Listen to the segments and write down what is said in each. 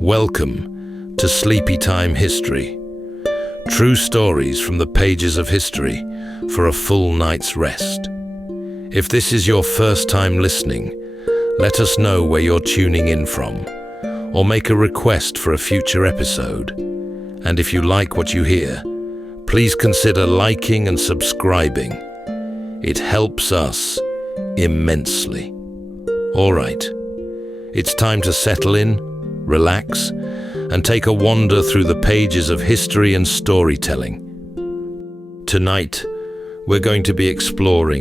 Welcome to Sleepytime History. True stories from the pages of history for a full night's rest. If this is your first time listening, let us know where you're tuning in from, or make a request for a future episode. And if you like what you hear, please consider liking and subscribing. It helps us immensely. All right, it's time to settle in, relax, and take a wander through the pages of history and storytelling. Tonight, we're going to be exploring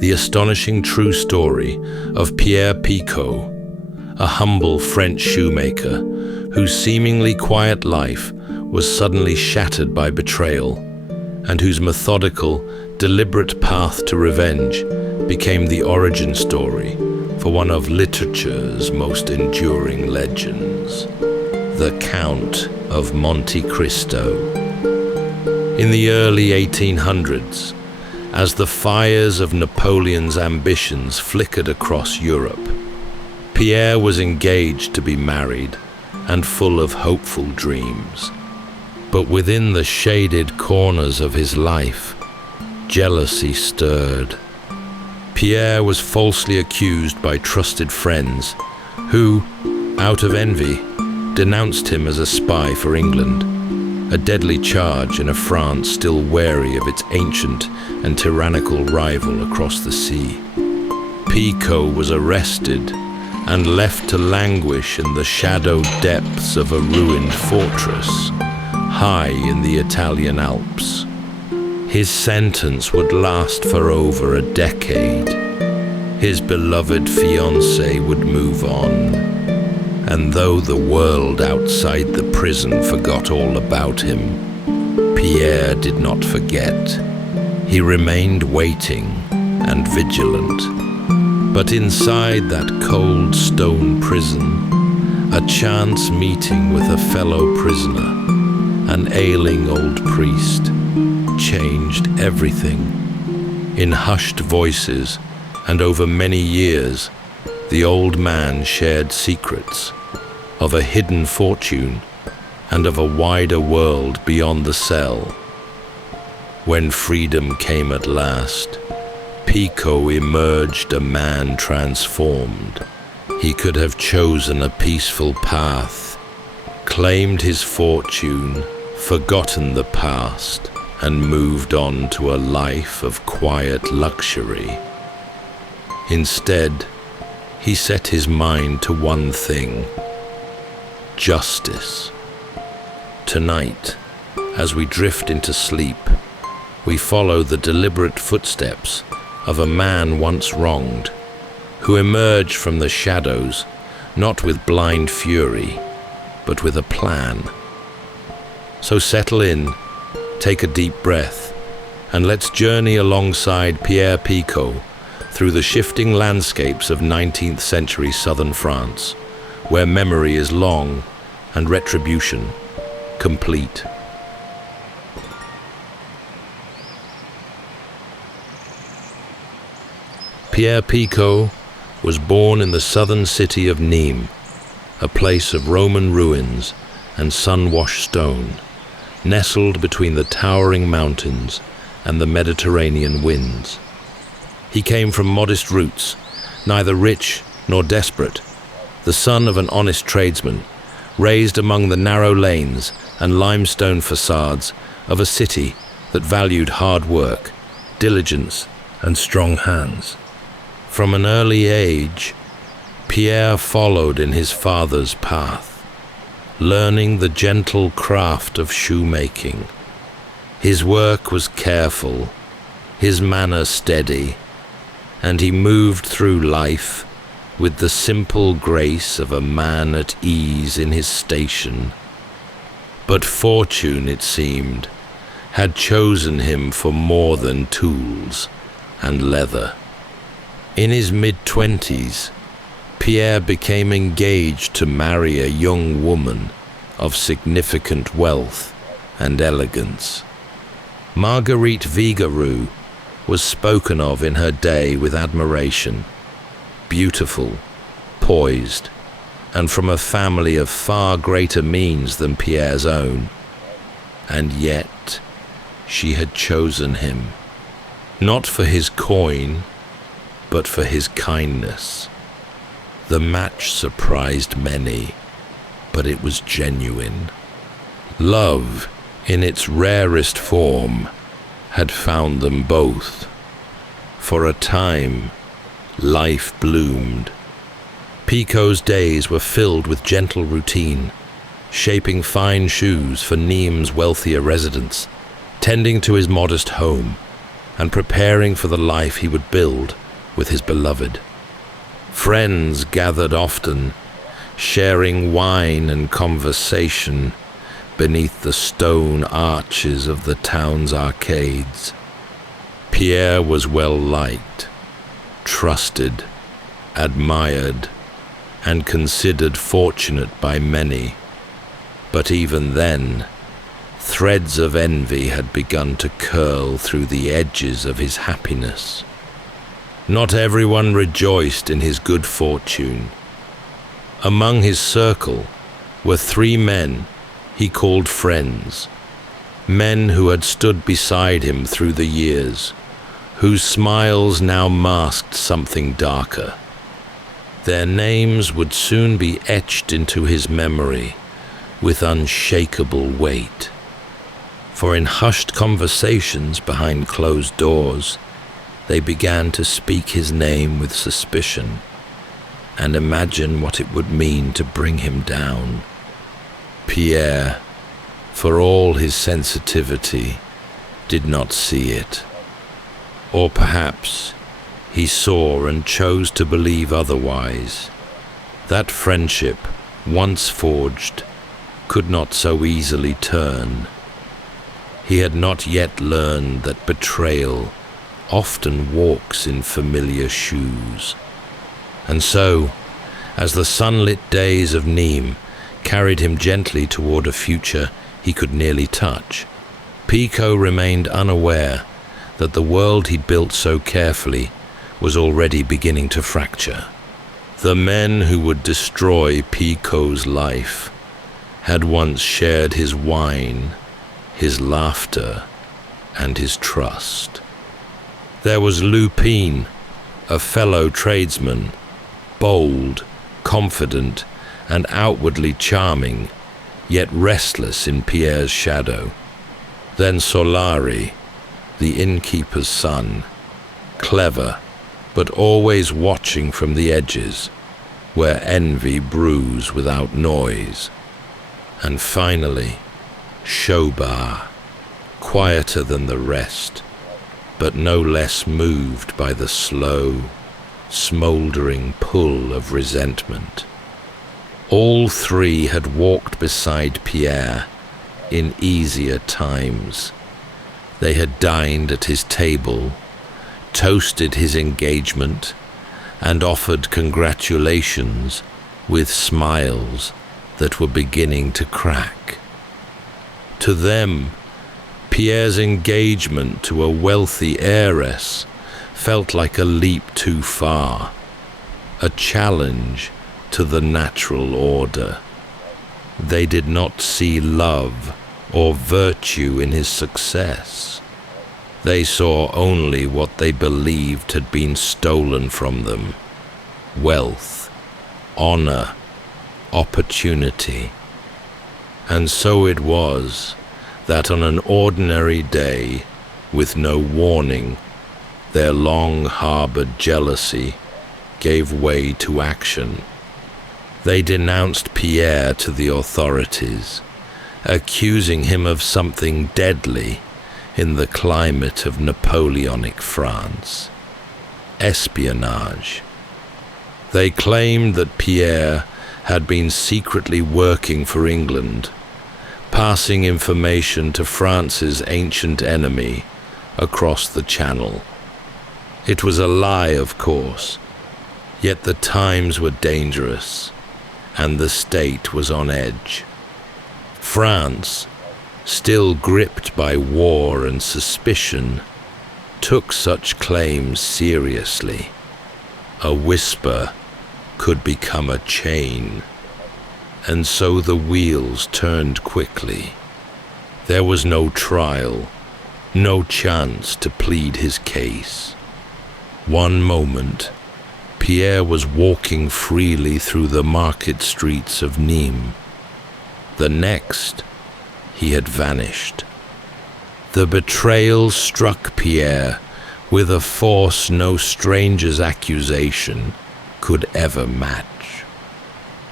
the astonishing true story of Pierre Picaud, a humble French shoemaker whose seemingly quiet life was suddenly shattered by betrayal, and whose methodical, deliberate path to revenge became the origin story for one of literature's most enduring legends, the Count of Monte Cristo. In the early 1800s, as the fires of Napoleon's ambitions flickered across Europe, Pierre was engaged to be married and full of hopeful dreams. But within the shaded corners of his life, jealousy stirred. Pierre was falsely accused by trusted friends who, out of envy, denounced him as a spy for England, a deadly charge in a France still wary of its ancient and tyrannical rival across the sea. Picaud was arrested and left to languish in the shadowed depths of a ruined fortress high in the Italian Alps. His sentence would last for over a decade. His beloved fiancée would move on, and though the world outside the prison forgot all about him, Pierre did not forget. He remained waiting and vigilant. But inside that cold stone prison, a chance meeting with a fellow prisoner, an ailing old priest, changed everything. In hushed voices and over many years, the old man shared secrets of a hidden fortune and of a wider world beyond the cell. When freedom came at last, Picaud emerged a man transformed. He could have chosen a peaceful path, claimed his fortune, forgotten the past, and moved on to a life of quiet luxury. Instead, he set his mind to one thing: justice. Tonight, as we drift into sleep, we follow the deliberate footsteps of a man once wronged, who emerged from the shadows not with blind fury, but with a plan. So settle in, take a deep breath, and let's journey alongside Pierre Picaud through the shifting landscapes of 19th century southern France, where memory is long and retribution complete. Pierre Picaud was born in the southern city of Nîmes, a place of Roman ruins and sun-washed stone, nestled between the towering mountains and the Mediterranean winds. He came from modest roots, neither rich nor desperate, the son of an honest tradesman, raised among the narrow lanes and limestone facades of a city that valued hard work, diligence, and strong hands. From an early age, Pierre followed in his father's path, learning the gentle craft of shoemaking. His work was careful, his manner steady, and he moved through life with the simple grace of a man at ease in his station. But fortune, it seemed, had chosen him for more than tools and leather. In his mid-20s, Pierre became engaged to marry a young woman of significant wealth and elegance. Marguerite Vigarou was spoken of in her day with admiration. Beautiful, poised, and from a family of far greater means than Pierre's own. And yet, she had chosen him, not for his coin, but for his kindness. The match surprised many, but it was genuine. Love, in its rarest form, had found them both. For a time, life bloomed. Picaud's days were filled with gentle routine, shaping fine shoes for Nimes' wealthier residents, tending to his modest home, and preparing for the life he would build with his beloved. Friends gathered often, sharing wine and conversation beneath the stone arches of the town's arcades. Pierre was well liked, trusted, admired, and considered fortunate by many. But even then, threads of envy had begun to curl through the edges of his happiness. Not everyone rejoiced in his good fortune. Among his circle were 3 men he called friends, men who had stood beside him through the years, whose smiles now masked something darker. Their names would soon be etched into his memory with unshakable weight. For in hushed conversations behind closed doors, they began to speak his name with suspicion and imagine what it would mean to bring him down. Pierre, for all his sensitivity, did not see it. Or perhaps he saw and chose to believe otherwise. That friendship, once forged, could not so easily turn. He had not yet learned that betrayal often walks in familiar shoes. And so, as the sunlit days of Nimes carried him gently toward a future he could nearly touch, Picaud remained unaware that the world he'd built so carefully was already beginning to fracture. The men who would destroy Picaud's life had once shared his wine, his laughter, and his trust. There was Lupin, a fellow tradesman, bold, confident, and outwardly charming, yet restless in Pierre's shadow. Then Solari, the innkeeper's son, clever, but always watching from the edges, where envy brews without noise. And finally, Shobar, quieter than the rest, but no less moved by the slow, smouldering pull of resentment. All 3 had walked beside Pierre in easier times. They had dined at his table, toasted his engagement, and offered congratulations with smiles that were beginning to crack. To them, Pierre's engagement to a wealthy heiress felt like a leap too far, a challenge to the natural order. They did not see love or virtue in his success. They saw only what they believed had been stolen from them: wealth, honor, opportunity. And so it was that on an ordinary day, with no warning, their long-harbored jealousy gave way to action. They denounced Pierre to the authorities, accusing him of something deadly in the climate of Napoleonic France: espionage. They claimed that Pierre had been secretly working for England, passing information to France's ancient enemy across the Channel. It was a lie, of course, yet the times were dangerous, and the state was on edge. France, still gripped by war and suspicion, took such claims seriously. A whisper could become a chain. and so the wheels turned quickly. There was no trial, no chance to plead his case. One moment, Pierre was walking freely through the market streets of Nîmes. The next, he had vanished. The betrayal struck Pierre with a force no stranger's accusation could ever match.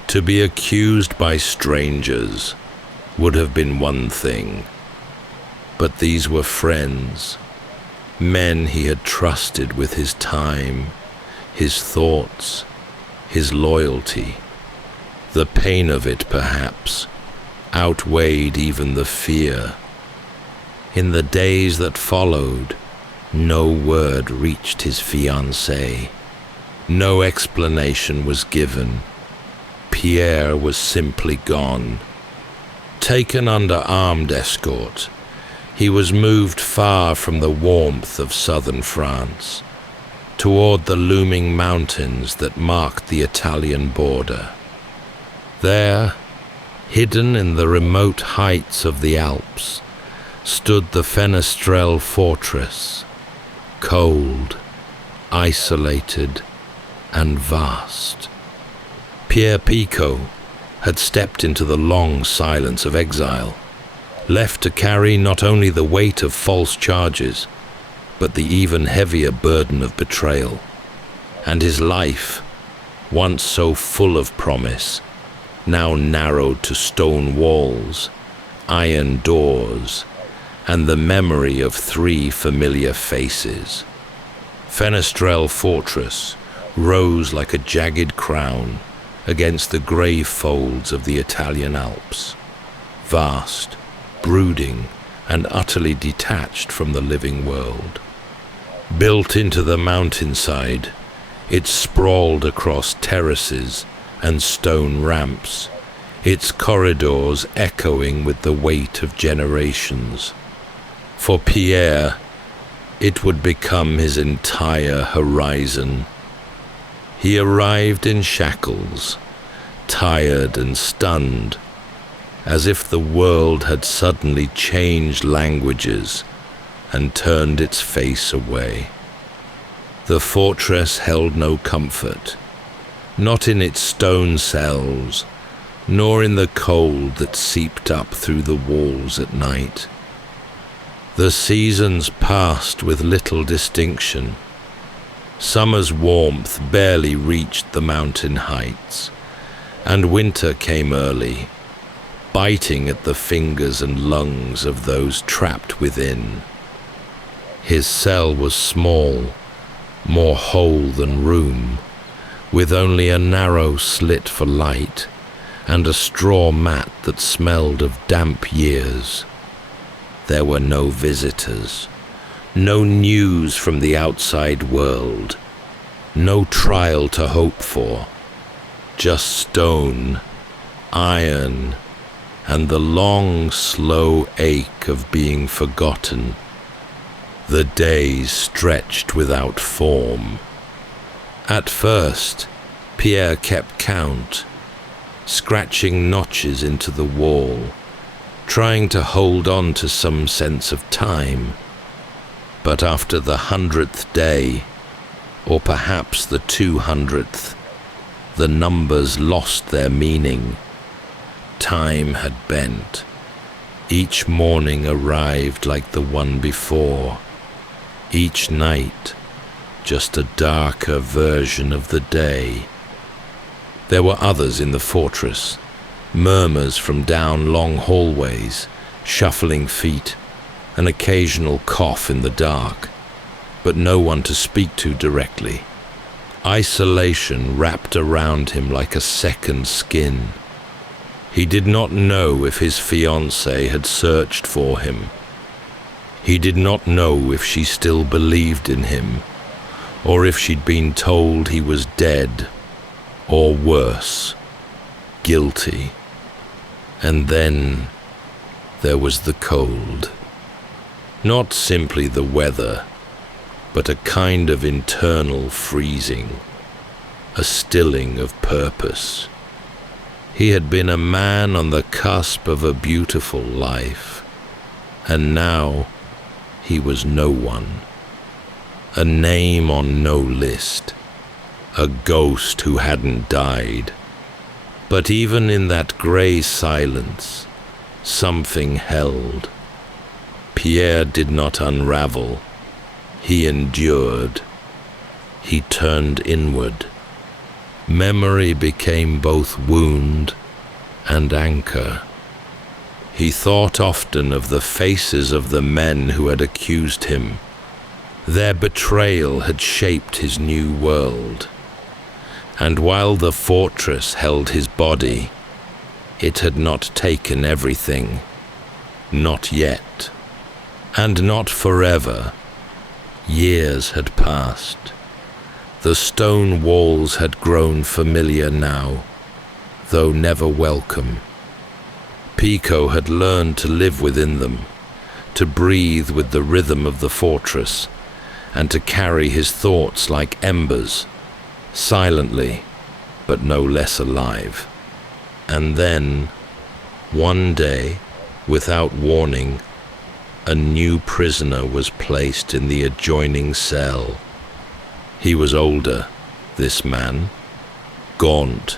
To be accused by strangers would have been one thing, but these were friends, men he had trusted with his time, his thoughts, his loyalty. The pain of it, perhaps, outweighed even the fear. In the days that followed, no word reached his fiancée. No explanation was given. Pierre was simply gone. Taken under armed escort, he was moved far from the warmth of southern France, toward the looming mountains that marked the Italian border. There, hidden in the remote heights of the Alps, stood the Fenestrelle fortress, cold, isolated, and vast. Pierre Picaud had stepped into the long silence of exile, left to carry not only the weight of false charges, but the even heavier burden of betrayal. And his life, once so full of promise, now narrowed to stone walls, iron doors, and the memory of 3 familiar faces. Fenestrelle Fortress rose like a jagged crown against the grey folds of the Italian Alps, vast, brooding, and utterly detached from the living world. Built into the mountainside, it sprawled across terraces and stone ramps, its corridors echoing with the weight of generations. For Pierre, it would become his entire horizon. He arrived in shackles, tired and stunned, as if the world had suddenly changed languages and turned its face away. The fortress held no comfort, not in its stone cells, nor in the cold that seeped up through the walls at night. The seasons passed with little distinction. Summer's warmth barely reached the mountain heights, and winter came early, biting at the fingers and lungs of those trapped within. His cell was small, more hole than room, with only a narrow slit for light and a straw mat that smelled of damp years. There were no visitors, no news from the outside world, no trial to hope for, just stone, iron, and the long, slow ache of being forgotten. The days stretched without form. At first, Pierre kept count, scratching notches into the wall, trying to hold on to some sense of time. But after the 100th day, or perhaps the 200th, the numbers lost their meaning. Time had bent. Each morning arrived like the one before. Each night, just a darker version of the day. There were others in the fortress, murmurs from down long hallways, shuffling feet, an occasional cough in the dark, but no one to speak to directly. Isolation wrapped around him like a second skin. He did not know if his fiancée had searched for him. He did not know if she still believed in him, or if she'd been told he was dead, or worse, guilty. And then there was the cold. Not simply the weather, but a kind of internal freezing, a stilling of purpose. He had been a man on the cusp of a beautiful life, and now he was no one. A name on no list, a ghost who hadn't died. But even in that grey silence, something held. Pierre did not unravel. He endured. He turned inward. Memory became both wound and anchor. He thought often of the faces of the men who had accused him. Their betrayal had shaped his new world. And while the fortress held his body, it had not taken everything. Not yet. And not forever. Years had passed. The stone walls had grown familiar now, though never welcome. Picaud had learned to live within them, to breathe with the rhythm of the fortress, and to carry his thoughts like embers, silently, but no less alive. And then, one day, without warning, a new prisoner was placed in the adjoining cell. He was older, this man, gaunt,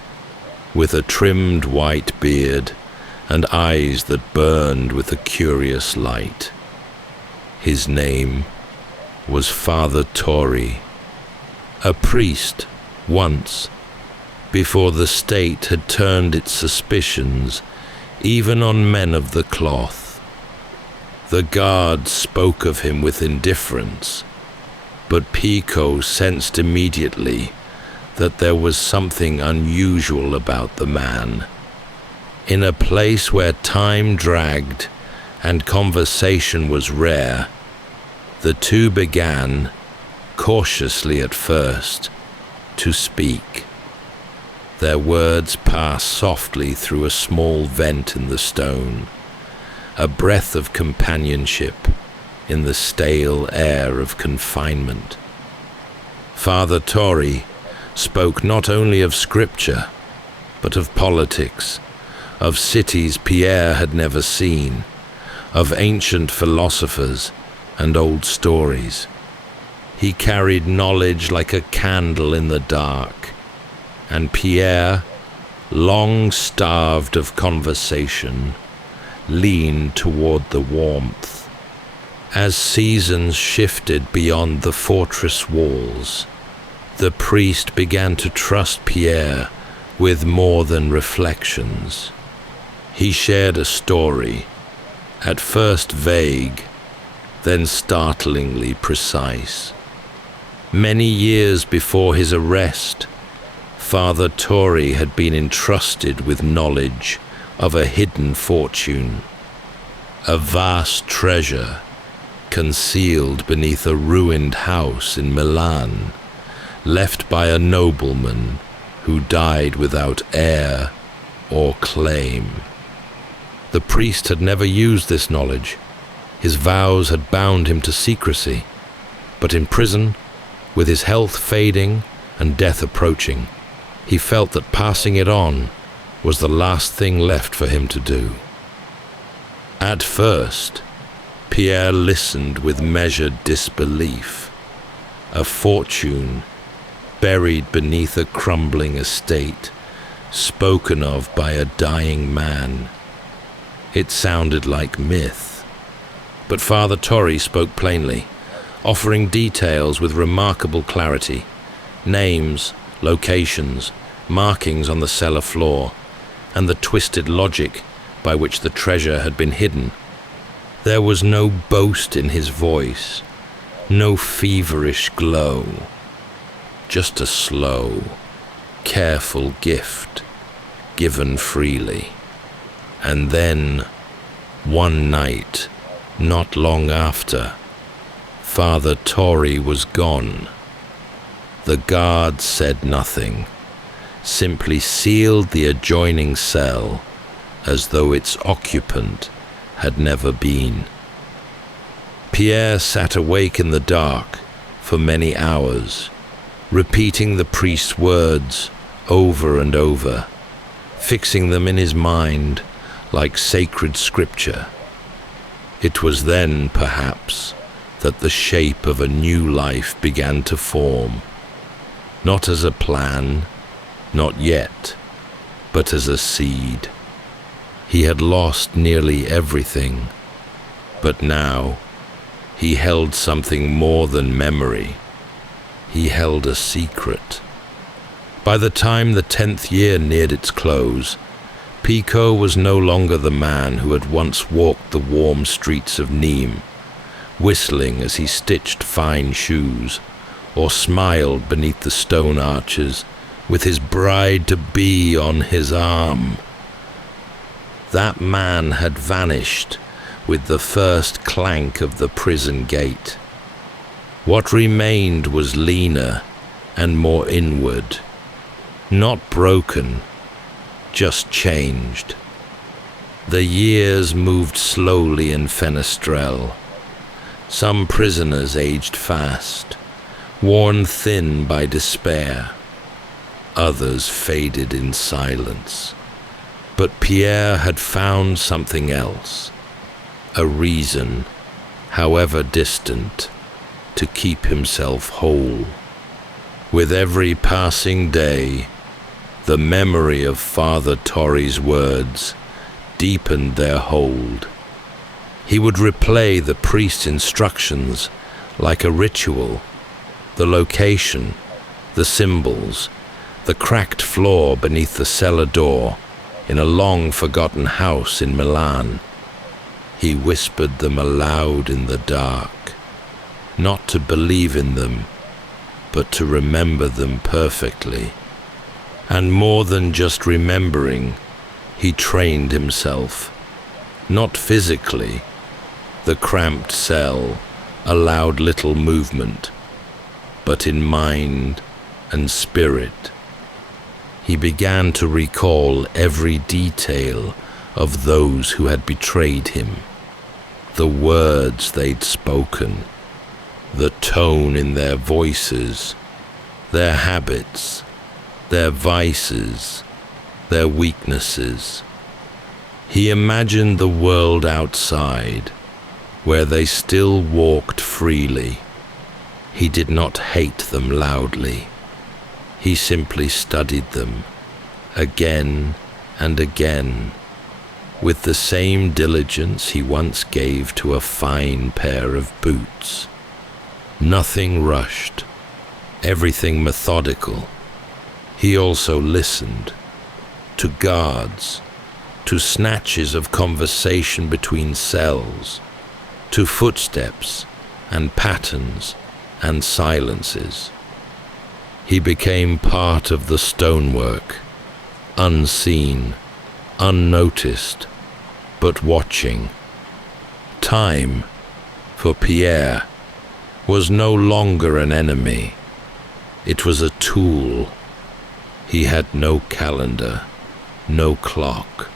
with a trimmed white beard and eyes that burned with a curious light. His name was Father Torre, a priest once, before the state had turned its suspicions even on men of the cloth. The guards spoke of him with indifference, but Picaud sensed immediately that there was something unusual about the man. In a place where time dragged and conversation was rare, the two began, cautiously at first, to speak. Their words passed softly through a small vent in the stone, a breath of companionship in the stale air of confinement. Father Torre spoke not only of scripture, but of politics, of cities Pierre had never seen, of ancient philosophers and old stories. He carried knowledge like a candle in the dark, and Pierre, long starved of conversation, leaned toward the warmth. As seasons shifted beyond the fortress walls, the priest began to trust Pierre with more than reflections. He shared a story, at first vague, then startlingly precise. Many years before his arrest, Father Torre had been entrusted with knowledge of a hidden fortune, a vast treasure concealed beneath a ruined house in Milan, left by a nobleman who died without heir or claim. The priest had never used this knowledge. His vows had bound him to secrecy, but in prison, with his health fading and death approaching, he felt that passing it on was the last thing left for him to do. At first, Pierre listened with measured disbelief. A fortune buried beneath a crumbling estate, spoken of by a dying man. It sounded like myth. But Father Torre spoke plainly, offering details with remarkable clarity, names, locations, markings on the cellar floor, and the twisted logic by which the treasure had been hidden. There was no boast in his voice, no feverish glow, just a slow, careful gift, given freely. And then, one night, not long after, Father Torre was gone. The guard said nothing, simply sealed the adjoining cell as though its occupant had never been. Pierre sat awake in the dark for many hours, repeating the priest's words over and over, fixing them in his mind like sacred scripture. It was then, perhaps, that the shape of a new life began to form, not as a plan, not yet, but as a seed. He had lost nearly everything, but now he held something more than memory. He held a secret. By the time the 10th year neared its close, Picaud was no longer the man who had once walked the warm streets of Nîmes, whistling as he stitched fine shoes, or smiled beneath the stone arches with his bride-to-be on his arm. That man had vanished with the first clank of the prison gate. What remained was leaner and more inward, not broken, just changed. The years moved slowly in Fenestrelle. Some prisoners aged fast, worn thin by despair. Others faded in silence. But Pierre had found something else, a reason, however distant, to keep himself whole. With every passing day, the memory of Father Torre's words deepened their hold. He would replay the priest's instructions like a ritual, the location, the symbols, the cracked floor beneath the cellar door in a long-forgotten house in Milan. He whispered them aloud in the dark, not to believe in them, but to remember them perfectly. And more than just remembering, he trained himself, not physically. The cramped cell allowed little movement, but in mind and spirit. He began to recall every detail of those who had betrayed him, the words they'd spoken, the tone in their voices, their habits, their vices, their weaknesses. He imagined the world outside, where they still walked freely. He did not hate them loudly. He simply studied them, again and again, with the same diligence he once gave to a fine pair of boots. Nothing rushed, everything methodical. He also listened to guards, to snatches of conversation between cells, to footsteps and patterns and silences. He became part of the stonework, unseen, unnoticed, but watching. Time, for Pierre, was no longer an enemy. It was a tool. He had no calendar, no clock,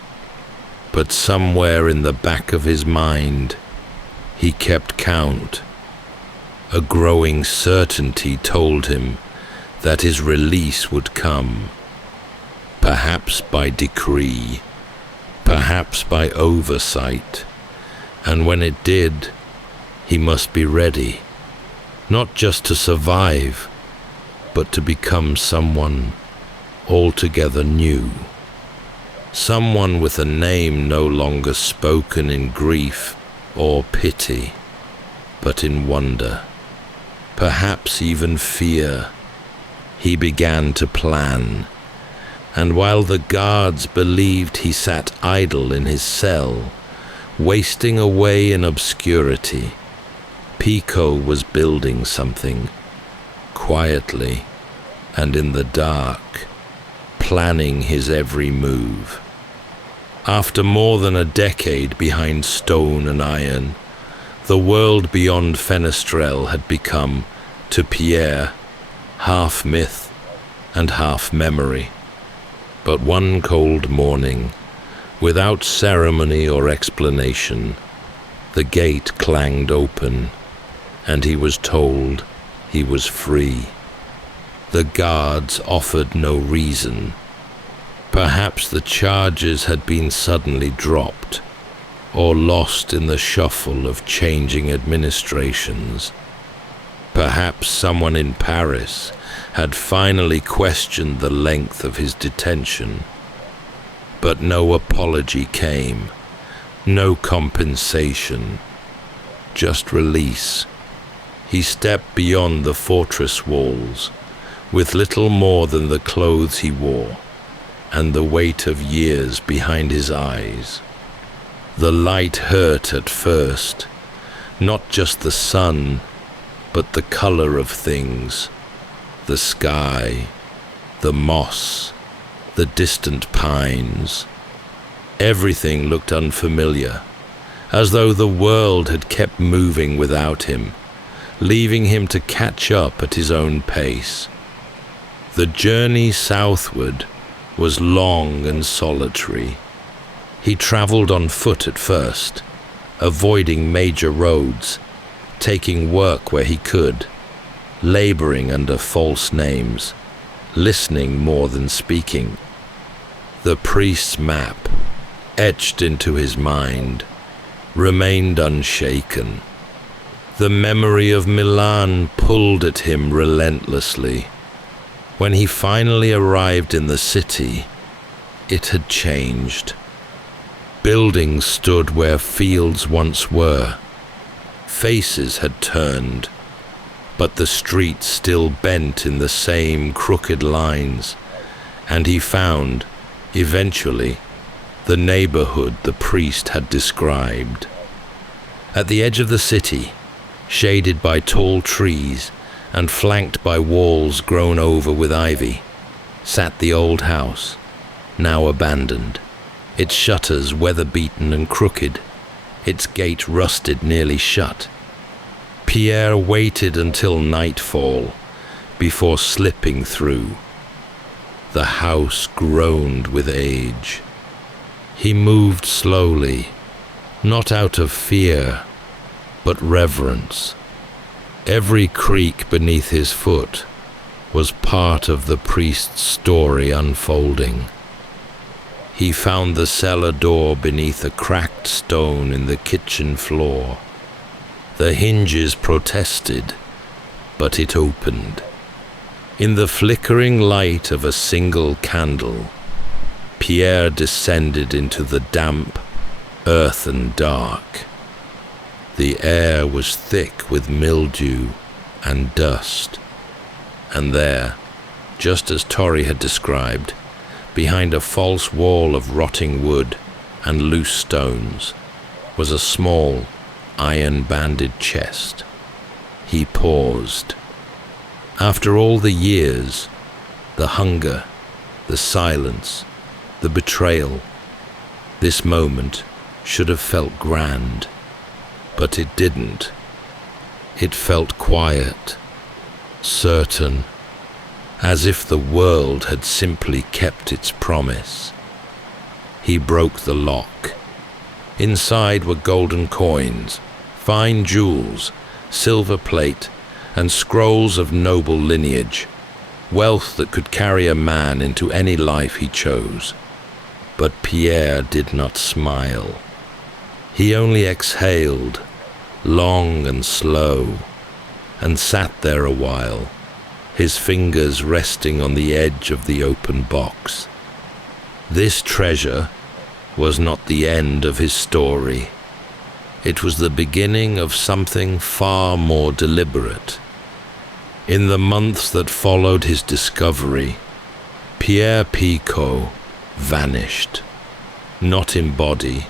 but somewhere in the back of his mind, he kept count. A growing certainty told him that his release would come, perhaps by decree, perhaps by oversight, and when it did, he must be ready, not just to survive, but to become someone altogether new. Someone with a name no longer spoken in grief or pity, but in wonder, perhaps even fear. He began to plan, and while the guards believed he sat idle in his cell, wasting away in obscurity, Picaud was building something, quietly and in the dark, planning his every move. After more than a decade behind stone and iron, the world beyond Fenestrelle had become, to Pierre, half myth and half memory. But one cold morning, without ceremony or explanation, the gate clanged open, and he was told he was free. The guards offered no reason. Perhaps the charges had been suddenly dropped, or lost in the shuffle of changing administrations. Perhaps someone in Paris had finally questioned the length of his detention. But no apology came, no compensation, just release. He stepped beyond the fortress walls, with little more than the clothes he wore, and the weight of years behind his eyes. The light hurt at first, not just the sun, but the color of things, the sky, the moss, the distant pines. Everything looked unfamiliar, as though the world had kept moving without him, leaving him to catch up at his own pace. The journey southward was long and solitary. He traveled on foot at first, avoiding major roads, taking work where he could, laboring under false names, listening more than speaking. The priest's map, etched into his mind, remained unshaken. The memory of Milan pulled at him relentlessly. When he finally arrived in the city, it had changed. Buildings stood where fields once were. Faces had turned, but the streets still bent in the same crooked lines, and he found, eventually, the neighborhood the priest had described. At the edge of the city, shaded by tall trees and flanked by walls grown over with ivy, sat the old house, now abandoned, its shutters weather-beaten and crooked, its gate rusted nearly shut. Pierre waited until nightfall before slipping through. The house groaned with age. He moved slowly, not out of fear, but reverence. Every creak beneath his foot was part of the priest's story unfolding. He found the cellar door beneath a cracked stone in the kitchen floor. The hinges protested, but it opened. In the flickering light of a single candle, Pierre descended into the damp, earthen dark. The air was thick with mildew and dust, and there, just as Torrey had described, behind a false wall of rotting wood and loose stones, was a small, iron-banded chest. He paused. After all the years, the hunger, the silence, the betrayal, this moment should have felt grand, but it didn't. It felt quiet, certain, as if the world had simply kept its promise. He broke the lock. Inside were golden coins, fine jewels, silver plate, and scrolls of noble lineage, wealth that could carry a man into any life he chose. But Pierre did not smile. He only exhaled, long and slow, and sat there a while, his fingers resting on the edge of the open box. This treasure was not the end of his story. It was the beginning of something far more deliberate. In the months that followed his discovery, Pierre Picaud vanished, not in body,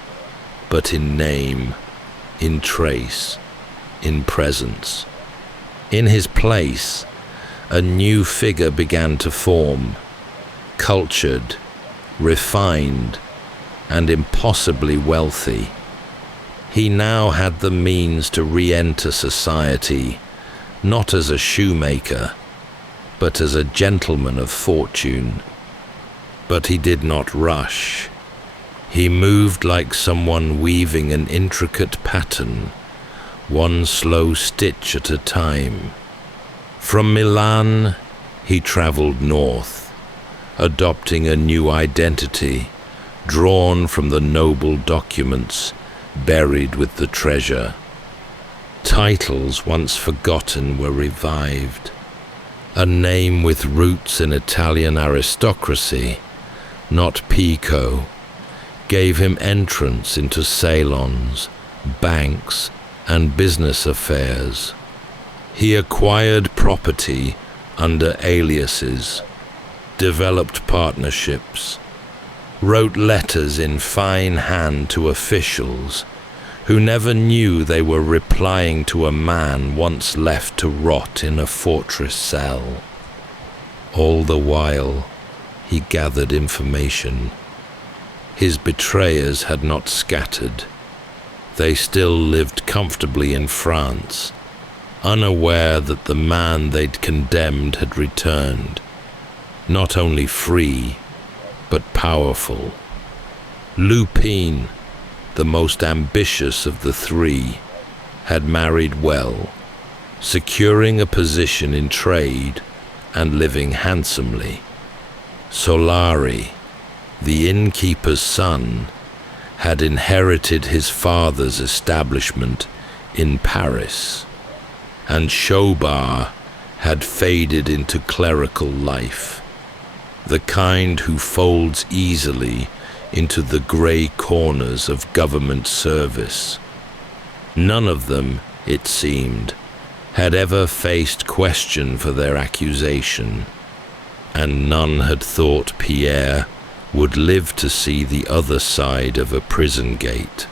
but in name, in trace, in presence. In his place, a new figure began to form, cultured, refined, and impossibly wealthy. He now had the means to re-enter society, not as a shoemaker, but as a gentleman of fortune. But he did not rush. He moved like someone weaving an intricate pattern, one slow stitch at a time. From Milan, he traveled north, adopting a new identity, drawn from the noble documents buried with the treasure. Titles once forgotten were revived. A name with roots in Italian aristocracy, not Picaud, gave him entrance into salons, banks, and business affairs. He acquired property under aliases, developed partnerships, wrote letters in fine hand to officials who never knew they were replying to a man once left to rot in a fortress cell. All the while, he gathered information. His betrayers had not scattered. They still lived comfortably in France, unaware that the man they'd condemned had returned, not only free, but powerful. Lupin, the most ambitious of the three, had married well, securing a position in trade and living handsomely. Solari, the innkeeper's son, had inherited his father's establishment in Paris, and Shobar had faded into clerical life, the kind who folds easily into the grey corners of government service. None of them, it seemed, had ever faced question for their accusation, and none had thought Pierre would live to see the other side of a prison gate.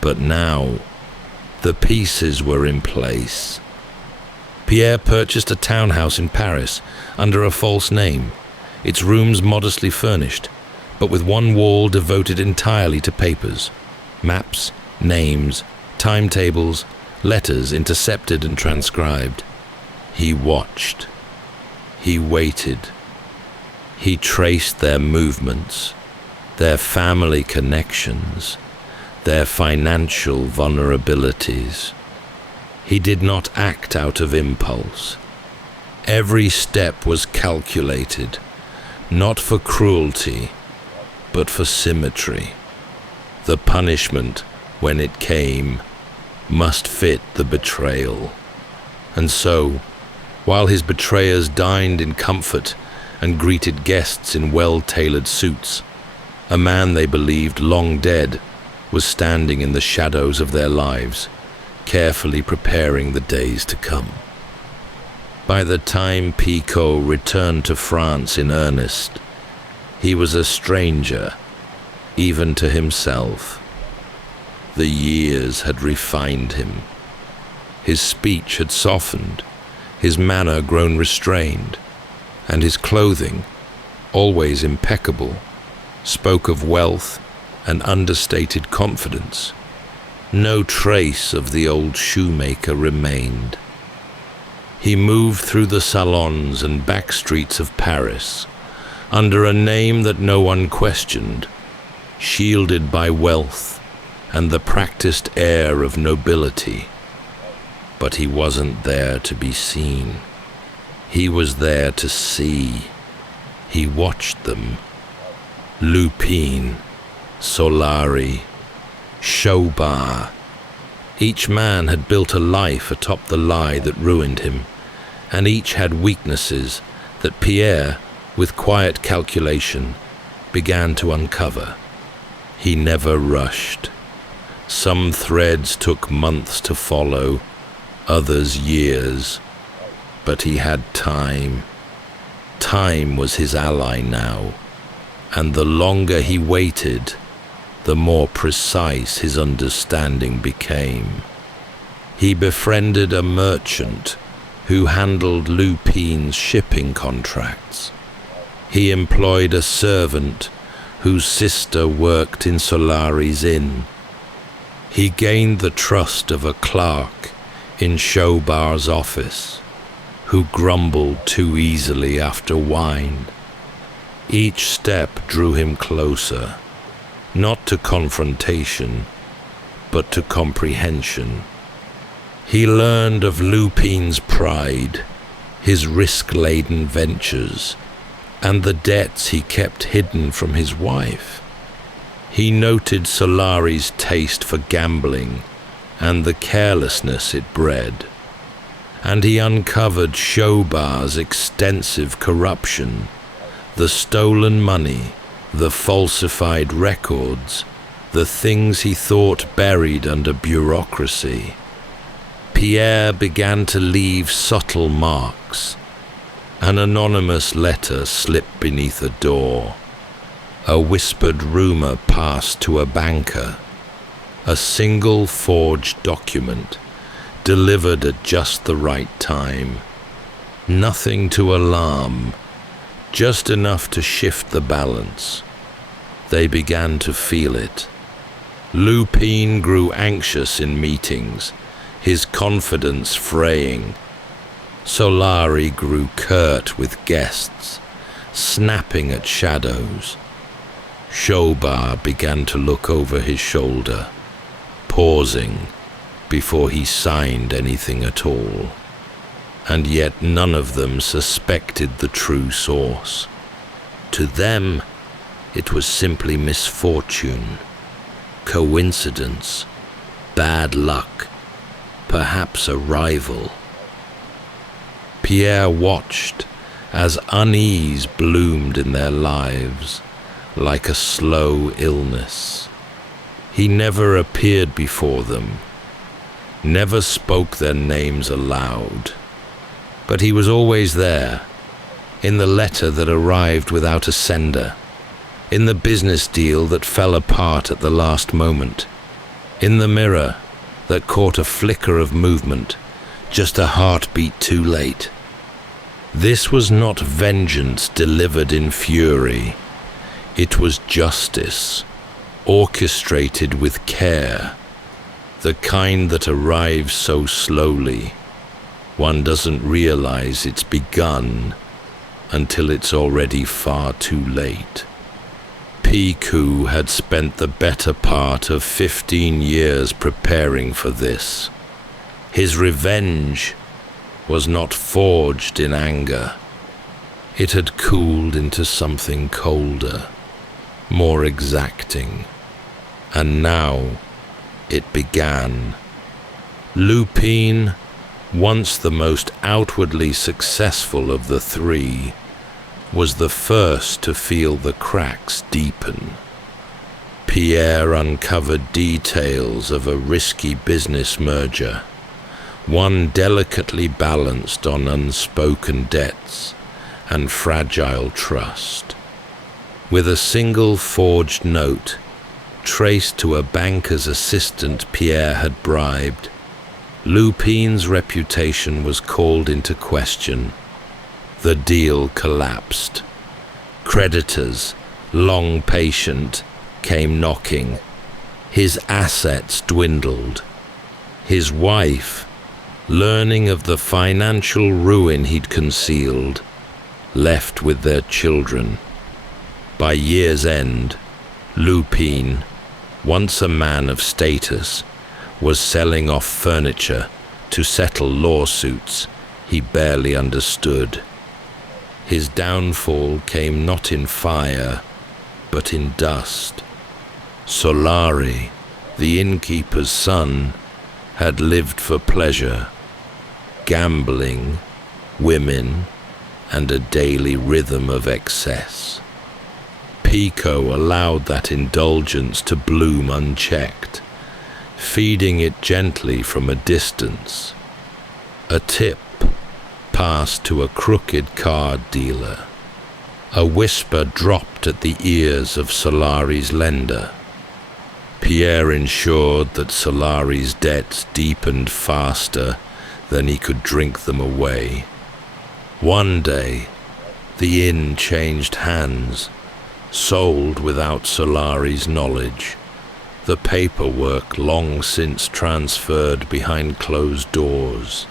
But now, the pieces were in place. Pierre purchased a townhouse in Paris under a false name, its rooms modestly furnished, but with one wall devoted entirely to papers, maps, names, timetables, letters intercepted and transcribed. He watched. He waited. He traced their movements, their family connections, their financial vulnerabilities. He did not act out of impulse. Every step was calculated, not for cruelty, but for symmetry. The punishment, when it came, must fit the betrayal. And so, while his betrayers dined in comfort and greeted guests in well-tailored suits, a man they believed long dead was standing in the shadows of their lives, carefully preparing the days to come. By the time Picaud returned to France in earnest, he was a stranger, even to himself. The years had refined him. His speech had softened, his manner grown restrained, and his clothing, always impeccable, spoke of wealth and understated confidence. No trace of the old shoemaker remained. He moved through the salons and back streets of Paris, under a name that no one questioned, shielded by wealth and the practiced air of nobility. But he wasn't there to be seen. He was there to see. He watched them. Lupin, Solari, Shobar. Each man had built a life atop the lie that ruined him, and each had weaknesses that Pierre, with quiet calculation, began to uncover. He never rushed. Some threads took months to follow, others years, but he had time. Time was his ally now, and the longer he waited, the more precise his understanding became. He befriended a merchant who handled Lupin's shipping contracts. He employed a servant whose sister worked in Solari's inn. He gained the trust of a clerk in Shobar's office, who grumbled too easily after wine. Each step drew him closer, not to confrontation, but to comprehension. He learned of Lupin's pride, his risk-laden ventures, and the debts he kept hidden from his wife. He noted Solari's taste for gambling and the carelessness it bred, and he uncovered Shobar's extensive corruption, the stolen money, the falsified records, the things he thought buried under bureaucracy. Pierre began to leave subtle marks. An anonymous letter slipped beneath a door. A whispered rumor passed to a banker. A single forged document, delivered at just the right time. Nothing to alarm, just enough to shift the balance. They began to feel it. Lupin grew anxious in meetings, his confidence fraying. Solari grew curt with guests, snapping at shadows. Shobar began to look over his shoulder, pausing before he signed anything at all. And yet none of them suspected the true source. To them, it was simply misfortune, coincidence, bad luck, perhaps a rival. Pierre watched as unease bloomed in their lives like a slow illness. He never appeared before them, never spoke their names aloud, but he was always there, in the letter that arrived without a sender, in the business deal that fell apart at the last moment, in the mirror that caught a flicker of movement, just a heartbeat too late. This was not vengeance delivered in fury. It was justice, orchestrated with care, the kind that arrives so slowly, one doesn't realize it's begun until it's already far too late. Picaud had spent the better part of 15 years preparing for this. His revenge was not forged in anger. It had cooled into something colder, more exacting. And now it began. Lupin, once the most outwardly successful of the three, was the first to feel the cracks deepen. Pierre uncovered details of a risky business merger, one delicately balanced on unspoken debts and fragile trust. With a single forged note, traced to a banker's assistant Pierre had bribed, Lupin's reputation was called into question. The deal collapsed. Creditors, long patient, came knocking. His assets dwindled. His wife, learning of the financial ruin he'd concealed, left with their children. By year's end, Lupin, once a man of status, was selling off furniture to settle lawsuits he barely understood. His downfall came not in fire, but in dust. Solari, the innkeeper's son, had lived for pleasure, gambling, women, and a daily rhythm of excess. Picaud allowed that indulgence to bloom unchecked, feeding it gently from a distance. A tip passed to a crooked card dealer. A whisper dropped at the ears of Solari's lender. Pierre ensured that Solari's debts deepened faster than he could drink them away. One day, the inn changed hands, sold without Solari's knowledge, the paperwork long since transferred behind closed doors.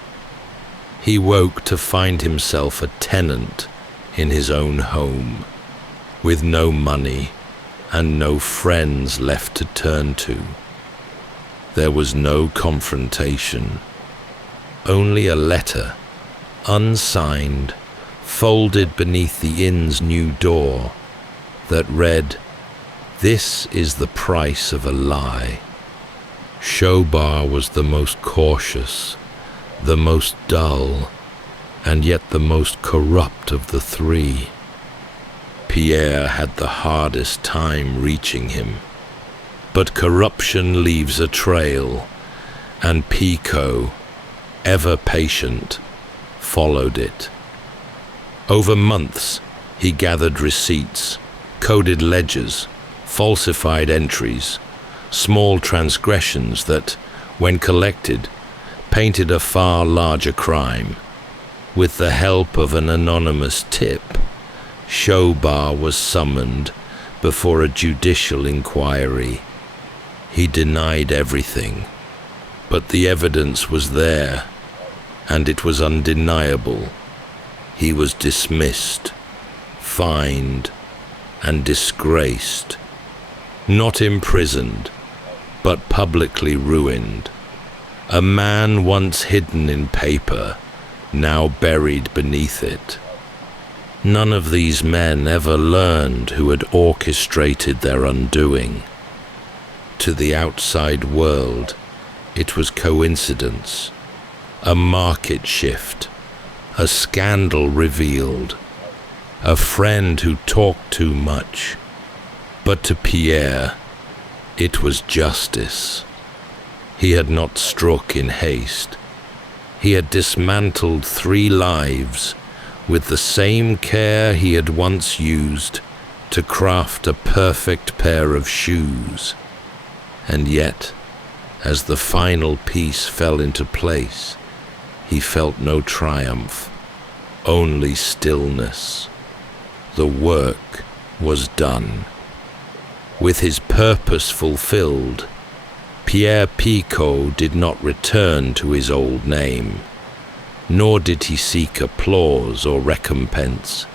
He woke to find himself a tenant in his own home, with no money and no friends left to turn to. There was no confrontation, only a letter, unsigned, folded beneath the inn's new door, that read, "This is the price of a lie." Shobar was the most cautious, the most dull, and yet the most corrupt of the three. Pierre had the hardest time reaching him. But corruption leaves a trail, and Picaud, ever patient, followed it. Over months, he gathered receipts, coded ledgers, falsified entries, small transgressions that, when collected, painted a far larger crime. With the help of an anonymous tip, Shobar was summoned before a judicial inquiry. He denied everything, but the evidence was there, and it was undeniable. He was dismissed, fined, and disgraced. Not imprisoned, but publicly ruined. A man once hidden in paper, now buried beneath it. None of these men ever learned who had orchestrated their undoing. To the outside world, it was coincidence, a market shift, a scandal revealed, a friend who talked too much. But to Pierre, it was justice. He had not struck in haste. He had dismantled 3 lives with the same care he had once used to craft a perfect pair of shoes. And yet, as the final piece fell into place, he felt no triumph, only stillness. The work was done. With his purpose fulfilled, Pierre Picaud did not return to his old name, nor did he seek applause or recompense.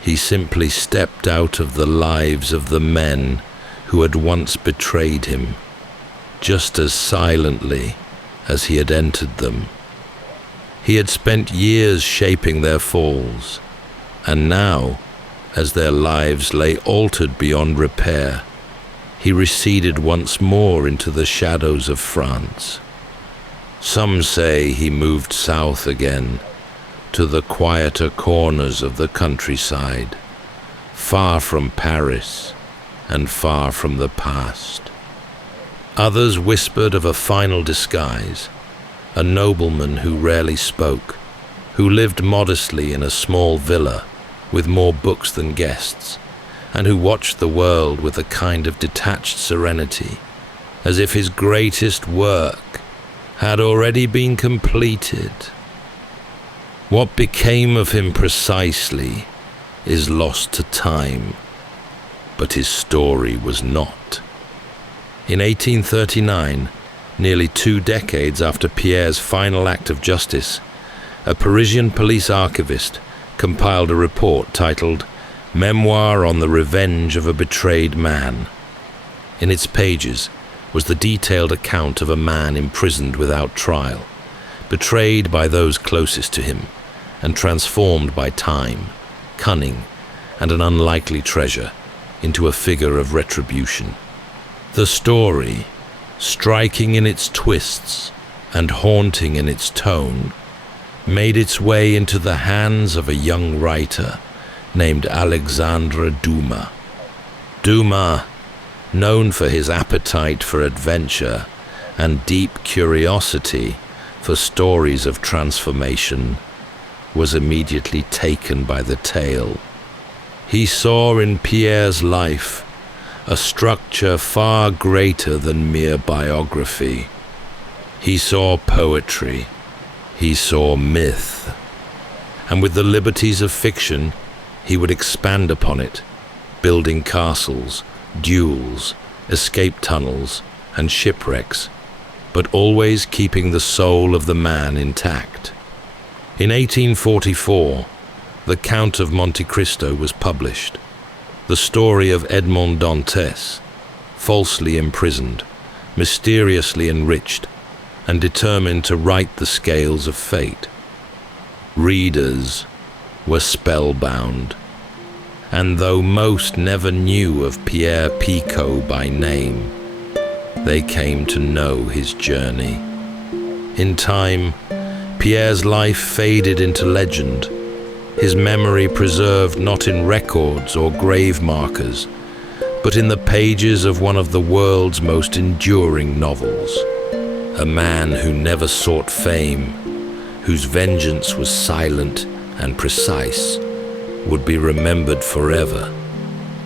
He simply stepped out of the lives of the men who had once betrayed him, just as silently as he had entered them. He had spent years shaping their falls, and now, as their lives lay altered beyond repair, he receded once more into the shadows of France. Some say he moved south again, to the quieter corners of the countryside, far from Paris and far from the past. Others whispered of a final disguise, a nobleman who rarely spoke, who lived modestly in a small villa with more books than guests, and who watched the world with a kind of detached serenity, as if his greatest work had already been completed. What became of him precisely is lost to time, but his story was not. In 1839, nearly 2 decades after Pierre's final act of justice, a Parisian police archivist compiled a report titled Memoir on the Revenge of a Betrayed Man. In its pages was the detailed account of a man imprisoned without trial, betrayed by those closest to him, and transformed by time, cunning, and an unlikely treasure into a figure of retribution. The story, striking in its twists and haunting in its tone, made its way into the hands of a young writer named Alexandre Dumas. Dumas, known for his appetite for adventure and deep curiosity for stories of transformation, was immediately taken by the tale. He saw in Pierre's life a structure far greater than mere biography. He saw poetry, he saw myth, and with the liberties of fiction, he would expand upon it, building castles, duels, escape tunnels, and shipwrecks, but always keeping the soul of the man intact. In 1844, The Count of Monte Cristo was published, the story of Edmond Dantes, falsely imprisoned, mysteriously enriched, and determined to right the scales of fate. Readers, were spellbound. And though most never knew of Pierre Picaud by name, they came to know his journey. In time, Pierre's life faded into legend, his memory preserved not in records or grave markers, but in the pages of one of the world's most enduring novels. A man who never sought fame, whose vengeance was silent and precise, would be remembered forever,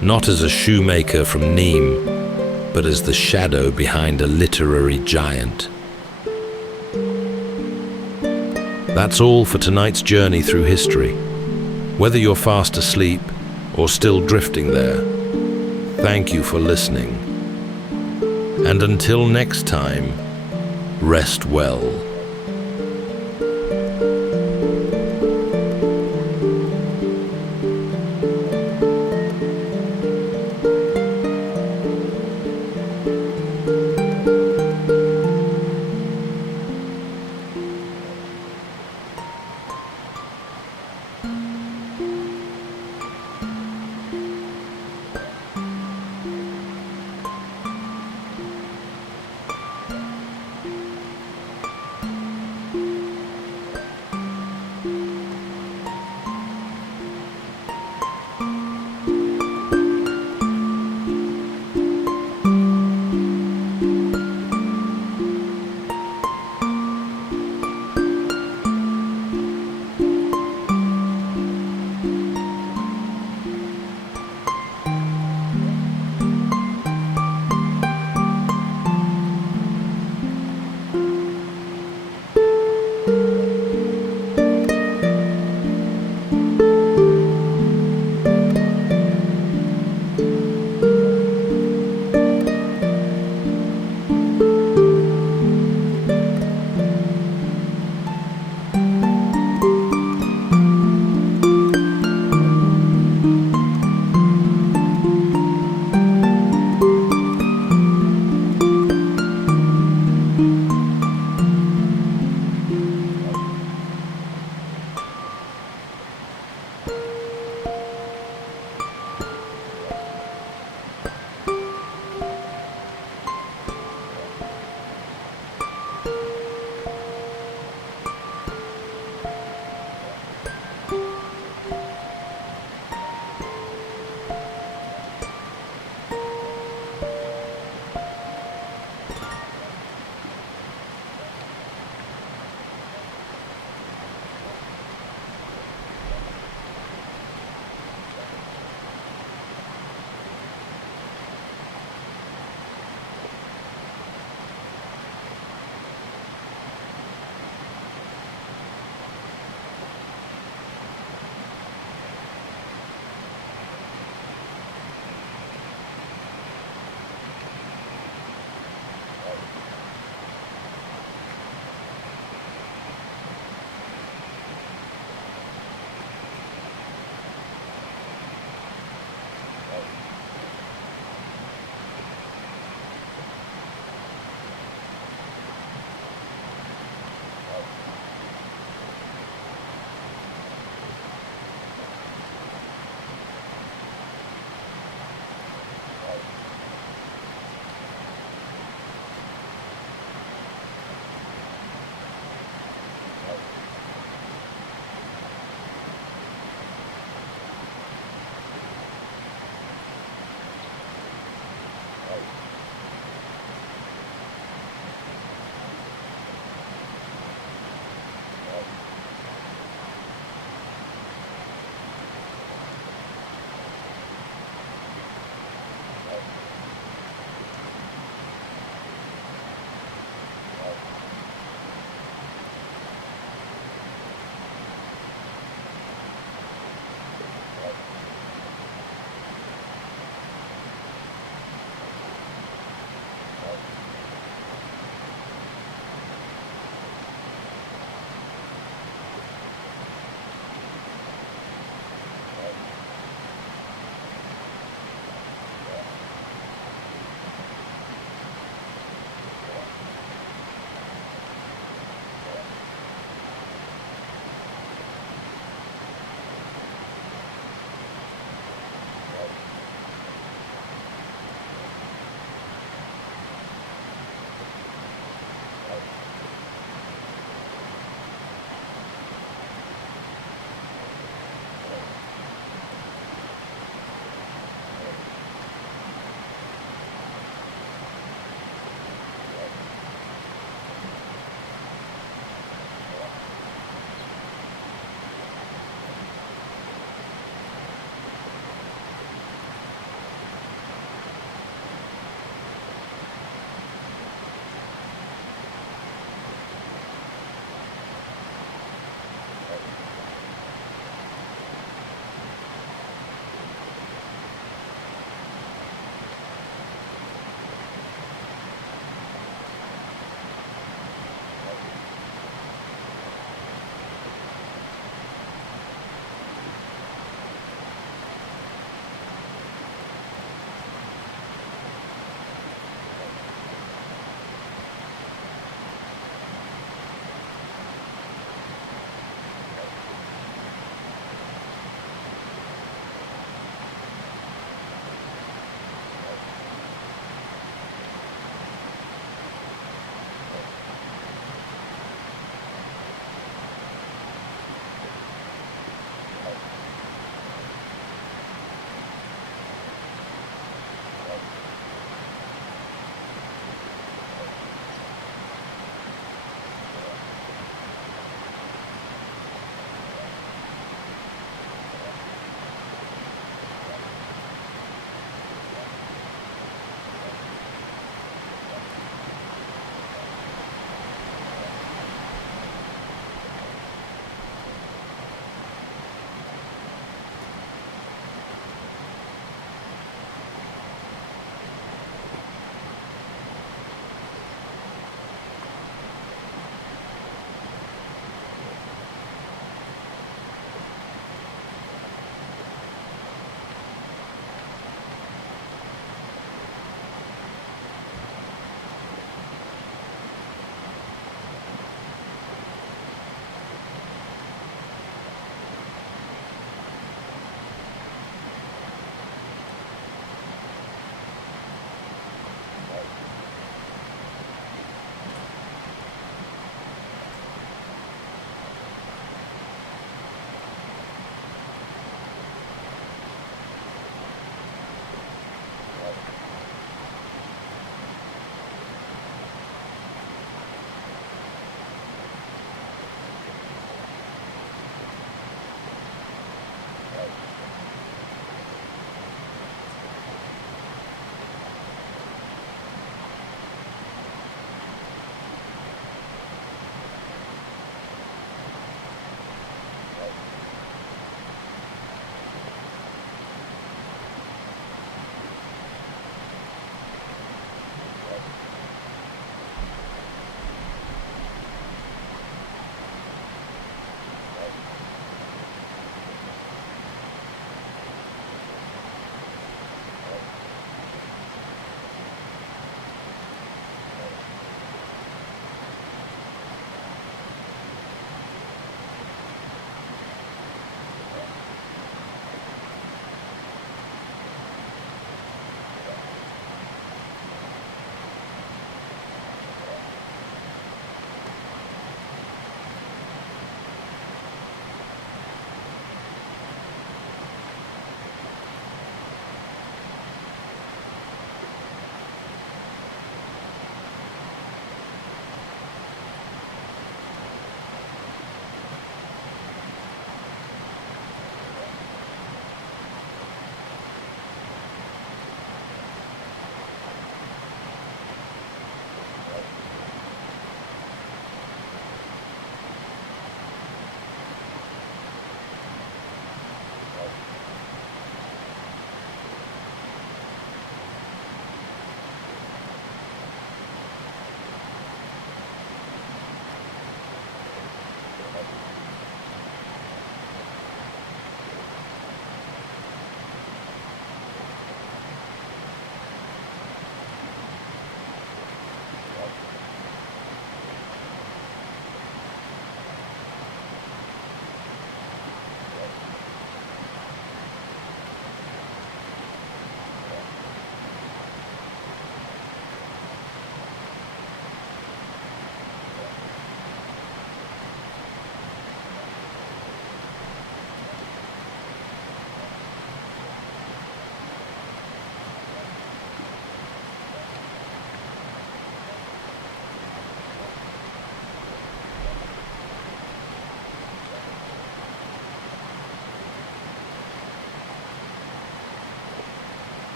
not as a shoemaker from Nîmes, but as the shadow behind a literary giant. That's all for tonight's journey through history. Whether you're fast asleep or still drifting there, thank you for listening. And until next time, rest well.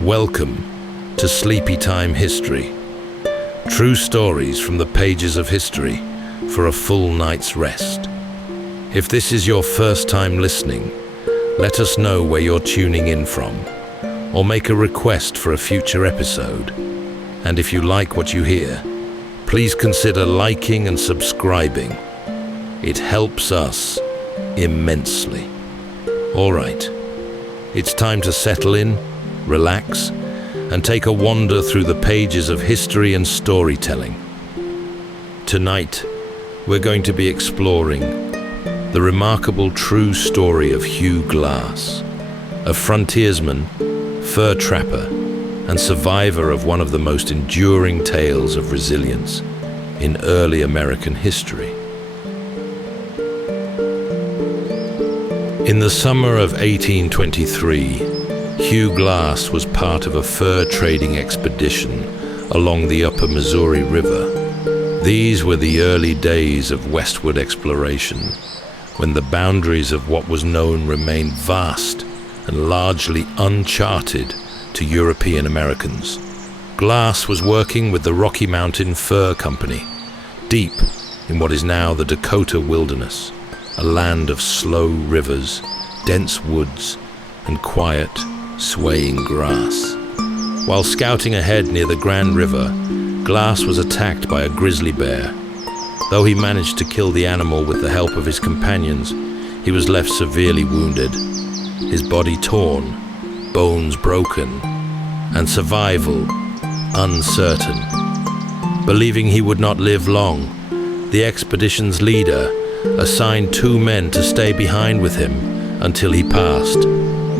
Welcome to Sleepytime History. True stories from the pages of history for a full night's rest. If this is your first time listening, let us know where you're tuning in from, or make a request for a future episode. And if you like what you hear, please consider liking and subscribing. It helps us immensely. All right, it's time to settle in, relax, and take a wander through the pages of history and storytelling. Tonight, we're going to be exploring the remarkable true story of Hugh Glass, a frontiersman, fur trapper, and survivor of one of the most enduring tales of resilience in early American history. In the summer of 1823, Hugh Glass was part of a fur trading expedition along the upper Missouri River. These were the early days of westward exploration, when the boundaries of what was known remained vast and largely uncharted to European Americans. Glass was working with the Rocky Mountain Fur Company, deep in what is now the Dakota wilderness, a land of slow rivers, dense woods, and quiet, swaying grass. While scouting ahead near the Grand River, Glass was attacked by a grizzly bear. Though he managed to kill the animal with the help of his companions, he was left severely wounded, his body torn, bones broken, and survival uncertain. Believing he would not live long, the expedition's leader assigned 2 men to stay behind with him until he passed,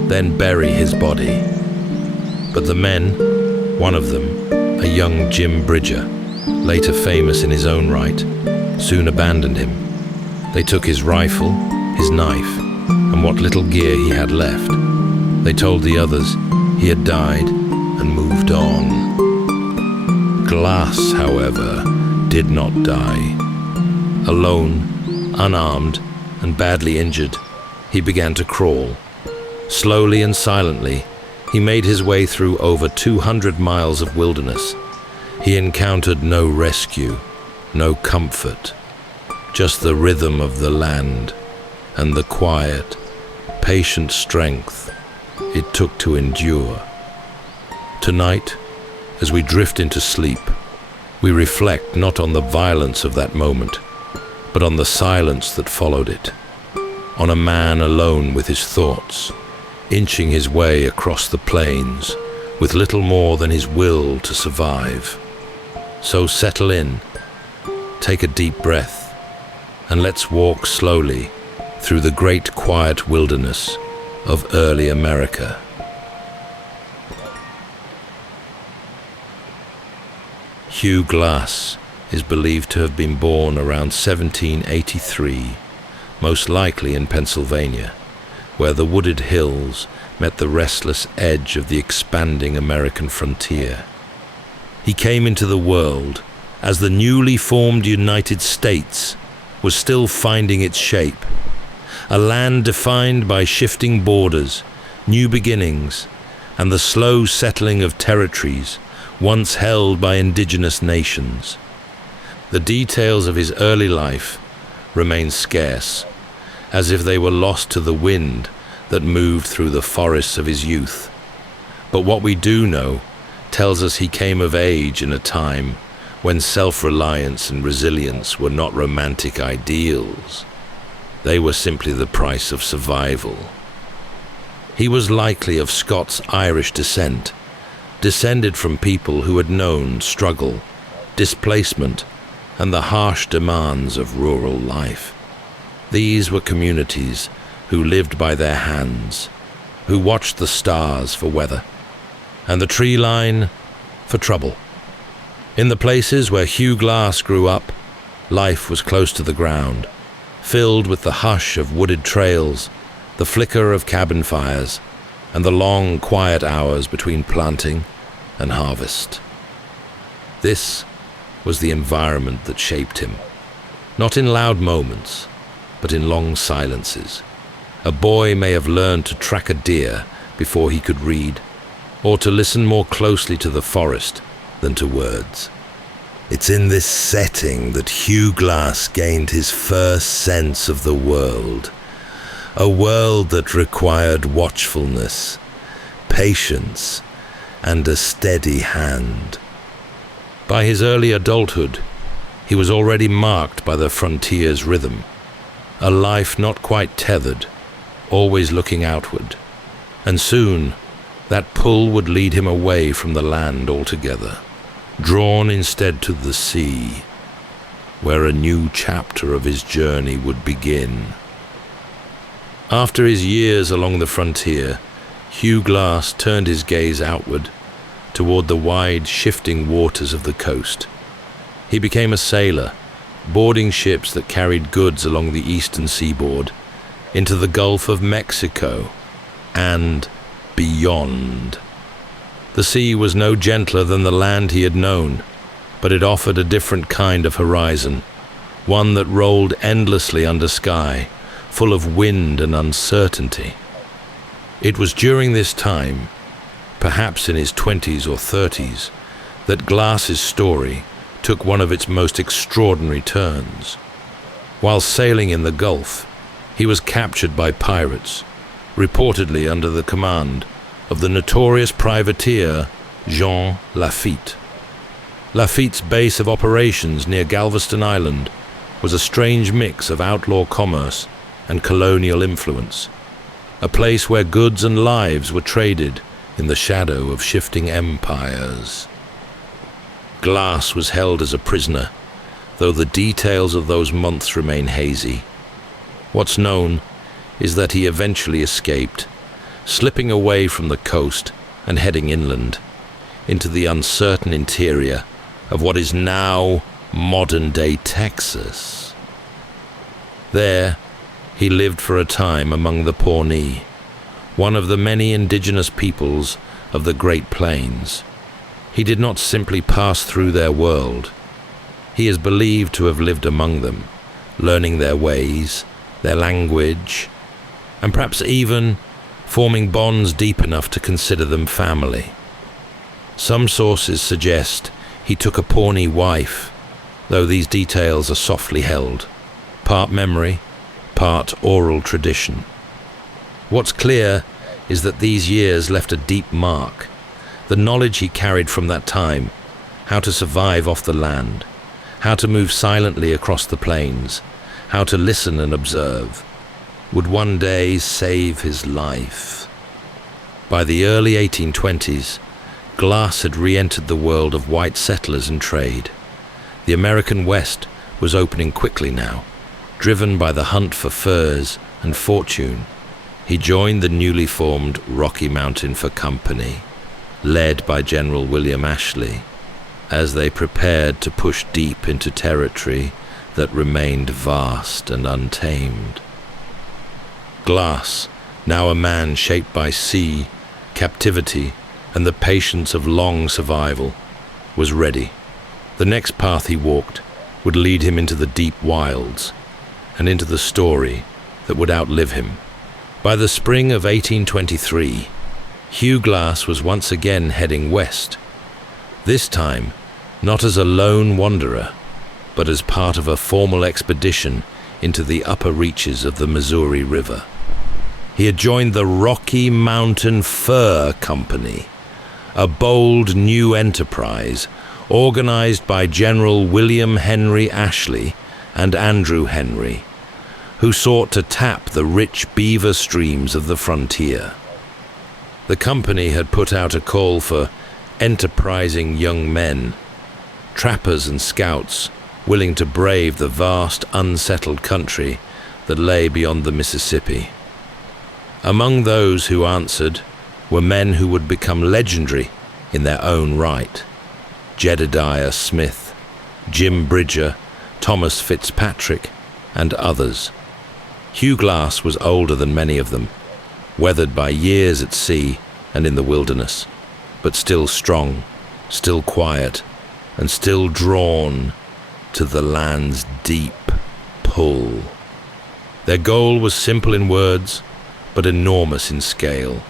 then bury his body. But the men, one of them, a young Jim Bridger, later famous in his own right, soon abandoned him. They took his rifle, his knife, and what little gear he had left. They told the others he had died and moved on. Glass, however, did not die. Alone, unarmed, and badly injured, he began to crawl. Slowly and silently, he made his way through over 200 miles of wilderness. He encountered no rescue, no comfort, just the rhythm of the land and the quiet, patient strength it took to endure. Tonight, as we drift into sleep, we reflect not on the violence of that moment, but on the silence that followed it, on a man alone with his thoughts, inching his way across the plains with little more than his will to survive. So settle in, take a deep breath, and let's walk slowly through the great quiet wilderness of early America. Hugh Glass is believed to have been born around 1783, most likely in Pennsylvania, where the wooded hills met the restless edge of the expanding American frontier. He came into the world as the newly formed United States was still finding its shape, a land defined by shifting borders, new beginnings, and the slow settling of territories once held by indigenous nations. The details of his early life remain scarce, as if they were lost to the wind that moved through the forests of his youth. But what we do know tells us he came of age in a time when self-reliance and resilience were not romantic ideals. They were simply the price of survival. He was likely of Scots-Irish descent, descended from people who had known struggle, displacement, and the harsh demands of rural life. These were communities who lived by their hands, who watched the stars for weather, and the tree line for trouble. In the places where Hugh Glass grew up, life was close to the ground, filled with the hush of wooded trails, the flicker of cabin fires, and the long, quiet hours between planting and harvest. This was the environment that shaped him, not in loud moments, but in long silences. A boy may have learned to track a deer before he could read, or to listen more closely to the forest than to words. It's in this setting that Hugh Glass gained his first sense of the world, a world that required watchfulness, patience, and a steady hand. By his early adulthood, he was already marked by the frontier's rhythm, a life not quite tethered, always looking outward, and soon that pull would lead him away from the land altogether, drawn instead to the sea, where a new chapter of his journey would begin. After his years along the frontier, Hugh Glass turned his gaze outward, toward the wide, shifting waters of the coast. He became a sailor, boarding ships that carried goods along the eastern seaboard, into the Gulf of Mexico, and beyond. The sea was no gentler than the land he had known, but it offered a different kind of horizon, one that rolled endlessly under sky, full of wind and uncertainty. It was during this time, perhaps in his 20s or 30s, that Glass's story took one of its most extraordinary turns. While sailing in the Gulf, he was captured by pirates, reportedly under the command of the notorious privateer Jean Lafitte. Lafitte's base of operations near Galveston Island was a strange mix of outlaw commerce and colonial influence, a place where goods and lives were traded in the shadow of shifting empires. Glass was held as a prisoner, though the details of those months remain hazy. What's known is that he eventually escaped, slipping away from the coast and heading inland, into the uncertain interior of what is now modern-day Texas. There, he lived for a time among the Pawnee, one of the many indigenous peoples of the Great Plains. He did not simply pass through their world. He is believed to have lived among them, learning their ways, their language, and perhaps even forming bonds deep enough to consider them family. Some sources suggest he took a Pawnee wife, though these details are softly held, part memory, part oral tradition. What's clear is that these years left a deep mark. The knowledge he carried from that time, how to survive off the land, how to move silently across the plains, how to listen and observe, would one day save his life. By the early 1820s, Glass had re-entered the world of white settlers and trade. The American West was opening quickly now, driven by the hunt for furs and fortune. He joined the newly formed Rocky Mountain Fur Company, led by General William Ashley, as they prepared to push deep into territory that remained vast and untamed. Glass, now a man shaped by sea, captivity, and the patience of long survival, was ready. The next path he walked would lead him into the deep wilds, and into the story that would outlive him. By the spring of 1823, Hugh Glass was once again heading west, this time not as a lone wanderer, but as part of a formal expedition into the upper reaches of the Missouri River. He had joined the Rocky Mountain Fur Company, a bold new enterprise organized by General William Henry Ashley and Andrew Henry, who sought to tap the rich beaver streams of the frontier. The company had put out a call for enterprising young men, trappers and scouts willing to brave the vast, unsettled country that lay beyond the Mississippi. Among those who answered were men who would become legendary in their own right: Jedediah Smith, Jim Bridger, Thomas Fitzpatrick, and others. Hugh Glass was older than many of them, weathered by years at sea and in the wilderness, but still strong, still quiet, and still drawn to the land's deep pull. Their goal was simple in words, but enormous in scale: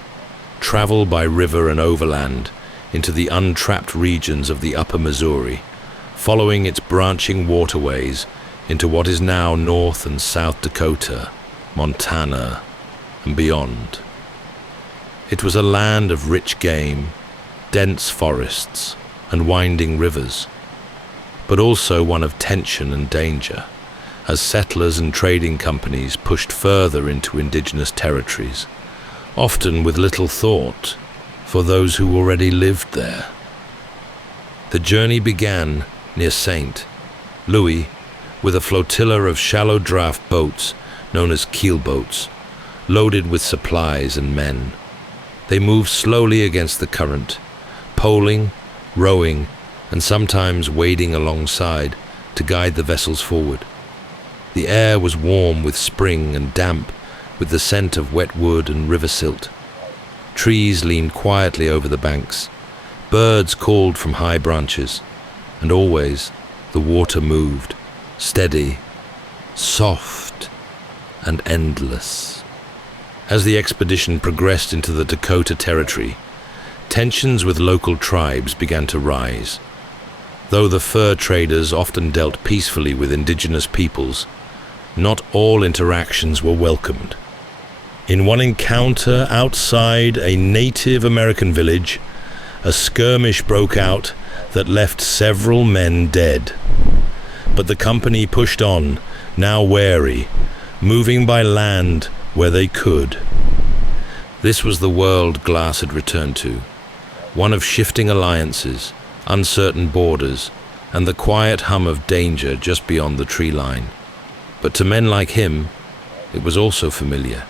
travel by river and overland into the untrapped regions of the upper Missouri, following its branching waterways into what is now North and South Dakota, Montana, and beyond. It was a land of rich game, dense forests, and winding rivers, but also one of tension and danger, as settlers and trading companies pushed further into indigenous territories, often with little thought for those who already lived there. The journey began near St. Louis with a flotilla of shallow draft boats known as keelboats, loaded with supplies and men. They moved slowly against the current, poling, rowing, and sometimes wading alongside to guide the vessels forward. The air was warm with spring and damp with the scent of wet wood and river silt. Trees leaned quietly over the banks, birds called from high branches, and always the water moved, steady, soft, and endless. As the expedition progressed into the Dakota Territory, tensions with local tribes began to rise. Though the fur traders often dealt peacefully with indigenous peoples, not all interactions were welcomed. In one encounter outside a Native American village, a skirmish broke out that left several men dead. But the company pushed on, now wary, moving by land where they could. This was the world Glass had returned to, one of shifting alliances, uncertain borders, and the quiet hum of danger just beyond the tree line. But to men like him, it was also familiar.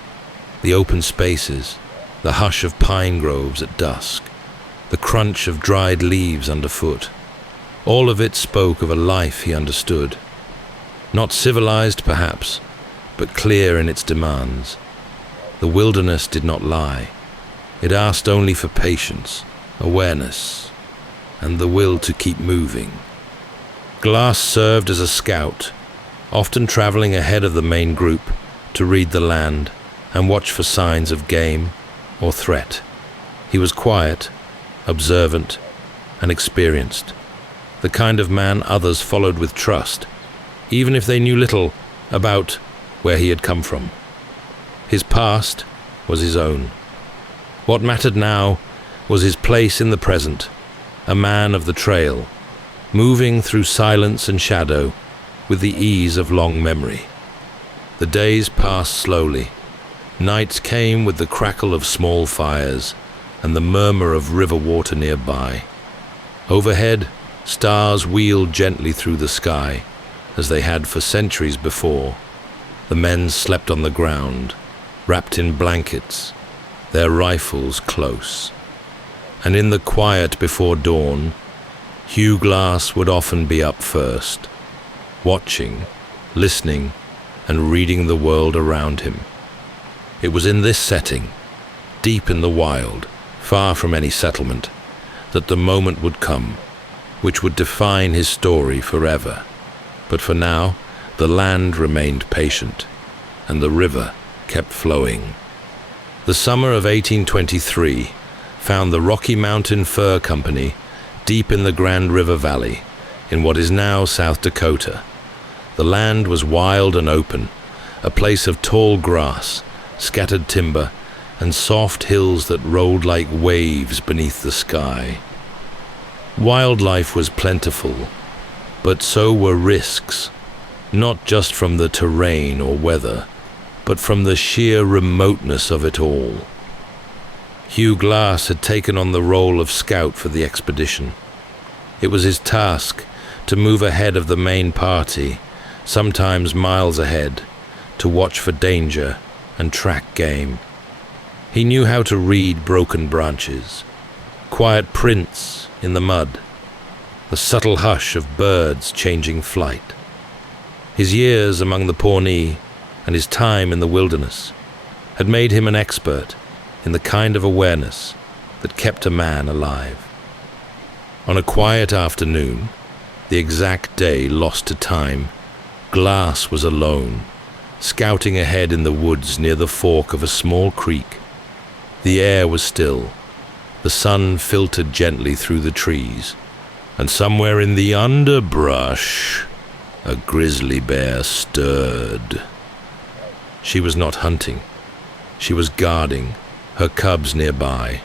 The open spaces, the hush of pine groves at dusk, the crunch of dried leaves underfoot. All of it spoke of a life he understood. Not civilized, perhaps, but clear in its demands. The wilderness did not lie. It asked only for patience, awareness, and the will to keep moving. Glass served as a scout, often traveling ahead of the main group to read the land and watch for signs of game or threat. He was quiet, observant, and experienced, the kind of man others followed with trust, even if they knew little about where he had come from. His past was his own. What mattered now was his place in the present, a man of the trail, moving through silence and shadow with the ease of long memory. The days passed slowly. Nights came with the crackle of small fires and the murmur of river water nearby. Overhead, stars wheeled gently through the sky, as they had for centuries before. The men slept on the ground, wrapped in blankets, their rifles close. And in the quiet before dawn, Hugh Glass would often be up first, watching, listening, and reading the world around him. It was in this setting, deep in the wild, far from any settlement, that the moment would come, which would define his story forever. But for now, the land remained patient, and the river kept flowing. The summer of 1823 found the Rocky Mountain Fur Company deep in the Grand River Valley, in what is now South Dakota, The land was wild and open, a place of tall grass, scattered timber, and soft hills that rolled like waves beneath the sky. Wildlife was plentiful, but so were risks, not just from the terrain or weather, but from the sheer remoteness of it all. Hugh Glass had taken on the role of scout for the expedition. It was his task to move ahead of the main party, sometimes miles ahead, to watch for danger and track game. He knew how to read broken branches, quiet prints in the mud, the subtle hush of birds changing flight. His years among the Pawnee and his time in the wilderness had made him an expert in the kind of awareness that kept a man alive. On a quiet afternoon, the exact day lost to time, Glass was alone, scouting ahead in the woods near the fork of a small creek. The air was still, the sun filtered gently through the trees, and somewhere in the underbrush, a grizzly bear stirred. She was not hunting. She was guarding, her cubs nearby,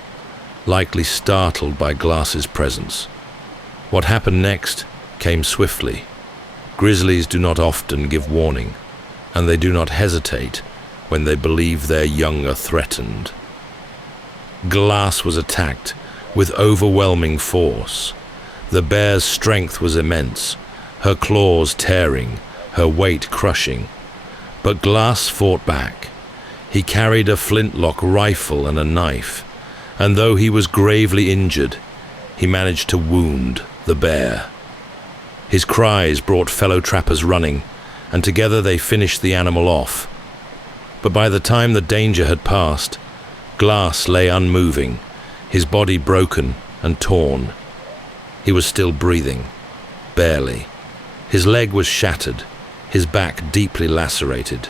likely startled by Glass's presence. What happened next came swiftly. Grizzlies do not often give warning, and they do not hesitate when they believe their young are threatened. Glass was attacked with overwhelming force. The bear's strength was immense, her claws tearing, her weight crushing. But Glass fought back. He carried a flintlock rifle and a knife, and though he was gravely injured, he managed to wound the bear. His cries brought fellow trappers running, and together they finished the animal off. But by the time the danger had passed, Glass lay unmoving, his body broken and torn. He was still breathing, barely. His leg was shattered, his back deeply lacerated,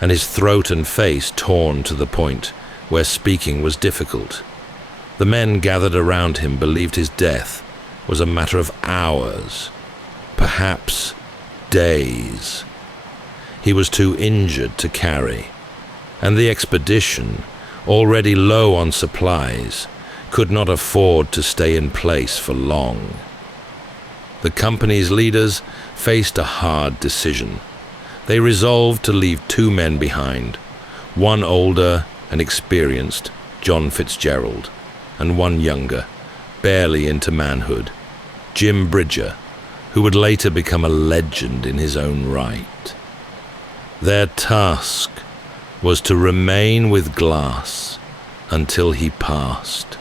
and his throat and face torn to the point where speaking was difficult. The men gathered around him believed his death was a matter of hours, perhaps days. He was too injured to carry, and the expedition, already low on supplies, could not afford to stay in place for long. The company's leaders faced a hard decision. They resolved to leave 2 men behind, one older and experienced, John Fitzgerald, and one younger, barely into manhood, Jim Bridger, who would later become a legend in his own right. Their task was to remain with Glass until he passed,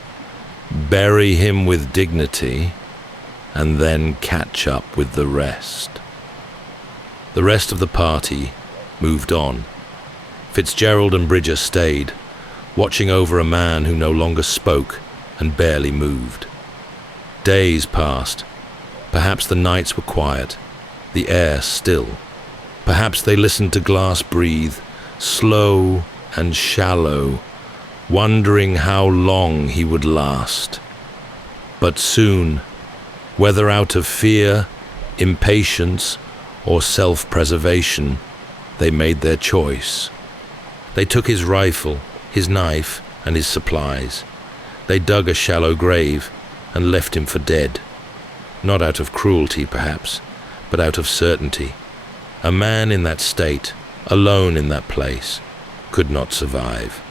bury him with dignity, and then catch up with the rest. The rest of the party moved on. Fitzgerald and Bridger stayed, watching over a man who no longer spoke and barely moved. Days passed. Perhaps the nights were quiet, the air still. Perhaps they listened to Glass breathe, slow and shallow, wondering how long he would last. But soon, whether out of fear, impatience, or self-preservation, they made their choice. They took his rifle, his knife, and his supplies. They dug a shallow grave and left him for dead. Not out of cruelty, perhaps, but out of certainty. A man in that state, alone in that place, could not survive.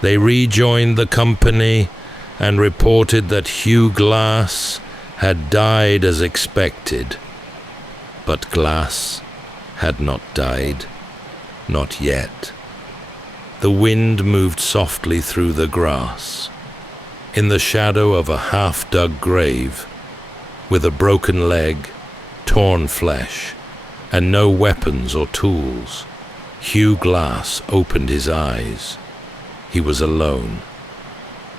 They rejoined the company and reported that Hugh Glass had died as expected. But Glass had not died, not yet. The wind moved softly through the grass. In the shadow of a half-dug grave, with a broken leg, torn flesh, and no weapons or tools, Hugh Glass opened his eyes. He was alone.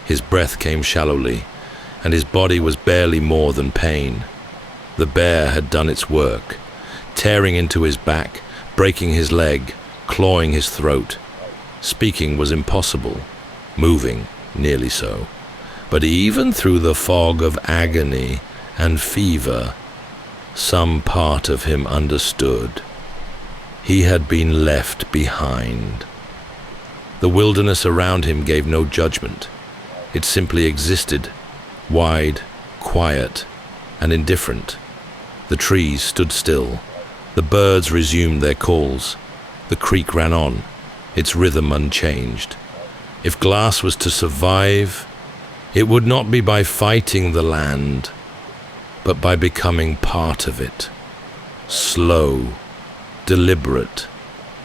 His breath came shallowly, and his body was barely more than pain. The bear had done its work, tearing into his back, breaking his leg, clawing his throat. Speaking was impossible, moving nearly so. But even through the fog of agony and fever, Some part of him understood. He had been left behind. The wilderness around him gave no judgment. It simply existed, wide, quiet, and indifferent. The trees stood still. The birds resumed their calls. The creek ran on, its rhythm unchanged. If Glass was to survive, it would not be by fighting the land, but by becoming part of it. Slow, deliberate,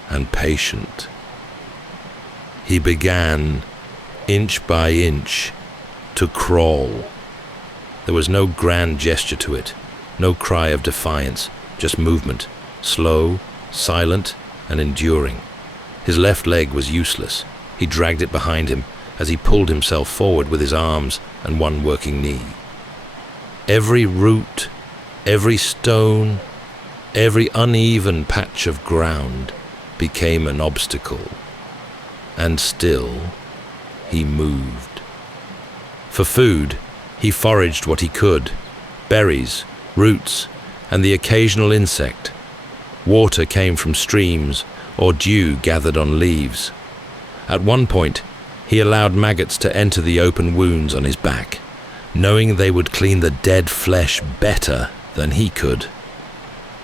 and patient. He began, inch by inch, to crawl. There was no grand gesture to it, no cry of defiance, just movement, slow, silent, and enduring. His left leg was useless. He dragged it behind him as he pulled himself forward with his arms and one working knee. Every root, every stone, every uneven patch of ground became an obstacle. And still, he moved. For food, he foraged what he could: berries, roots, and the occasional insect. Water came from streams or dew gathered on leaves. At one point, he allowed maggots to enter the open wounds on his back, knowing they would clean the dead flesh better than he could.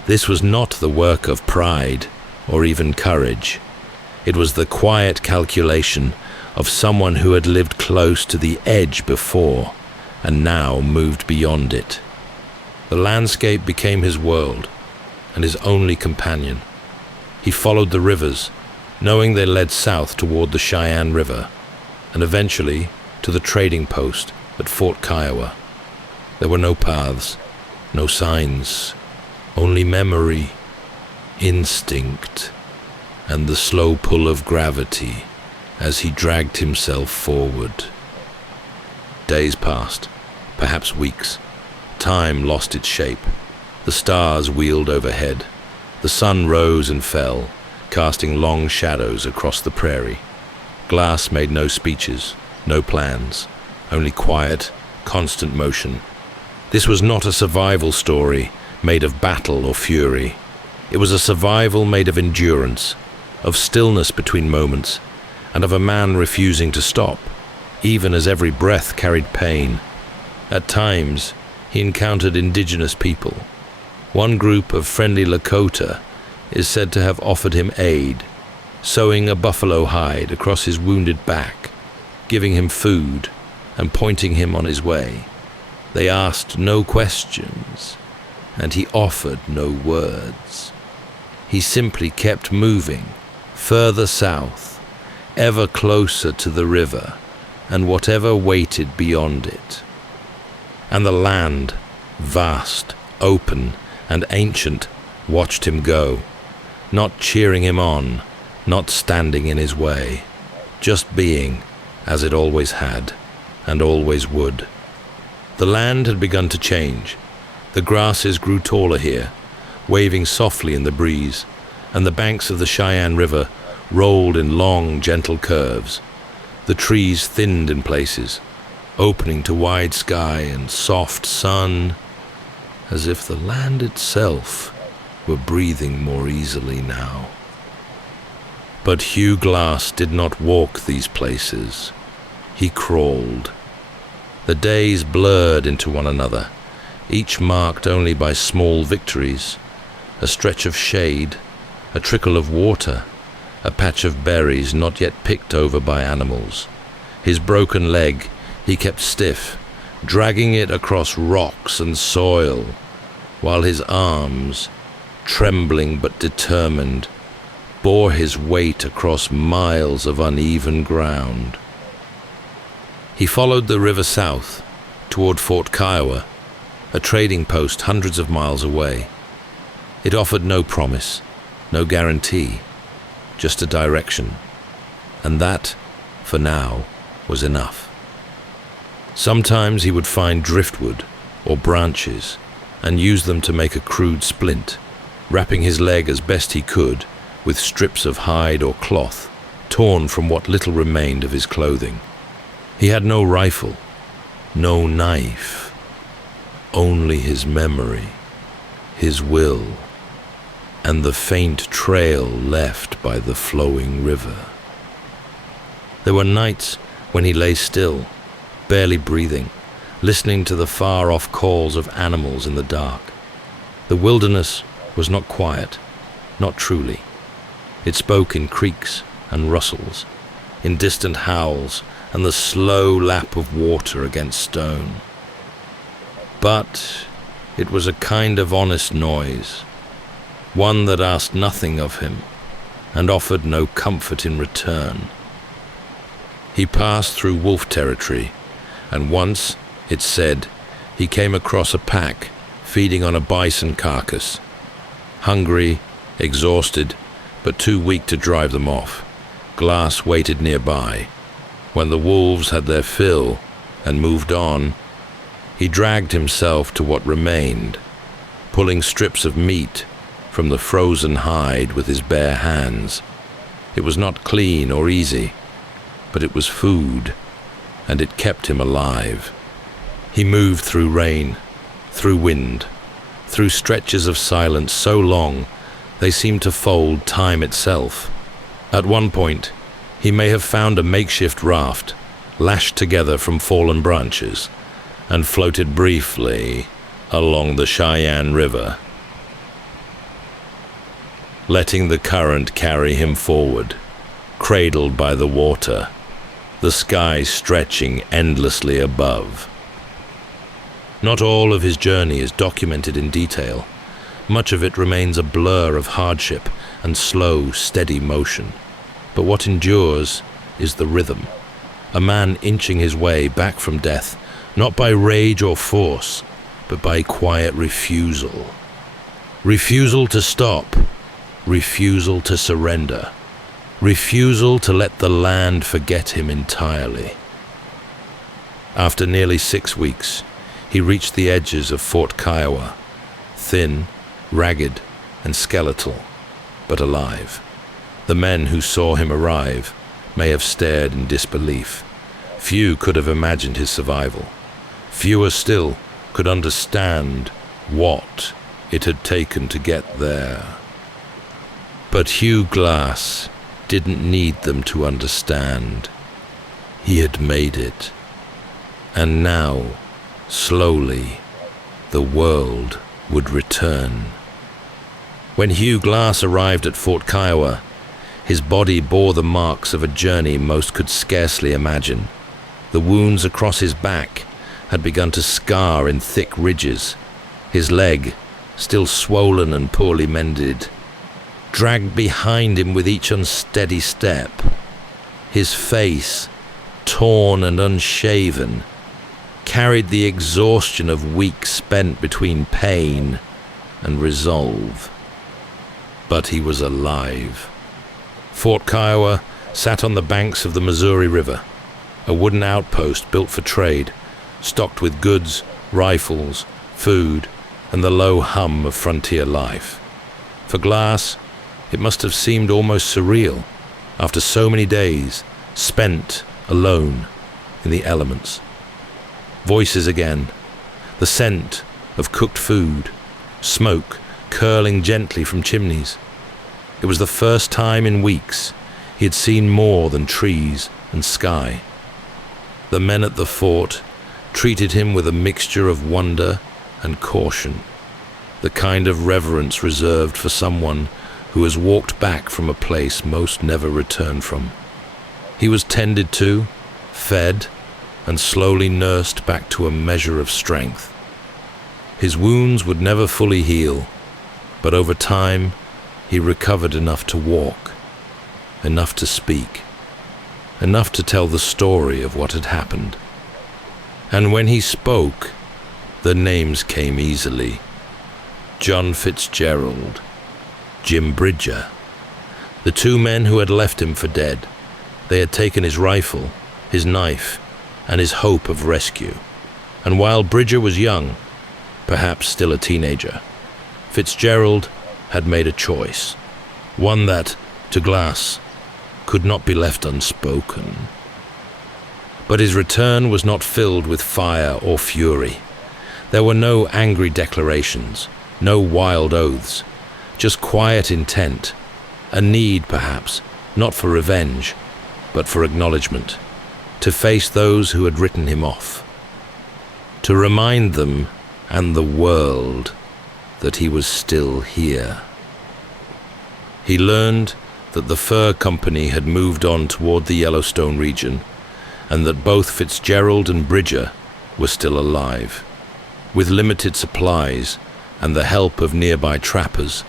This was not the work of pride or even courage. It was the quiet calculation of someone who had lived close to the edge before and now moved beyond it. The landscape became his world and his only companion. He followed the rivers, knowing they led south toward the Cheyenne River, and eventually to the trading post at Fort Kiowa. There were no paths, no signs, only memory, instinct, and the slow pull of gravity as he dragged himself forward. Days passed, perhaps weeks. Time lost its shape. The stars wheeled overhead. The sun rose and fell, casting long shadows across the prairie. Glass made no speeches, no plans, only quiet, constant motion. This was not a survival story made of battle or fury. It was a survival made of endurance, of stillness between moments, and of a man refusing to stop, even as every breath carried pain. At times, he encountered indigenous people. One group of friendly Lakota is said to have offered him aid, sewing a buffalo hide across his wounded back, giving him food, and pointing him on his way. They asked no questions, and he offered no words. He simply kept moving, further south, ever closer to the river, and whatever waited beyond it. And the land, vast, open, and ancient, watched him go, not cheering him on, not standing in his way, just being, as it always had, and always would. The land had begun to change. The grasses grew taller here, waving softly in the breeze, and the banks of the Cheyenne River rolled in long, gentle curves. The trees thinned in places, opening to wide sky and soft sun, as if the land itself were breathing more easily now. But Hugh Glass did not walk these places. He crawled. The days blurred into one another, each marked only by small victories: a stretch of shade, a trickle of water, a patch of berries not yet picked over by animals. His broken leg he kept stiff, dragging it across rocks and soil, while his arms, trembling but determined, bore his weight across miles of uneven ground. He followed the river south, toward Fort Kiowa, a trading post hundreds of miles away. It offered no promise, no guarantee, just a direction, and that, for now, was enough. Sometimes he would find driftwood or branches and use them to make a crude splint, wrapping his leg as best he could with strips of hide or cloth torn from what little remained of his clothing. He had no rifle, no knife, only his memory, his will, and the faint trail left by the flowing river. There were nights when he lay still, barely breathing, listening to the far-off calls of animals in the dark. The wilderness was not quiet, not truly. It spoke in creaks and rustles, in distant howls and the slow lap of water against stone. But it was a kind of honest noise, one that asked nothing of him and offered no comfort in return. He passed through wolf territory, and once, it said, he came across a pack feeding on a bison carcass. Hungry, exhausted, but too weak to drive them off, Glass waited nearby. When the wolves had their fill and moved on, he dragged himself to what remained, pulling strips of meat from the frozen hide with his bare hands. It was not clean or easy, but it was food, and it kept him alive. He moved through rain, through wind, through stretches of silence so long they seemed to fold time itself. At one point, he may have found a makeshift raft, lashed together from fallen branches, and floated briefly along the Cheyenne River, letting the current carry him forward, cradled by the water, the sky stretching endlessly above. Not all of his journey is documented in detail. Much of it remains a blur of hardship and slow, steady motion. But what endures is the rhythm, a man inching his way back from death, not by rage or force, but by quiet refusal. Refusal to stop, refusal to surrender, refusal to let the land forget him entirely. After nearly 6 weeks, he reached the edges of Fort Kiowa, thin, ragged, and skeletal, but alive. The men who saw him arrive may have stared in disbelief. Few could have imagined his survival. Fewer still could understand what it had taken to get there. But Hugh Glass didn't need them to understand. He had made it. And now, slowly, the world would return. When Hugh Glass arrived at Fort Kiowa, his body bore the marks of a journey most could scarcely imagine. The wounds across his back had begun to scar in thick ridges. His leg, still swollen and poorly mended, dragged behind him with each unsteady step. His face, torn and unshaven, carried the exhaustion of weeks spent between pain and resolve. But he was alive. Fort Kiowa sat on the banks of the Missouri River, a wooden outpost built for trade, stocked with goods, rifles, food, and the low hum of frontier life. For Glass, it must have seemed almost surreal, after so many days spent alone in the elements. Voices again, the scent of cooked food, smoke curling gently from chimneys. It was the first time in weeks he had seen more than trees and sky. The men at the fort treated him with a mixture of wonder and caution, the kind of reverence reserved for someone who has walked back from a place most never return from. He was tended to, fed, and slowly nursed back to a measure of strength. His wounds would never fully heal, but over time he recovered enough to walk, enough to speak, enough to tell the story of what had happened. And when he spoke, the names came easily. John Fitzgerald, Jim Bridger, the 2 men who had left him for dead. They had taken his rifle, his knife, and his hope of rescue. And while Bridger was young, perhaps still a teenager, Fitzgerald had made a choice, one that, to Glass, could not be left unspoken. But his return was not filled with fire or fury. There were no angry declarations, No wild oaths, just quiet intent, a need perhaps, not for revenge, but for acknowledgement, to face those who had written him off, to remind them and the world that he was still here. He learned that the fur company had moved on toward the Yellowstone region, and that both Fitzgerald and Bridger were still alive. With limited supplies and the help of nearby trappers,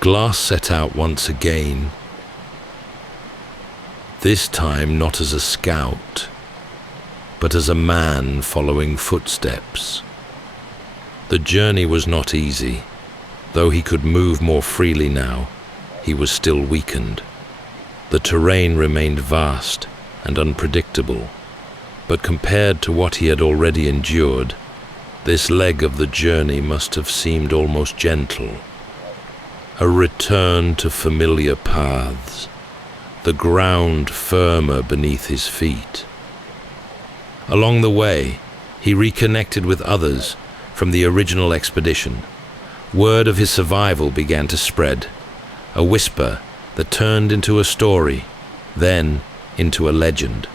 Glass set out once again. This time not as a scout, but as a man following footsteps. The journey was not easy. Though he could move more freely now, he was still weakened. The terrain remained vast and unpredictable, but compared to what he had already endured, this leg of the journey must have seemed almost gentle. A return to familiar paths, the ground firmer beneath his feet. Along the way, he reconnected with others from the original expedition. Word of his survival began to spread, a whisper that turned into a story, then into a legend.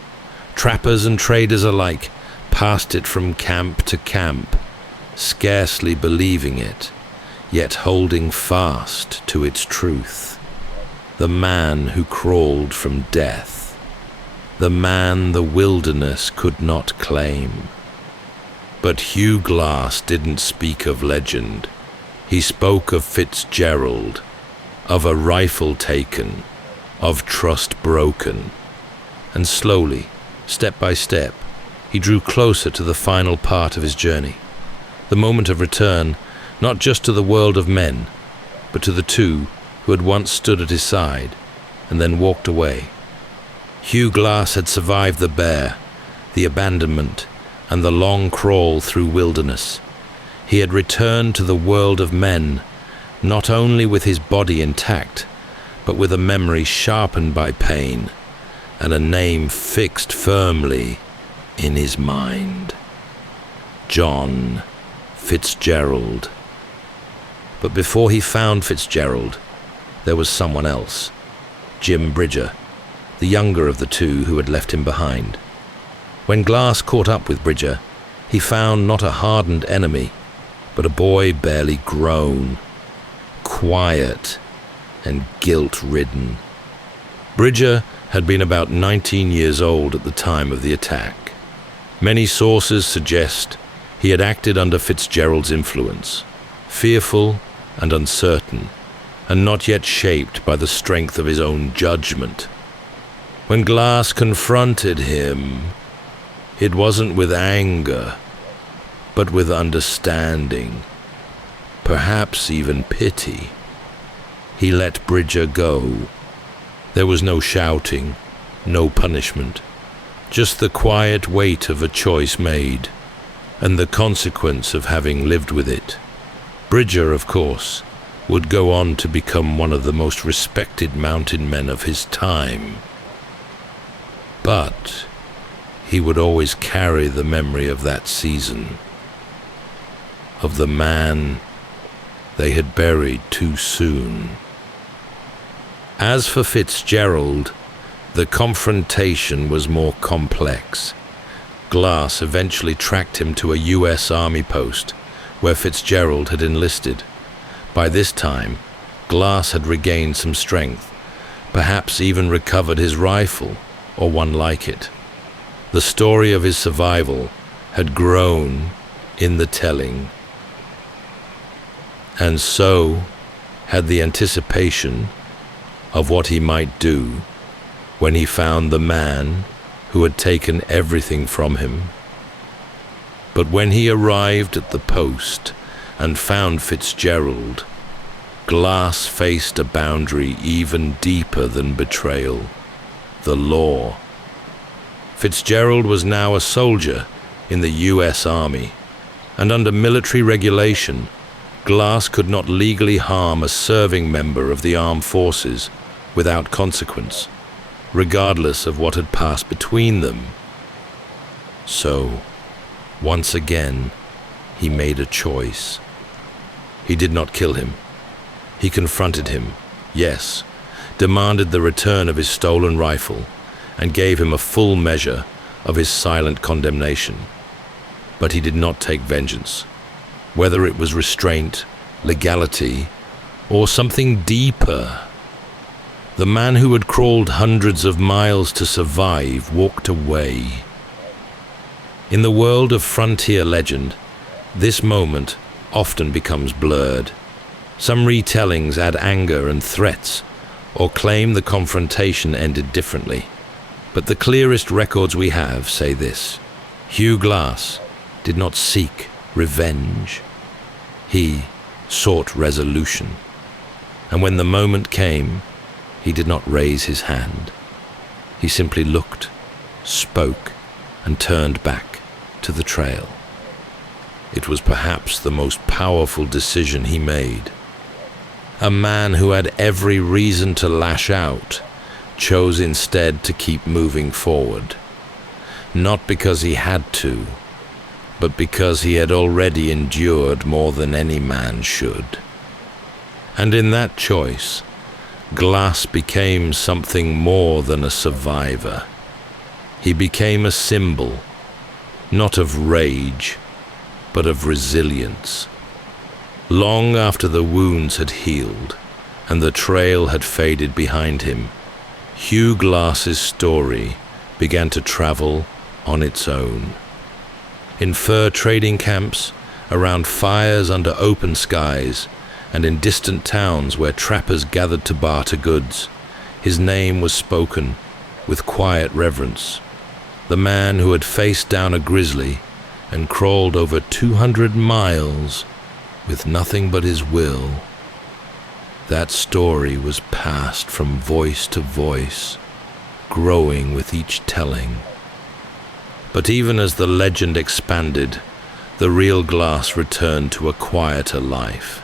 Trappers and traders alike passed it from camp to camp, scarcely believing it, yet holding fast to its truth. The man who crawled from death, the man the wilderness could not claim. But Hugh Glass didn't speak of legend. He spoke of Fitzgerald, of a rifle taken, of trust broken. And slowly, step by step, he drew closer to the final part of his journey. The moment of return, not just to the world of men, but to the two who had once stood at his side and then walked away. Hugh Glass had survived the bear, the abandonment, and the long crawl through wilderness. He had returned to the world of men, not only with his body intact, but with a memory sharpened by pain and a name fixed firmly in his mind. John Fitzgerald. But before he found Fitzgerald, there was someone else, Jim Bridger, the younger of the two who had left him behind. When Glass caught up with Bridger, he found not a hardened enemy, but a boy barely grown, quiet and guilt-ridden. Bridger had been about 19 years old at the time of the attack. Many sources suggest he had acted under Fitzgerald's influence, fearful and uncertain, and not yet shaped by the strength of his own judgment. When Glass confronted him, it wasn't with anger, but with understanding, perhaps even pity. He let Bridger go. There was no shouting, no punishment, just the quiet weight of a choice made, and the consequence of having lived with it. Bridger, of course, would go on to become one of the most respected mountain men of his time. But he would always carry the memory of that season, of the man they had buried too soon. As for Fitzgerald, the confrontation was more complex. Glass eventually tracked him to a U.S. Army post where Fitzgerald had enlisted. By this time, Glass had regained some strength, perhaps even recovered his rifle, or one like it. The story of his survival had grown in the telling, and so had the anticipation of what he might do when he found the man who had taken everything from him. But when he arrived at the post and found Fitzgerald, Glass faced a boundary even deeper than betrayal: the law. Fitzgerald was now a soldier in the U.S. Army, and under military regulation, Glass could not legally harm a serving member of the armed forces without consequence, regardless of what had passed between them. So, once again, he made a choice. He did not kill him. He confronted him, yes, demanded the return of his stolen rifle, and gave him a full measure of his silent condemnation. But he did not take vengeance. Whether it was restraint, legality, or something deeper. The man who had crawled hundreds of miles to survive walked away. In the world of frontier legend, this moment often becomes blurred. Some retellings add anger and threats, or claim the confrontation ended differently. But the clearest records we have say this: Hugh Glass did not seek revenge. He sought resolution. And when the moment came, he did not raise his hand. He simply looked, spoke, and turned back to the trail. It was perhaps the most powerful decision he made. A man who had every reason to lash out chose instead to keep moving forward. Not because he had to, but because he had already endured more than any man should. And in that choice, Glass became something more than a survivor. He became a symbol, not of rage, but of resilience. Long after the wounds had healed and the trail had faded behind him, Hugh Glass's story began to travel on its own. In fur trading camps, around fires under open skies, and in distant towns where trappers gathered to barter goods, his name was spoken with quiet reverence. The man who had faced down a grizzly and crawled over 200 miles with nothing but his will. That story was passed from voice to voice, growing with each telling. But even as the legend expanded, the real Glass returned to a quieter life.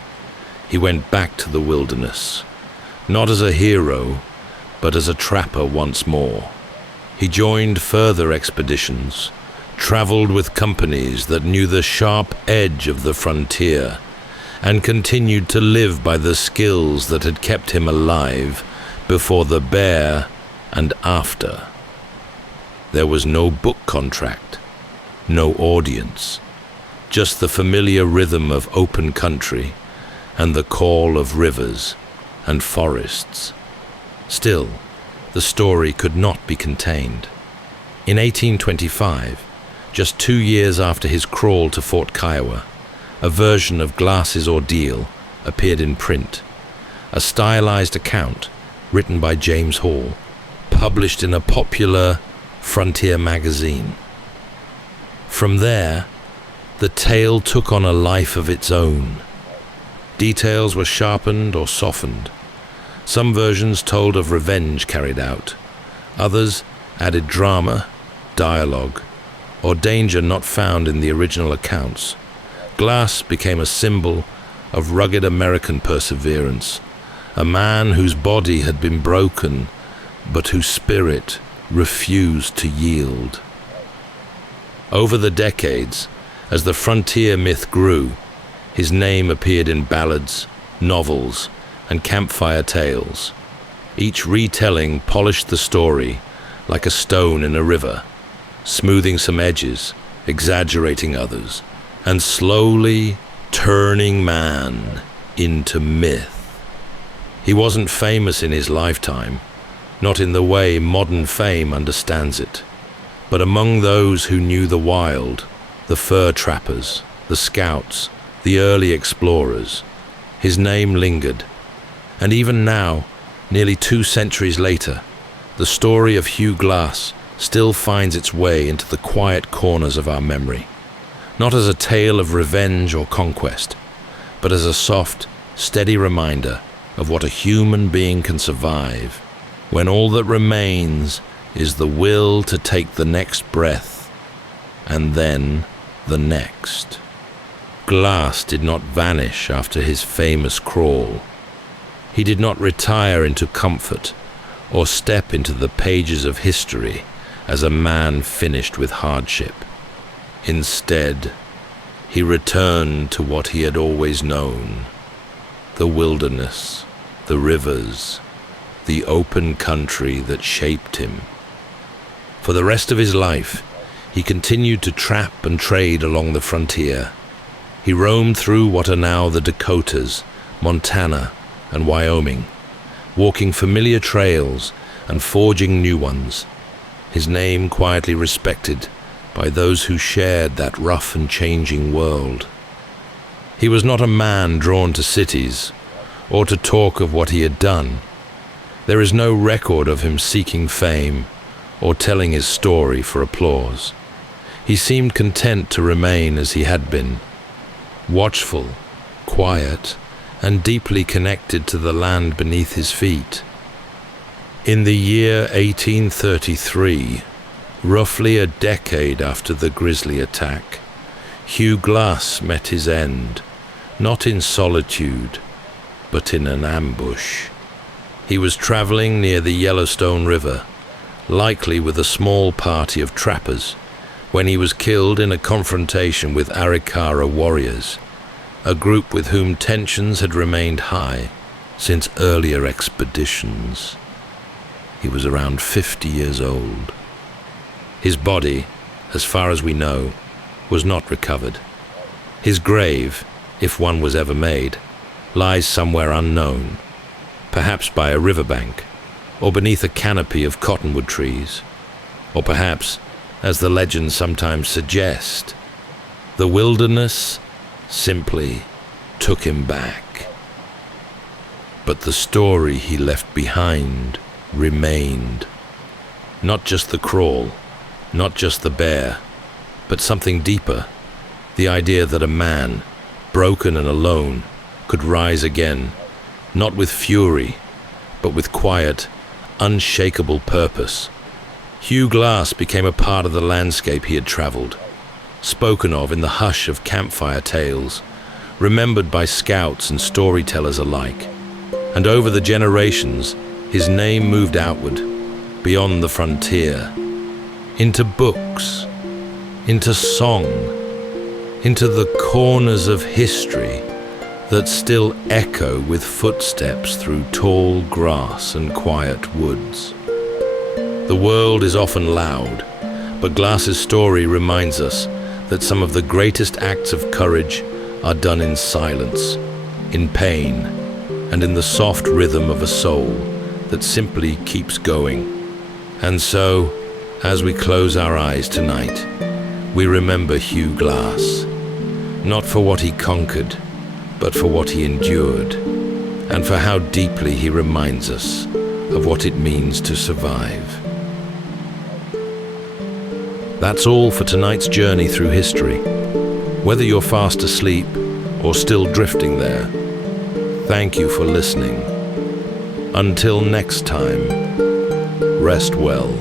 He went back to the wilderness, not as a hero, but as a trapper once more. He joined further expeditions, traveled with companies that knew the sharp edge of the frontier, and continued to live by the skills that had kept him alive before the bear and after. There was no book contract, no audience, just the familiar rhythm of open country and the call of rivers and forests. Still, the story could not be contained. In 1825, just 2 years after his crawl to Fort Kiowa, a version of Glass's ordeal appeared in print, a stylized account written by James Hall, published in a popular frontier magazine. From there, the tale took on a life of its own. Details were sharpened or softened. Some versions told of revenge carried out. Others added drama, dialogue, or danger not found in the original accounts. Glass became a symbol of rugged American perseverance, a man whose body had been broken, but whose spirit refused to yield. Over the decades, as the frontier myth grew, his name appeared in ballads, novels, and campfire tales. Each retelling polished the story like a stone in a river, smoothing some edges, exaggerating others, and slowly turning man into myth. He wasn't famous in his lifetime, not in the way modern fame understands it, but among those who knew the wild, the fur trappers, the scouts, the early explorers, his name lingered. And even now, nearly 2 centuries later, the story of Hugh Glass still finds its way into the quiet corners of our memory, not as a tale of revenge or conquest, but as a soft, steady reminder of what a human being can survive when all that remains is the will to take the next breath, and then the next. Glass did not vanish after his famous crawl. He did not retire into comfort or step into the pages of history as a man finished with hardship. Instead, he returned to what he had always known, the wilderness, the rivers, the open country that shaped him. For the rest of his life, he continued to trap and trade along the frontier. He roamed through what are now the Dakotas, Montana, and Wyoming, walking familiar trails and forging new ones, his name quietly respected by those who shared that rough and changing world. He was not a man drawn to cities or to talk of what he had done. There is no record of him seeking fame or telling his story for applause. He seemed content to remain as he had been, watchful, quiet, and deeply connected to the land beneath his feet. In the year 1833, roughly a decade after the grisly attack, Hugh Glass met his end, not in solitude, but in an ambush. He was traveling near the Yellowstone River, likely with a small party of trappers, when he was killed in a confrontation with Arikara warriors, a group with whom tensions had remained high since earlier expeditions. He was around 50 years old. His body, as far as we know, was not recovered. His grave, if one was ever made, lies somewhere unknown, perhaps by a riverbank, or beneath a canopy of cottonwood trees, or perhaps, as the legends sometimes suggest, the wilderness simply took him back. But the story he left behind remained. Not just the crawl, not just the bear, but something deeper, the idea that a man, broken and alone, could rise again, not with fury, but with quiet, unshakable purpose. Hugh Glass became a part of the landscape he had traveled, spoken of in the hush of campfire tales, remembered by scouts and storytellers alike. And over the generations, his name moved outward, beyond the frontier, into books, into song, into the corners of history that still echo with footsteps through tall grass and quiet woods. The world is often loud, but Glass's story reminds us that some of the greatest acts of courage are done in silence, in pain, and in the soft rhythm of a soul that simply keeps going. And so, as we close our eyes tonight, we remember Hugh Glass, not for what he conquered, but for what he endured, and for how deeply he reminds us of what it means to survive. That's all for tonight's journey through history. Whether you're fast asleep or still drifting there, thank you for listening. Until next time, rest well.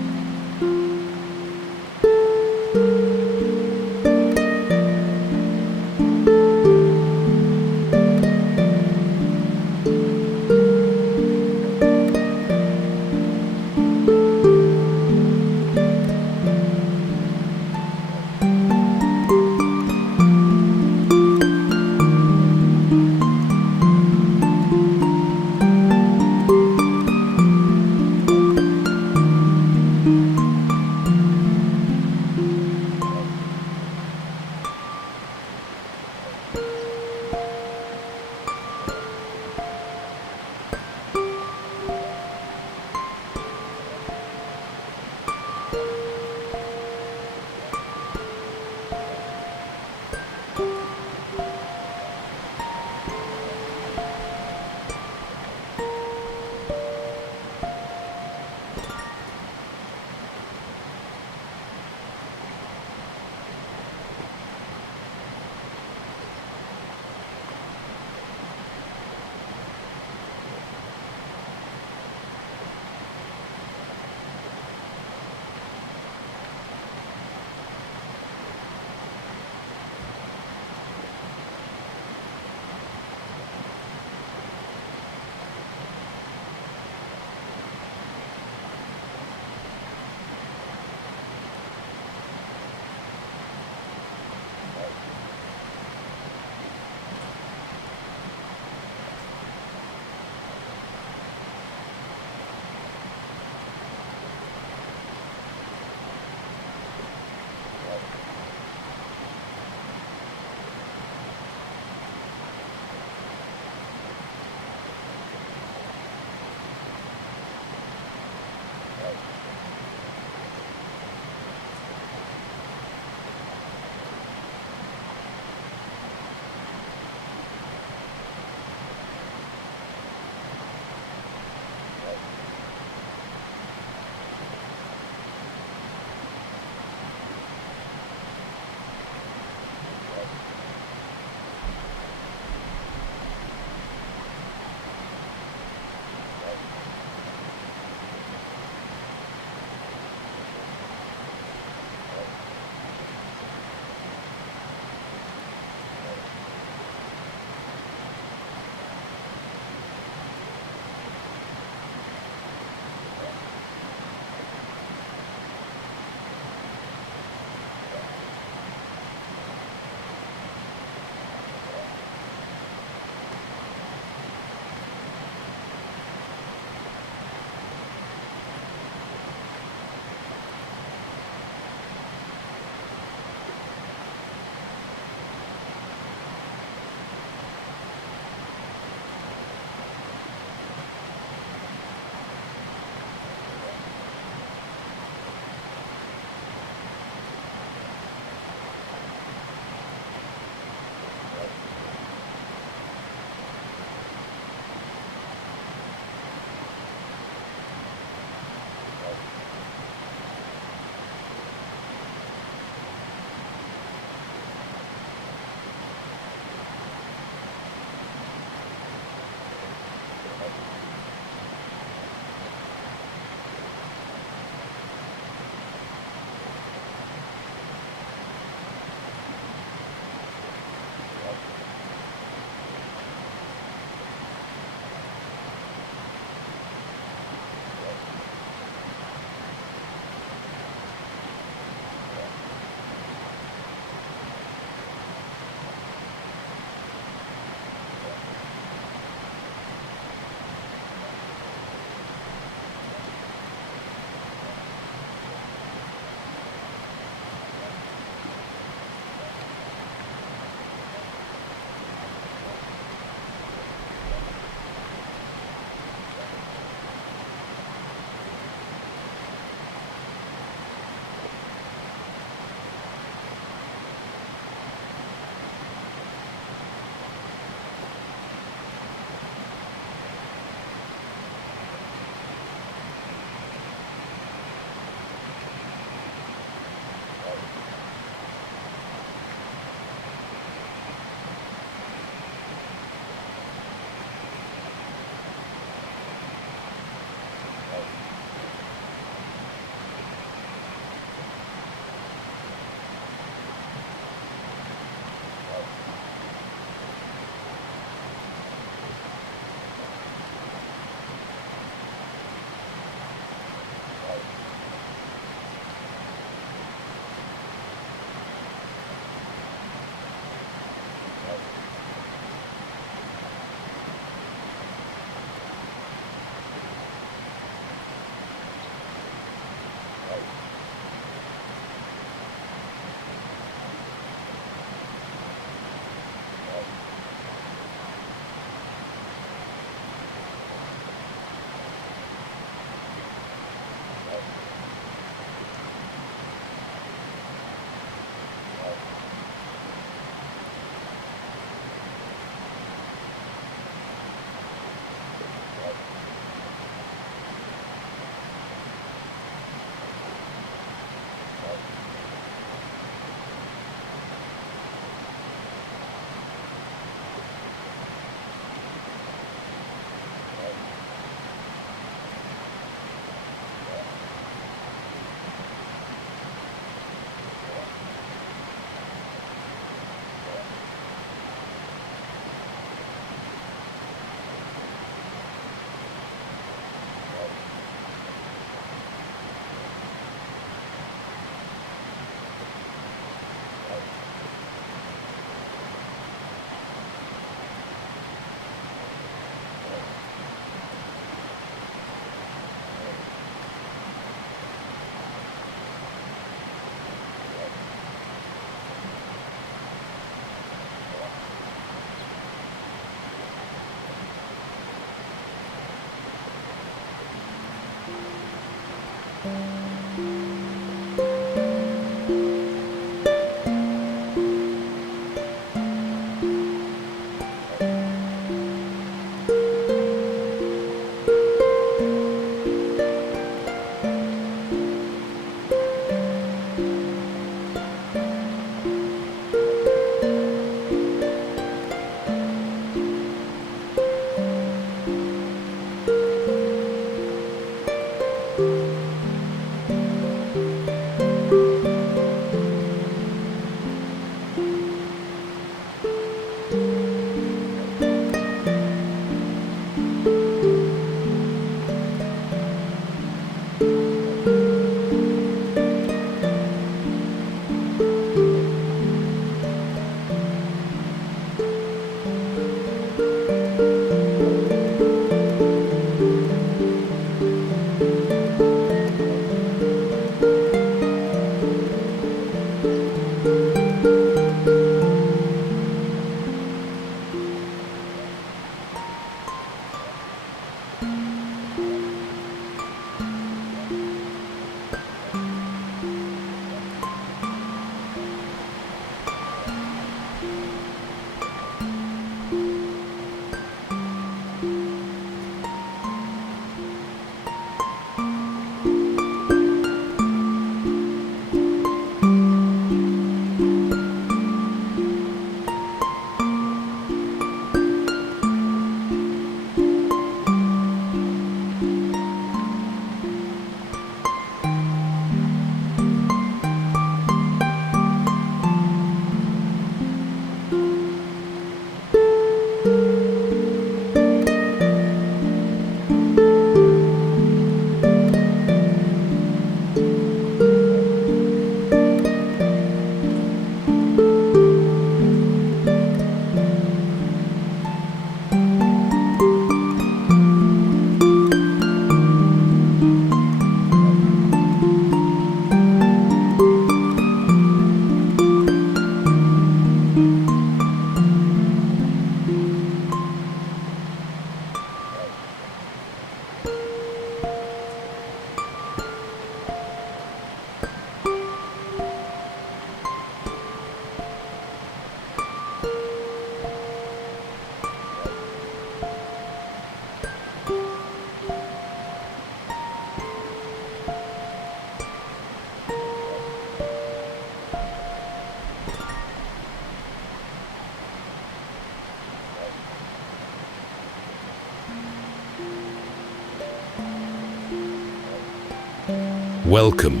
Welcome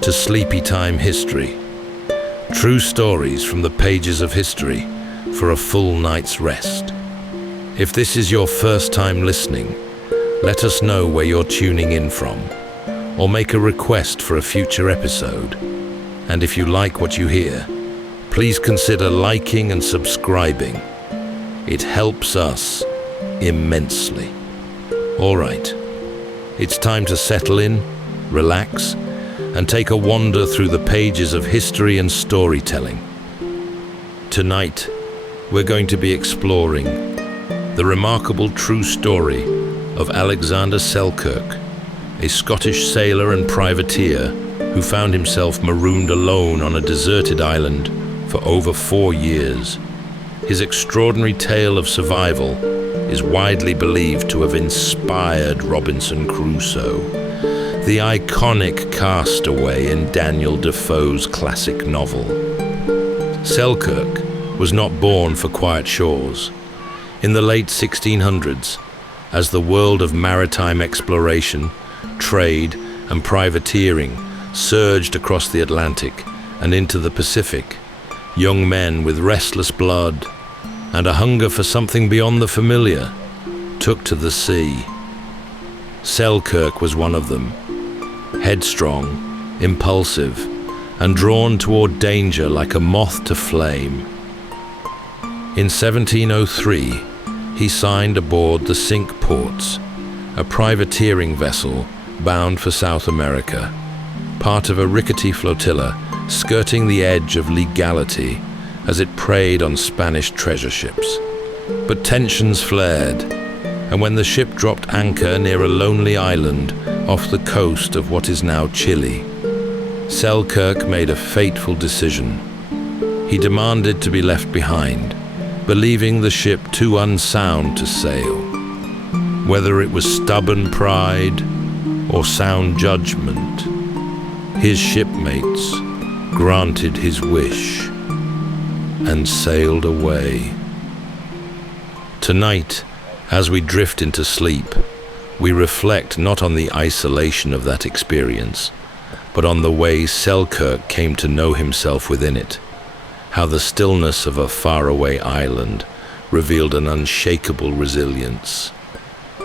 to Sleepytime History. True stories from the pages of history for a full night's rest. If this is your first time listening, let us know where you're tuning in from, or make a request for a future episode. And if you like what you hear, please consider liking and subscribing. It helps us immensely. All right, it's time to settle in, relax, and take a wander through the pages of history and storytelling. Tonight, we're going to be exploring the remarkable true story of Alexander Selkirk, a Scottish sailor and privateer who found himself marooned alone on a deserted island for over 4 years. His extraordinary tale of survival is widely believed to have inspired Robinson Crusoe, the iconic Castaway in Daniel Defoe's classic novel. Selkirk was not born for quiet shores. In the late 1600s, as the world of maritime exploration, trade, and privateering surged across the Atlantic and into the Pacific, young men with restless blood and a hunger for something beyond the familiar took to the sea. Selkirk was one of them. Headstrong, impulsive, and drawn toward danger like a moth to flame. In 1703, he signed aboard the Cinque Ports, a privateering vessel bound for South America, part of a rickety flotilla skirting the edge of legality as it preyed on Spanish treasure ships. But tensions flared, and when the ship dropped anchor near a lonely island off the coast of what is now Chile, Selkirk made a fateful decision. He demanded to be left behind, believing the ship too unsound to sail. Whether it was stubborn pride or sound judgment, his shipmates granted his wish and sailed away. Tonight, as we drift into sleep, we reflect not on the isolation of that experience, but on the way Selkirk came to know himself within it, how the stillness of a faraway island revealed an unshakable resilience,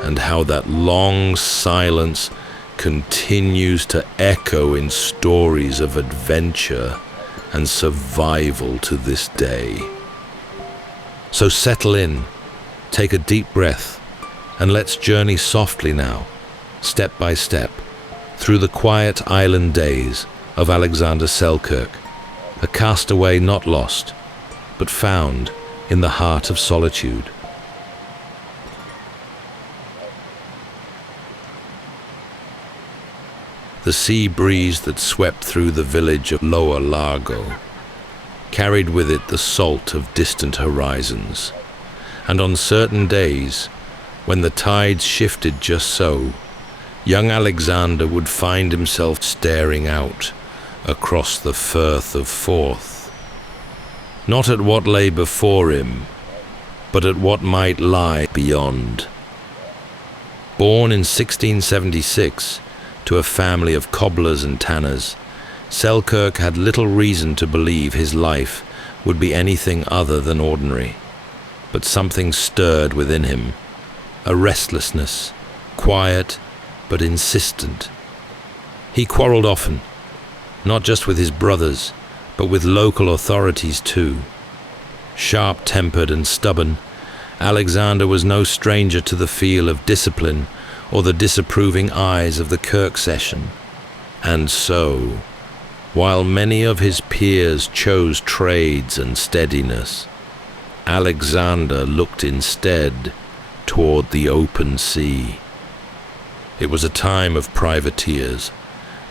and how that long silence continues to echo in stories of adventure and survival to this day. So settle in, take a deep breath, and let's journey softly now, step by step, through the quiet island days of Alexander Selkirk, a castaway not lost, but found in the heart of solitude. The sea breeze that swept through the village of Lower Largo carried with it the salt of distant horizons, and on certain days, when the tides shifted just so, young Alexander would find himself staring out across the Firth of Forth, not at what lay before him, but at what might lie beyond. Born in 1676 to a family of cobblers and tanners, Selkirk had little reason to believe his life would be anything other than ordinary. But something stirred within him, a restlessness, quiet but insistent. He quarreled often, not just with his brothers, but with local authorities too. Sharp-tempered and stubborn, Alexander was no stranger to the feel of discipline or the disapproving eyes of the Kirk session. And so, while many of his peers chose trades and steadiness, Alexander looked instead toward the open sea. It was a time of privateers,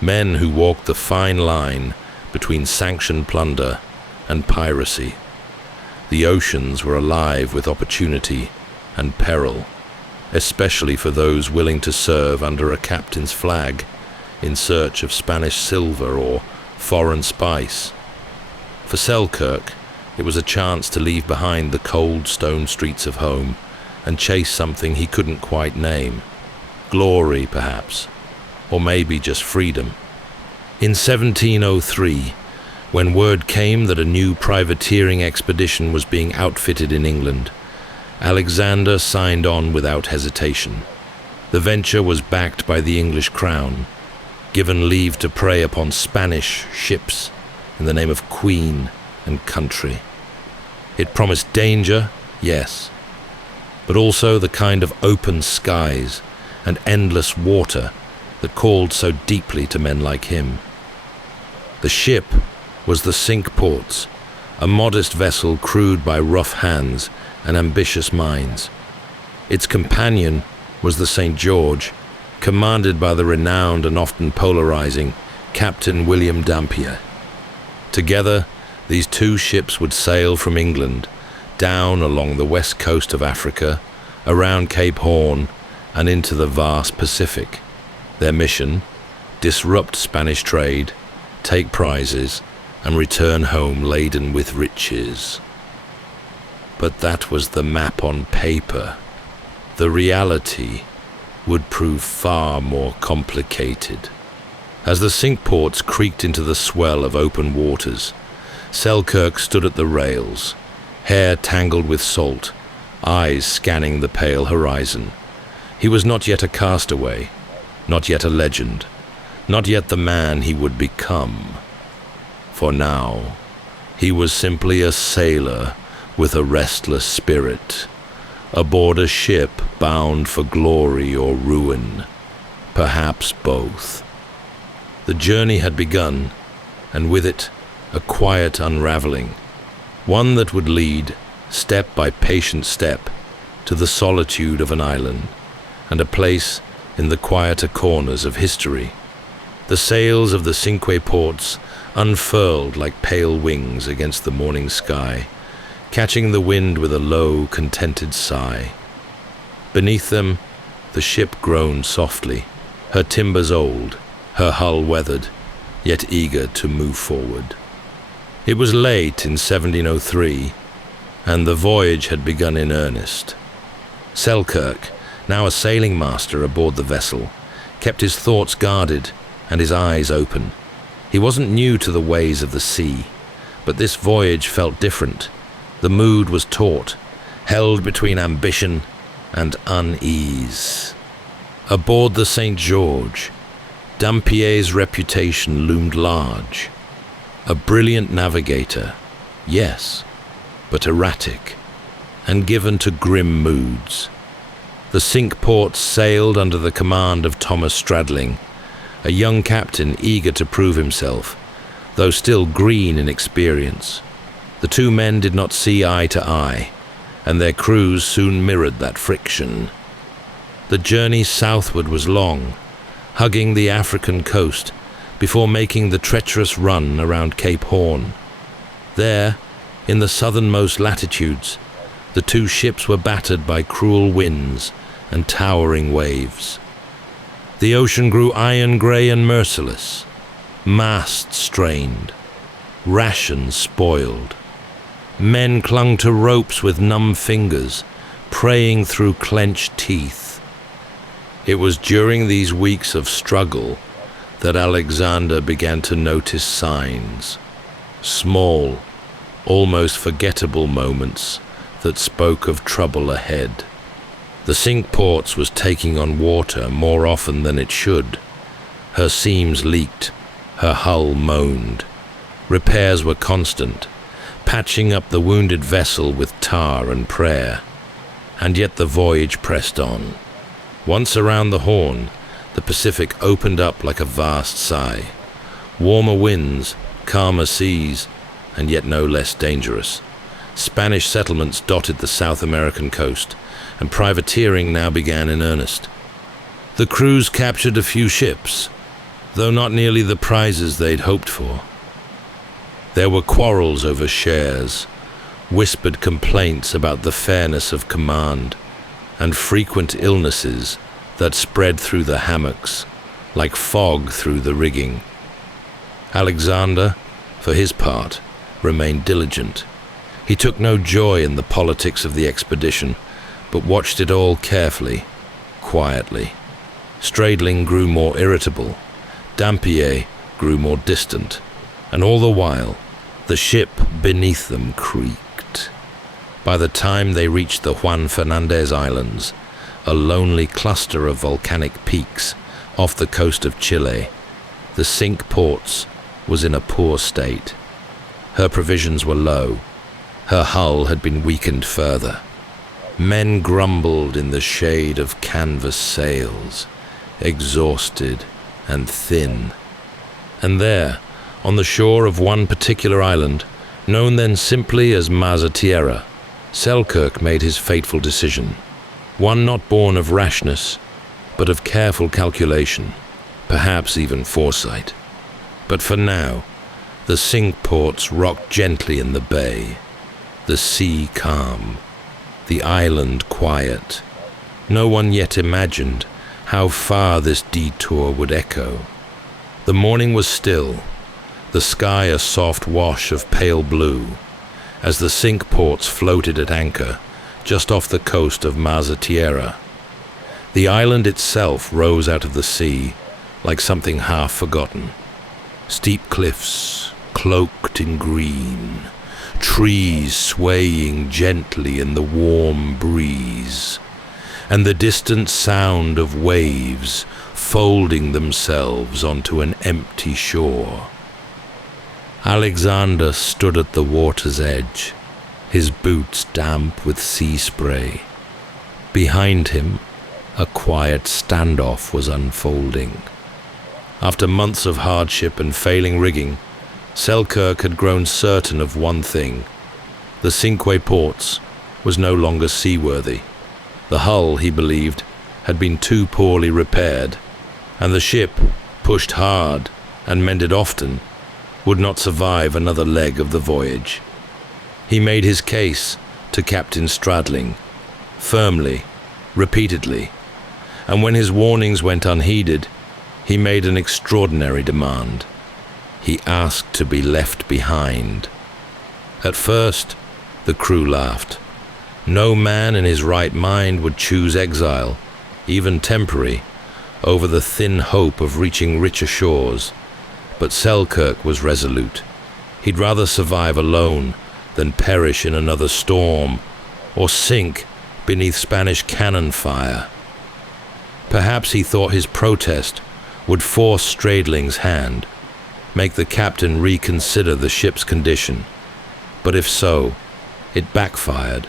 men who walked the fine line between sanctioned plunder and piracy. The oceans were alive with opportunity and peril, especially for those willing to serve under a captain's flag in search of Spanish silver or foreign spice. For Selkirk, it was a chance to leave behind the cold stone streets of home and chase something he couldn't quite name. Glory, perhaps, or maybe just freedom. In 1703, when word came that a new privateering expedition was being outfitted in England, Alexander signed on without hesitation. The venture was backed by the English crown, given leave to prey upon Spanish ships in the name of Queen and country. It promised danger, yes, but also the kind of open skies and endless water that called so deeply to men like him. The ship was the Cinque Ports, a modest vessel crewed by rough hands and ambitious minds. Its companion was the St. George, commanded by the renowned and often polarizing Captain William Dampier. Together, these two ships would sail from England down along the west coast of Africa, around Cape Horn, and into the vast Pacific. Their mission: disrupt Spanish trade, take prizes, and return home laden with riches. But that was the map on paper. The reality would prove far more complicated. As the Cinque Ports creaked into the swell of open waters, Selkirk stood at the rails, hair tangled with salt, eyes scanning the pale horizon. He was not yet a castaway, not yet a legend, not yet the man he would become. For now, he was simply a sailor with a restless spirit, aboard a ship bound for glory or ruin, perhaps both. The journey had begun, and with it, a quiet unraveling, one that would lead, step by patient step, to the solitude of an island, and a place in the quieter corners of history. The sails of the Cinque Ports unfurled like pale wings against the morning sky, catching the wind with a low, contented sigh. Beneath them, the ship groaned softly, her timbers old, her hull weathered, yet eager to move forward. It was late in 1703, and the voyage had begun in earnest. Selkirk, now a sailing master aboard the vessel, kept his thoughts guarded and his eyes open. He wasn't new to the ways of the sea, but this voyage felt different. The mood was taut, held between ambition and unease. Aboard the St. George, Dampier's reputation loomed large. A brilliant navigator, yes, but erratic, and given to grim moods. The Cinque Ports sailed under the command of Thomas Stradling, a young captain eager to prove himself, though still green in experience. The two men did not see eye to eye, and their crews soon mirrored that friction. The journey southward was long, hugging the African coast before making the treacherous run around Cape Horn. There, in the southernmost latitudes, the two ships were battered by cruel winds and towering waves. The ocean grew iron-grey and merciless, masts strained, rations spoiled. Men clung to ropes with numb fingers, praying through clenched teeth. It was during these weeks of struggle that Alexander began to notice signs, small, almost forgettable moments that spoke of trouble ahead. The Cinque Ports was taking on water more often than it should. Her seams leaked, her hull moaned. Repairs were constant, patching up the wounded vessel with tar and prayer. And yet the voyage pressed on. Once around the Horn, the Pacific opened up like a vast sigh. Warmer winds, calmer seas, and yet no less dangerous. Spanish settlements dotted the South American coast, and privateering now began in earnest. The crews captured a few ships, though not nearly the prizes they'd hoped for. There were quarrels over shares, whispered complaints about the fairness of command, and frequent illnesses that spread through the hammocks like fog through the rigging. Alexander, for his part, remained diligent. He took no joy in the politics of the expedition, but watched it all carefully, quietly. Stradling grew more irritable, Dampier grew more distant, and all the while, the ship beneath them creaked. By the time they reached the Juan Fernandez Islands, a lonely cluster of volcanic peaks off the coast of Chile, the Cinque Ports was in a poor state. Her provisions were low. Her hull had been weakened further. Men grumbled in the shade of canvas sails, exhausted and thin. And there, on the shore of one particular island, known then simply as Mazatierra, Selkirk made his fateful decision, one not born of rashness, but of careful calculation, perhaps even foresight. But for now, the Cinque Ports rocked gently in the bay, the sea calm, the island quiet. No one yet imagined how far this detour would echo. The morning was still, the sky a soft wash of pale blue, as the Cinque Ports floated at anchor just off the coast of Mazatierra. The island itself rose out of the sea like something half forgotten. Steep cliffs, cloaked in green, trees swaying gently in the warm breeze, and the distant sound of waves folding themselves onto an empty shore. Alexander stood at the water's edge, his boots damp with sea spray. Behind him, a quiet standoff was unfolding. After months of hardship and failing rigging, Selkirk had grown certain of one thing. The Cinque Ports was no longer seaworthy. The hull, he believed, had been too poorly repaired, and the ship, pushed hard and mended often, would not survive another leg of the voyage. He made his case to Captain Stradling, firmly, repeatedly, and when his warnings went unheeded, he made an extraordinary demand. He asked to be left behind. At first, the crew laughed. No man in his right mind would choose exile, even temporary, over the thin hope of reaching richer shores. But Selkirk was resolute. He'd rather survive alone than perish in another storm or sink beneath Spanish cannon fire. Perhaps he thought his protest would force Stradling's hand, make the captain reconsider the ship's condition. But if so, it backfired.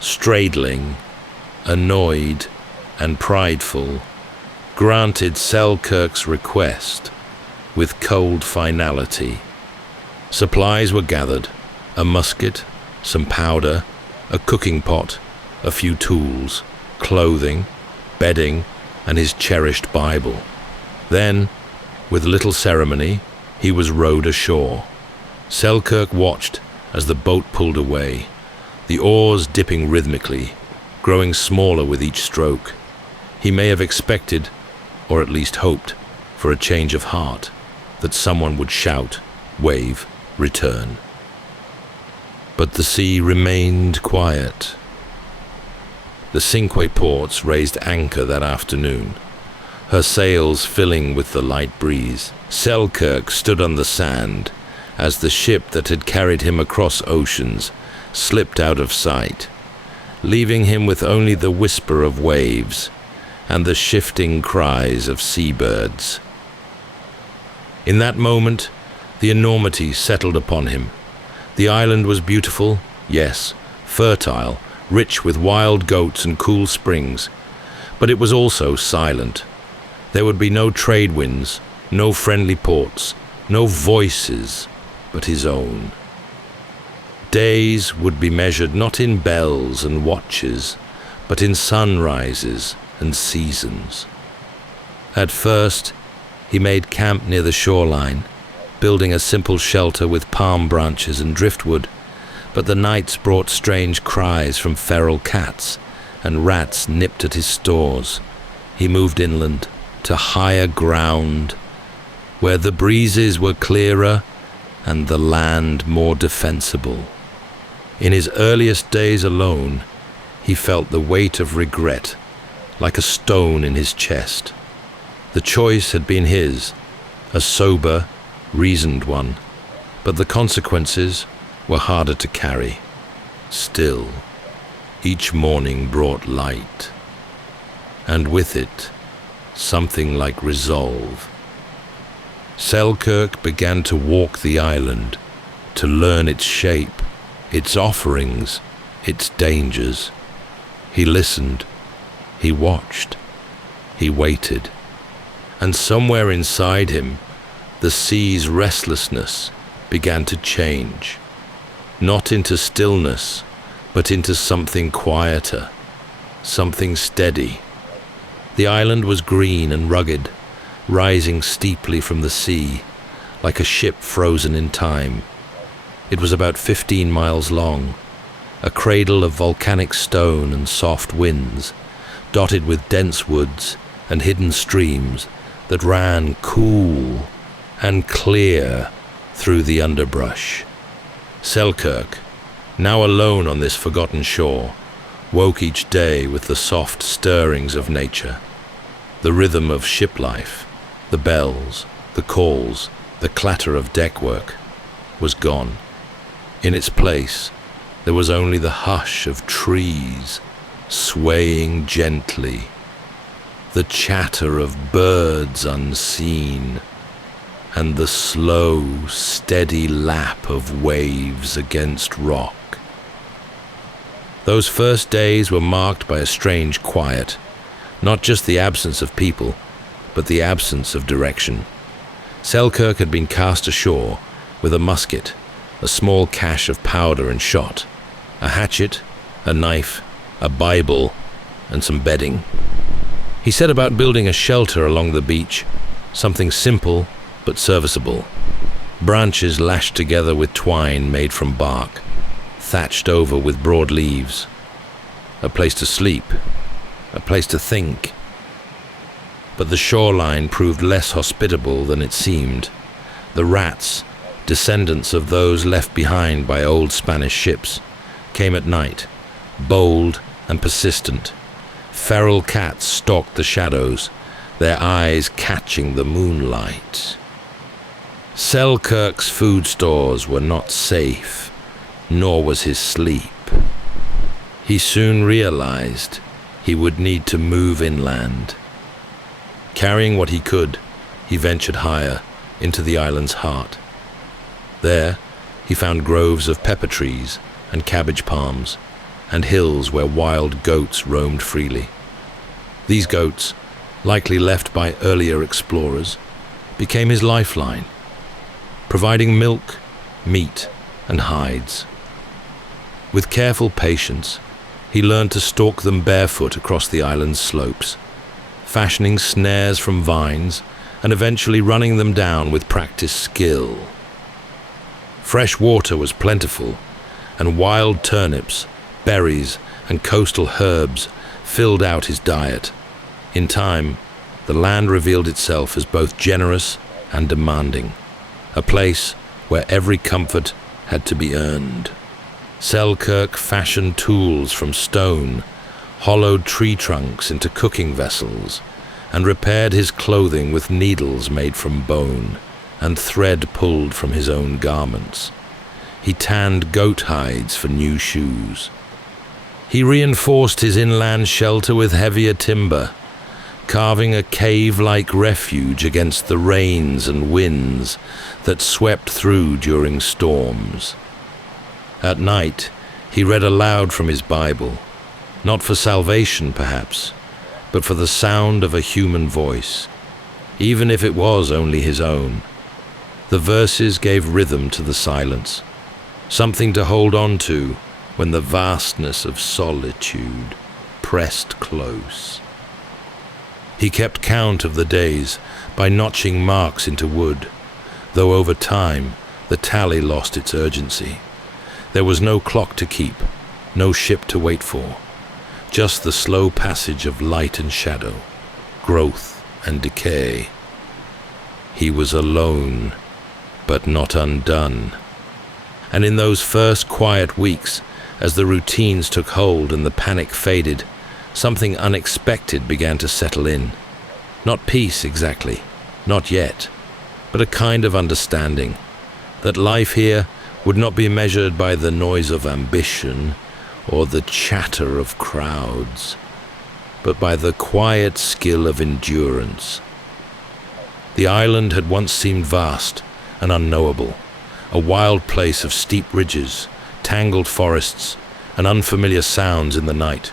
Stradling, annoyed and prideful, granted Selkirk's request with cold finality. Supplies were gathered, a musket, some powder, a cooking pot, a few tools, clothing, bedding, and his cherished Bible. Then, with little ceremony, he was rowed ashore. Selkirk watched as the boat pulled away, the oars dipping rhythmically, growing smaller with each stroke. He may have expected, or at least hoped, for a change of heart, that someone would shout, wave, return. But the sea remained quiet. The Cinque Ports raised anchor that afternoon, her sails filling with the light breeze. Selkirk stood on the sand as the ship that had carried him across oceans slipped out of sight, leaving him with only the whisper of waves and the shifting cries of seabirds. In that moment, the enormity settled upon him. The island was beautiful, yes, fertile, rich with wild goats and cool springs, but it was also silent. There would be no trade winds, no friendly ports, no voices but his own. Days would be measured not in bells and watches, but in sunrises and seasons. At first, he made camp near the shoreline, building a simple shelter with palm branches and driftwood, but the nights brought strange cries from feral cats, and rats nipped at his stores. He moved inland to higher ground, where the breezes were clearer and the land more defensible. In his earliest days alone, he felt the weight of regret like a stone in his chest. The choice had been his, a sober, reasoned one, but the consequences were harder to carry. Still, each morning brought light, and with it, something like resolve. Selkirk began to walk the island, to learn its shape, its offerings, its dangers. He listened, he watched, he waited, and somewhere inside him, the sea's restlessness began to change, not into stillness, but into something quieter, something steady. The island was green and rugged, rising steeply from the sea, like a ship frozen in time. It was about 15 miles long, a cradle of volcanic stone and soft winds, dotted with dense woods and hidden streams that ran cool and clear through the underbrush. Selkirk, now alone on this forgotten shore, woke each day with the soft stirrings of nature. The rhythm of ship life, the bells, the calls, the clatter of deckwork was gone. In its place, there was only the hush of trees swaying gently, the chatter of birds unseen, and the slow, steady lap of waves against rock. Those first days were marked by a strange quiet, not just the absence of people, but the absence of direction. Selkirk had been cast ashore with a musket, a small cache of powder and shot, a hatchet, a knife, a Bible, and some bedding. He set about building a shelter along the beach, something simple but serviceable. Branches lashed together with twine made from bark, thatched over with broad leaves. A place to sleep, a place to think. But the shoreline proved less hospitable than it seemed. The rats, descendants of those left behind by old Spanish ships, came at night, bold and persistent. Feral cats stalked the shadows, their eyes catching the moonlight. Selkirk's food stores were not safe, nor was his sleep. He soon realized he would need to move inland. Carrying what he could, he ventured higher, into the island's heart. There, he found groves of pepper trees and cabbage palms, and hills where wild goats roamed freely. These goats, likely left by earlier explorers, became his lifeline, providing milk, meat, and hides. With careful patience, he learned to stalk them barefoot across the island's slopes, fashioning snares from vines and eventually running them down with practiced skill. Fresh water was plentiful, and wild turnips, berries, and coastal herbs filled out his diet. In time, the land revealed itself as both generous and demanding, a place where every comfort had to be earned. Selkirk fashioned tools from stone, hollowed tree trunks into cooking vessels, and repaired his clothing with needles made from bone and thread pulled from his own garments. He tanned goat hides for new shoes. He reinforced his inland shelter with heavier timber, carving a cave-like refuge against the rains and winds that swept through during storms. At night, he read aloud from his Bible, not for salvation perhaps, but for the sound of a human voice, even if it was only his own. The verses gave rhythm to the silence, something to hold on to when the vastness of solitude pressed close. He kept count of the days by notching marks into wood, though over time the tally lost its urgency. There was no clock to keep, no ship to wait for, just the slow passage of light and shadow, growth and decay. He was alone, but not undone. And in those first quiet weeks, as the routines took hold and the panic faded, something unexpected began to settle in. Not peace exactly, not yet, but a kind of understanding that life here would not be measured by the noise of ambition or the chatter of crowds, but by the quiet skill of endurance. The island had once seemed vast and unknowable, a wild place of steep ridges, tangled forests, and unfamiliar sounds in the night.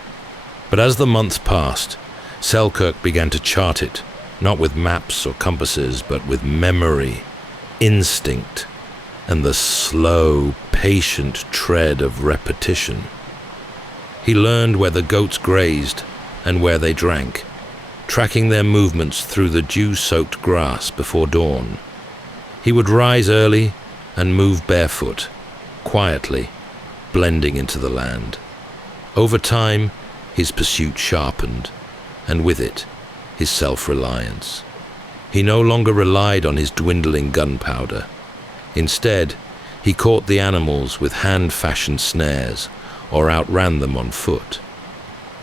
But as the months passed, Selkirk began to chart it, not with maps or compasses, but with memory, instinct, and the slow, patient tread of repetition. He learned where the goats grazed and where they drank, tracking their movements through the dew-soaked grass before dawn. He would rise early and move barefoot, quietly, blending into the land. Over time, his pursuit sharpened, and with it, his self-reliance. He no longer relied on his dwindling gunpowder. Instead, he caught the animals with hand-fashioned snares or outran them on foot,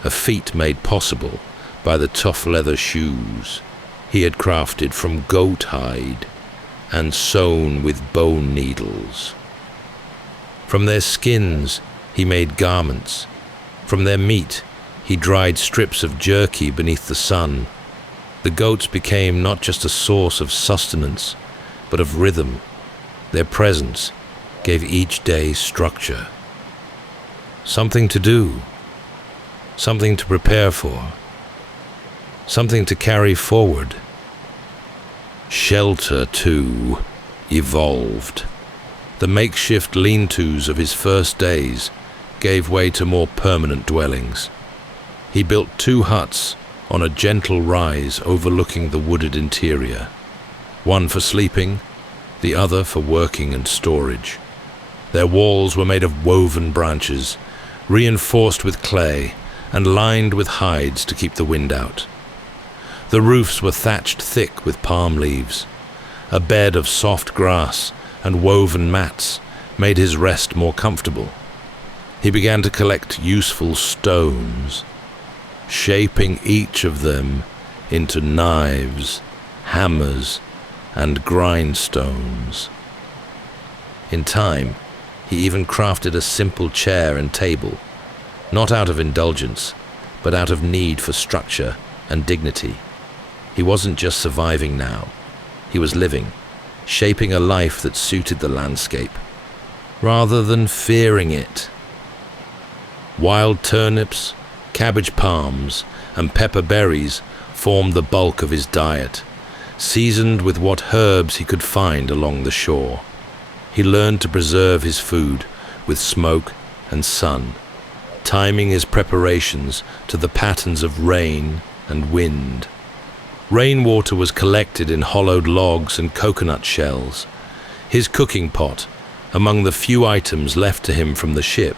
a feat made possible by the tough leather shoes he had crafted from goat hide and sewn with bone needles. From their skins, he made garments. From their meat, he dried strips of jerky beneath the sun. The goats became not just a source of sustenance, but of rhythm. Their presence gave each day structure. Something to do, something to prepare for, something to carry forward. Shelter, too, evolved. The makeshift lean-tos of his first days gave way to more permanent dwellings. He built 2 huts on a gentle rise overlooking the wooded interior, one for sleeping, the other for working and storage. Their walls were made of woven branches, reinforced with clay and lined with hides to keep the wind out. The roofs were thatched thick with palm leaves. A bed of soft grass and woven mats made his rest more comfortable. He began to collect useful stones, shaping each of them into knives, hammers, and grindstones. In time, he even crafted a simple chair and table, not out of indulgence, but out of need for structure and dignity. He wasn't just surviving now. He was living, shaping a life that suited the landscape, rather than fearing it. Wild turnips, cabbage palms, and pepper berries formed the bulk of his diet, seasoned with what herbs he could find along the shore. He learned to preserve his food with smoke and sun, timing his preparations to the patterns of rain and wind. Rainwater was collected in hollowed logs and coconut shells. His cooking pot, among the few items left to him from the ship,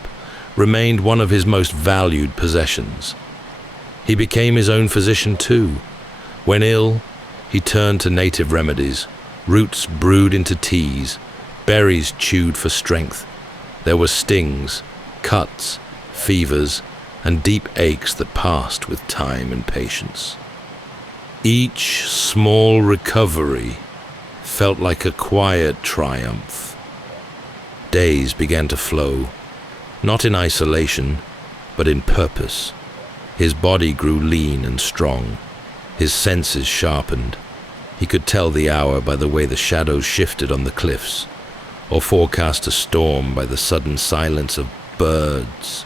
remained one of his most valued possessions. He became his own physician too. When ill, he turned to native remedies, roots brewed into teas, berries chewed for strength. There were stings, cuts, fevers, and deep aches that passed with time and patience. Each small recovery felt like a quiet triumph. Days began to flow, not in isolation, but in purpose. His body grew lean and strong. his senses sharpened. He could tell the hour by the way the shadows shifted on the cliffs, or forecast a storm by the sudden silence of birds.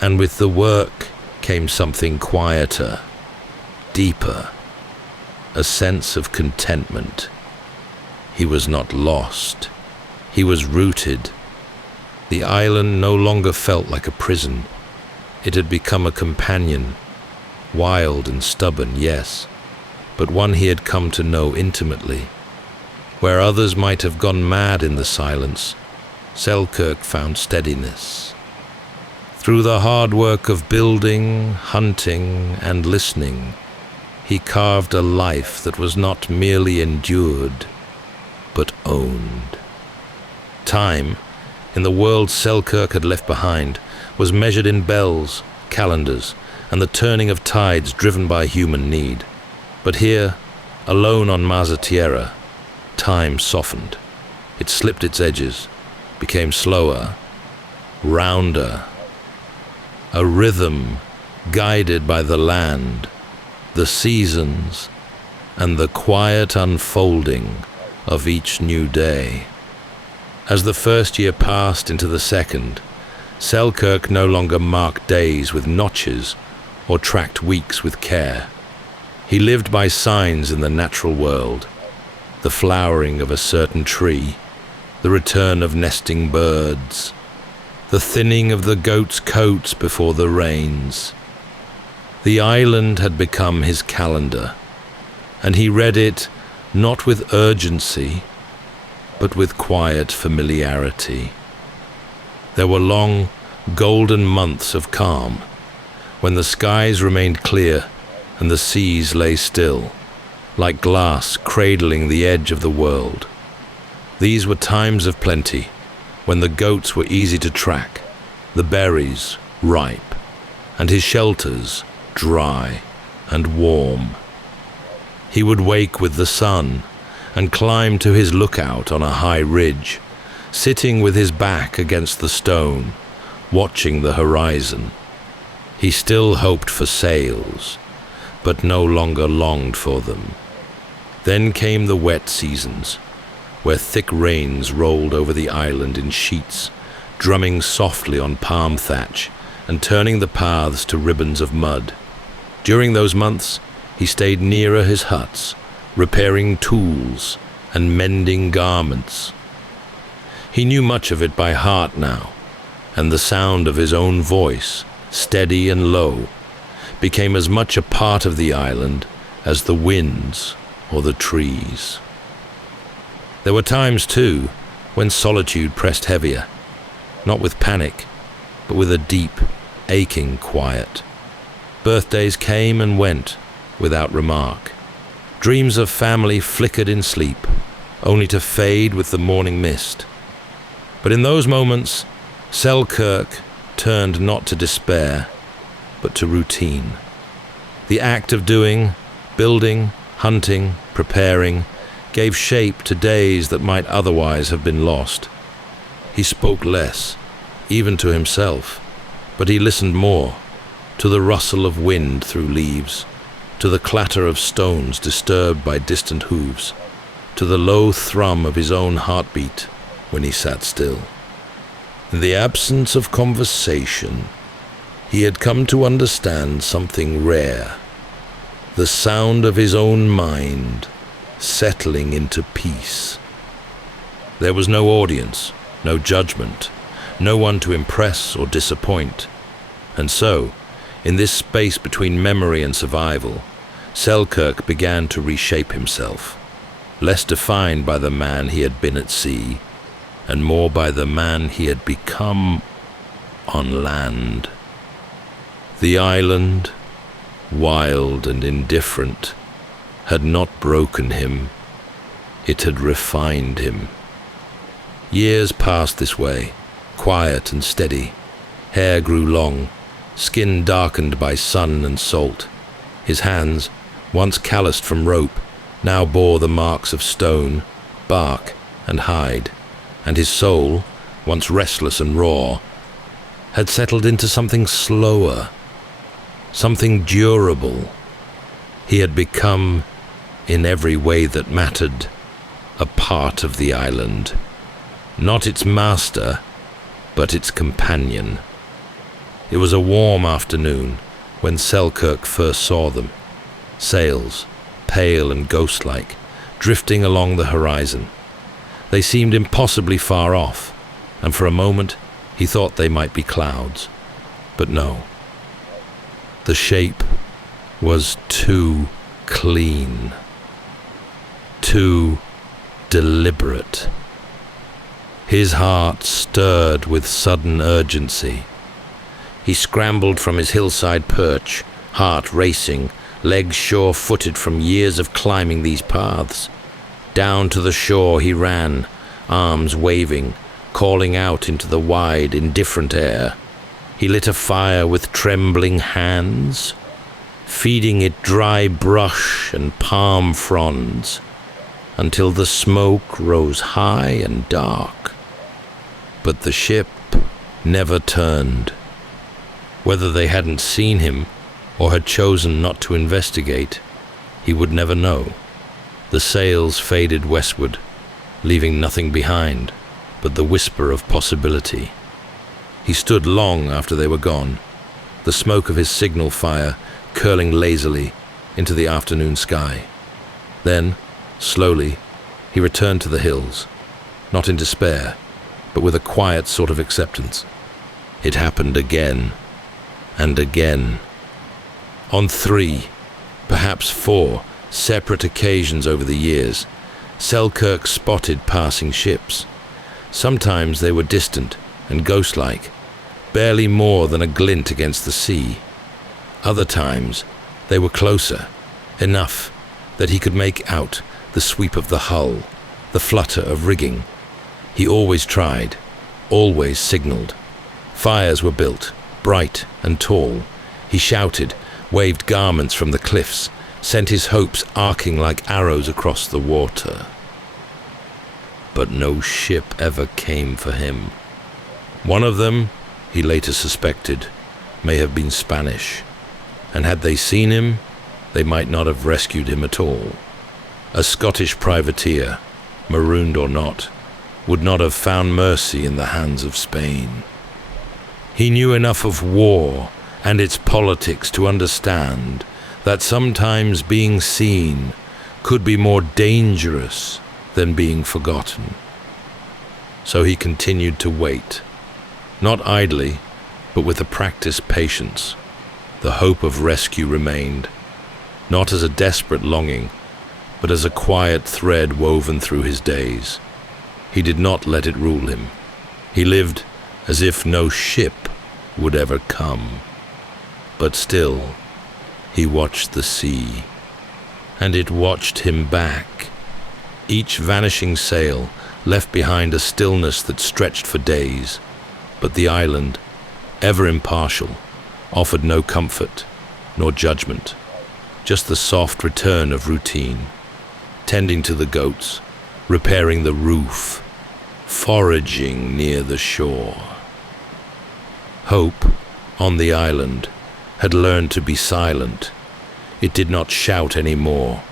And with the work came something quieter, deeper, a sense of contentment. He was not lost. He was rooted. The island no longer felt like a prison. It had become a companion, wild and stubborn, yes, but one he had come to know intimately. Where others might have gone mad in the silence, Selkirk found steadiness. Through the hard work of building, hunting, and listening, he carved a life that was not merely endured, but owned. Time, in the world Selkirk had left behind, was measured in bells, calendars, and the turning of tides driven by human need. But here, alone on Maza Tierra, time softened. It slipped its edges, became slower, rounder. A rhythm guided by the land, the seasons, and the quiet unfolding of each new day. As the first year passed into the second, Selkirk no longer marked days with notches or tracked weeks with care. He lived by signs in the natural world, the flowering of a certain tree, the return of nesting birds, the thinning of the goats' coats before the rains. The island had become his calendar, and he read it not with urgency, but with quiet familiarity. There were long, golden months of calm, when the skies remained clear and the seas lay still, like glass cradling the edge of the world. These were times of plenty, when the goats were easy to track, the berries ripe, and his shelters dry and warm. He would wake with the sun and climb to his lookout on a high ridge, sitting with his back against the stone, watching the horizon. He still hoped for sails, but no longer longed for them. Then came the wet seasons, where thick rains rolled over the island in sheets, drumming softly on palm thatch and turning the paths to ribbons of mud. During those months, he stayed nearer his huts, repairing tools and mending garments. He knew much of it by heart now, and the sound of his own voice, steady and low, became as much a part of the island as the winds or the trees. There were times, too, when solitude pressed heavier, not with panic, but with a deep, aching quiet. Birthdays came and went without remark. Dreams of family flickered in sleep, only to fade with the morning mist. But in those moments, Selkirk turned not to despair, but to routine. The act of doing, building, hunting, preparing, gave shape to days that might otherwise have been lost. He spoke less, even to himself, but he listened more, to the rustle of wind through leaves, to the clatter of stones disturbed by distant hooves, to the low thrum of his own heartbeat when he sat still. In the absence of conversation, he had come to understand something rare, the sound of his own mind settling into peace. There was no audience, no judgment, no one to impress or disappoint. And so, in this space between memory and survival, Selkirk began to reshape himself, less defined by the man he had been at sea, and more by the man he had become on land. The island, wild and indifferent, had not broken him, it had refined him. Years passed this way, quiet and steady. Hair grew long, skin darkened by sun and salt. His hands, once calloused from rope, now bore the marks of stone, bark, and hide, and his soul, once restless and raw, had settled into something slower, something durable, He had become, in every way that mattered, a part of the island. Not its master, but its companion. It was a warm afternoon when Selkirk first saw them. Sails, pale and ghost-like, drifting along the horizon. They seemed impossibly far off, and for a moment he thought they might be clouds. But no. The shape was too clean, too deliberate. His heart stirred with sudden urgency. He scrambled from his hillside perch, heart racing, legs sure-footed from years of climbing these paths. Down to the shore he ran, arms waving, calling out into the wide, indifferent air. He lit a fire with trembling hands, feeding it dry brush and palm fronds, until the smoke rose high and dark. But the ship never turned. Whether they hadn't seen him or had chosen not to investigate, he would never know. The sails faded westward, leaving nothing behind but the whisper of possibility. He stood long after they were gone, the smoke of his signal fire curling lazily into the afternoon sky. Then, slowly, he returned to the hills, not in despair, but with a quiet sort of acceptance. It happened again and again. On 3, perhaps 4, separate occasions over the years, Selkirk spotted passing ships. Sometimes they were distant and ghost-like, barely more than a glint against the sea. Other times they were closer, enough that he could make out the sweep of the hull, the flutter of rigging. He always tried, always signaled. Fires were built, bright and tall. He shouted, waved garments from the cliffs, sent his hopes arcing like arrows across the water. But no ship ever came for him. One of them, he later suspected, may have been Spanish, and had they seen him, they might not have rescued him at all. A Scottish privateer, marooned or not, would not have found mercy in the hands of Spain. He knew enough of war and its politics to understand that sometimes being seen could be more dangerous than being forgotten. So he continued to wait, not idly, but with a practiced patience. The hope of rescue remained, not as a desperate longing, but as a quiet thread woven through his days. He did not let it rule him. He lived as if no ship would ever come. But still, he watched the sea, and it watched him back. Each vanishing sail left behind a stillness that stretched for days, but the island, ever impartial, offered no comfort nor judgment, just the soft return of routine, tending to the goats, repairing the roof, foraging near the shore. Hope, on the island, had learned to be silent. It did not shout any more.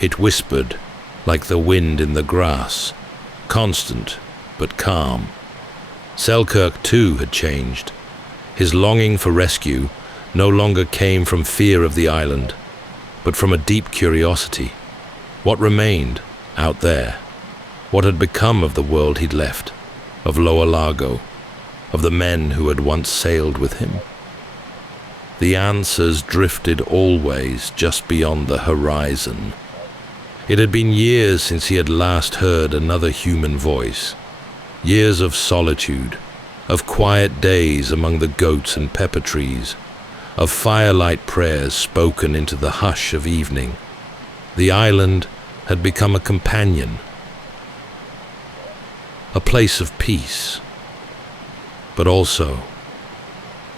It whispered, like the wind in the grass, constant but calm. Selkirk, too, had changed. His longing for rescue no longer came from fear of the island, but from a deep curiosity. What remained out there? What had become of the world he'd left, of Lower Largo, of the men who had once sailed with him? The answers drifted always just beyond the horizon. It had been years since he had last heard another human voice. Years of solitude, of quiet days among the goats and pepper trees, of firelight prayers spoken into the hush of evening. The island had become a companion, a place of peace, but also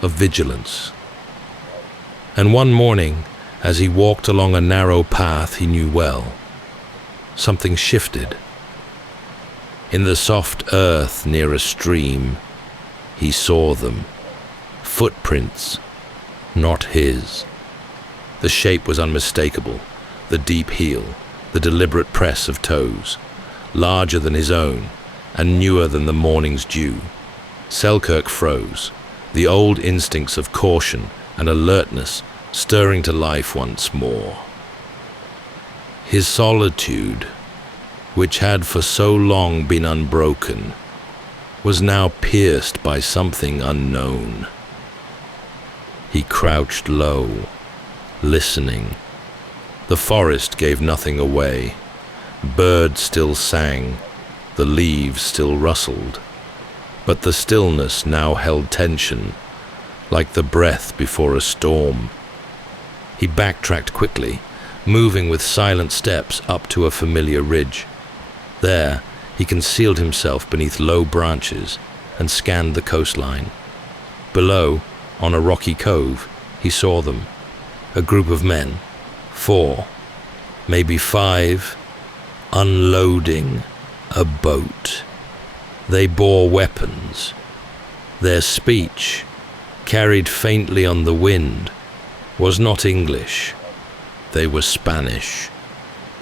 of vigilance. And one morning, as he walked along a narrow path he knew well, something shifted. In the soft earth near a stream, he saw them, footprints, not his. The shape was unmistakable, the deep heel, the deliberate press of toes, larger than his own and newer than the morning's dew. Selkirk froze, the old instincts of caution and alertness stirring to life once more. His solitude, which had for so long been unbroken, was now pierced by something unknown. He crouched low, listening. The forest gave nothing away. Birds still sang, the leaves still rustled, but the stillness now held tension, like the breath before a storm. He backtracked quickly, moving with silent steps up to a familiar ridge. There, he concealed himself beneath low branches and scanned the coastline. Below, on a rocky cove, he saw them, a group of men, 4, maybe 5, unloading a boat. They bore weapons. Their speech, carried faintly on the wind, was not English. They were Spanish.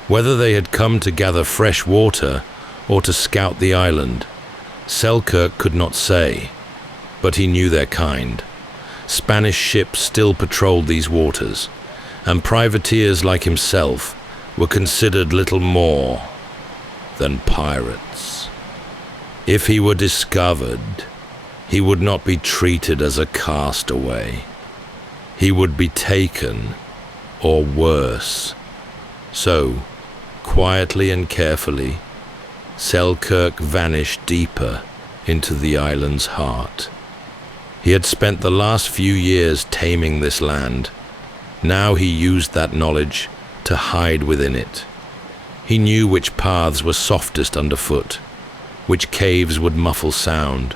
Whether they had come to gather fresh water or to scout the island, Selkirk could not say, but he knew their kind. Spanish ships still patrolled these waters, and privateers like himself were considered little more than pirates. If he were discovered, he would not be treated as a castaway. He would be taken, or worse. So, quietly and carefully, Selkirk vanished deeper into the island's heart. He had spent the last few years taming this land. Now he used that knowledge to hide within it. He knew which paths were softest underfoot, which caves would muffle sound,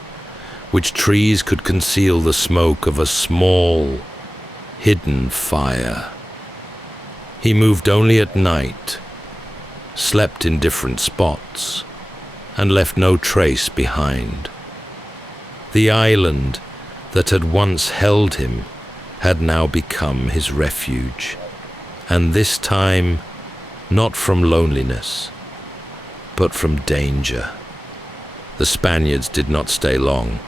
which trees could conceal the smoke of a small, hidden fire. He moved only at night, slept in different spots, and left no trace behind. The island that had once held him had now become his refuge, and this time not from loneliness, but from danger. The Spaniards did not stay long.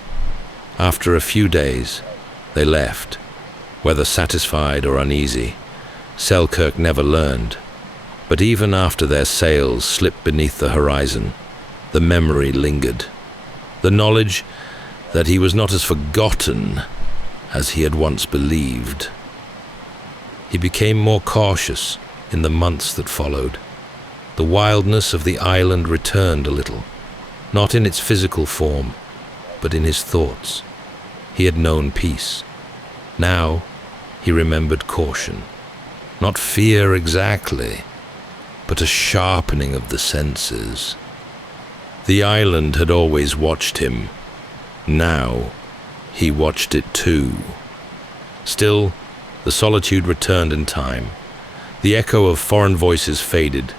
After a few days, they left, whether satisfied or uneasy. Selkirk never learned, but even after their sails slipped beneath the horizon, the memory lingered. The knowledge that he was not as forgotten as he had once believed. He became more cautious in the months that followed. The wildness of the island returned a little, not in its physical form, but in his thoughts. He had known peace. Now he remembered caution. Not fear exactly, but a sharpening of the senses. The island had always watched him. Now he watched it too. Still, the solitude returned in time. The echo of foreign voices faded,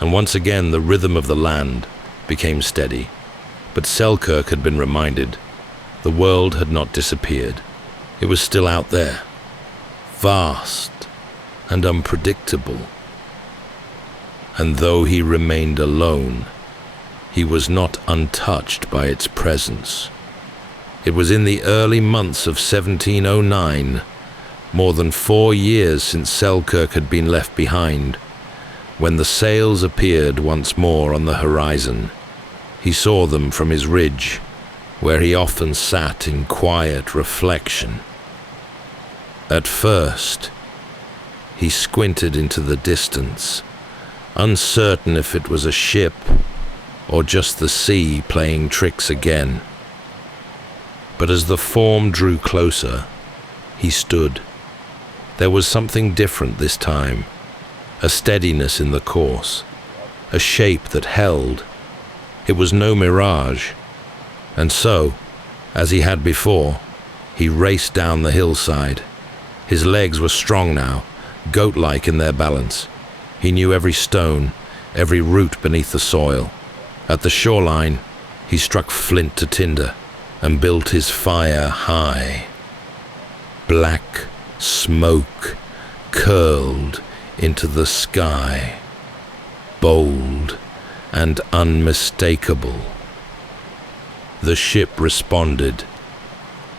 and once again the rhythm of the land became steady. But Selkirk had been reminded. The world had not disappeared. It was still out there, vast and unpredictable. And though he remained alone, he was not untouched by its presence. It was in the early months of 1709, more than 4 years since Selkirk had been left behind, when the sails appeared once more on the horizon. He saw them from his ridge, where he often sat in quiet reflection. At first, he squinted into the distance, uncertain if it was a ship or just the sea playing tricks again. But as the form drew closer, he stood. There was something different this time, a steadiness in the course, a shape that held. It was no mirage. And so, as he had before, he raced down the hillside. His legs were strong now, goat-like in their balance. He knew every stone, every root beneath the soil. At the shoreline, he struck flint to tinder and built his fire high. Black smoke curled into the sky, bold and unmistakable. The ship responded.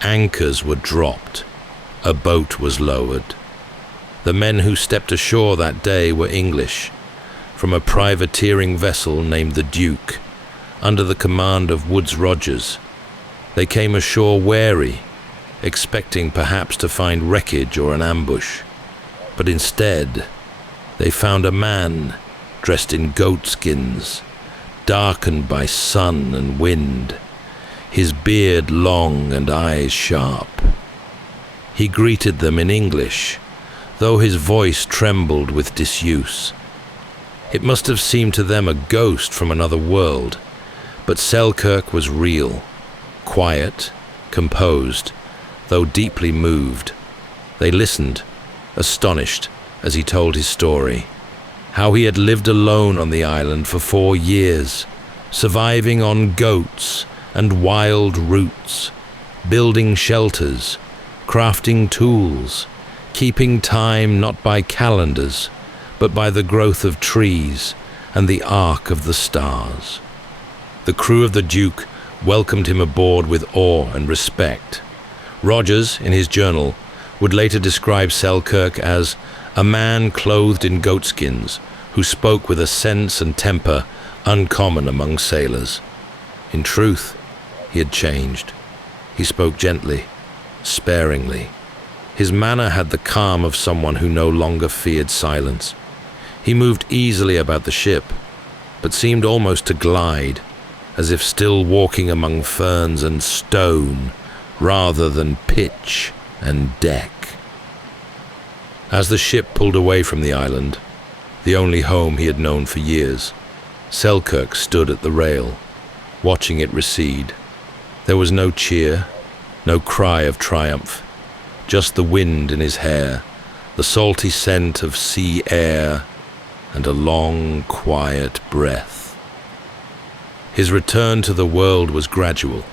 Anchors were dropped. A boat was lowered. The men who stepped ashore that day were English, from a privateering vessel named the Duke, under the command of Woodes Rogers. They came ashore wary, expecting perhaps to find wreckage or an ambush. But instead, they found a man dressed in goatskins, darkened by sun and wind, his beard long and eyes sharp. He greeted them in English, though his voice trembled with disuse. It must have seemed to them a ghost from another world, but Selkirk was real, quiet, composed, though deeply moved. They listened, astonished, as he told his story, how he had lived alone on the island for 4 years, surviving on goats and wild roots, building shelters, crafting tools, keeping time not by calendars, but by the growth of trees and the arc of the stars. The crew of the Duke welcomed him aboard with awe and respect. Rogers, in his journal, would later describe Selkirk as a man clothed in goatskins who spoke with a sense and temper uncommon among sailors. In truth, he had changed. He spoke gently, sparingly. His manner had the calm of someone who no longer feared silence. He moved easily about the ship, but seemed almost to glide, as if still walking among ferns and stone, rather than pitch and deck. As the ship pulled away from the island, the only home he had known for years, Selkirk stood at the rail, watching it recede. There was no cheer, no cry of triumph, just the wind in his hair, the salty scent of sea air, and a long, quiet breath. His return to the world was gradual.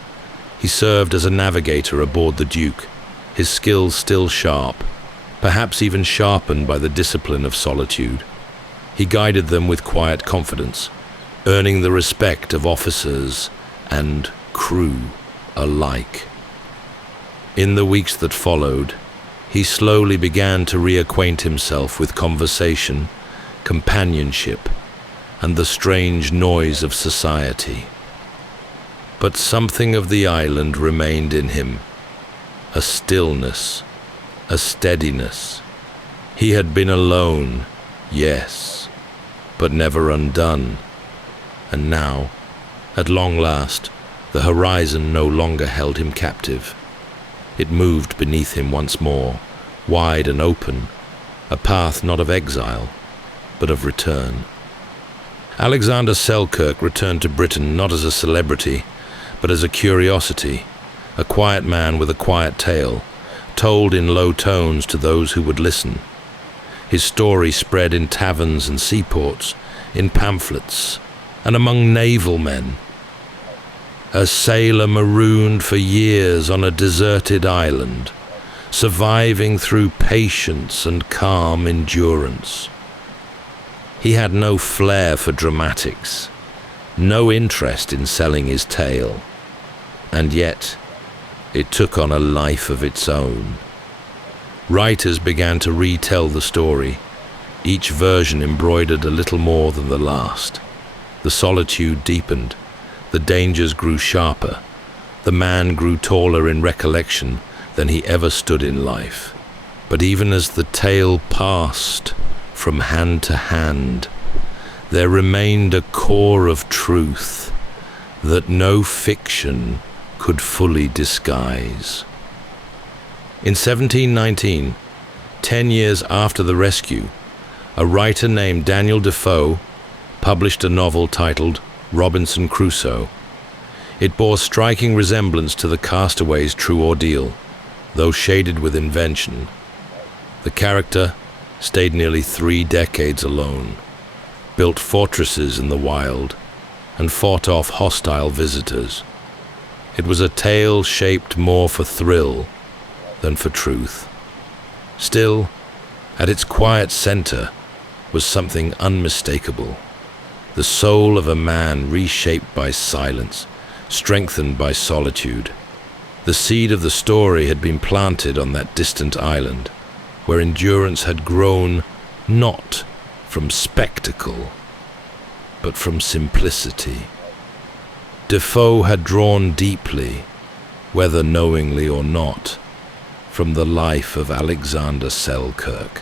He served as a navigator aboard the Duke, his skills still sharp, perhaps even sharpened by the discipline of solitude. He guided them with quiet confidence, earning the respect of officers and crew alike. In the weeks that followed, he slowly began to reacquaint himself with conversation, companionship, and the strange noise of society. But something of the island remained in him, a stillness, a steadiness. He had been alone, yes, but never undone. And now, at long last, the horizon no longer held him captive. It moved beneath him once more, wide and open, a path not of exile, but of return. Alexander Selkirk returned to Britain not as a celebrity, but as a curiosity, a quiet man with a quiet tale, told in low tones to those who would listen. His story spread in taverns and seaports, in pamphlets, and among naval men. A sailor marooned for years on a deserted island, surviving through patience and calm endurance. He had no flair for dramatics, no interest in selling his tale, and yet it took on a life of its own. Writers began to retell the story, each version embroidered a little more than the last. The solitude deepened, the dangers grew sharper, the man grew taller in recollection than he ever stood in life. But even as the tale passed from hand to hand, there remained a core of truth that no fiction could fully disguise. In 1719, 10 years after the rescue, a writer named Daniel Defoe published a novel titled Robinson Crusoe. It bore striking resemblance to the castaway's true ordeal, though shaded with invention. The character stayed nearly 3 decades alone, built fortresses in the wild, and fought off hostile visitors. It was a tale shaped more for thrill than for truth. Still, At its quiet center was something unmistakable, the soul of a man reshaped by silence, strengthened by solitude. The seed of the story had been planted on that distant island, where endurance had grown not from spectacle, but from simplicity. Defoe had drawn deeply, whether knowingly or not, from the life of Alexander Selkirk.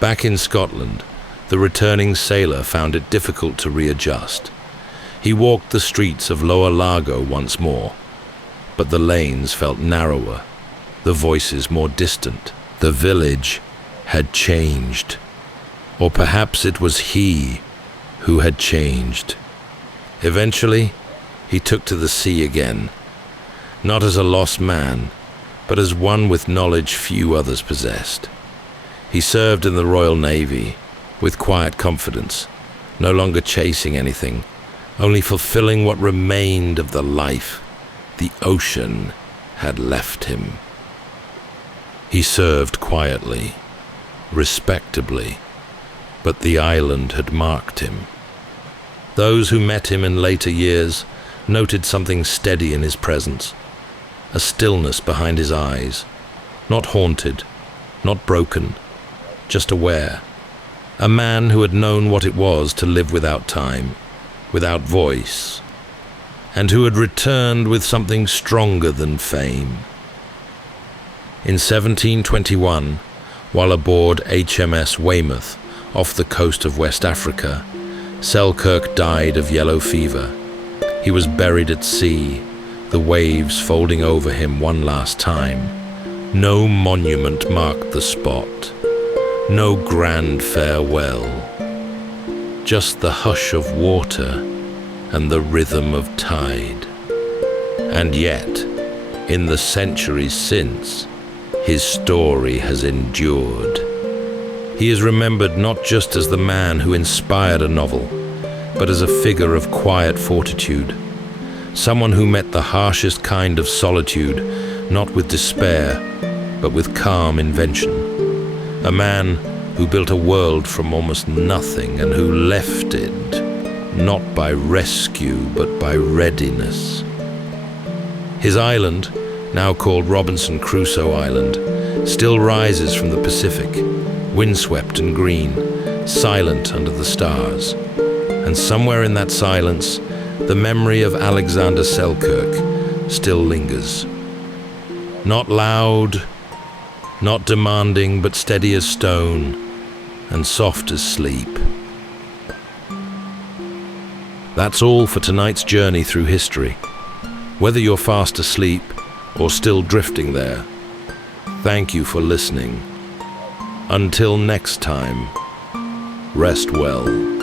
Back in Scotland, the returning sailor found it difficult to readjust. He walked the streets of Lower Largo once more, but the lanes felt narrower, the voices more distant. The village had changed. Or perhaps it was he who had changed. Eventually, he took to the sea again, not as a lost man, but as one with knowledge few others possessed. He served in the Royal Navy, with quiet confidence, no longer chasing anything, only fulfilling what remained of the life the ocean had left him. He served quietly, respectably, but the island had marked him. Those who met him in later years noted something steady in his presence, a stillness behind his eyes, not haunted, not broken, just aware. A man who had known what it was to live without time, without voice, and who had returned with something stronger than fame. In 1721, while aboard HMS Weymouth off the coast of West Africa, Selkirk died of yellow fever. He was buried at sea, the waves folding over him one last time. No monument marked the spot, no grand farewell, just the hush of water and the rhythm of tide. And yet, in the centuries since, his story has endured. He is remembered not just as the man who inspired a novel, but as a figure of quiet fortitude, someone who met the harshest kind of solitude, not with despair, but with calm invention. A man who built a world from almost nothing and who left it, not by rescue, but by readiness. His island, now called Robinson Crusoe Island, still rises from the Pacific, windswept and green, silent under the stars. And somewhere in that silence, the memory of Alexander Selkirk still lingers. Not loud, not demanding, but steady as stone and soft as sleep. That's all for tonight's journey through history. Whether you're fast asleep or still drifting there, thank you for listening. Until next time, rest well.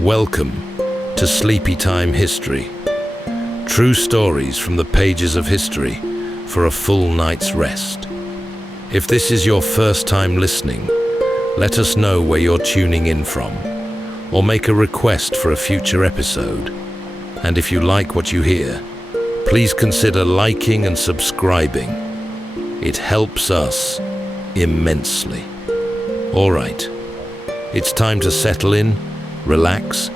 Welcome to Sleepytime History. True stories from the pages of history for a full night's rest. If this is your first time listening, let us know where you're tuning in from, or make a request for a future episode. And if you like what you hear, please consider liking and subscribing. It helps us immensely. All right, it's time to settle in, relax,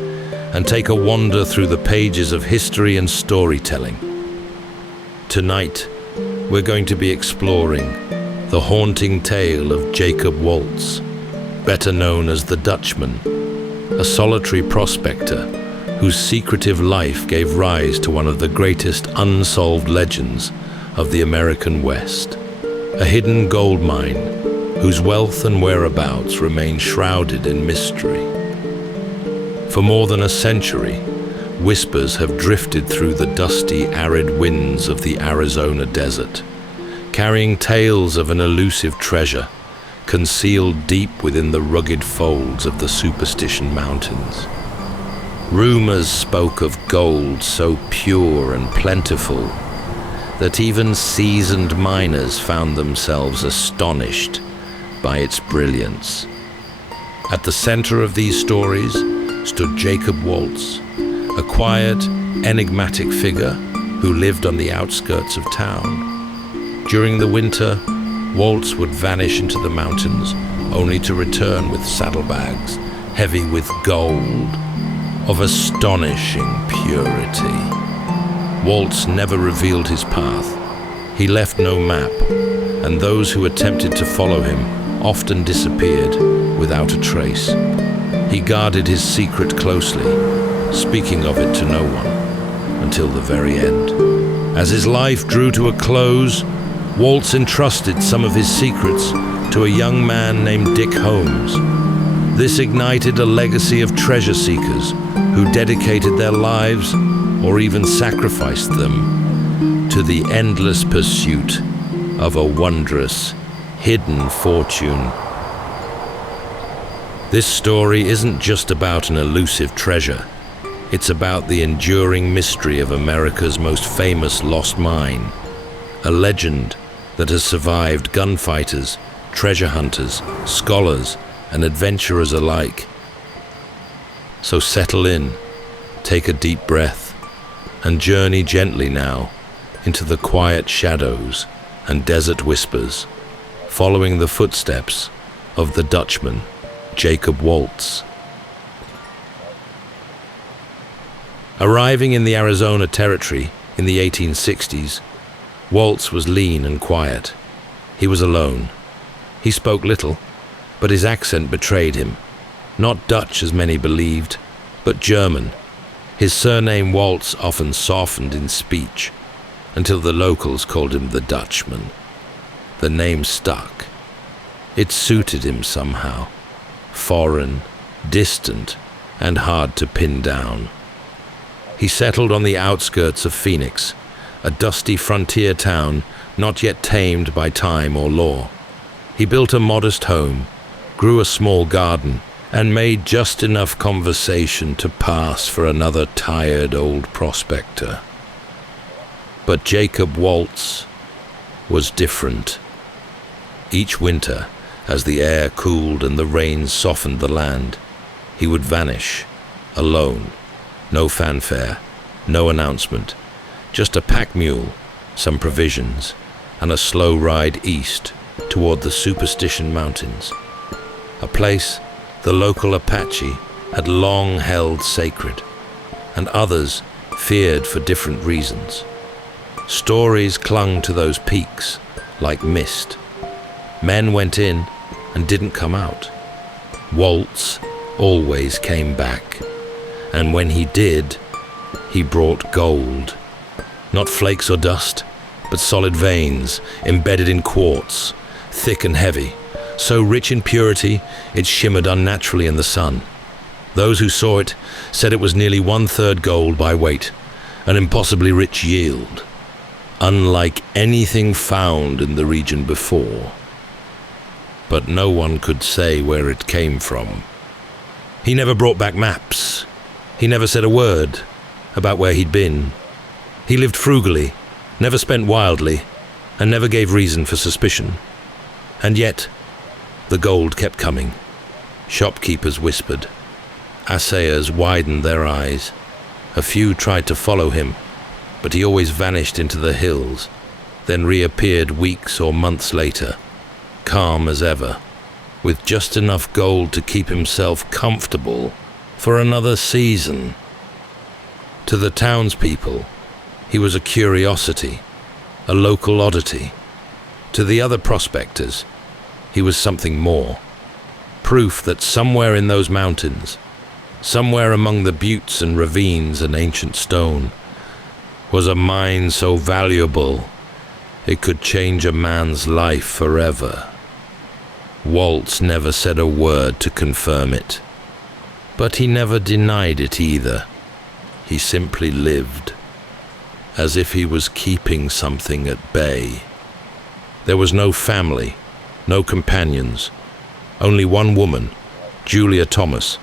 and take a wander through the pages of history and storytelling. Tonight, we're going to be exploring the haunting tale of Jacob Waltz, better known as the Dutchman, a solitary prospector whose secretive life gave rise to one of the greatest unsolved legends of the American West, a hidden gold mine whose wealth and whereabouts remain shrouded in mystery. For more than a century, whispers have drifted through the dusty, arid winds of the Arizona desert, carrying tales of an elusive treasure concealed deep within the rugged folds of the Superstition Mountains. Rumors spoke of gold so pure and plentiful that even seasoned miners found themselves astonished by its brilliance. At the center of these stories stood Jacob Waltz, a quiet, enigmatic figure who lived on the outskirts of town. During the winter, Waltz would vanish into the mountains, only to return with saddlebags heavy with gold of astonishing purity. Waltz never revealed his path. He left no map, and those who attempted to follow him often disappeared without a trace. He guarded his secret closely, speaking of it to no one, until the very end. As his life drew to a close, Waltz entrusted some of his secrets to a young man named Dick Holmes. This ignited a legacy of treasure seekers who dedicated their lives or even sacrificed them to the endless pursuit of a wondrous, hidden fortune. This story isn't just about an elusive treasure. It's about the enduring mystery of America's most famous lost mine, a legend that has survived gunfighters, treasure hunters, scholars, and adventurers alike. So settle in, take a deep breath, and journey gently now into the quiet shadows and desert whispers, following the footsteps of the Dutchman, Jacob Waltz. Arriving in the Arizona Territory in the 1860s, Waltz was lean and quiet. He was alone. He spoke little, but his accent betrayed him. Not Dutch as many believed, but German. His surname Waltz often softened in speech, until the locals called him the Dutchman. The name stuck. It suited him somehow. Foreign, distant, and hard to pin down. He settled on the outskirts of Phoenix, a dusty frontier town not yet tamed by time or law. He built a modest home, grew a small garden, and made just enough conversation to pass for another tired old prospector. But Jacob Waltz was different. Each winter, as the air cooled and the rains softened the land, he would vanish, alone. No fanfare, no announcement, just a pack mule, some provisions, and a slow ride east toward the Superstition Mountains, a place the local Apache had long held sacred, and others feared for different reasons. Stories clung to those peaks like mist. Men went in and didn't come out. Waltz always came back. And when he did, he brought gold. Not flakes or dust, but solid veins embedded in quartz, thick and heavy, so rich in purity it shimmered unnaturally in the sun. Those who saw it said it was nearly 1/3 gold by weight, an impossibly rich yield, unlike anything found in the region before. But no one could say where it came from. He never brought back maps. He never said a word about where he'd been. He lived frugally, never spent wildly, and never gave reason for suspicion. And yet, the gold kept coming. Shopkeepers whispered. Assayers widened their eyes. A few tried to follow him, but he always vanished into the hills, then reappeared weeks or months later, calm as ever, with just enough gold to keep himself comfortable for another season. To the townspeople, he was a curiosity, a local oddity. To the other prospectors, he was something more. Proof that somewhere in those mountains, somewhere among the buttes and ravines and ancient stone, was a mine so valuable it could change a man's life forever. Waltz never said a word to confirm it. But he never denied it either. He simply lived, as if he was keeping something at bay. There was no family, no companions, only one woman, Julia Thomas,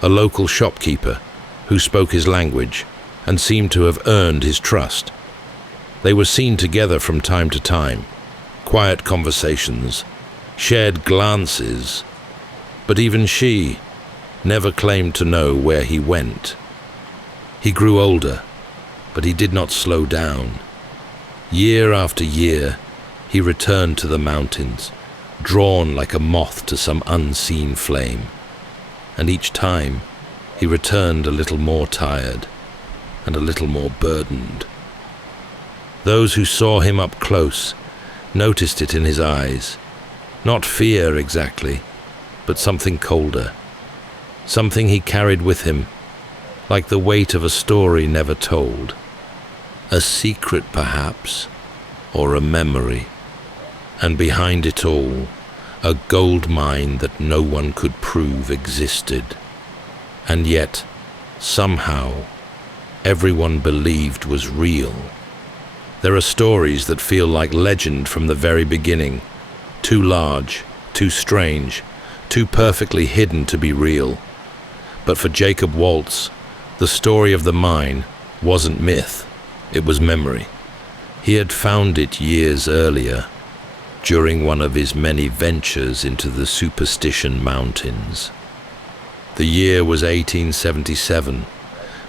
a local shopkeeper who spoke his language and seemed to have earned his trust. They were seen together from time to time, quiet conversations, shared glances, but even she never claimed to know where he went. He grew older, but he did not slow down. Year after year, he returned to the mountains, drawn like a moth to some unseen flame. And each time, he returned a little more tired and a little more burdened. Those who saw him up close noticed it in his eyes. Not fear exactly, but something colder. Something he carried with him, like the weight of a story never told. A secret, perhaps, or a memory. And behind it all, a gold mine that no one could prove existed. And yet, somehow, everyone believed was real. There are stories that feel like legend from the very beginning, too large, too strange, too perfectly hidden to be real. But for Jacob Waltz, the story of the mine wasn't myth, it was memory. He had found it years earlier, during one of his many ventures into the Superstition Mountains. The year was 1877,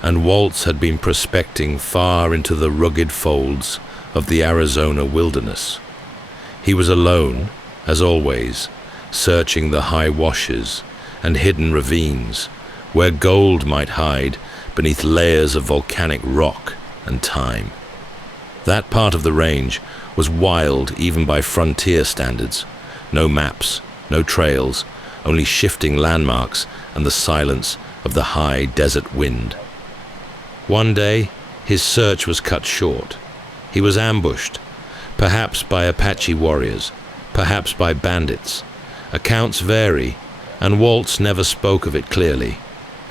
and Waltz had been prospecting far into the rugged folds of the Arizona wilderness. He was alone, as always, searching the high washes and hidden ravines, where gold might hide beneath layers of volcanic rock and time. That part of the range was wild even by frontier standards. No maps, no trails, only shifting landmarks and the silence of the high desert wind. One day, his search was cut short. He was ambushed, perhaps by Apache warriors, perhaps by bandits. Accounts vary, and Waltz never spoke of it clearly.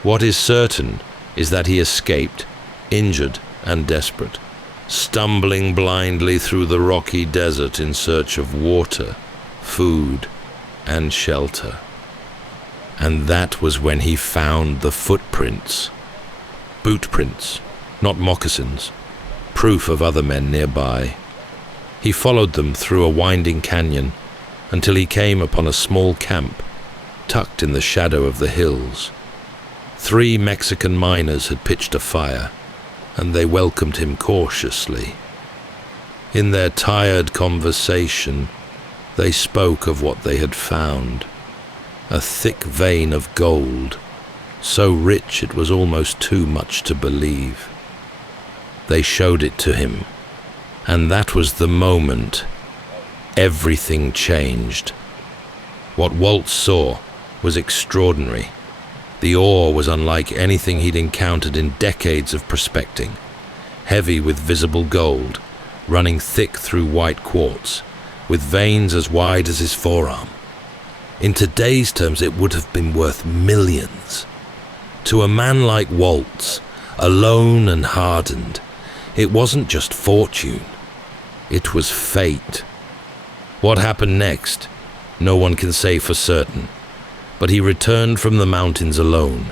What is certain is that he escaped, injured and desperate, stumbling blindly through the rocky desert in search of water, food, and shelter. And that was when he found the footprints. Boot prints, not moccasins, proof of other men nearby. He followed them through a winding canyon until he came upon a small camp tucked in the shadow of the hills. 3 Mexican miners had pitched a fire, and they welcomed him cautiously. In their tired conversation, they spoke of what they had found, a thick vein of gold, so rich it was almost too much to believe. They showed it to him, and that was the moment everything changed. What Waltz saw was extraordinary. The ore was unlike anything he'd encountered in decades of prospecting, heavy with visible gold, running thick through white quartz, with veins as wide as his forearm. In today's terms, it would have been worth millions. To a man like Waltz, alone and hardened, it wasn't just fortune, it was fate. What happened next, no one can say for certain, but he returned from the mountains alone.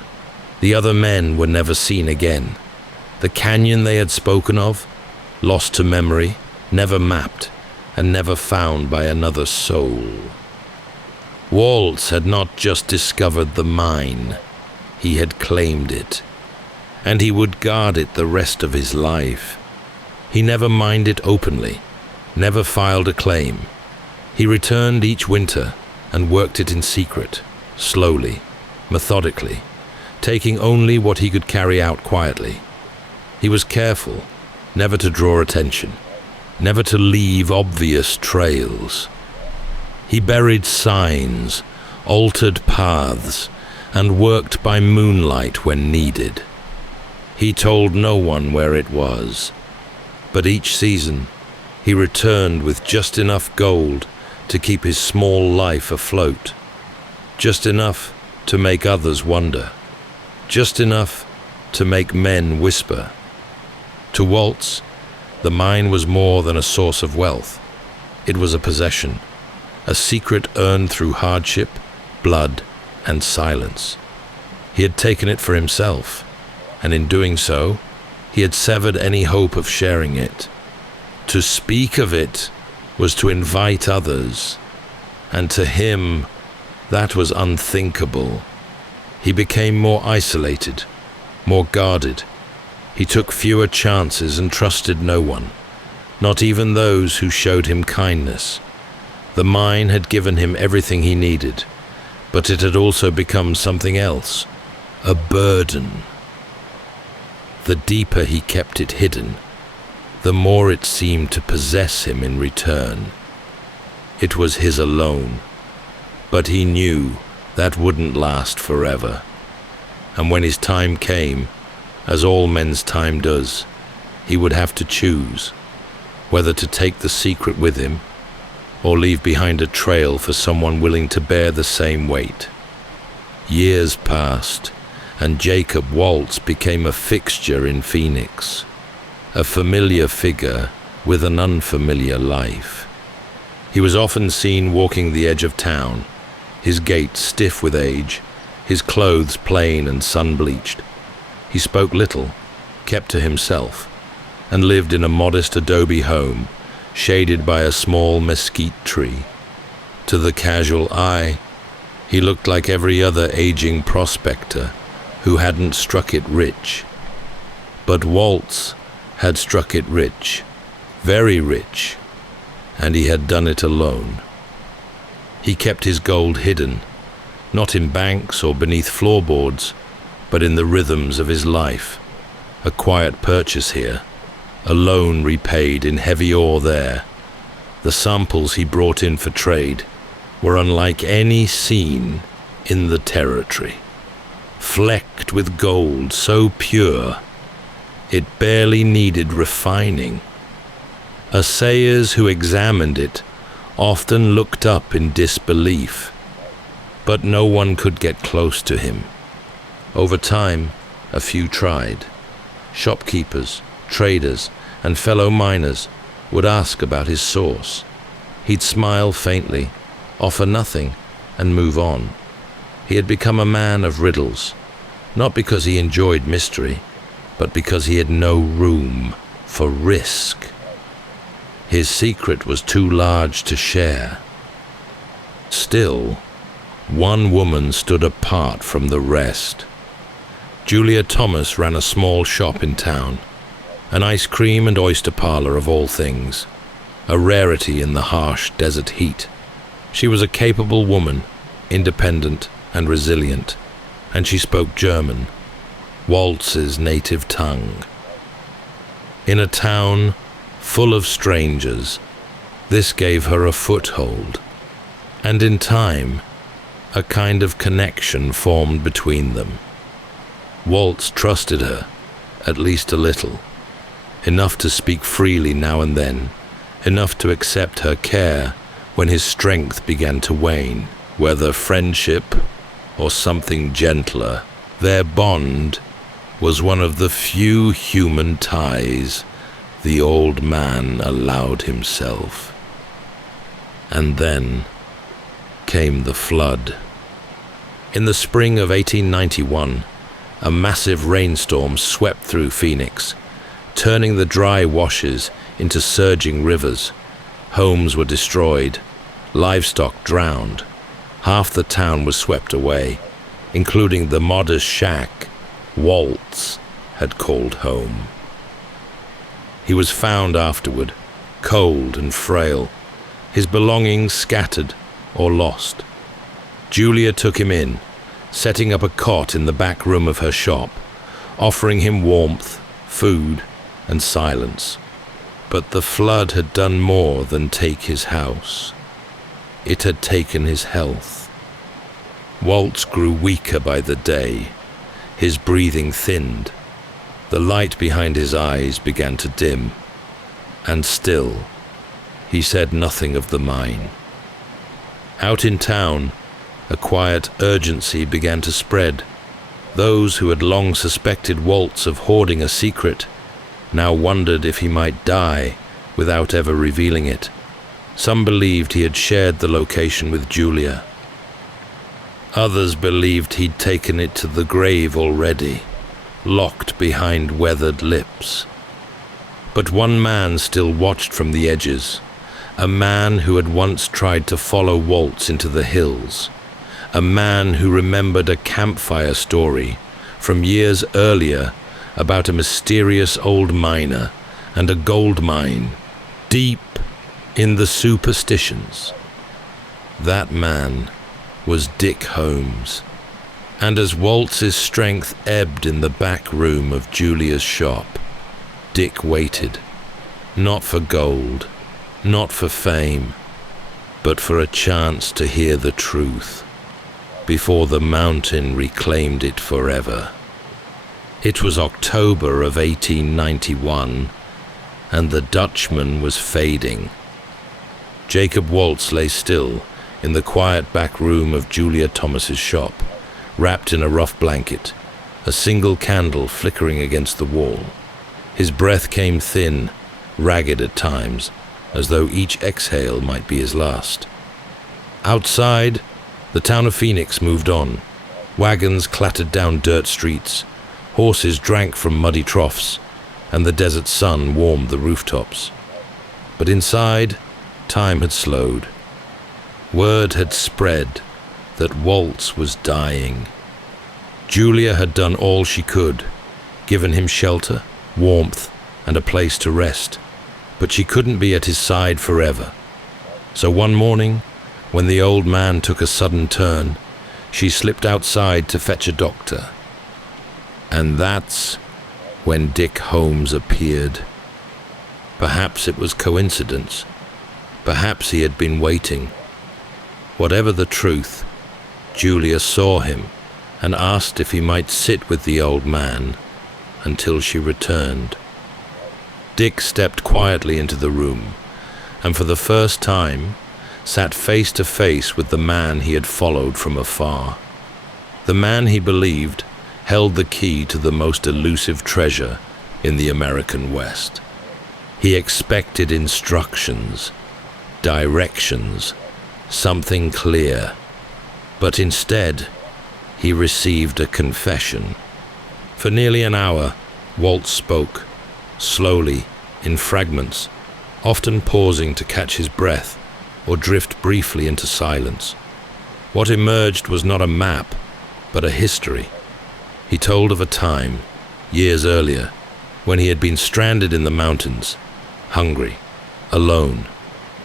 The other men were never seen again. The canyon they had spoken of, lost to memory, never mapped, and never found by another soul. Waltz had not just discovered the mine, he had claimed it, and he would guard it the rest of his life. He never mined it openly, never filed a claim. He returned each winter and worked it in secret, slowly, methodically, taking only what he could carry out quietly. He was careful, never to draw attention, never to leave obvious trails. He buried signs, altered paths, and worked by moonlight when needed. He told no one where it was, but each season he returned with just enough gold to keep his small life afloat, just enough to make others wonder, just enough to make men whisper. To Waltz, the mine was more than a source of wealth. It was a possession, a secret earned through hardship, blood, and silence. He had taken it for himself, and in doing so, he had severed any hope of sharing it. To speak of it was to invite others, and to him, that was unthinkable. He became more isolated, more guarded. He took fewer chances and trusted no one, not even those who showed him kindness. The mine had given him everything he needed, but it had also become something else, a burden. The deeper he kept it hidden, the more it seemed to possess him in return. It was his alone, but he knew that wouldn't last forever. And when his time came, as all men's time does, he would have to choose whether to take the secret with him or leave behind a trail for someone willing to bear the same weight. Years passed, and Jacob Waltz became a fixture in Phoenix, a familiar figure with an unfamiliar life. He was often seen walking the edge of town, his gait stiff with age, his clothes plain and sun-bleached. He spoke little, kept to himself, and lived in a modest adobe home, shaded by a small mesquite tree. To the casual eye, he looked like every other aging prospector who hadn't struck it rich. But Waltz had struck it rich, very rich, and he had done it alone. He kept his gold hidden, not in banks or beneath floorboards, but in the rhythms of his life. A quiet purchase here, a loan repaid in heavy ore there. The samples he brought in for trade were unlike any seen in the territory. Flecked with gold so pure, it barely needed refining. Assayers who examined it often looked up in disbelief, but no one could get close to him. Over time, a few tried. Shopkeepers, traders, and fellow miners would ask about his source. He'd smile faintly, offer nothing, and move on. He had become a man of riddles, not because he enjoyed mystery, but because he had no room for risk. His secret was too large to share. Still, one woman stood apart from the rest. Julia Thomas ran a small shop in town, an ice cream and oyster parlor of all things, a rarity in the harsh desert heat. She was a capable woman, independent and resilient, and she spoke German, Waltz's native tongue. In a town full of strangers, this gave her a foothold, and in time, a kind of connection formed between them. Waltz trusted her, at least a little, enough to speak freely now and then, enough to accept her care when his strength began to wane. Whether friendship or something gentler, their bond was one of the few human ties the old man allowed himself. And then came the flood. In the spring of 1891, a massive rainstorm swept through Phoenix, turning the dry washes into surging rivers. Homes were destroyed, livestock drowned. Half the town was swept away, including the modest shack Waltz had called home. He was found afterward, cold and frail, his belongings scattered or lost. Julia took him in, setting up a cot in the back room of her shop, offering him warmth, food, and silence. But the flood had done more than take his house. It had taken his health. Waltz grew weaker by the day. His breathing thinned. The light behind his eyes began to dim. And still, he said nothing of the mine. Out in town, a quiet urgency began to spread. Those who had long suspected Waltz of hoarding a secret now wondered if he might die without ever revealing it. Some believed he had shared the location with Julia. Others believed he'd taken it to the grave already, locked behind weathered lips. But one man still watched from the edges, a man who had once tried to follow Waltz into the hills, a man who remembered a campfire story from years earlier about a mysterious old miner and a gold mine deep in the superstitions. That man was Dick Holmes, and as Waltz's strength ebbed in the back room of Julia's shop, Dick waited, not for gold, not for fame, but for a chance to hear the truth, before the mountain reclaimed it forever. It was October of 1891, and the Dutchman was fading. Jacob Waltz lay still in the quiet back room of Julia Thomas's shop, wrapped in a rough blanket, a single candle flickering against the wall. His breath came thin, ragged at times, as though each exhale might be his last. Outside, the town of Phoenix moved on. Wagons clattered down dirt streets, horses drank from muddy troughs, and the desert sun warmed the rooftops. But inside, time had slowed. Word had spread that Waltz was dying. Julia had done all she could, given him shelter, warmth, and a place to rest, but she couldn't be at his side forever. So one morning, when the old man took a sudden turn, she slipped outside to fetch a doctor. And that's when Dick Holmes appeared. Perhaps it was coincidence. Perhaps he had been waiting. Whatever the truth, Julia saw him and asked if he might sit with the old man until she returned. Dick stepped quietly into the room, and for the first time sat face to face with the man he had followed from afar. The man he believed held the key to the most elusive treasure in the American West. He expected instructions, directions, something clear, but instead he received a confession. For nearly an hour, Waltz spoke, slowly, in fragments, often pausing to catch his breath or drift briefly into silence. What emerged was not a map, but a history. He told of a time, years earlier, when he had been stranded in the mountains, hungry, alone,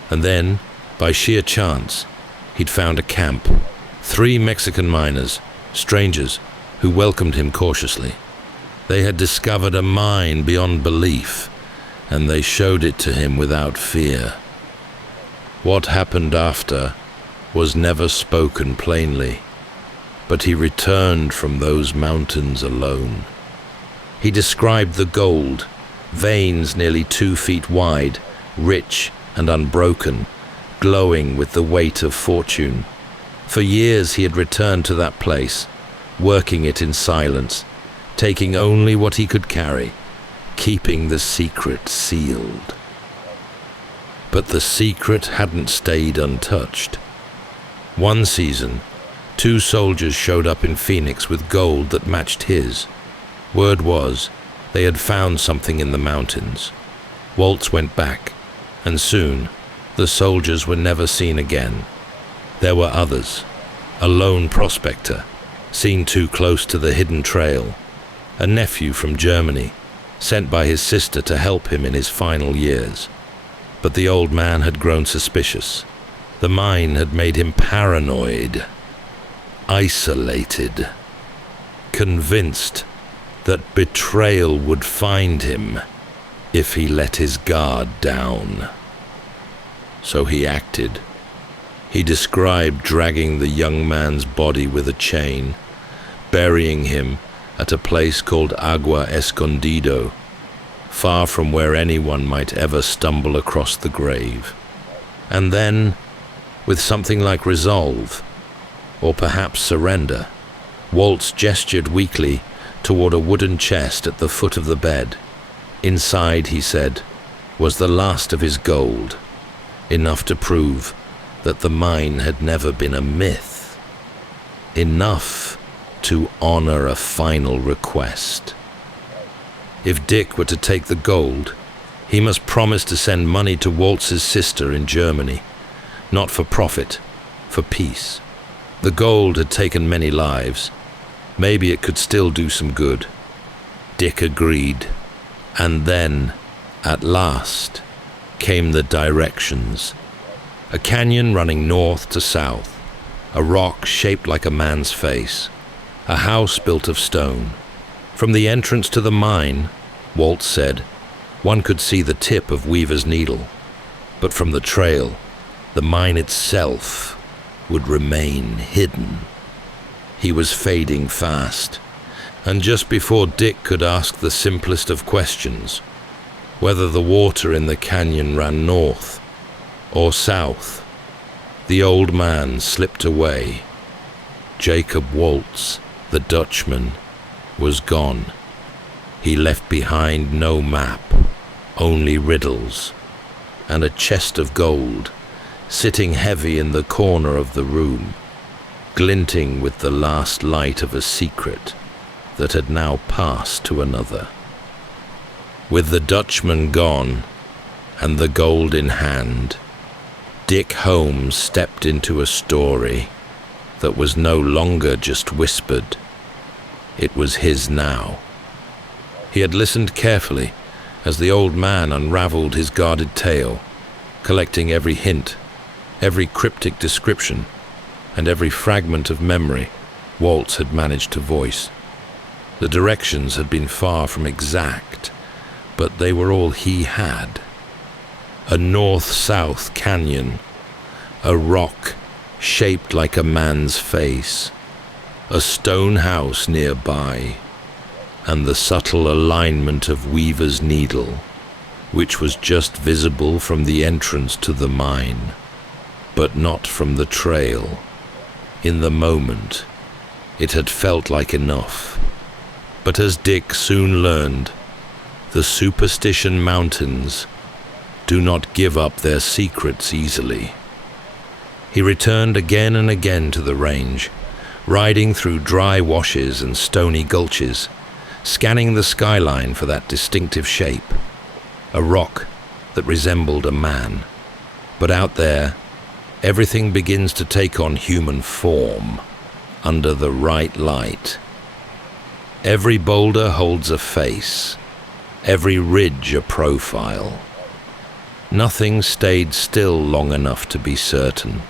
and then, by sheer chance, he'd found a camp, 3 Mexican miners, strangers, who welcomed him cautiously. They had discovered a mine beyond belief, and they showed it to him without fear. What happened after was never spoken plainly, but he returned from those mountains alone. He described the gold, veins nearly 2 feet wide, rich and unbroken, glowing with the weight of fortune. For years he had returned to that place, working it in silence, taking only what he could carry, keeping the secret sealed. But the secret hadn't stayed untouched. One season, 2 soldiers showed up in Phoenix with gold that matched his. Word was, they had found something in the mountains. Waltz went back, and soon, the soldiers were never seen again. There were others. A lone prospector, seen too close to the hidden trail. A nephew from Germany, sent by his sister to help him in his final years. But the old man had grown suspicious. The mine had made him paranoid, isolated, convinced that betrayal would find him if he let his guard down. So he acted. He described dragging the young man's body with a chain, burying him at a place called Agua Escondido, far from where anyone might ever stumble across the grave. And then, with something like resolve, or perhaps surrender, Waltz gestured weakly toward a wooden chest at the foot of the bed. Inside, he said, was the last of his gold, enough to prove that the mine had never been a myth, enough to honor a final request. If Dick were to take the gold, he must promise to send money to Waltz's sister in Germany, not for profit, for peace. The gold had taken many lives. Maybe it could still do some good. Dick agreed. And then, at last, came the directions. A canyon running north to south, a rock shaped like a man's face, a house built of stone. From the entrance to the mine, Waltz said, one could see the tip of Weaver's needle, but from the trail, the mine itself would remain hidden. He was fading fast, and just before Dick could ask the simplest of questions, whether the water in the canyon ran north or south, the old man slipped away. Jacob Waltz, the Dutchman, was gone. He left behind no map, only riddles, and a chest of gold, sitting heavy in the corner of the room, glinting with the last light of a secret that had now passed to another. With the Dutchman gone and the gold in hand, Dick Holmes stepped into a story that was no longer just whispered. It was his now. He had listened carefully as the old man unraveled his guarded tale, collecting every hint, every cryptic description, and every fragment of memory Waltz had managed to voice. The directions had been far from exact, but they were all he had. A north-south canyon, a rock shaped like a man's face, a stone house nearby, and the subtle alignment of Weaver's needle, which was just visible from the entrance to the mine, but not from the trail. In the moment, it had felt like enough. But as Dick soon learned, the Superstition Mountains do not give up their secrets easily. He returned again and again to the range, riding through dry washes and stony gulches, scanning the skyline for that distinctive shape, a rock that resembled a man. But out there, everything begins to take on human form under the right light. Every boulder holds a face, every ridge a profile. Nothing stayed still long enough to be certain.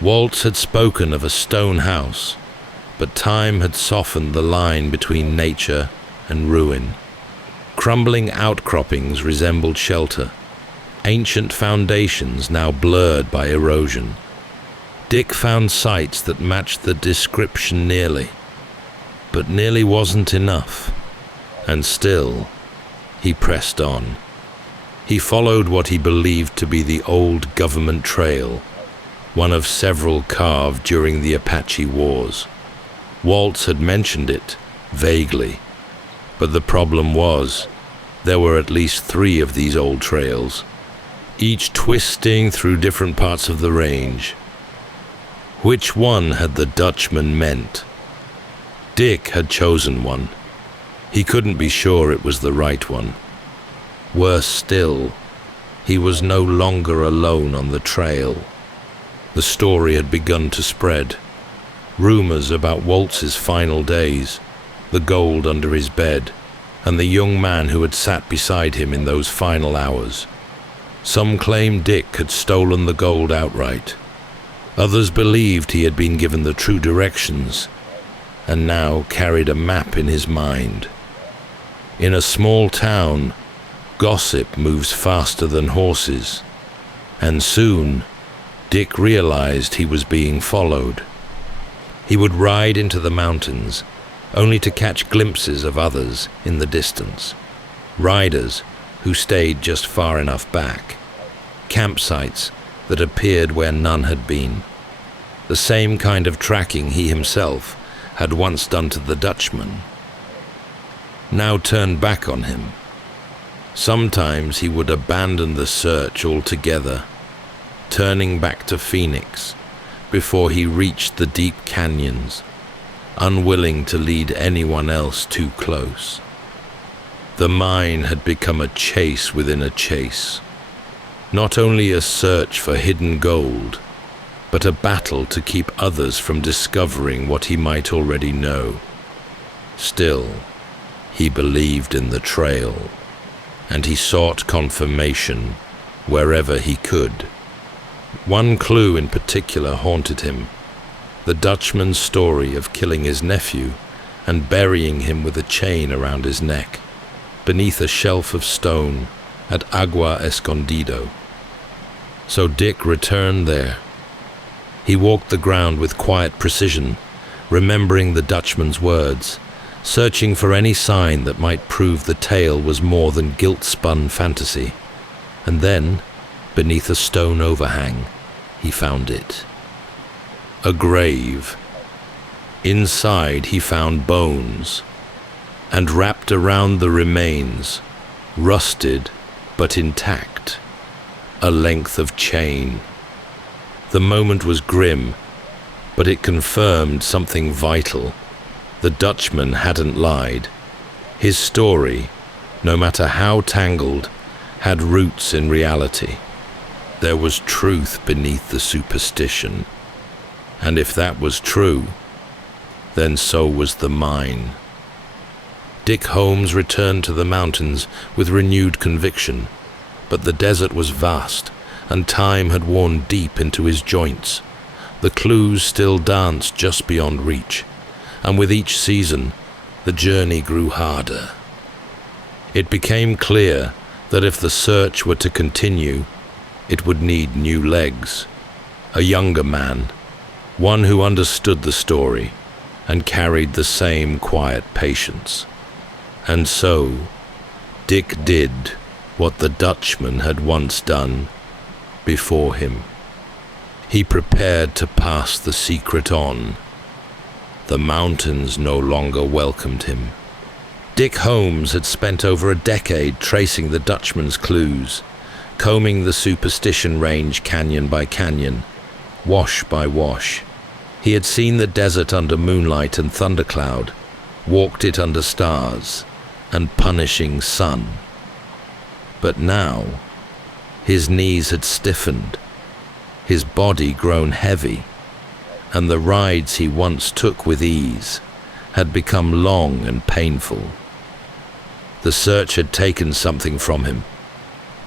Waltz had spoken of a stone house, but time had softened the line between nature and ruin. Crumbling outcroppings resembled shelter, ancient foundations now blurred by erosion. Dick found sites that matched the description nearly, but nearly wasn't enough, and still, he pressed on. He followed what he believed to be the old government trail, one of several carved during the Apache Wars. Waltz had mentioned it, vaguely, but the problem was, there were at least 3 of these old trails, each twisting through different parts of the range. Which one had the Dutchman meant? Dick had chosen one. He couldn't be sure it was the right one. Worse still, he was no longer alone on the trail. The story had begun to spread. Rumors about Waltz's final days, the gold under his bed, and the young man who had sat beside him in those final hours. Some claimed Dick had stolen the gold outright. Others believed he had been given the true directions, and now carried a map in his mind. In a small town, gossip moves faster than horses, and soon Dick realized he was being followed. He would ride into the mountains, only to catch glimpses of others in the distance. Riders who stayed just far enough back. Campsites that appeared where none had been. The same kind of tracking he himself had once done to the Dutchman, now turned back on him. Sometimes he would abandon the search altogether, turning back to Phoenix before he reached the deep canyons, unwilling to lead anyone else too close. The mine had become a chase within a chase, not only a search for hidden gold, but a battle to keep others from discovering what he might already know. Still, he believed in the trail, and he sought confirmation wherever he could. One clue in particular haunted him, the Dutchman's story of killing his nephew and burying him with a chain around his neck, beneath a shelf of stone at Agua Escondido. So Dick returned there. He walked the ground with quiet precision, remembering the Dutchman's words, searching for any sign that might prove the tale was more than guilt-spun fantasy. And then, beneath a stone overhang, he found it. A grave. Inside he found bones, and wrapped around the remains, rusted but intact, a length of chain. The moment was grim, but it confirmed something vital. The Dutchman hadn't lied. His story, no matter how tangled, had roots in reality. There was truth beneath the superstition, and if that was true, then so was the mine. Dick Holmes returned to the mountains with renewed conviction, but the desert was vast, and time had worn deep into his joints. The clues still danced just beyond reach, and with each season, the journey grew harder. It became clear that if the search were to continue, it would need new legs. A younger man, one who understood the story and carried the same quiet patience. And so, Dick did what the Dutchman had once done before him. He prepared to pass the secret on. The mountains no longer welcomed him. Dick Holmes had spent over a decade tracing the Dutchman's clues, combing the superstition range canyon by canyon, wash by wash. He had seen the desert under moonlight and thundercloud, walked it under stars and punishing sun. But now, his knees had stiffened, his body grown heavy, and the rides he once took with ease had become long and painful. The search had taken something from him,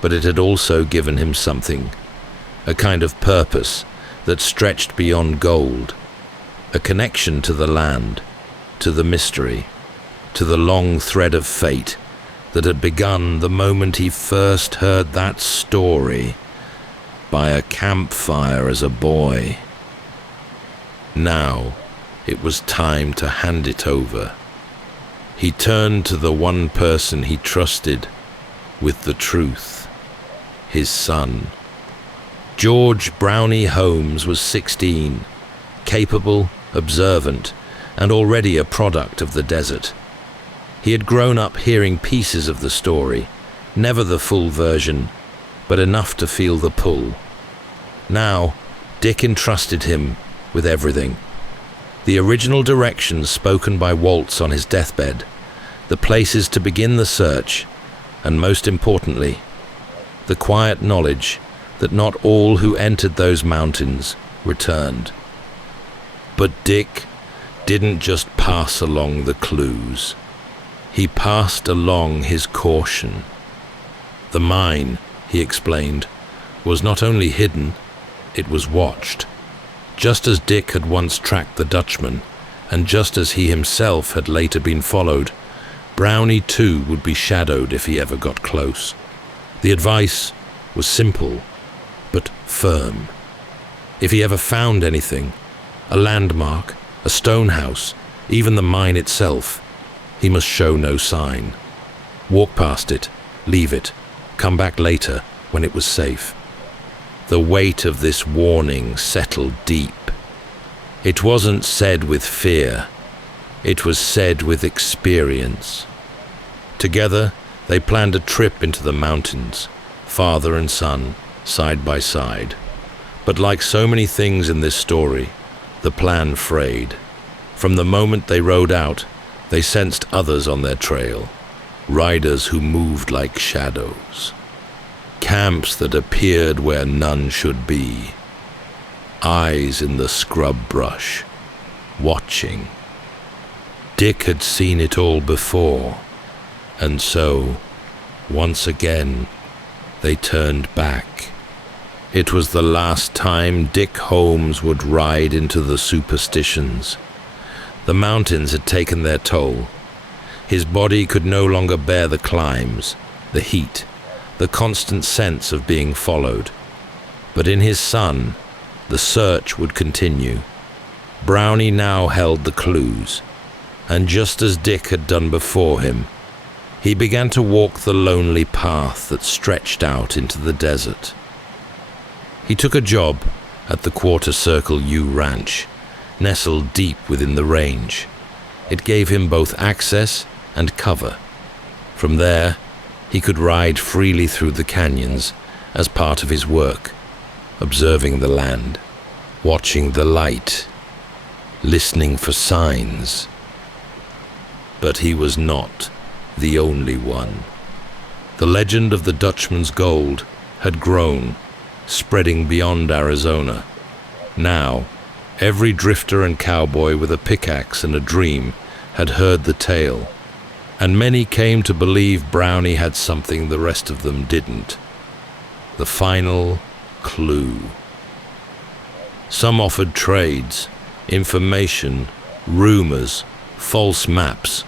but it had also given him something, a kind of purpose that stretched beyond gold, a connection to the land, to the mystery, to the long thread of fate that had begun the moment he first heard that story by a campfire as a boy. Now it was time to hand it over. He turned to the one person he trusted with the truth, his son. George Brownie Holmes was 16, capable, observant, and already a product of the desert. He had grown up hearing pieces of the story, never the full version, but enough to feel the pull. Now, Dick entrusted him with everything. The original directions spoken by Waltz on his deathbed, the places to begin the search, and most importantly, the quiet knowledge that not all who entered those mountains returned. But Dick didn't just pass along the clues. He passed along his caution. The mine, he explained, was not only hidden, it was watched. Just as Dick had once tracked the Dutchman, and just as he himself had later been followed, Brownie too would be shadowed if he ever got close. The advice was simple, but firm. If he ever found anything, a landmark, a stone house, even the mine itself, he must show no sign. Walk past it, leave it, come back later when it was safe. The weight of this warning settled deep. It wasn't said with fear, it was said with experience. Together, they planned a trip into the mountains, father and son, side by side. But like so many things in this story, the plan frayed. From the moment they rode out, they sensed others on their trail, riders who moved like shadows, camps that appeared where none should be, eyes in the scrub brush, watching. Dick had seen it all before, and so, once again, they turned back. It was the last time Dick Holmes would ride into the superstitions. The mountains had taken their toll. His body could no longer bear the climbs, the heat, the constant sense of being followed. But in his son, the search would continue. Brownie now held the clues, and just as Dick had done before him, he began to walk the lonely path that stretched out into the desert. He took a job at the Quarter Circle U Ranch, nestled deep within the range. It gave him both access and cover. From there, he could ride freely through the canyons as part of his work, observing the land, watching the light, listening for signs. But he was not the only one. The legend of the Dutchman's gold had grown, spreading beyond Arizona. Now, every drifter and cowboy with a pickaxe and a dream had heard the tale, and many came to believe Brownie had something the rest of them didn't. The final clue. Some offered trades, information, rumors, false maps,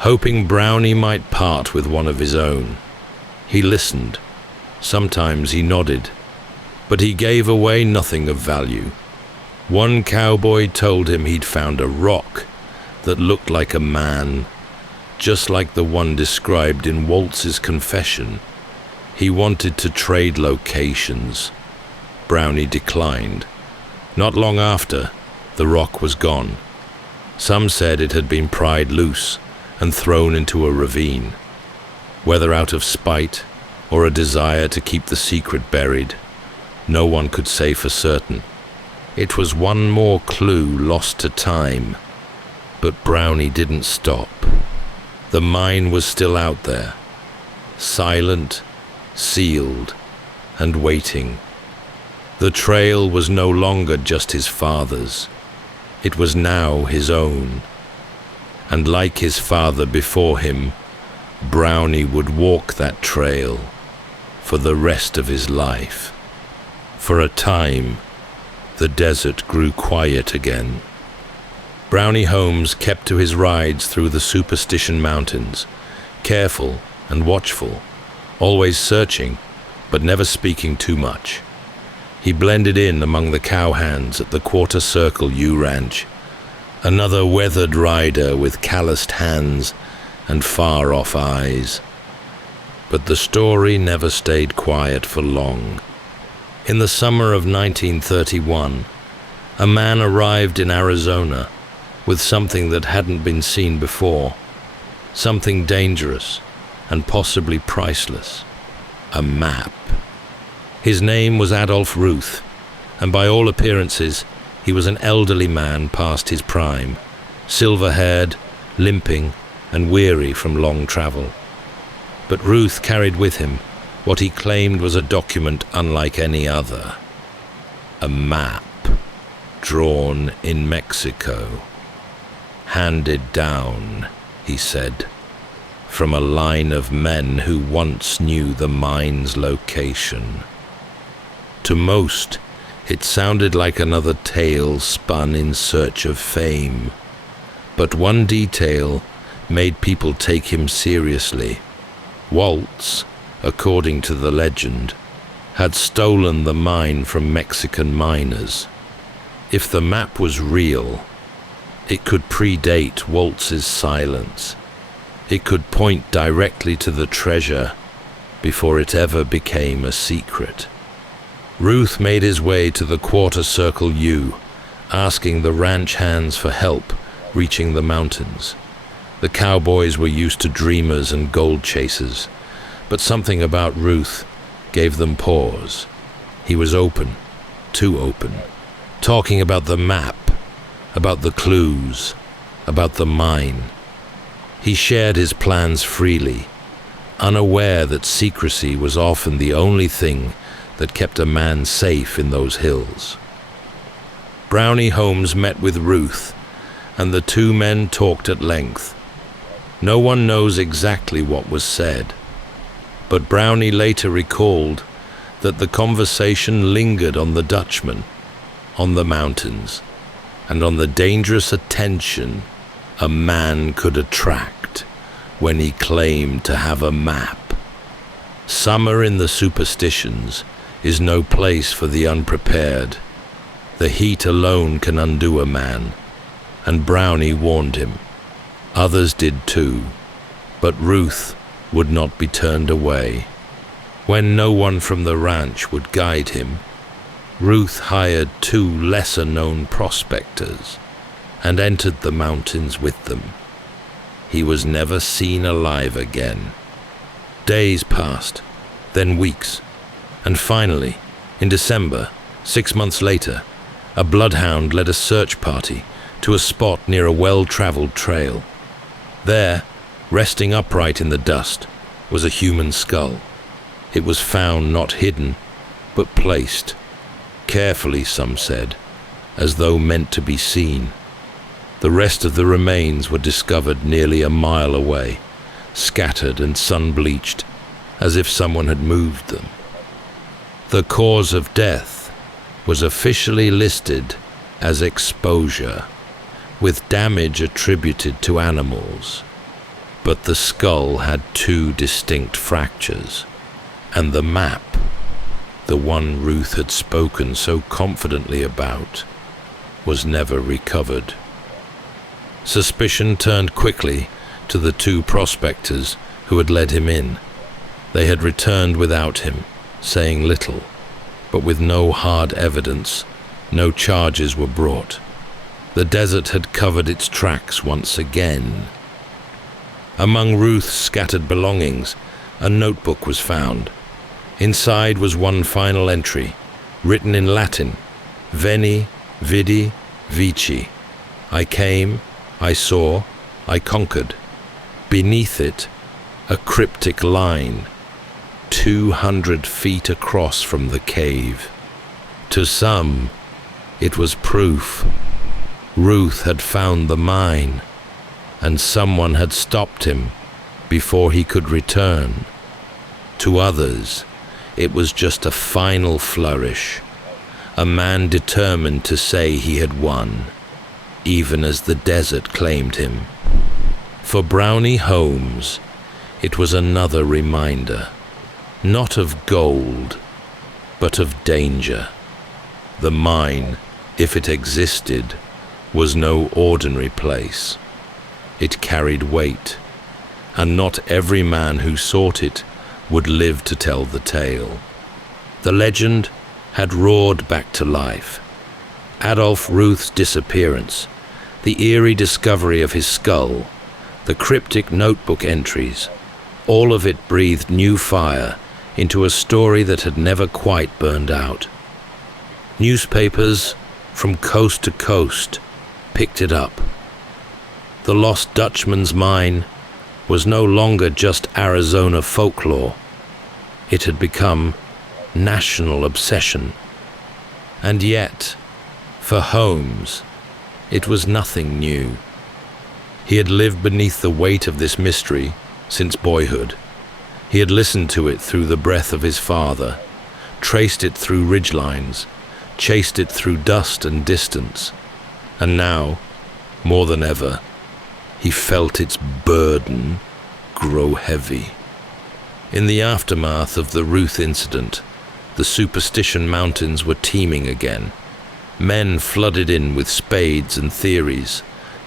hoping Brownie might part with one of his own. He listened. Sometimes he nodded, but he gave away nothing of value. One cowboy told him he'd found a rock that looked like a man, just like the one described in Waltz's confession. He wanted to trade locations. Brownie declined. Not long after, the rock was gone. Some said it had been pried loose and thrown into a ravine. Whether out of spite or a desire to keep the secret buried, no one could say for certain. It was one more clue lost to time. But Brownie didn't stop. The mine was still out there, silent, sealed, and waiting. The trail was no longer just his father's. It was now his own. And like his father before him, Brownie would walk that trail for the rest of his life. For a time, the desert grew quiet again. Brownie Holmes kept to his rides through the Superstition Mountains, careful and watchful, always searching, but never speaking too much. He blended in among the cowhands at the Quarter Circle U Ranch, another weathered rider with calloused hands and far-off eyes. But the story never stayed quiet for long. In the summer of 1931, a man arrived in Arizona with something that hadn't been seen before, something dangerous and possibly priceless, a map. His name was Adolph Ruth, and by all appearances, he was an elderly man past his prime, silver-haired, limping, and weary from long travel. But Ruth carried with him what he claimed was a document unlike any other. A map, drawn in Mexico. Handed down, he said, from a line of men who once knew the mine's location. To most, it sounded like another tale spun in search of fame. But one detail made people take him seriously. Waltz, according to the legend, had stolen the mine from Mexican miners. If the map was real, it could predate Waltz's silence. It could point directly to the treasure before it ever became a secret. Ruth made his way to the Quarter Circle U, asking the ranch hands for help reaching the mountains. The cowboys were used to dreamers and gold chasers, but something about Ruth gave them pause. He was open, too open, talking about the map, about the clues, about the mine. He shared his plans freely, unaware that secrecy was often the only thing that kept a man safe in those hills. Brownie Holmes met with Ruth, and the two men talked at length. No one knows exactly what was said, but Brownie later recalled that the conversation lingered on the Dutchman, on the mountains, and on the dangerous attention a man could attract when he claimed to have a map. Summer in the Superstitions is no place for the unprepared. The heat alone can undo a man, and Brownie warned him. Others did too, but Ruth would not be turned away. When no one from the ranch would guide him, Ruth hired two lesser-known prospectors. and entered the mountains with them. He was never seen alive again. Days passed, then weeks, and finally, in December, 6 months later, a bloodhound led a search party to a spot near a well-traveled trail. There, resting upright in the dust, was a human skull. It was found not hidden, but placed, carefully, some said, as though meant to be seen. The rest of the remains were discovered nearly a mile away, scattered and sun-bleached, as if someone had moved them. The cause of death was officially listed as exposure, with damage attributed to animals. But the skull had 2 distinct fractures, and the map, the one Ruth had spoken so confidently about, was never recovered. Suspicion turned quickly to the 2 prospectors who had led him in. They had returned without him, saying little, but with no hard evidence, no charges were brought. The desert had covered its tracks once again. Among Ruth's scattered belongings, a notebook was found. Inside was one final entry, written in Latin, Veni, Vidi, Vici. I came, I saw, I conquered. Beneath it, a cryptic line, 200 feet across from the cave. To some, it was proof. Ruth had found the mine, and someone had stopped him before he could return. To others, it was just a final flourish, a man determined to say he had won, even as the desert claimed him. For Brownie Holmes, it was another reminder, not of gold, but of danger. The mine, if it existed, was no ordinary place. It carried weight, and not every man who sought it would live to tell the tale. The legend had roared back to life. Adolf Ruth's disappearance, the eerie discovery of his skull, the cryptic notebook entries, all of it breathed new fire into a story that had never quite burned out. Newspapers from coast to coast picked it up. The lost Dutchman's mine was no longer just Arizona folklore. It had become national obsession. And yet, for Holmes, it was nothing new. He had lived beneath the weight of this mystery since boyhood. He had listened to it through the breath of his father, traced it through ridgelines, chased it through dust and distance. And now, more than ever, he felt its burden grow heavy. In the aftermath of the Ruth incident, the Superstition Mountains were teeming again. Men flooded in with spades and theories,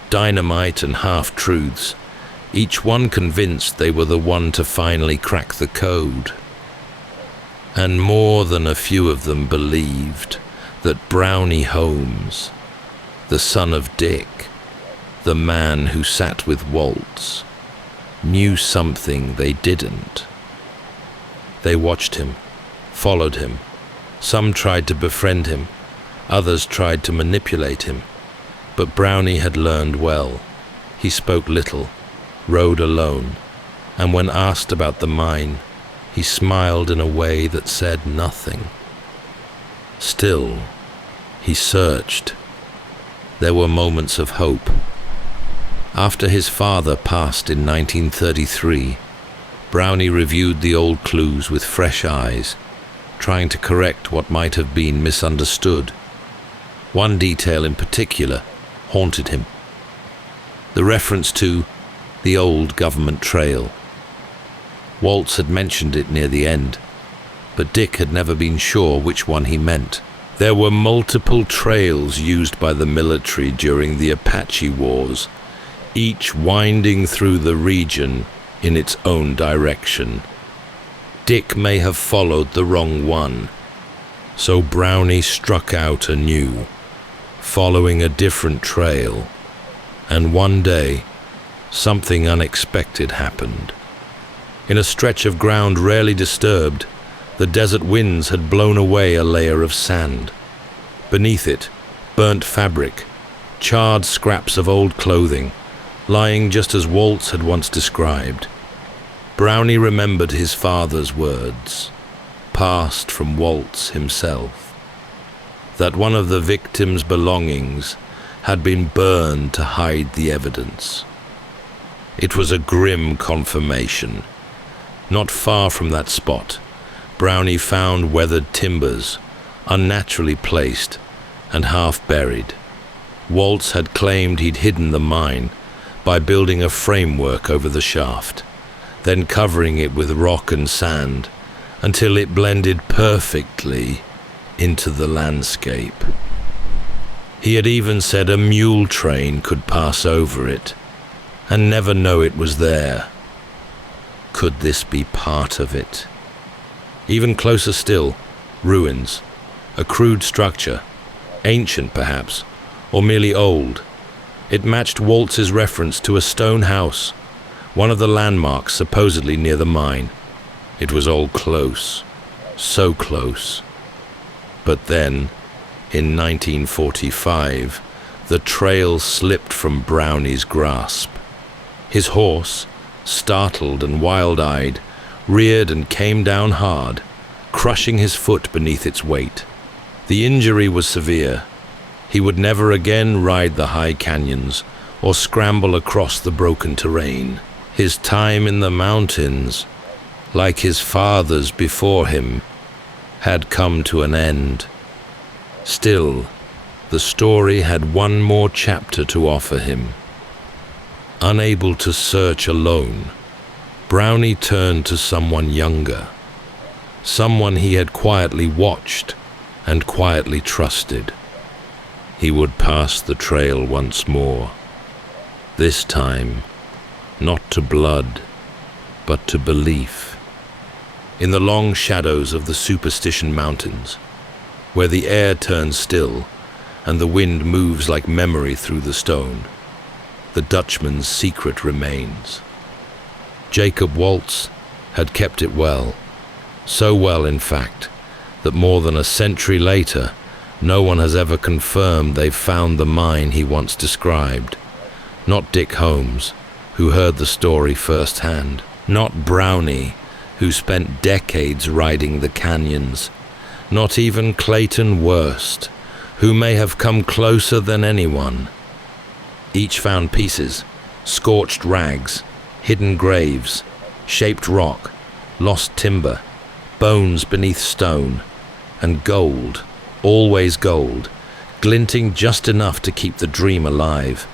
dynamite and half-truths, each one convinced they were the one to finally crack the code. And more than a few of them believed that Brownie Holmes, the son of Dick, the man who sat with Waltz, knew something they didn't. They watched him, followed him. Some tried to befriend him, others tried to manipulate him. But Brownie had learned well. He spoke little, rode alone, and when asked about the mine, he smiled in a way that said nothing. Still, he searched. There were moments of hope. After his father passed in 1933, Brownie reviewed the old clues with fresh eyes, trying to correct what might have been misunderstood. One detail in particular haunted him: the reference to the old government trail. Waltz had mentioned it near the end, but Dick had never been sure which one he meant. There were multiple trails used by the military during the Apache Wars, each winding through the region in its own direction. Dick may have followed the wrong one, so Brownie struck out anew, following a different trail And one day, something unexpected happened. In a stretch of ground rarely disturbed, the desert winds had blown away a layer of sand. Beneath it, burnt fabric, charred scraps of old clothing, lying just as Waltz had once described. Brownie remembered his father's words, passed from Waltz himself, that one of the victim's belongings had been burned to hide the evidence. It was a grim confirmation. Not far from that spot, Brownie found weathered timbers, unnaturally placed and half buried. Waltz had claimed he'd hidden the mine by building a framework over the shaft, then covering it with rock and sand until it blended perfectly into the landscape. He had even said a mule train could pass over it and never know it was there. Could this be part of it? Even closer still, ruins, a crude structure, ancient perhaps, or merely old. It matched Waltz's reference to a stone house, one of the landmarks supposedly near the mine. It was all close, so close. But then, in 1945, the trail slipped from Brownie's grasp. His horse, startled and wild-eyed, reared and came down hard, crushing his foot beneath its weight. The injury was severe. He would never again ride the high canyons or scramble across the broken terrain. His time in the mountains, like his father's before him, had come to an end. Still, the story had one more chapter to offer him. Unable to search alone, Brownie turned to someone younger, someone he had quietly watched and quietly trusted. He would pass the trail once more, this time not to blood, but to belief. In the long shadows of the Superstition Mountains, where the air turns still and the wind moves like memory through the stone, the Dutchman's secret remains. Jacob Waltz had kept it well, so well in fact, that more than a century later, no one has ever confirmed they've found the mine he once described. Not Dick Holmes, who heard the story firsthand. Not Brownie, who spent decades riding the canyons. Not even Clayton Worst, who may have come closer than anyone. Each found pieces, scorched rags, hidden graves, shaped rock, lost timber, bones beneath stone, and gold, always gold, glinting just enough to keep the dream alive,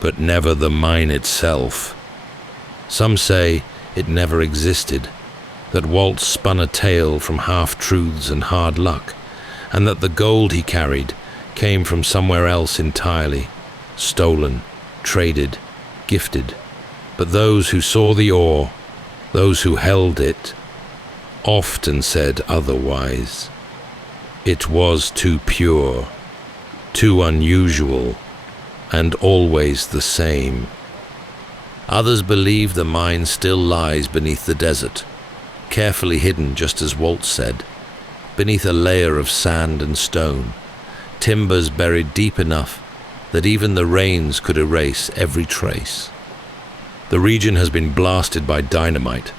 but never the mine itself. Some say it never existed, that Waltz spun a tale from half-truths and hard luck, and that the gold he carried came from somewhere else entirely, stolen, traded, gifted. But those who saw the ore, those who held it, often said otherwise. It was too pure, too unusual, and always the same. Others believe the mine still lies beneath the desert, carefully hidden just as Waltz said, beneath a layer of sand and stone, timbers buried deep enough that even the rains could erase every trace. The region has been blasted by dynamite,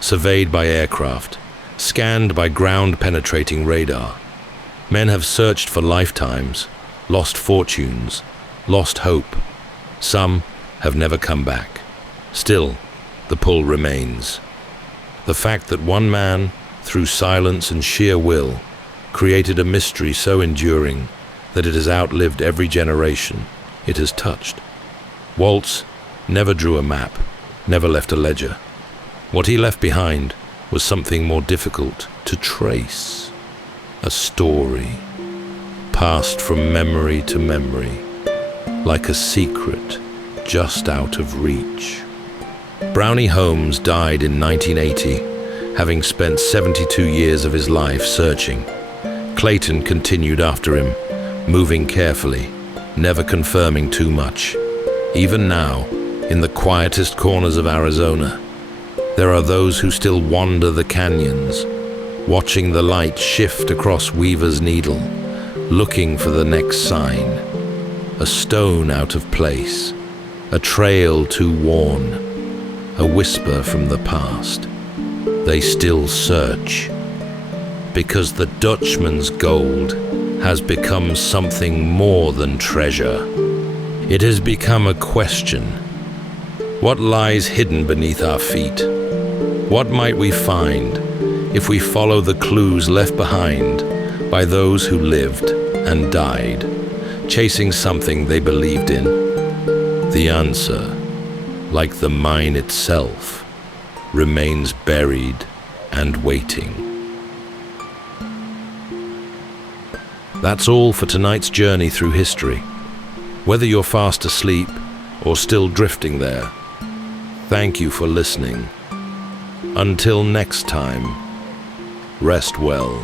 surveyed by aircraft, scanned by ground-penetrating radar. Men have searched for lifetimes, lost fortunes, lost hope. Some have never come back. Still, the pull remains. The fact that one man, through silence and sheer will, created a mystery so enduring that it has outlived every generation it has touched. Waltz never drew a map, never left a ledger. What he left behind was something more difficult to trace. A story, passed from memory to memory, like a secret just out of reach. Brownie Holmes died in 1980, having spent 72 years of his life searching. Clayton continued after him, moving carefully, never confirming too much. Even now, in the quietest corners of Arizona, there are those who still wander the canyons, watching the light shift across Weaver's Needle, looking for the next sign. A stone out of place, a trail too worn, a whisper from the past. They still search, because the Dutchman's gold has become something more than treasure. It has become a question. What lies hidden beneath our feet? What might we find if we follow the clues left behind by those who lived and died, chasing something they believed in? The answer, like the mine itself, remains buried and waiting. That's all for tonight's journey through history. Whether you're fast asleep or still drifting there, thank you for listening. Until next time, rest well.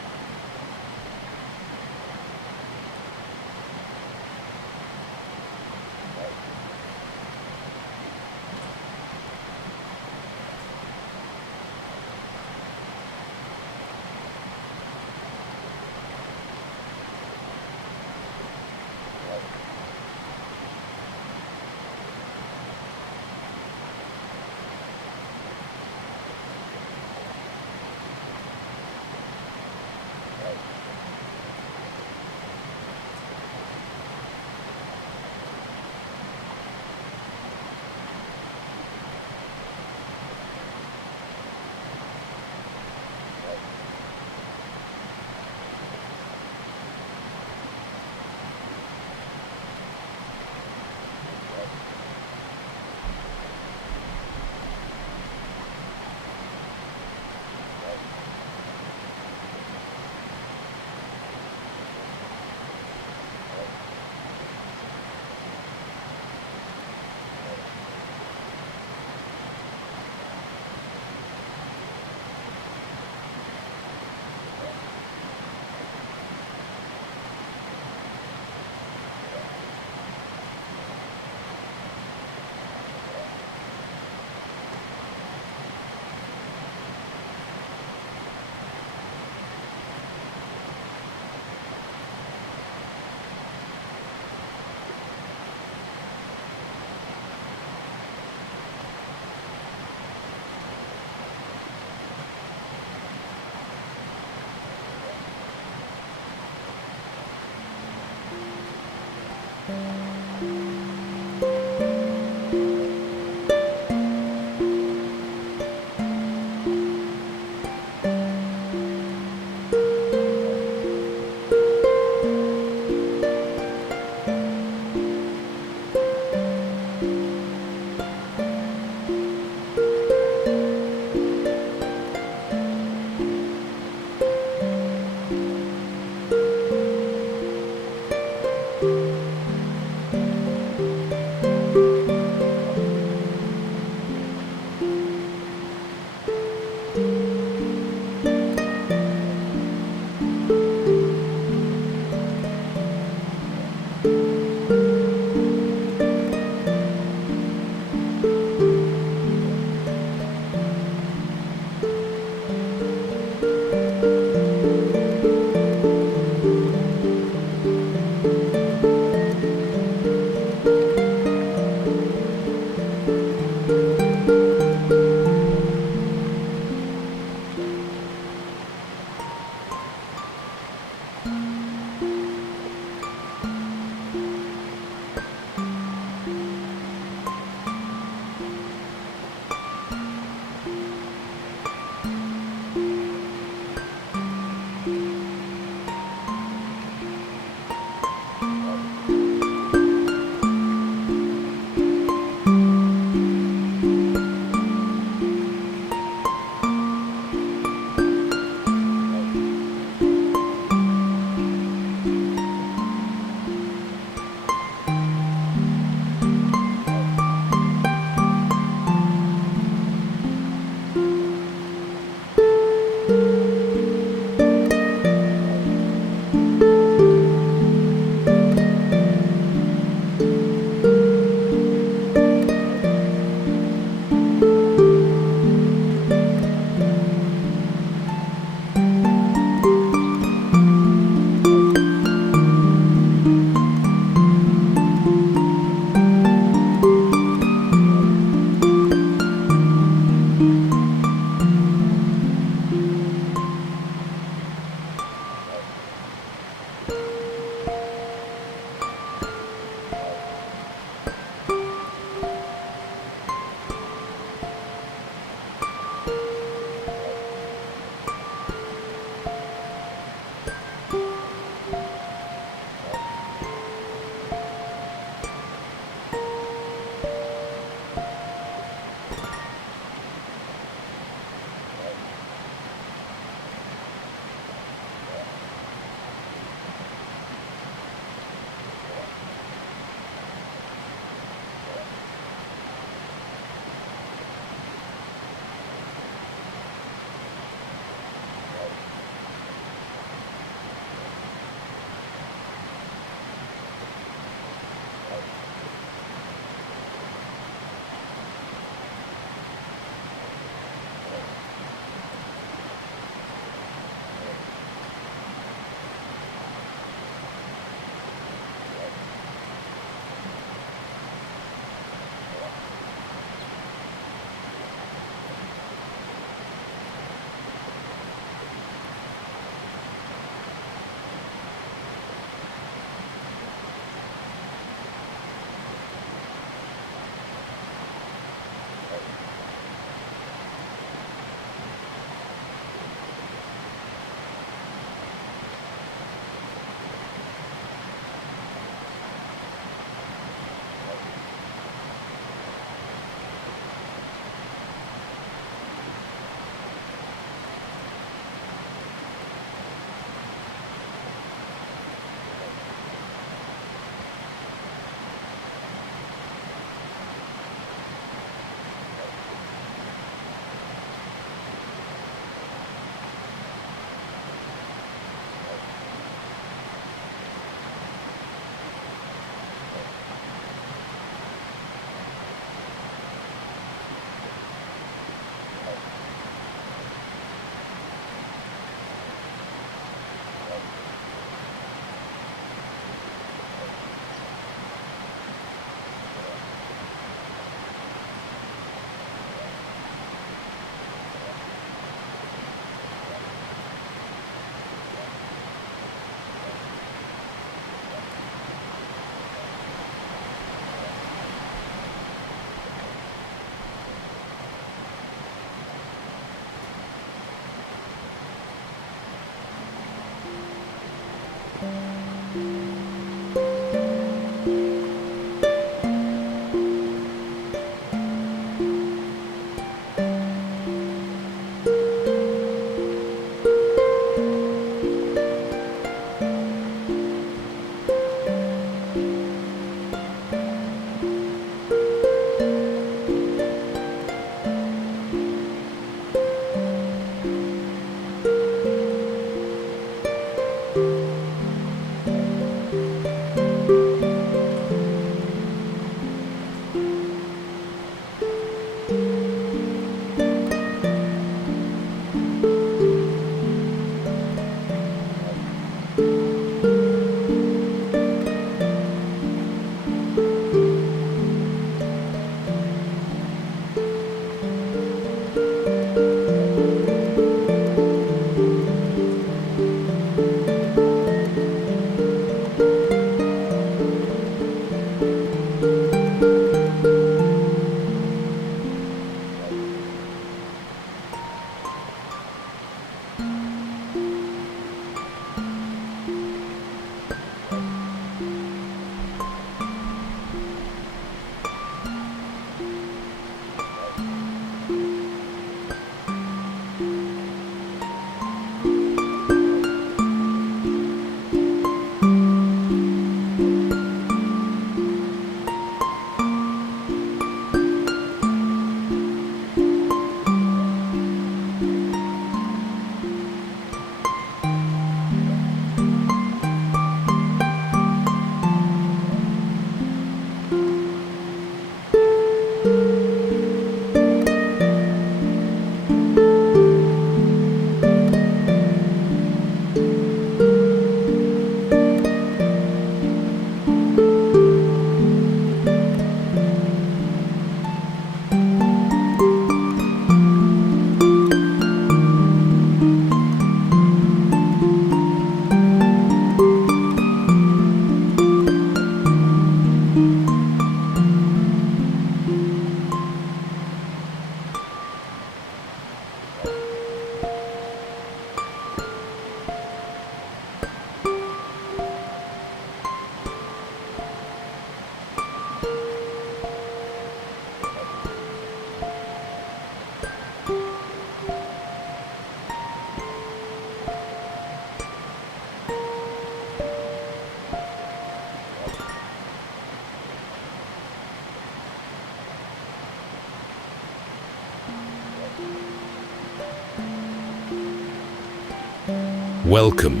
Welcome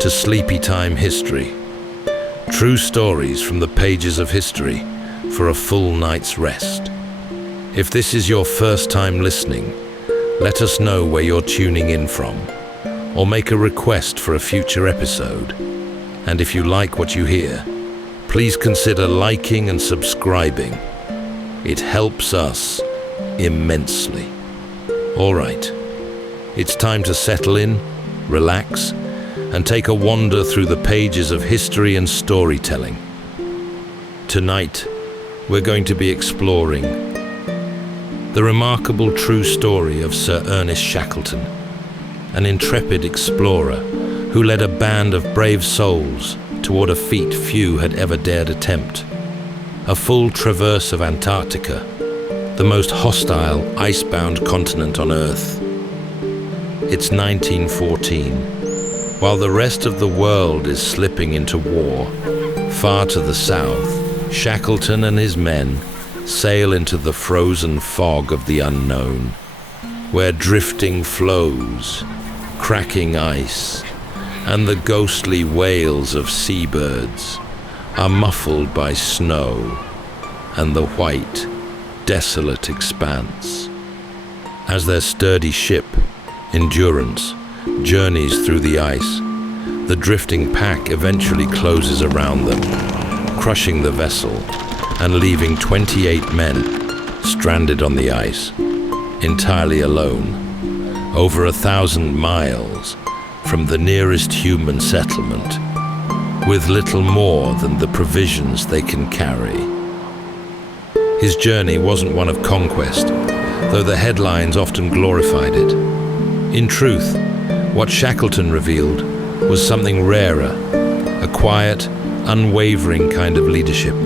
to Sleepytime History. True stories from the pages of history for a full night's rest. If this is your first time listening, let us know where you're tuning in from, or make a request for a future episode. And if you like what you hear, please consider liking and subscribing. It helps us immensely. All right, it's time to settle in, relax, and take a wander through the pages of history and storytelling. Tonight, we're going to be exploring the remarkable true story of Sir Ernest Shackleton, an intrepid explorer who led a band of brave souls toward a feat few had ever dared attempt: a full traverse of Antarctica, the most hostile, icebound continent on Earth. It's 1914. While the rest of the world is slipping into war, far to the south, Shackleton and his men sail into the frozen fog of the unknown, where drifting floes, cracking ice, and the ghostly wails of seabirds are muffled by snow and the white, desolate expanse. As their sturdy ship, Endurance, journeys through the ice, the drifting pack eventually closes around them, crushing the vessel and leaving 28 men stranded on the ice, entirely alone, over 1,000 miles from the nearest human settlement, with little more than the provisions they can carry. His journey wasn't one of conquest, though the headlines often glorified it. In truth, what Shackleton revealed was something rarer, a quiet, unwavering kind of leadership,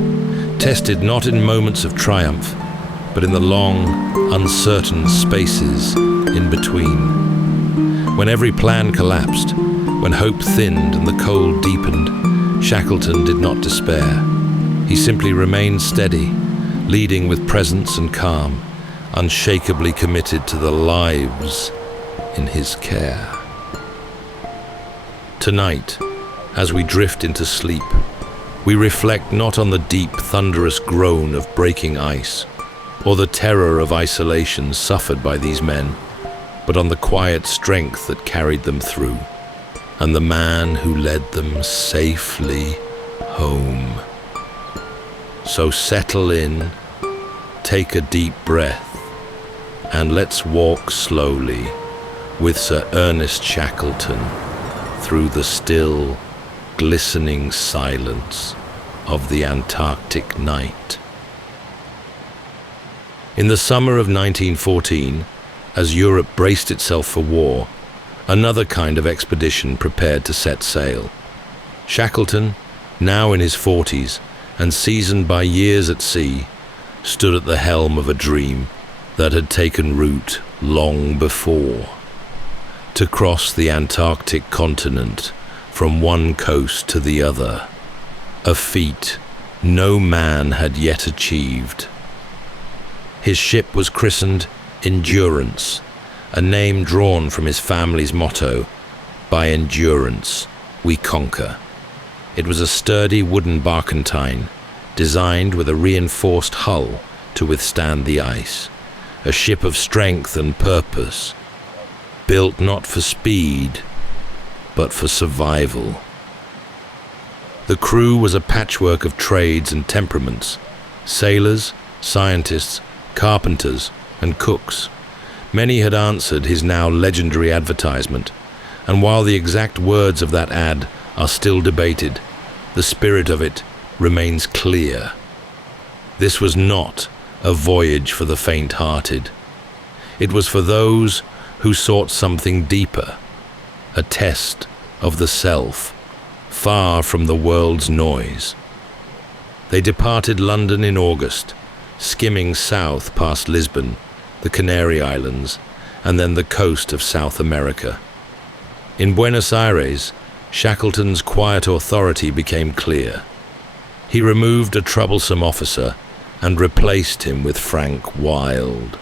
tested not in moments of triumph, but in the long, uncertain spaces in between. When every plan collapsed, when hope thinned and the cold deepened, Shackleton did not despair. He simply remained steady, leading with presence and calm, unshakably committed to the lives in his care. Tonight, as we drift into sleep, we reflect not on the deep, thunderous groan of breaking ice, or the terror of isolation suffered by these men, but on the quiet strength that carried them through, and the man who led them safely home. So settle in, take a deep breath, and let's walk slowly with Sir Ernest Shackleton through the still, glistening silence of the Antarctic night. In the summer of 1914, as Europe braced itself for war, another kind of expedition prepared to set sail. Shackleton, now in his 40s and seasoned by years at sea, stood at the helm of a dream that had taken root long before. To cross the Antarctic continent from one coast to the other, a feat no man had yet achieved. His ship was christened Endurance, a name drawn from his family's motto, "By endurance we conquer." It was a sturdy wooden barkentine, designed with a reinforced hull to withstand the ice, a ship of strength and purpose, built not for speed, but for survival. The crew was a patchwork of trades and temperaments: sailors, scientists, carpenters, and cooks. Many had answered his now legendary advertisement, and while the exact words of that ad are still debated, the spirit of it remains clear. This was not a voyage for the faint-hearted. It was for those who sought something deeper, a test of the self, far from the world's noise. They departed London in August, skimming south past Lisbon, the Canary Islands, and then the coast of South America. In Buenos Aires, Shackleton's quiet authority became clear. He removed a troublesome officer and replaced him with Frank Wild,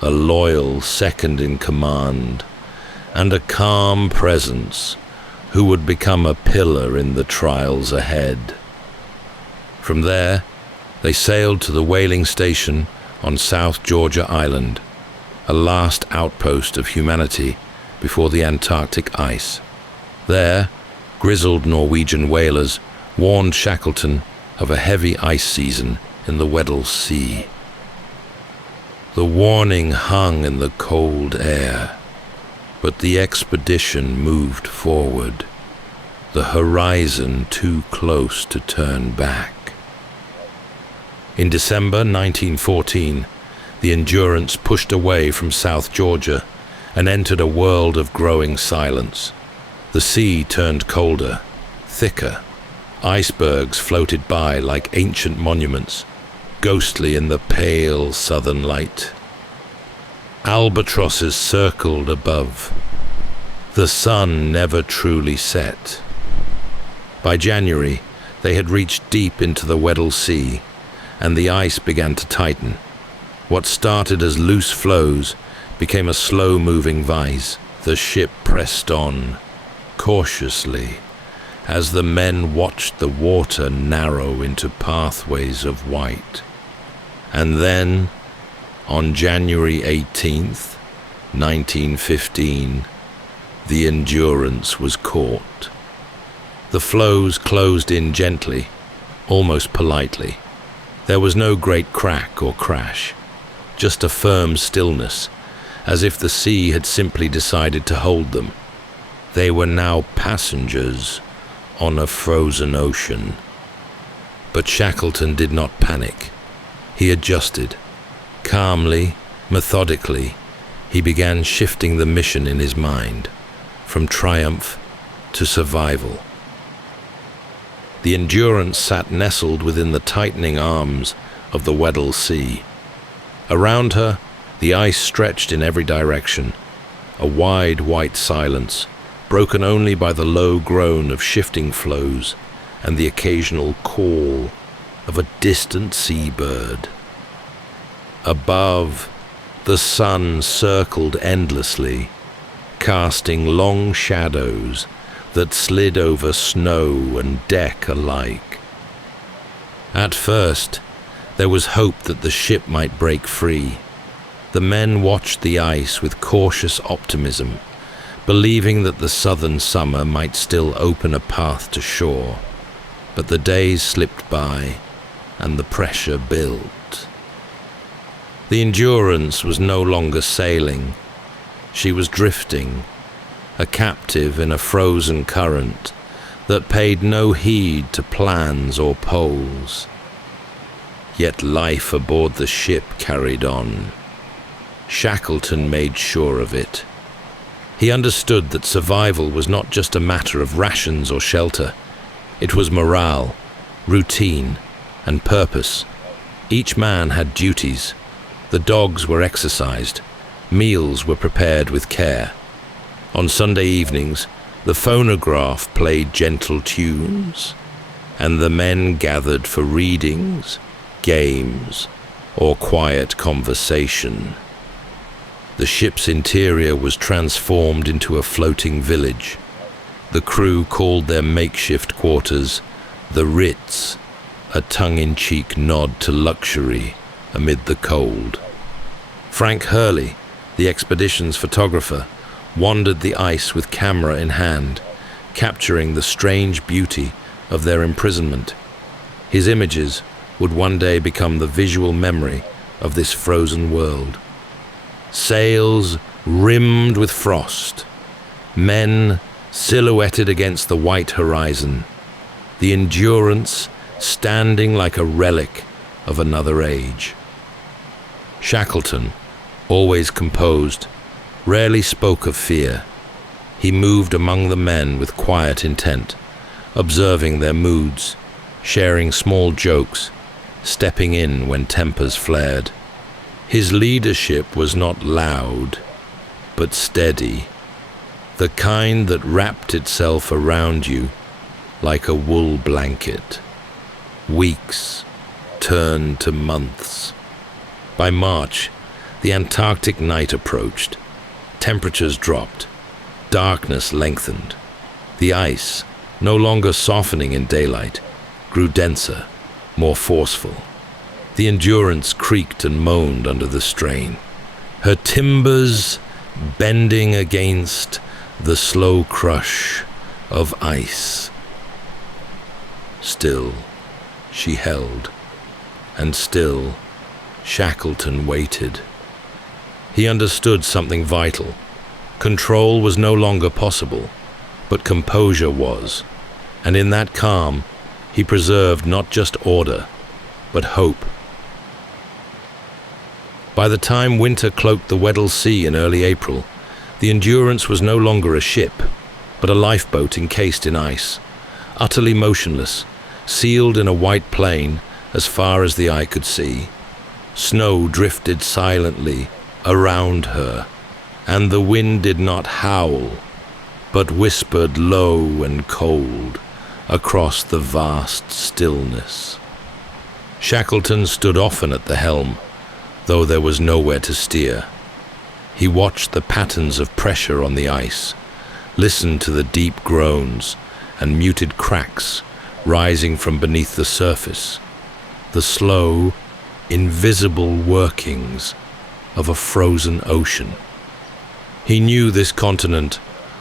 a loyal second-in-command and a calm presence who would become a pillar in the trials ahead. From there, they sailed to the whaling station on South Georgia Island, a last outpost of humanity before the Antarctic ice. There, grizzled Norwegian whalers warned Shackleton of a heavy ice season in the Weddell Sea. The warning hung in the cold air, but the expedition moved forward, the horizon too close to turn back. In December 1914, the Endurance pushed away from South Georgia and entered a world of growing silence. The sea turned colder, thicker. Icebergs floated by like ancient monuments, ghostly in the pale southern light. Albatrosses circled above. The sun never truly set. By January, they had reached deep into the Weddell Sea, and the ice began to tighten. What started as loose floes became a slow-moving vise. The ship pressed on, cautiously, as the men watched the water narrow into pathways of white. And then, on January 18th, 1915, the Endurance was caught. The floes closed in gently, almost politely. There was no great crack or crash, just a firm stillness, as if the sea had simply decided to hold them. They were now passengers on a frozen ocean. But Shackleton did not panic. He adjusted. Calmly, methodically, he began shifting the mission in his mind, from triumph to survival. The Endurance sat nestled within the tightening arms of the Weddell Sea. Around her, the ice stretched in every direction, a wide white silence, broken only by the low groan of shifting floes and the occasional call of a distant seabird. Above, the sun circled endlessly, casting long shadows that slid over snow and deck alike. At first, There was hope that the ship might break free. The men watched the ice with cautious optimism, believing that the southern summer might still open a path to shore. But the days slipped by, and the pressure built. The Endurance was no longer sailing. She was drifting, a captive in a frozen current that paid no heed to plans or poles. Yet life aboard the ship carried on. Shackleton made sure of it. He understood that survival was not just a matter of rations or shelter. It was morale, routine, and purpose. Each man had duties. The dogs were exercised. Meals were prepared with care. On Sunday evenings, the phonograph played gentle tunes, and the men gathered for readings, games, or quiet conversation. The ship's interior was transformed into a floating village. The crew called their makeshift quarters the Ritz, a tongue-in-cheek nod to luxury amid the cold. Frank Hurley, the expedition's photographer, wandered the ice with camera in hand, capturing the strange beauty of their imprisonment. His images would one day become the visual memory of this frozen world. Sails rimmed with frost, men silhouetted against the white horizon, the Endurance standing like a relic of another age. Shackleton, always composed, rarely spoke of fear. He moved among the men with quiet intent, observing their moods, sharing small jokes, stepping in when tempers flared. His leadership was not loud, but steady, the kind that wrapped itself around you like a wool blanket. Weeks turned to months. By March, the Antarctic night approached. Temperatures dropped. Darkness lengthened. The ice, no longer softening in daylight, grew denser, more forceful. The Endurance creaked and moaned under the strain, her timbers bending against the slow crush of ice. Still, she held, and still, Shackleton waited. He understood something vital. Control was no longer possible, but composure was, and in that calm, he preserved not just order, but hope. By the time winter cloaked the Weddell Sea in early April, the Endurance was no longer a ship, but a lifeboat encased in ice, utterly motionless, sealed in a white plain as far as the eye could see. Snow drifted silently around her, and the wind did not howl, but whispered low and cold across the vast stillness. Shackleton stood often at the helm, though there was nowhere to steer. He watched the patterns of pressure on the ice, listened to the deep groans and muted cracks rising from beneath the surface, the slow, invisible workings of a frozen ocean. He knew this continent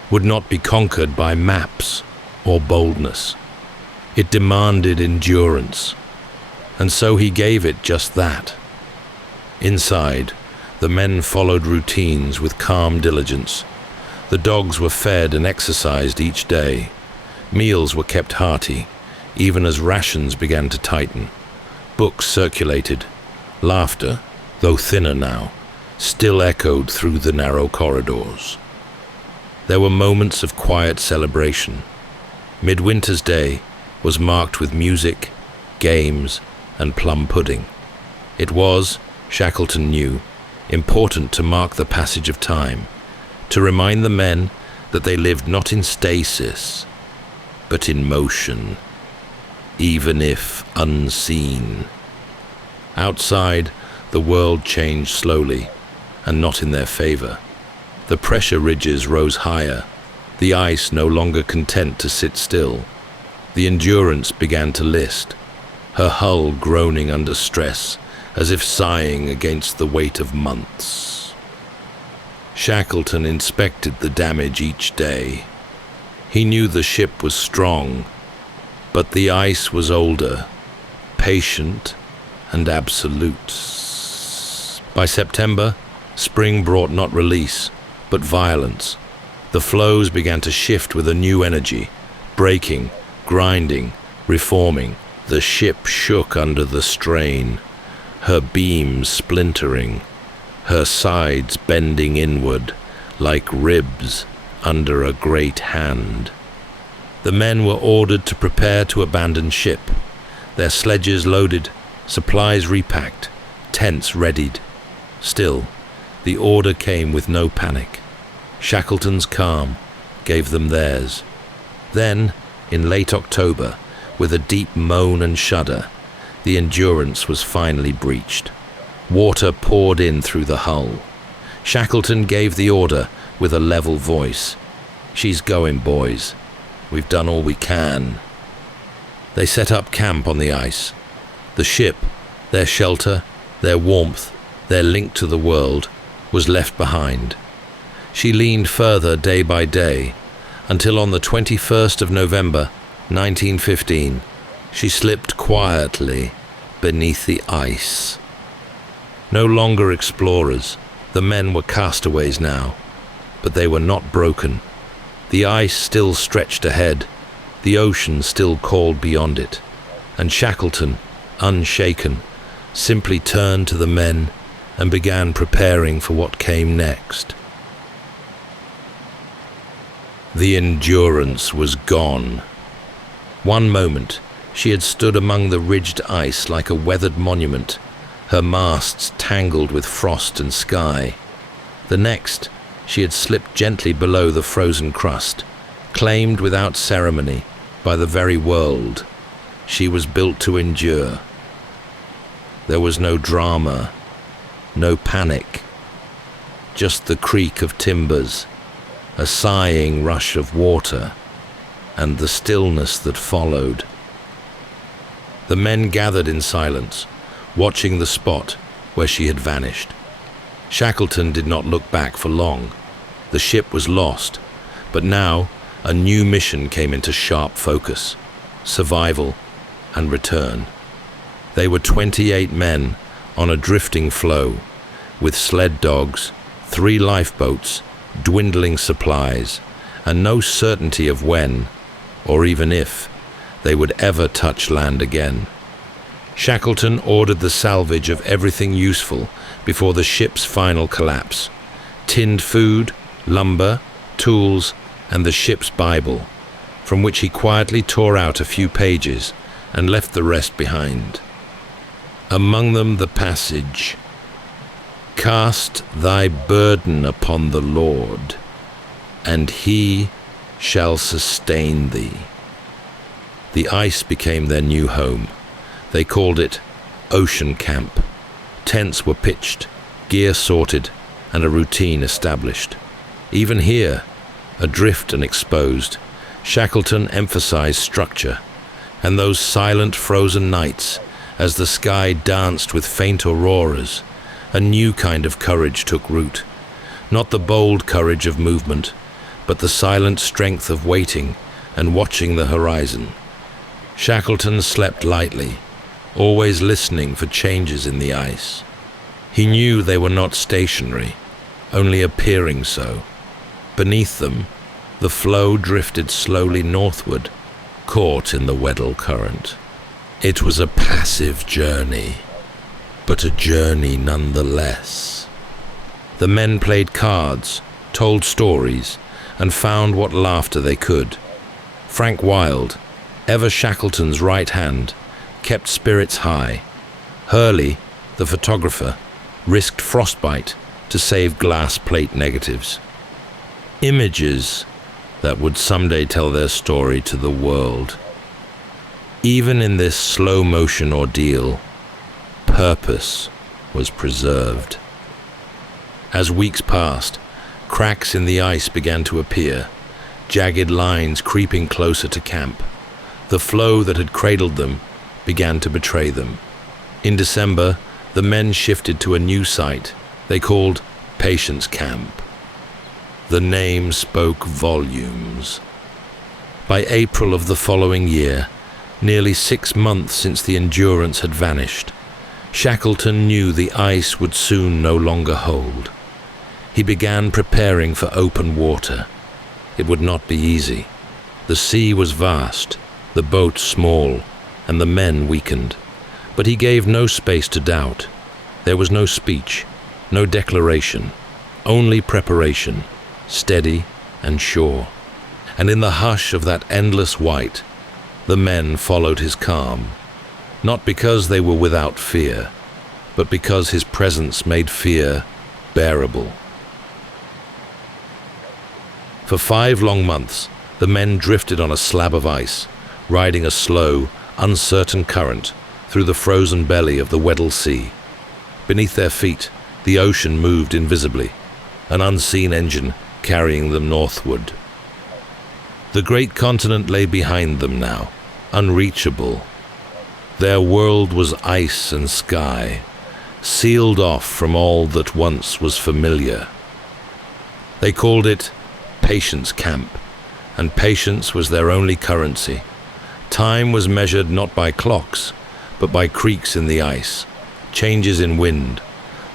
would not be conquered by maps or boldness. It demanded endurance, and so he gave it just that. Inside, the men followed routines with calm diligence. The dogs were fed and exercised each day. Meals were kept hearty, even as rations began to tighten. Books circulated. Laughter, though thinner now, still echoed through the narrow corridors. There were moments of quiet celebration. Midwinter's Day was marked with music, games, and plum pudding. It was, Shackleton knew, important to mark the passage of time, to remind the men that they lived not in stasis, but in motion, even if unseen. Outside, the world changed slowly, and not in their favor. The pressure ridges rose higher, the ice no longer content to sit still. The Endurance began to list, her hull groaning under stress, as if sighing against the weight of months. Shackleton inspected the damage each day. He knew the ship was strong, but the ice was older, patient, and absolute. By September, spring brought not release, but violence. The floes began to shift with a new energy, breaking, grinding, reforming. The ship shook under the strain, her beams splintering, her sides bending inward like ribs under a great hand. The men were ordered to prepare to abandon ship, their sledges loaded, supplies repacked, tents readied. Still, the order came with no panic. Shackleton's calm gave them theirs. Then, in late October, with a deep moan and shudder, the Endurance was finally breached. Water poured in through the hull. Shackleton gave the order with a level voice. "She's going, boys. We've done all we can." They set up camp on the ice. The ship, their shelter, their warmth, their link to the world, was left behind. She leaned further day by day, until on the 21st of November, 1915, she slipped quietly beneath the ice. No longer explorers, the men were castaways now, but they were not broken. The ice still stretched ahead, the ocean still called beyond it, and Shackleton, unshaken, simply turned to the men and began preparing for what came next. The Endurance was gone. One moment, she had stood among the ridged ice like a weathered monument, her masts tangled with frost and sky. The next, she had slipped gently below the frozen crust, claimed without ceremony by the very world. She was built to endure. There was no drama, no panic, just the creak of timbers, a sighing rush of water, and the stillness that followed. The men gathered in silence, watching the spot where she had vanished. Shackleton did not look back for long. The ship was lost, but now a new mission came into sharp focus: survival and return. They were 28 men on a drifting floe, with sled dogs, 3 lifeboats, dwindling supplies, and no certainty of when, or even if, they would ever touch land again. Shackleton ordered the salvage of everything useful before the ship's final collapse: tinned food, lumber, tools, and the ship's Bible, from which he quietly tore out a few pages and left the rest behind. Among them the passage, "Cast thy burden upon the Lord, and he shall sustain thee." The ice became their new home. They called it Ocean Camp. Tents were pitched, gear sorted, and a routine established. Even here, adrift and exposed, Shackleton emphasized structure, and those silent frozen nights, as the sky danced with faint auroras, a new kind of courage took root. Not the bold courage of movement, but the silent strength of waiting and watching the horizon. Shackleton slept lightly, always listening for changes in the ice. He knew they were not stationary, only appearing so. Beneath them, the floe drifted slowly northward, caught in the Weddell current. It was a passive journey, but a journey nonetheless. The men played cards, told stories, and found what laughter they could. Frank Wilde, ever Shackleton's right hand, kept spirits high. Hurley, the photographer, risked frostbite to save glass plate negatives. Images that would someday tell their story to the world. Even in this slow-motion ordeal, purpose was preserved. As weeks passed, cracks in the ice began to appear, jagged lines creeping closer to camp. The floe that had cradled them began to betray them. In December, the men shifted to a new site they called Patience Camp. The name spoke volumes. By April of the following year, nearly 6 months since the Endurance had vanished, Shackleton knew the ice would soon no longer hold. He began preparing for open water. It would not be easy. The sea was vast, the boat small, and the men weakened. But he gave no space to doubt. There was no speech, no declaration, only preparation, steady and sure. And in the hush of that endless white, the men followed his calm, not because they were without fear, but because his presence made fear bearable. For 5 long months, the men drifted on a slab of ice, riding a slow, uncertain current through the frozen belly of the Weddell Sea. Beneath their feet, the ocean moved invisibly, an unseen engine carrying them northward. The great continent lay behind them now, unreachable. Their world was ice and sky, sealed off from all that once was familiar. They called it Patience Camp, and patience was their only currency. Time was measured not by clocks, but by creaks in the ice, changes in wind,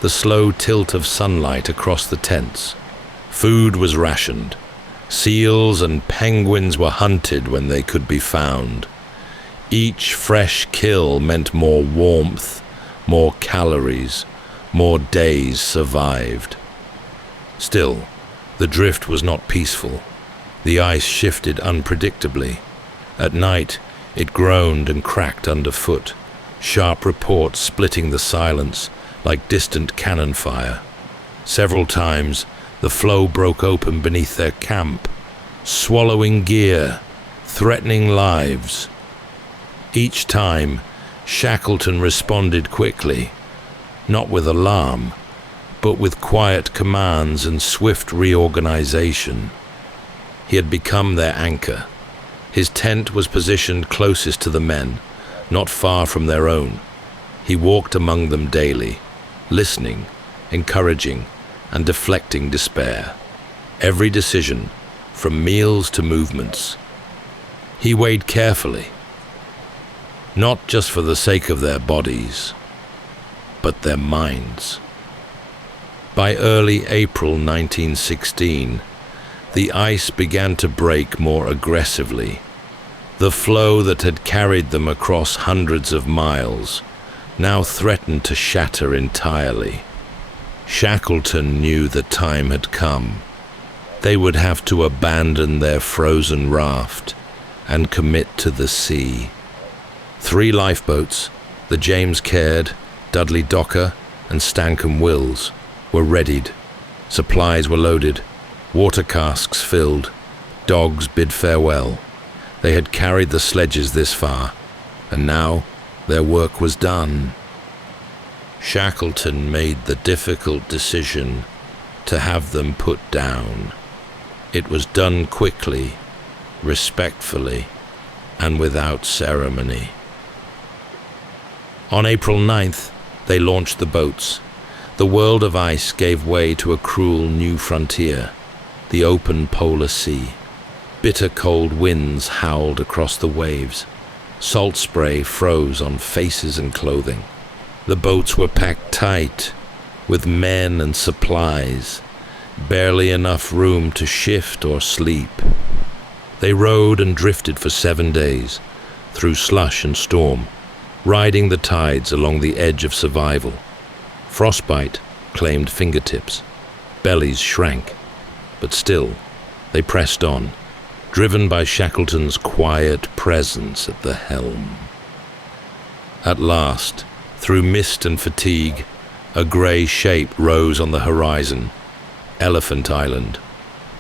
the slow tilt of sunlight across the tents. Food was rationed. Seals and penguins were hunted when they could be found. Each fresh kill meant more warmth, more calories, more days survived. Still, the drift was not peaceful. The ice shifted unpredictably. At night, it groaned and cracked underfoot, sharp reports splitting the silence like distant cannon fire. Several times, the floe broke open beneath their camp, swallowing gear, threatening lives. Each time, Shackleton responded quickly, not with alarm, but with quiet commands and swift reorganization. He had become their anchor. His tent was positioned closest to the men, not far from their own. He walked among them daily, listening, encouraging, and deflecting despair. Every decision, from meals to movements, he weighed carefully, not just for the sake of their bodies, but their minds. By early April 1916, the ice began to break more aggressively. The floe that had carried them across hundreds of miles now threatened to shatter entirely. Shackleton knew the time had come. They would have to abandon their frozen raft and commit to the sea. 3 lifeboats, the James Caird, Dudley Docker, and Stancomb Wills, were readied. Supplies were loaded, water casks filled, dogs bid farewell. They had carried the sledges this far, and now their work was done. Shackleton made the difficult decision to have them put down. It was done quickly, respectfully, and without ceremony. On April 9th, they launched the boats. The world of ice gave way to a cruel new frontier, the open polar sea. Bitter cold winds howled across the waves. Salt spray froze on faces and clothing. The boats were packed tight, with men and supplies, barely enough room to shift or sleep. They rowed and drifted for 7 days, through slush and storm, riding the tides along the edge of survival. Frostbite claimed fingertips. Bellies shrank, but still, they pressed on, driven by Shackleton's quiet presence at the helm. At last, through mist and fatigue, a grey shape rose on the horizon. Elephant Island.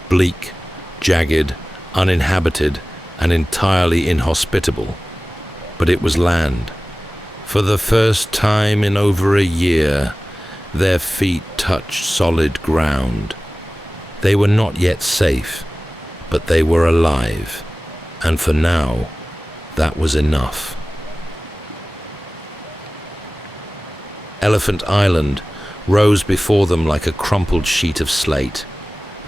Bleak, jagged, uninhabited, and entirely inhospitable. But it was land. For the first time in over a year, their feet touched solid ground. They were not yet safe, but they were alive, and for now, that was enough. Elephant Island rose before them like a crumpled sheet of slate,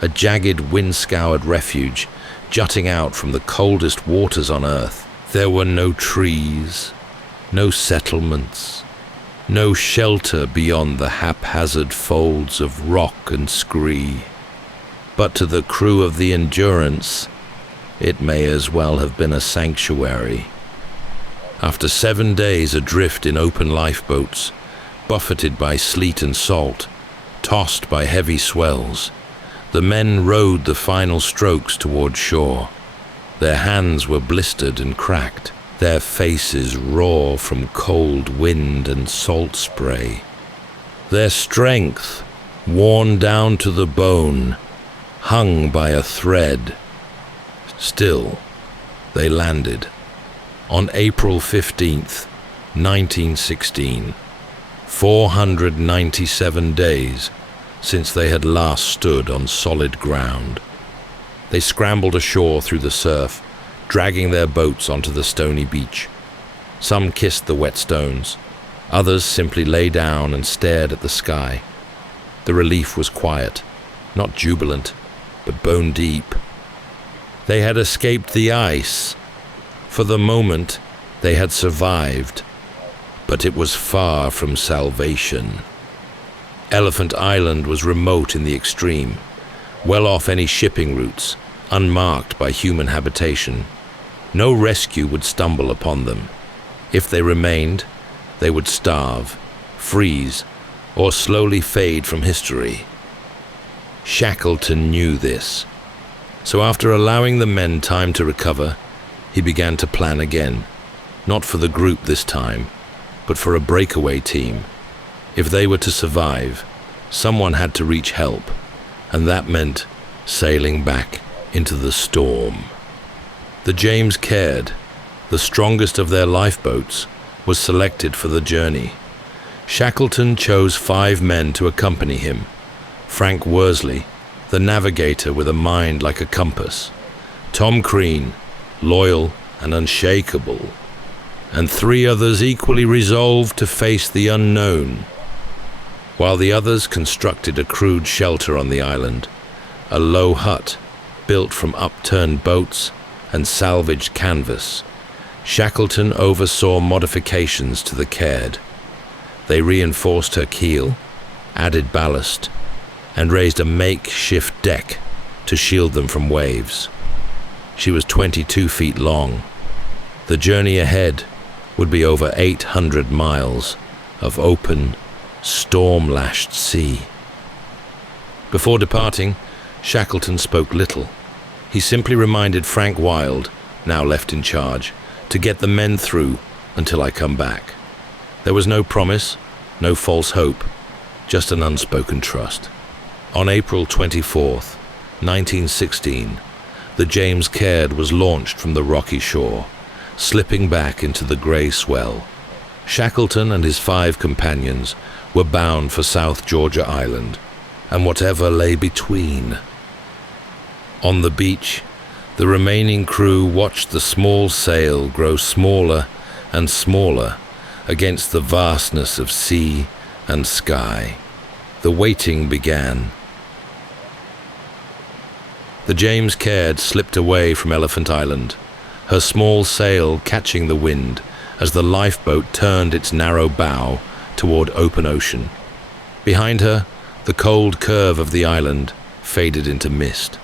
a jagged, wind-scoured refuge jutting out from the coldest waters on Earth. There were no trees, no settlements, no shelter beyond the haphazard folds of rock and scree. But to the crew of the Endurance, it may as well have been a sanctuary. After 7 days adrift in open lifeboats, buffeted by sleet and salt, tossed by heavy swells, the men rowed the final strokes toward shore. Their hands were blistered and cracked, their faces raw from cold wind and salt spray. Their strength, worn down to the bone, hung by a thread. Still, they landed on April 15th, 1916, 497 days since they had last stood on solid ground. They scrambled ashore through the surf, dragging their boats onto the stony beach. Some kissed the wet stones. Others simply lay down and stared at the sky. The relief was quiet, not jubilant, but bone deep. They had escaped the ice. For the moment, they had survived, but it was far from salvation. Elephant Island was remote in the extreme, well off any shipping routes, unmarked by human habitation. No rescue would stumble upon them. If they remained, they would starve, freeze, or slowly fade from history. Shackleton knew this. So after allowing the men time to recover, he began to plan again, not for the group this time, but for a breakaway team. If they were to survive, someone had to reach help, and that meant sailing back into the storm. The James Caird, the strongest of their lifeboats, was selected for the journey. Shackleton chose 5 men to accompany him. Frank Worsley, the navigator with a mind like a compass, Tom Crean, loyal and unshakable, and 3 others equally resolved to face the unknown. While the others constructed a crude shelter on the island, a low hut built from upturned boats and salvaged canvas, Shackleton oversaw modifications to the Caird. They reinforced her keel, added ballast, and raised a makeshift deck to shield them from waves. She was 22 feet long. The journey ahead would be over 800 miles of open, storm-lashed sea. Before departing, Shackleton spoke little. He simply reminded Frank Wild, now left in charge, to get the men through until I come back. There was no promise, no false hope, just an unspoken trust. On April 24th, 1916, the James Caird was launched from the rocky shore, slipping back into the grey swell. Shackleton and his 5 companions were bound for South Georgia Island, and whatever lay between. On the beach, the remaining crew watched the small sail grow smaller and smaller against the vastness of sea and sky. The waiting began. The James Caird slipped away from Elephant Island, her small sail catching the wind as the lifeboat turned its narrow bow toward open ocean. Behind her, the cold curve of the island faded into mist.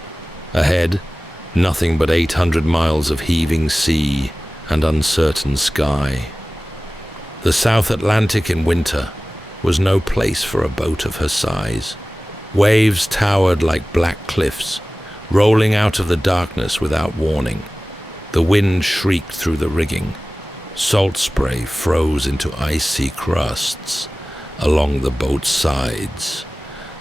Ahead, nothing but 800 miles of heaving sea and uncertain sky. The South Atlantic in winter was no place for a boat of her size. Waves towered like black cliffs, rolling out of the darkness without warning. The wind shrieked through the rigging. Salt spray froze into icy crusts along the boat's sides,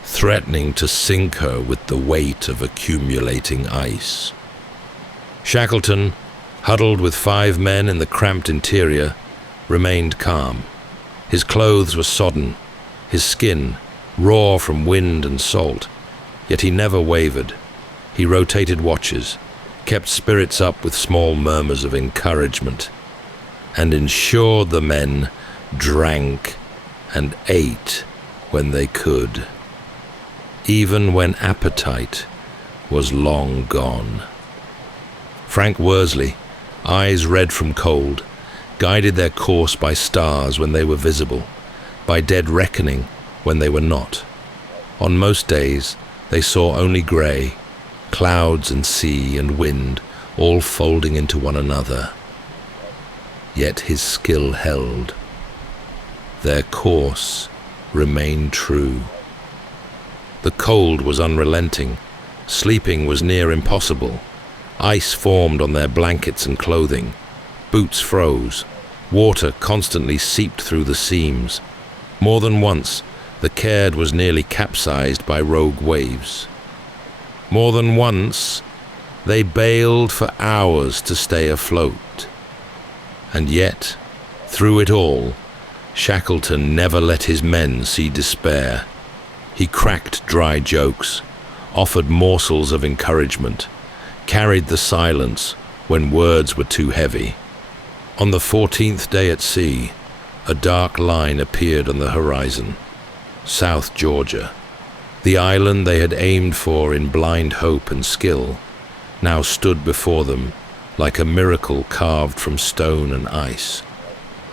threatening to sink her with the weight of accumulating ice. Shackleton, huddled with 5 men in the cramped interior, remained calm. His clothes were sodden, his skin raw from wind and salt, yet he never wavered. He rotated watches, kept spirits up with small murmurs of encouragement, and ensured the men drank and ate when they could, even when appetite was long gone. Frank Worsley, eyes red from cold, guided their course by stars when they were visible, by dead reckoning when they were not. On most days, they saw only grey, clouds and sea and wind all folding into one another. Yet his skill held. Their course remained true. The cold was unrelenting. Sleeping was near impossible. Ice formed on their blankets and clothing. Boots froze. Water constantly seeped through the seams. More than once, the Caird was nearly capsized by rogue waves. More than once, they bailed for hours to stay afloat. And yet, through it all, Shackleton never let his men see despair. He cracked dry jokes, offered morsels of encouragement, carried the silence when words were too heavy. On the 14th day at sea, a dark line appeared on the horizon. South Georgia. The island they had aimed for in blind hope and skill now stood before them like a miracle carved from stone and ice.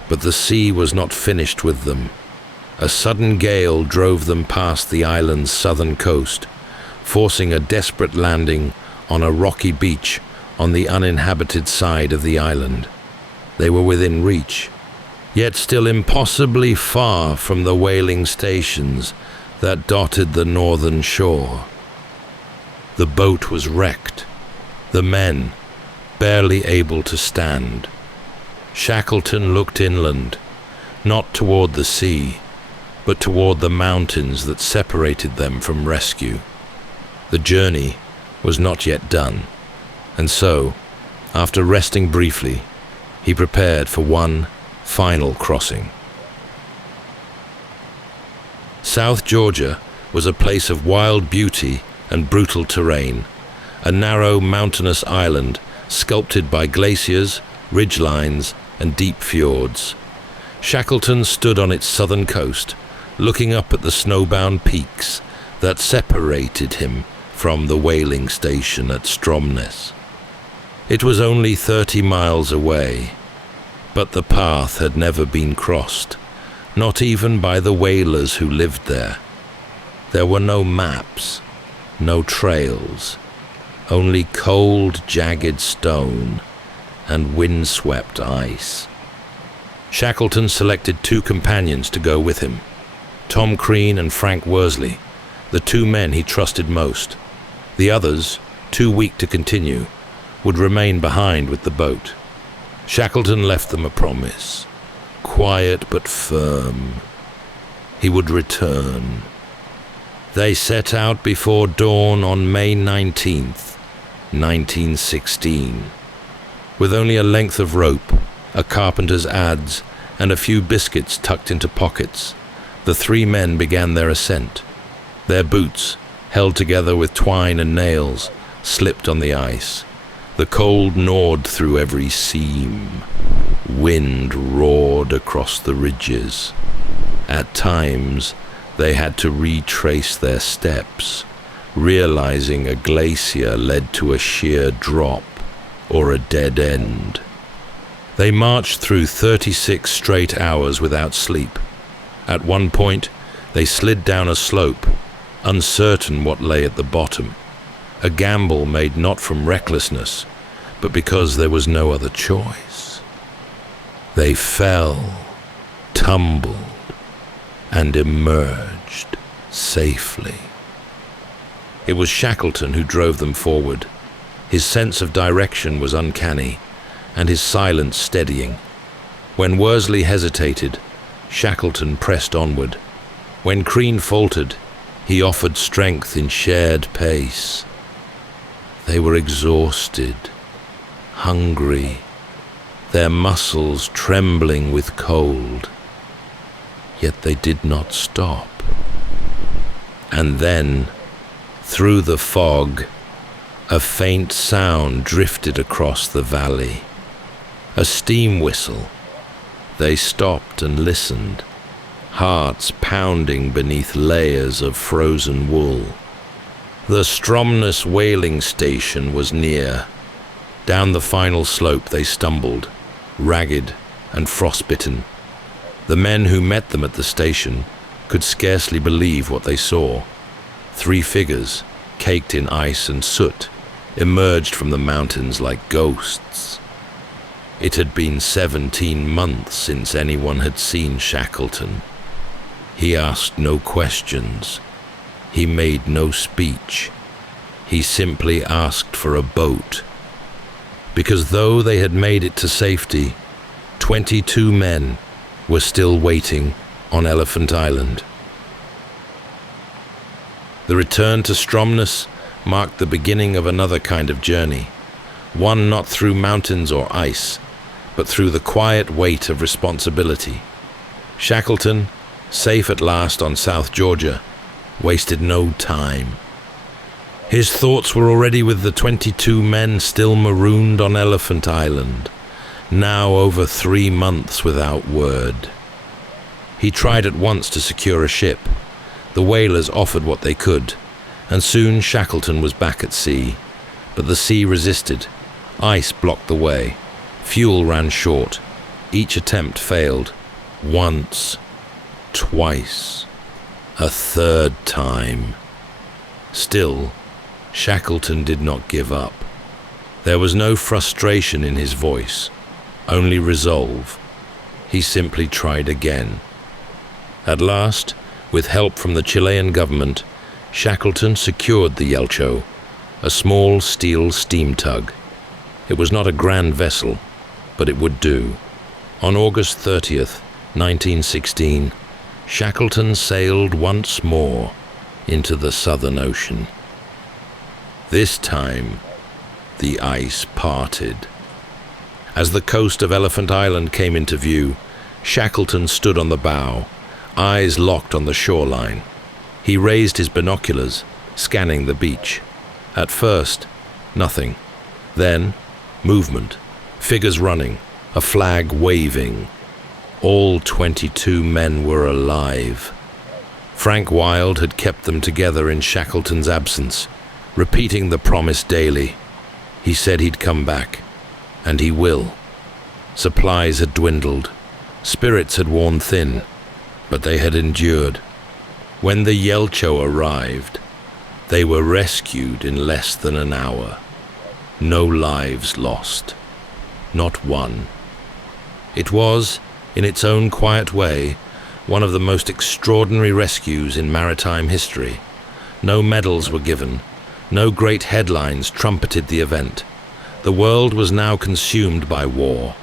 But the sea was not finished with them. A sudden gale drove them past the island's southern coast, forcing a desperate landing on a rocky beach on the uninhabited side of the island. They were within reach, yet still impossibly far from the whaling stations that dotted the northern shore. The boat was wrecked, the men barely able to stand. Shackleton looked inland, not toward the sea, but toward the mountains that separated them from rescue. The journey was not yet done, and so, after resting briefly, he prepared for one final crossing. South Georgia was a place of wild beauty and brutal terrain, a narrow mountainous island sculpted by glaciers, ridgelines, and deep fjords. Shackleton stood on its southern coast, looking up at the snowbound peaks that separated him from the whaling station at Stromness. It was only 30 miles away, but the path had never been crossed, not even by the whalers who lived there. There were no maps, no trails, only cold, jagged stone and windswept ice. Shackleton selected 2 companions to go with him, Tom Crean and Frank Worsley, the 2 men he trusted most. The others, too weak to continue, would remain behind with the boat. Shackleton left them a promise, quiet but firm. He would return. They set out before dawn on May 19th, 1916. With only a length of rope, a carpenter's adze, and a few biscuits tucked into pockets, the 3 men began their ascent. Their boots, held together with twine and nails, slipped on the ice. The cold gnawed through every seam. Wind roared across the ridges. At times, they had to retrace their steps, realizing a glacier led to a sheer drop or a dead end. They marched through 36 straight hours without sleep. At one point, they slid down a slope, uncertain what lay at the bottom, a gamble made not from recklessness, but because there was no other choice. They fell, tumbled, and emerged safely. It was Shackleton who drove them forward. His sense of direction was uncanny, and his silence steadying. When Worsley hesitated, Shackleton pressed onward. When Crean faltered, he offered strength in shared pace. They were exhausted, hungry, their muscles trembling with cold. Yet they did not stop. And then, through the fog, a faint sound drifted across the valley. A steam whistle. They stopped and listened, hearts pounding beneath layers of frozen wool. The Stromness whaling station was near. Down the final slope they stumbled, ragged and frostbitten. The men who met them at the station could scarcely believe what they saw. 3 figures, caked in ice and soot, emerged from the mountains like ghosts. It had been 17 months since anyone had seen Shackleton. He asked no questions. He made no speech. He simply asked for a boat. Because though they had made it to safety, 22 men were still waiting on Elephant Island. The return to Stromness marked the beginning of another kind of journey, one not through mountains or ice, but through the quiet weight of responsibility. Shackleton, safe at last on South Georgia, wasted no time. His thoughts were already with the 22 men still marooned on Elephant Island, now over 3 months without word. He tried at once to secure a ship. The whalers offered what they could, and soon Shackleton was back at sea. But the sea resisted. Ice blocked the way. Fuel ran short. Each attempt failed. Once, twice, a 3rd time. Still, Shackleton did not give up. There was no frustration in his voice, only resolve. He simply tried again. At last, with help from the Chilean government, Shackleton secured the Yelcho, a small steel steam tug. It was not a grand vessel, but it would do. On August 30th, 1916, Shackleton sailed once more into the Southern Ocean. This time, the ice parted. As the coast of Elephant Island came into view, Shackleton stood on the bow, eyes locked on the shoreline. He raised his binoculars, scanning the beach. At first, nothing. Then, movement, figures running, a flag waving. All 22 men were alive. Frank Wilde had kept them together in Shackleton's absence, repeating the promise daily. He said he'd come back, and he will. Supplies had dwindled, spirits had worn thin, but they had endured. When the Yelcho arrived, they were rescued in less than an hour. No lives lost, not one. It was, in its own quiet way, one of the most extraordinary rescues in maritime history. No medals were given, no great headlines trumpeted the event. The world was now consumed by war,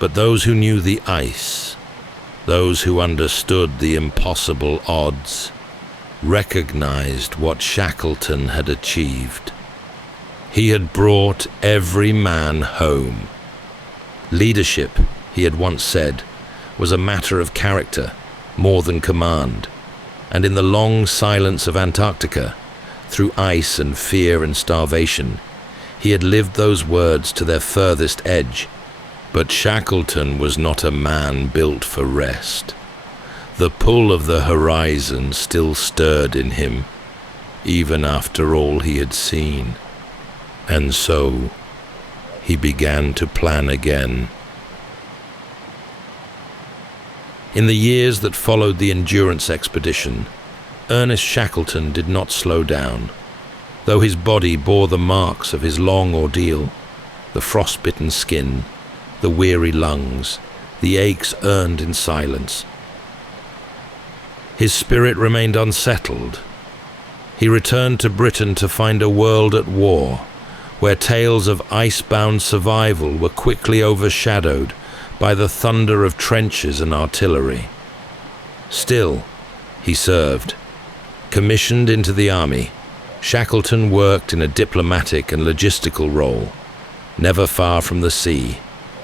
but those who knew the ice, those who understood the impossible odds, recognized what Shackleton had achieved. He had brought every man home. Leadership, he had once said, was a matter of character more than command, and in the long silence of Antarctica, through ice and fear and starvation, he had lived those words to their furthest edge. But Shackleton was not a man built for rest. The pull of the horizon still stirred in him, even after all he had seen. And so, he began to plan again. In the years that followed the Endurance expedition, Ernest Shackleton did not slow down. Though his body bore the marks of his long ordeal, the frostbitten skin, the weary lungs, the aches earned in silence, his spirit remained unsettled. He returned to Britain to find a world at war, where tales of ice-bound survival were quickly overshadowed by the thunder of trenches and artillery. Still, he served. Commissioned into the army, Shackleton worked in a diplomatic and logistical role, never far from the sea,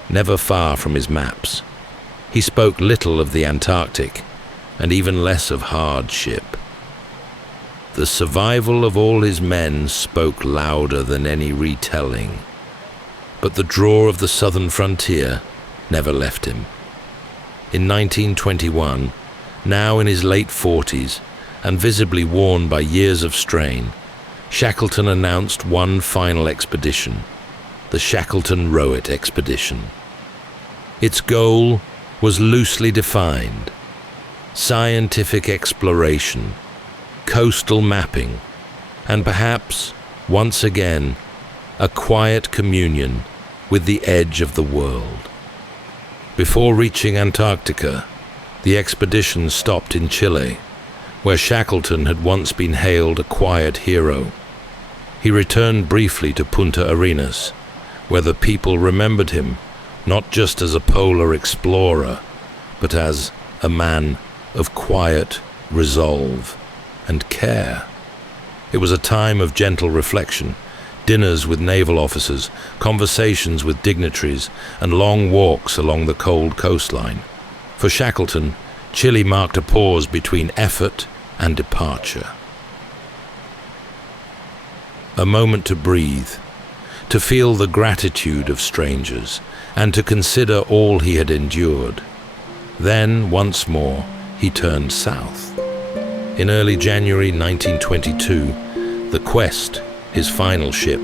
never far from his maps. He spoke little of the Antarctic, and even less of hardship. The survival of all his men spoke louder than any retelling, but the draw of the southern frontier never left him. In 1921, Now in his late 40s and visibly worn by years of strain, Shackleton announced one final expedition, the Shackleton-Rowett expedition. Its goal was loosely defined: scientific exploration, coastal mapping, and perhaps, once again, a quiet communion with the edge of the world. Before reaching Antarctica, the expedition stopped in Chile, where Shackleton had once been hailed a quiet hero. He returned briefly to Punta Arenas, where the people remembered him not just as a polar explorer, but as a man of quiet resolve and care. It was a time of gentle reflection, dinners with naval officers, conversations with dignitaries, and long walks along the cold coastline. For Shackleton, Chile marked a pause between effort and departure. A moment to breathe, to feel the gratitude of strangers, and to consider all he had endured. Then, once more, he turned south. In early January 1922, the Quest, his final ship,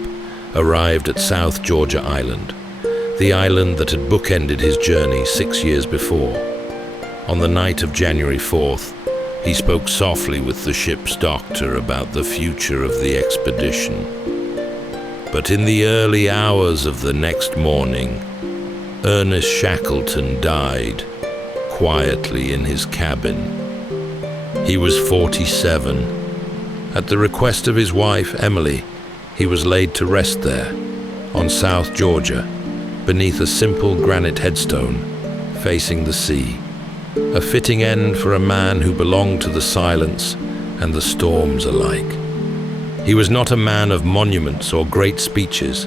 arrived at South Georgia Island, the island that had bookended his journey 6 years before. On the night of January 4th, he spoke softly with the ship's doctor about the future of the expedition. But in the early hours of the next morning, Ernest Shackleton died quietly in his cabin. He was 47. At the request of his wife, Emily, he was laid to rest there, on South Georgia, beneath a simple granite headstone, facing the sea. A fitting end for a man who belonged to the silence and the storms alike. He was not a man of monuments or great speeches.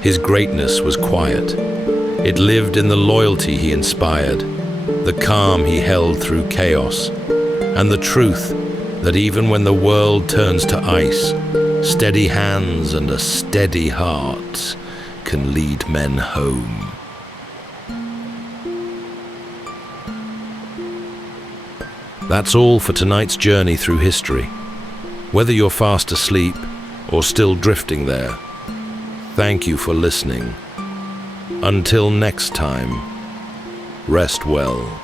His greatness was quiet. It lived in the loyalty he inspired, the calm he held through chaos, and the truth that even when the world turns to ice, steady hands and a steady heart can lead men home. That's all for tonight's journey through history. Whether you're fast asleep or still drifting there, thank you for listening. Until next time, rest well.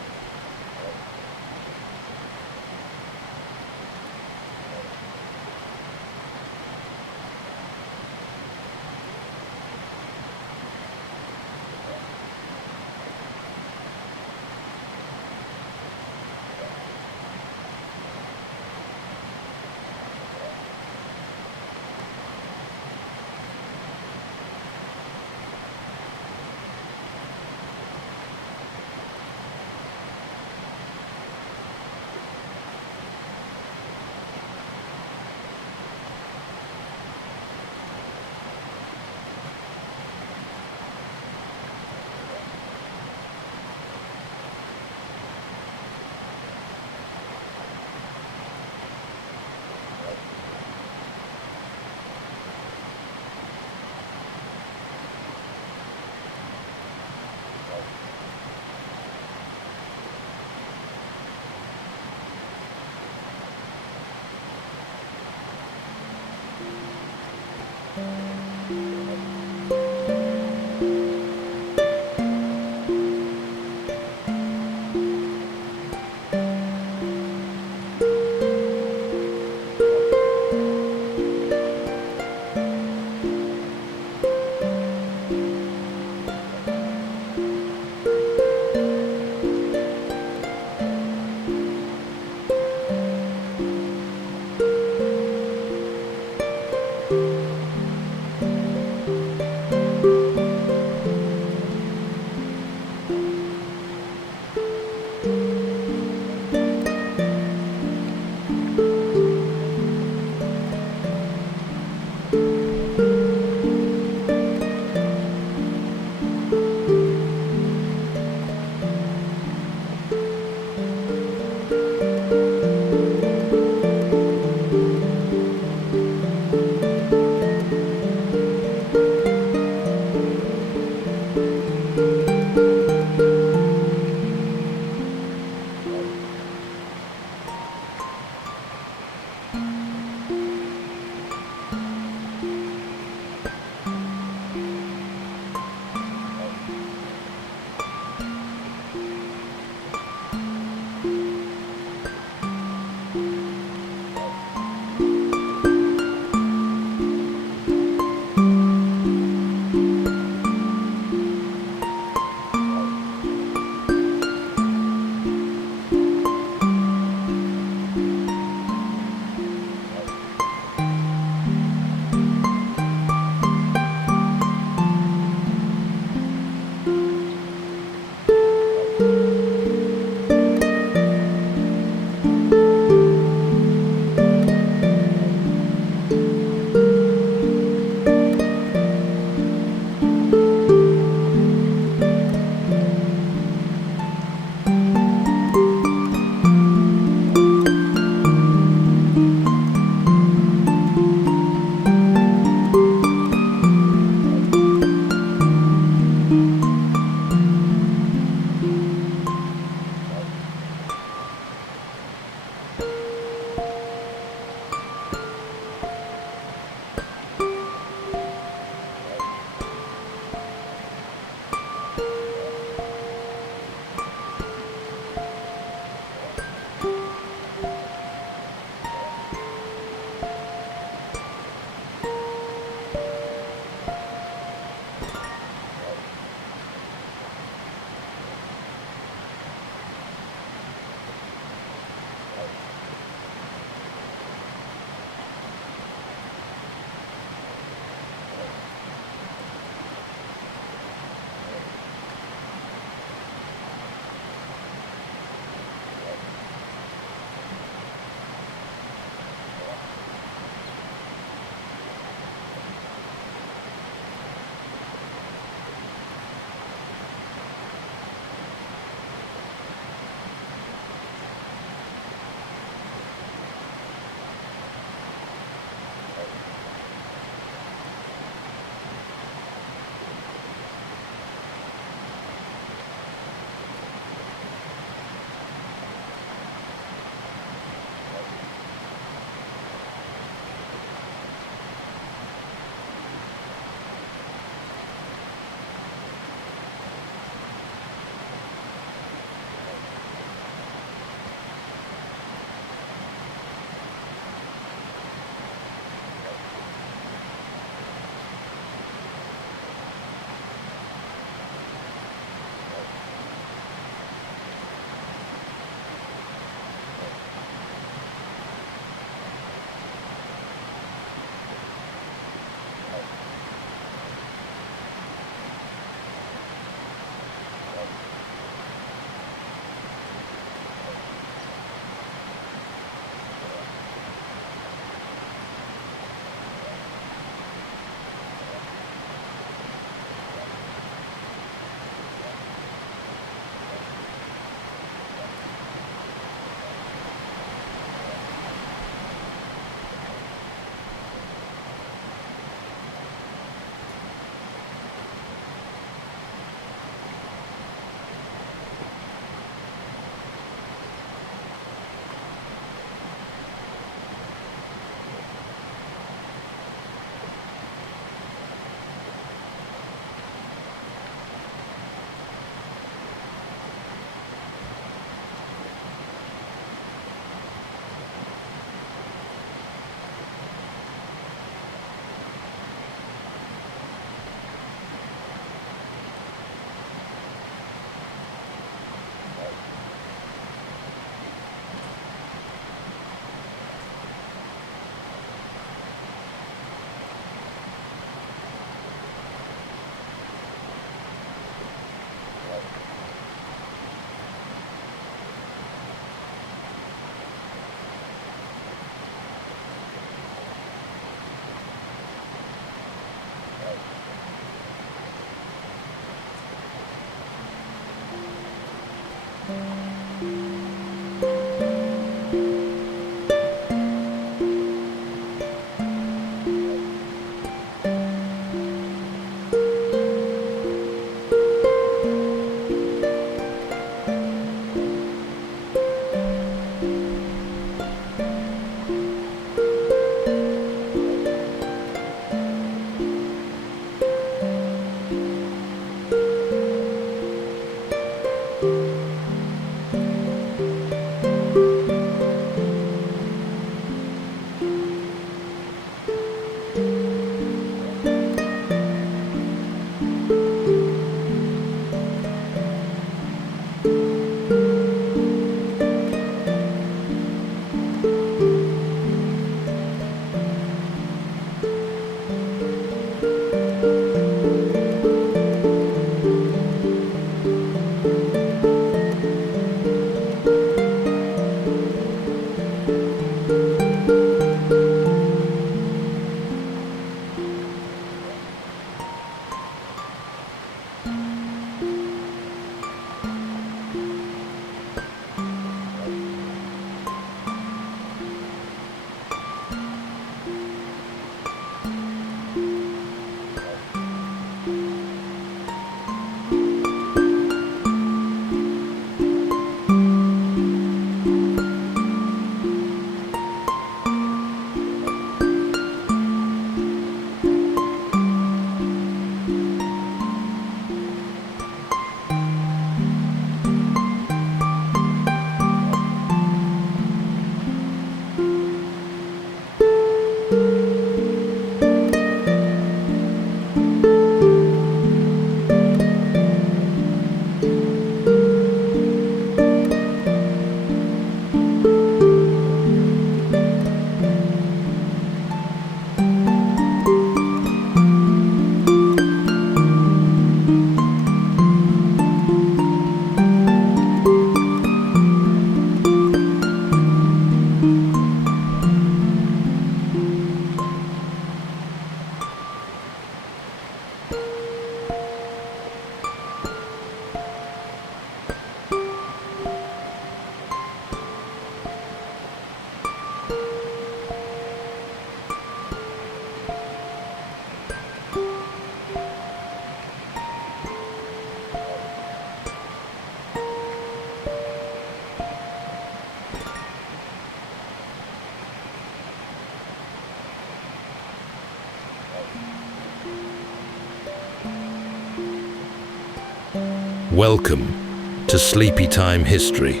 Welcome to Sleepytime History.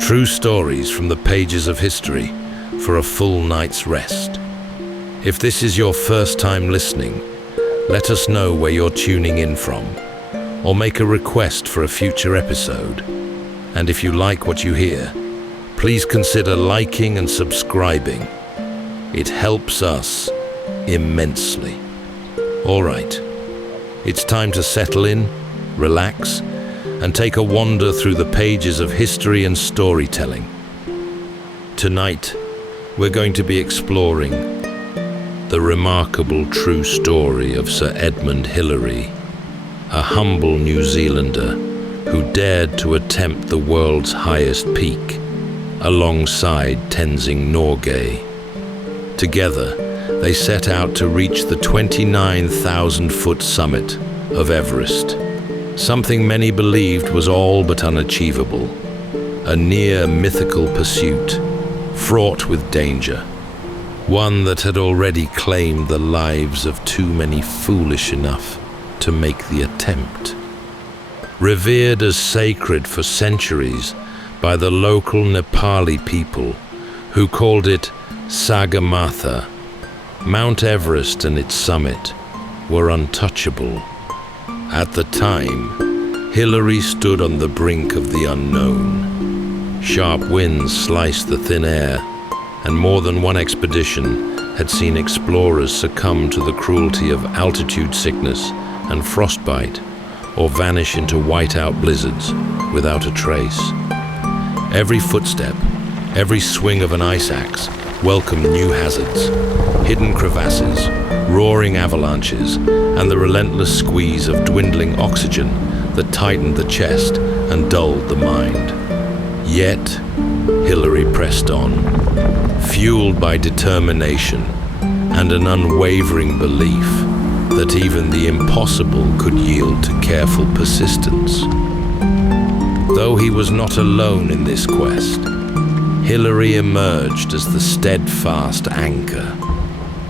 True stories from the pages of history for a full night's rest. If this is your first time listening, let us know where you're tuning in from, or make a request for a future episode. And if you like what you hear, please consider liking and subscribing. It helps us immensely. All right, it's time to settle in, relax, and take a wander through the pages of history and storytelling. Tonight, we're going to be exploring the remarkable true story of Sir Edmund Hillary, a humble New Zealander who dared to attempt the world's highest peak alongside Tenzing Norgay. Together, they set out to reach the 29,000-foot summit of Everest, something many believed was all but unachievable, a near mythical pursuit, fraught with danger, one that had already claimed the lives of too many foolish enough to make the attempt. Revered as sacred for centuries by the local Nepali people, who called it Sagarmatha, Mount Everest and its summit were untouchable. At the time, Hillary stood on the brink of the unknown. Sharp winds sliced the thin air, and more than one expedition had seen explorers succumb to the cruelty of altitude sickness and frostbite, or vanish into whiteout blizzards without a trace. Every footstep, every swing of an ice axe welcomed new hazards, hidden crevasses, roaring avalanches, and the relentless squeeze of dwindling oxygen that tightened the chest and dulled the mind. Yet, Hillary pressed on, fueled by determination and an unwavering belief that even the impossible could yield to careful persistence. Though he was not alone in this quest, Hillary emerged as the steadfast anchor,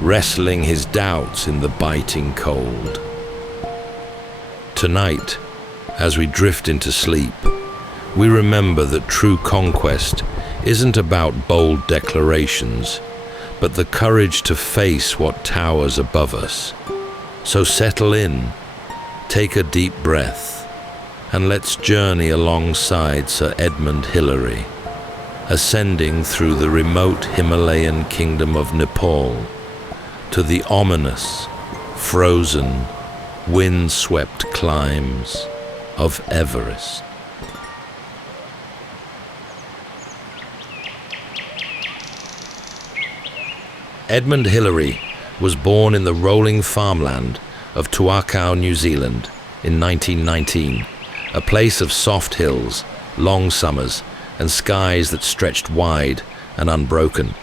wrestling his doubts in the biting cold. Tonight, as we drift into sleep, we remember that true conquest isn't about bold declarations, but the courage to face what towers above us. So settle in, take a deep breath, and let's journey alongside Sir Edmund Hillary, ascending through the remote Himalayan kingdom of Nepal to the ominous, frozen, wind-swept climbs of Everest. Edmund Hillary was born in the rolling farmland of Tuakau, New Zealand in 1919, a place of soft hills, long summers, and skies that stretched wide and unbroken.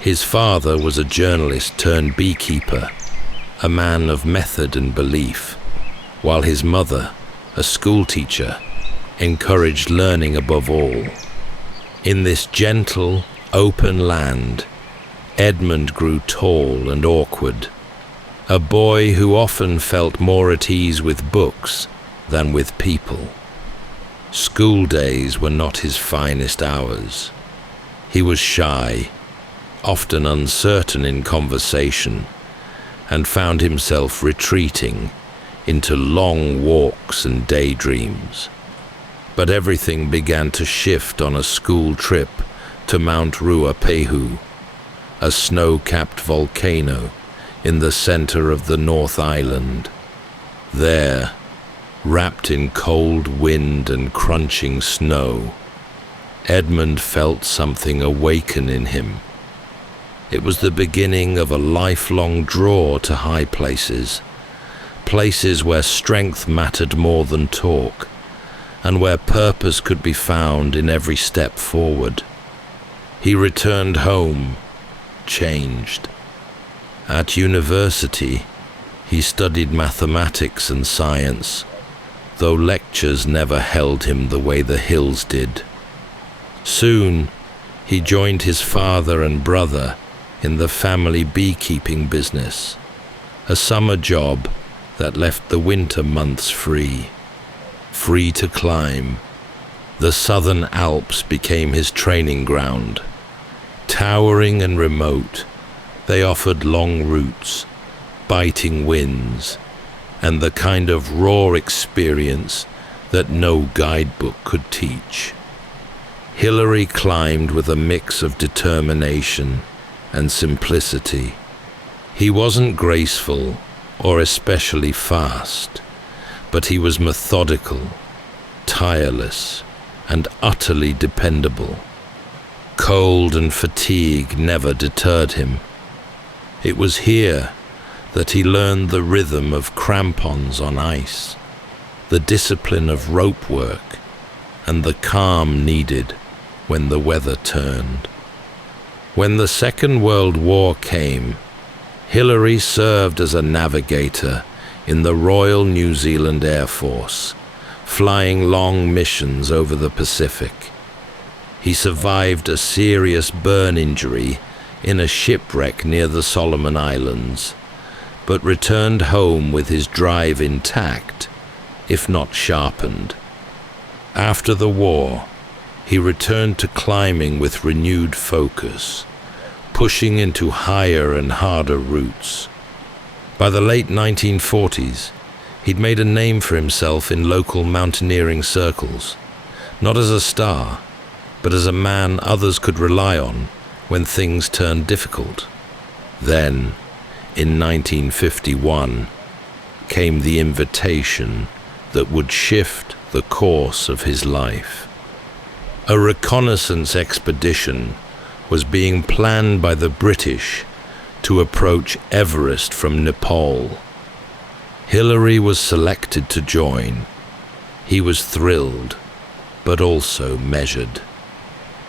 His father was a journalist turned beekeeper, a man of method and belief, while his mother, a schoolteacher, encouraged learning above all. In this gentle, open land, Edmund grew tall and awkward, a boy who often felt more at ease with books than with people. School days were not his finest hours. He was shy, often uncertain in conversation, and found himself retreating into long walks and daydreams. But everything began to shift on a school trip to Mount Ruapehu, a snow-capped volcano in the center of the North Island. There, wrapped in cold wind and crunching snow, Edmund felt something awaken in him. It was the beginning of a lifelong draw to high places, places where strength mattered more than talk, and where purpose could be found in every step forward. He returned home, changed. At university, he studied mathematics and science, though lectures never held him the way the hills did. Soon, he joined his father and brother in the family beekeeping business, a summer job that left the winter months free to climb. The southern Alps became his training ground. Towering and remote, they offered long routes, biting winds, and the kind of raw experience that no guidebook could teach. Hillary climbed with a mix of determination and simplicity. He wasn't graceful or especially fast, but he was methodical, tireless, and utterly dependable. Cold and fatigue never deterred him. It was here that he learned the rhythm of crampons on ice, the discipline of rope work, and the calm needed when the weather turned. When the Second World War came, Hillary served as a navigator in the Royal New Zealand Air Force, flying long missions over the Pacific. He survived a serious burn injury in a shipwreck near the Solomon Islands, but returned home with his drive intact, if not sharpened. After the war, he returned to climbing with renewed focus, pushing into higher and harder routes. By the late 1940s, he'd made a name for himself in local mountaineering circles, not as a star, but as a man others could rely on when things turned difficult. Then, in 1951, came the invitation that would shift the course of his life. A reconnaissance expedition was being planned by the British to approach Everest from Nepal. Hillary was selected to join. He was thrilled, but also measured.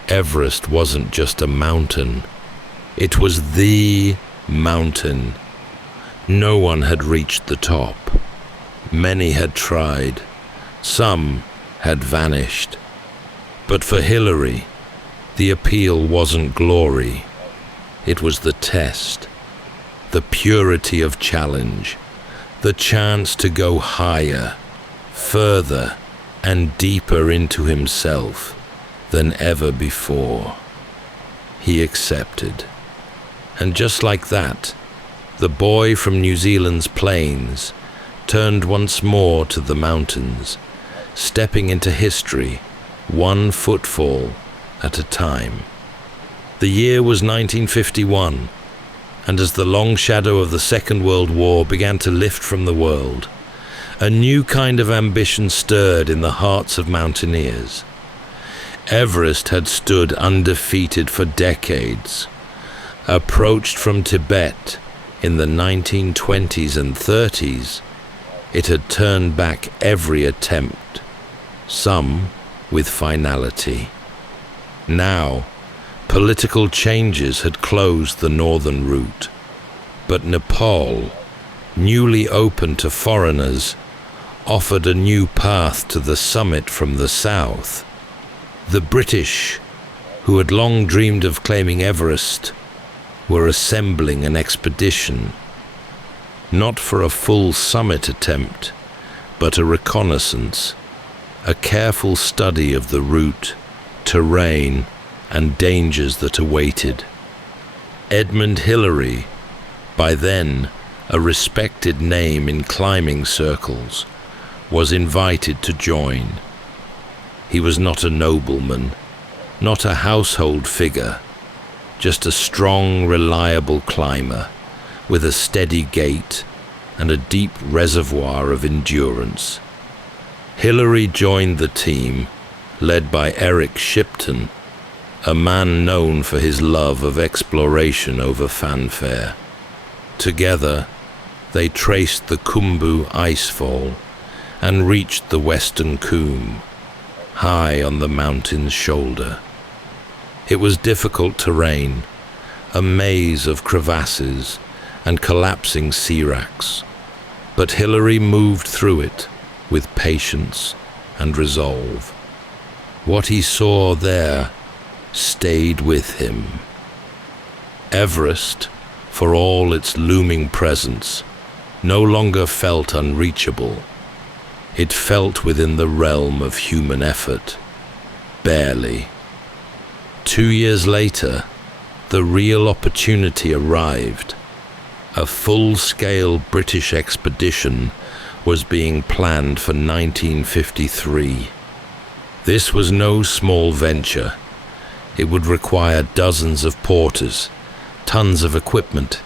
Everest wasn't just a mountain. It was the mountain. No one had reached the top. Many had tried. Some had vanished. But for Hillary, the appeal wasn't glory. It was the test, the purity of challenge, the chance to go higher, further, and deeper into himself than ever before. He accepted. And just like that, the boy from New Zealand's plains turned once more to the mountains, stepping into history, one footfall at a time. The year was 1951, and as the long shadow of the Second World War began to lift from the world, a new kind of ambition stirred in the hearts of mountaineers. Everest had stood undefeated for decades. Approached from Tibet in the 1920s and 30s, it had turned back every attempt, some with finality. Now, political changes had closed the northern route, but Nepal, newly open to foreigners, offered a new path to the summit from the south. The British, who had long dreamed of claiming Everest, were assembling an expedition, not for a full summit attempt, but a reconnaissance, a careful study of the route, terrain, and dangers that awaited. Edmond Hillary, by then a respected name in climbing circles, was invited to join. He was not a nobleman, not a household figure, just a strong, reliable climber with a steady gait and a deep reservoir of endurance. Hillary joined the team, led by Eric Shipton, a man known for his love of exploration over fanfare. Together, they traced the Khumbu icefall and reached the western Coombe, high on the mountain's shoulder. It was difficult terrain, a maze of crevasses and collapsing seracs, but Hillary moved through it with patience and resolve. What he saw there stayed with him. Everest, for all its looming presence, no longer felt unreachable. It felt within the realm of human effort, barely. 2 years later, the real opportunity arrived. A full-scale British expedition was being planned for 1953. This was no small venture. It would require dozens of porters, tons of equipment,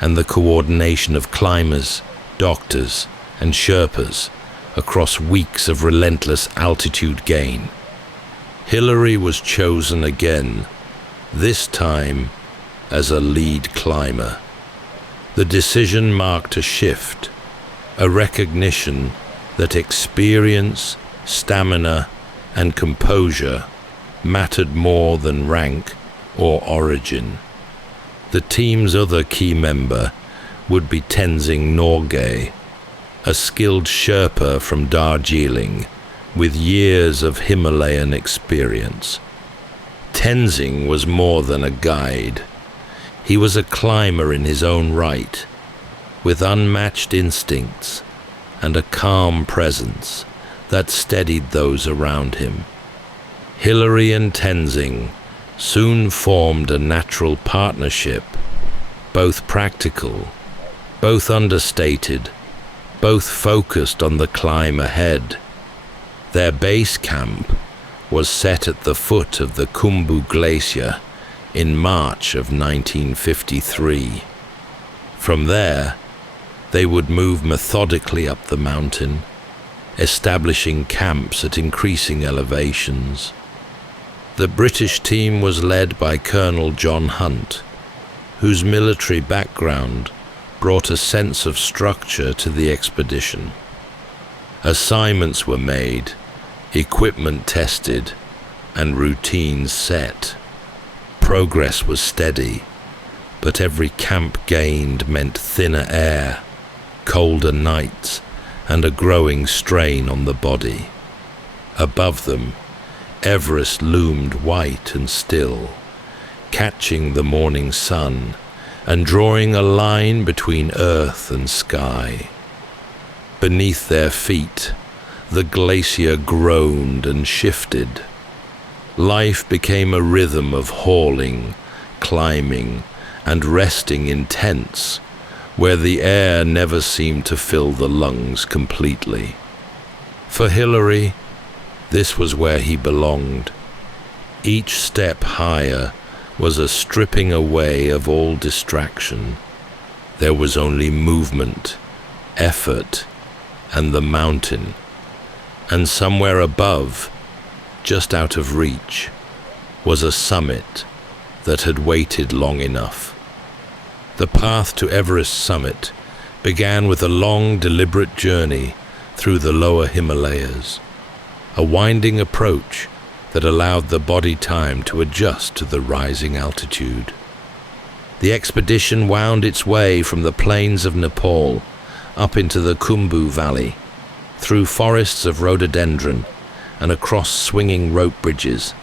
and the coordination of climbers, doctors, and Sherpas across weeks of relentless altitude gain. Hillary was chosen again, this time as a lead climber. The decision marked a shift, a recognition that experience, stamina, and composure mattered more than rank or origin. The team's other key member would be Tenzing Norgay, a skilled Sherpa from Darjeeling with years of Himalayan experience. Tenzing was more than a guide. He was a climber in his own right, with unmatched instincts and a calm presence that steadied those around him. Hillary and Tenzing soon formed a natural partnership, both practical, both understated, both focused on the climb ahead. Their base camp was set at the foot of the Khumbu Glacier in March of 1953. From there, they would move methodically up the mountain, establishing camps at increasing elevations. The British team was led by Colonel John Hunt, whose military background brought a sense of structure to the expedition. Assignments were made, equipment tested, and routines set. Progress was steady, but every camp gained meant thinner air, colder nights, and a growing strain on the body. Above them, Everest loomed white and still, catching the morning sun and drawing a line between earth and sky. Beneath their feet, the glacier groaned and shifted. Life became a rhythm of hauling, climbing, and resting in tents, where the air never seemed to fill the lungs completely. For Hillary, this was where he belonged. Each step higher was a stripping away of all distraction. There was only movement, effort, and the mountain. And somewhere above, just out of reach, was a summit that had waited long enough. The path to Everest summit began with a long, deliberate journey through the lower Himalayas, a winding approach that allowed the body time to adjust to the rising altitude. The expedition wound its way from the plains of Nepal up into the Khumbu Valley, through forests of rhododendron and across swinging rope bridges,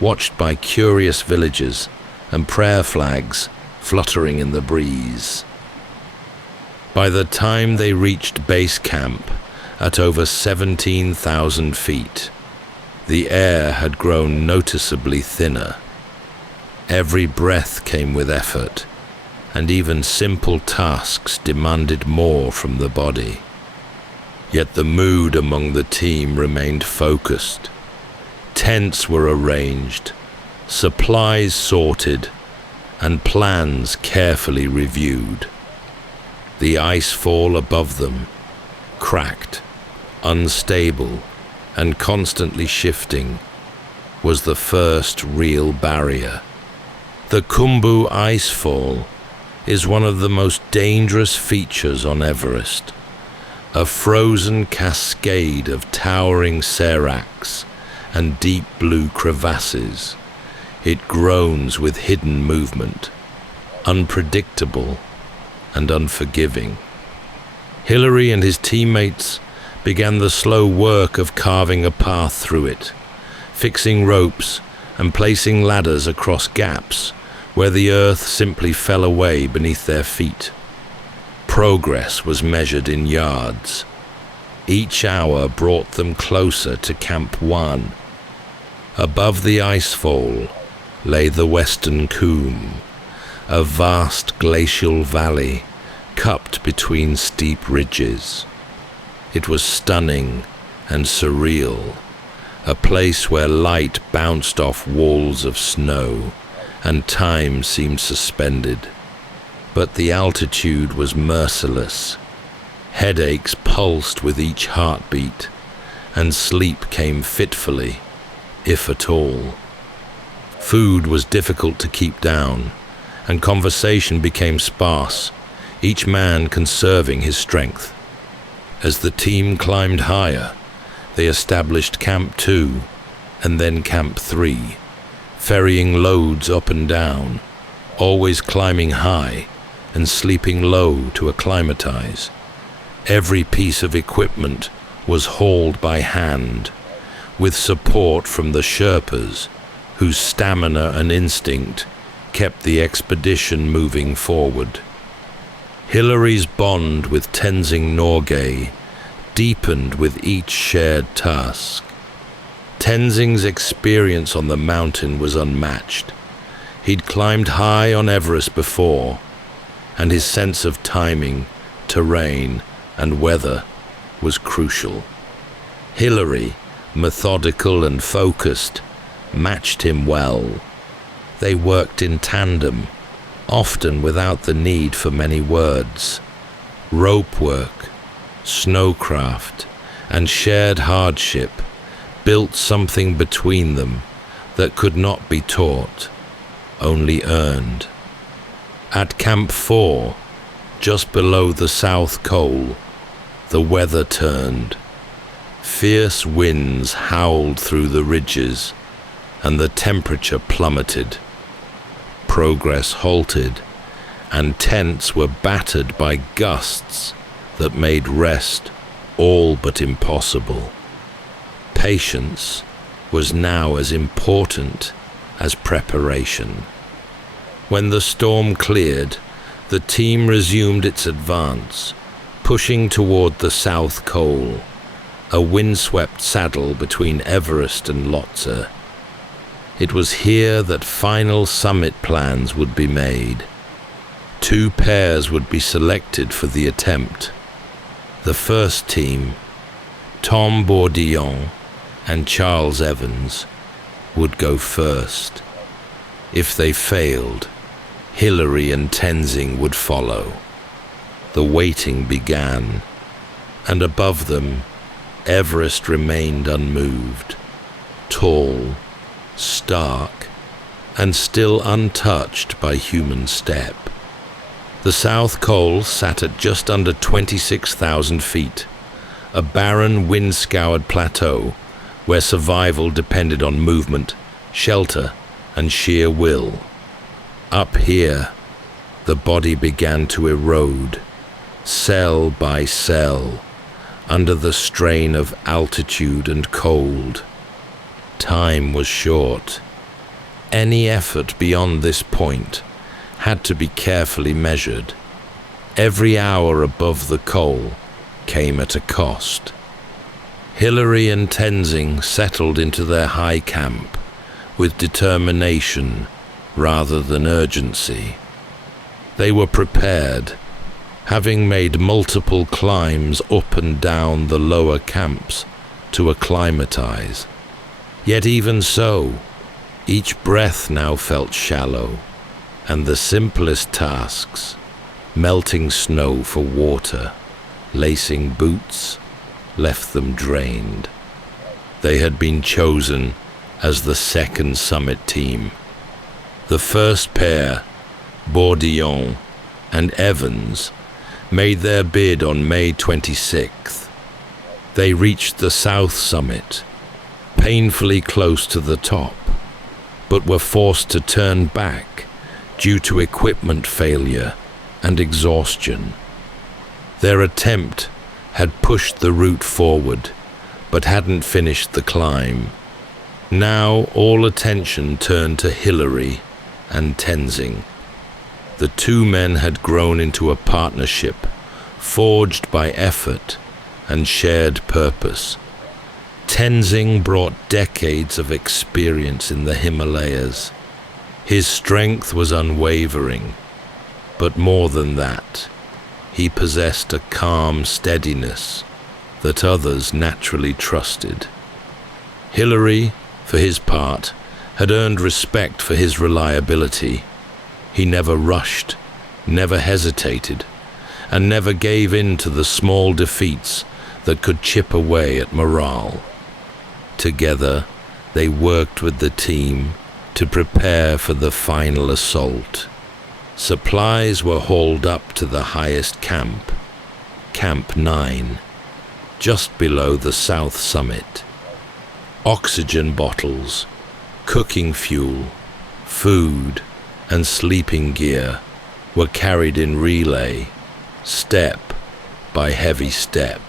watched by curious villagers and prayer flags fluttering in the breeze. By the time they reached base camp at over 17,000 feet, the air had grown noticeably thinner. Every breath came with effort, and even simple tasks demanded more from the body. Yet the mood among the team remained focused. Tents were arranged, supplies sorted, and plans carefully reviewed. The ice fall above them, cracked, unstable, and constantly shifting, was the first real barrier. The Khumbu icefall is one of the most dangerous features on Everest, a frozen cascade of towering seracs and deep blue crevasses. It groans with hidden movement, unpredictable and unforgiving. Hillary and his teammates began the slow work of carving a path through it, fixing ropes and placing ladders across gaps where the earth simply fell away beneath their feet. Progress was measured in yards. Each hour brought them closer to Camp 1. Above the icefall lay the Western Coombe, a vast glacial valley cupped between steep ridges. It was stunning and surreal, a place where light bounced off walls of snow and time seemed suspended. But the altitude was merciless. Headaches pulsed with each heartbeat, and sleep came fitfully, if at all. Food was difficult to keep down, and conversation became sparse, each man conserving his strength. As the team climbed higher, they established Camp 2 and then Camp 3, ferrying loads up and down, always climbing high and sleeping low to acclimatize. Every piece of equipment was hauled by hand, with support from the Sherpas, whose stamina and instinct kept the expedition moving forward. Hillary's bond with Tenzing Norgay deepened with each shared task. Tenzing's experience on the mountain was unmatched. He'd climbed high on Everest before, and his sense of timing, terrain, and weather was crucial. Hillary, methodical and focused, matched him well. They worked in tandem, often without the need for many words. Rope work, snowcraft, and shared hardship built something between them that could not be taught, only earned. At Camp 4, just below the South Col, the weather turned. Fierce winds howled through the ridges, and the temperature plummeted. Progress halted, and tents were battered by gusts that made rest all but impossible. Patience was now as important as preparation. When the storm cleared, the team resumed its advance, pushing toward the South Col, a windswept saddle between Everest and Lhotse. It was here that final summit plans would be made, 2 pairs would be selected for the attempt. The first team, Tom Bourdillon and Charles Evans, would go first. If they failed, Hillary and Tenzing would follow. The waiting began, and above them, Everest remained unmoved, tall, stark, and still untouched by human step. The South Col sat at just under 26,000 feet, a barren, wind-scoured plateau where survival depended on movement, shelter, and sheer will. Up here, the body began to erode, cell by cell, under the strain of altitude and cold. Time was short. Any effort beyond this point had to be carefully measured. Every hour above the Col came at a cost. Hillary and Tenzing settled into their high camp with determination rather than urgency. They were prepared, having made multiple climbs up and down the lower camps to acclimatize. Yet even so, each breath now felt shallow, and the simplest tasks, melting snow for water, lacing boots, left them drained. They had been chosen as the second summit team. The first pair, Bourdillon and Evans, made their bid on May 26th. They reached the south summit, painfully close to the top, but were forced to turn back due to equipment failure and exhaustion. Their attempt had pushed the route forward, but hadn't finished the climb. Now all attention turned to Hillary and Tenzing. The 2 men had grown into a partnership, forged by effort and shared purpose. Tenzing brought decades of experience in the Himalayas. His strength was unwavering, but more than that, he possessed a calm steadiness that others naturally trusted. Hillary, for his part, had earned respect for his reliability. He never rushed, never hesitated, and never gave in to the small defeats that could chip away at morale. Together, they worked with the team to prepare for the final assault. Supplies were hauled up to the highest camp, Camp 9, just below the south summit. Oxygen bottles, cooking fuel, food, and sleeping gear were carried in relay, step by heavy step.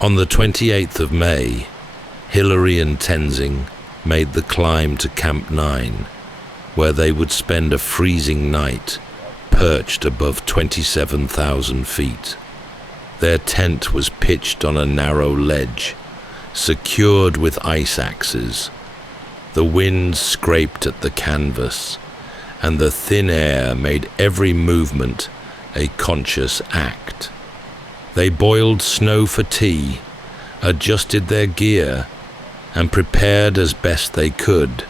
On the 28th of May, Hillary and Tenzing made the climb to Camp 9, where they would spend a freezing night perched above 27,000 feet. Their tent was pitched on a narrow ledge, secured with ice axes. The wind scraped at the canvas, and the thin air made every movement a conscious act. They boiled snow for tea, adjusted their gear, and prepared as best they could.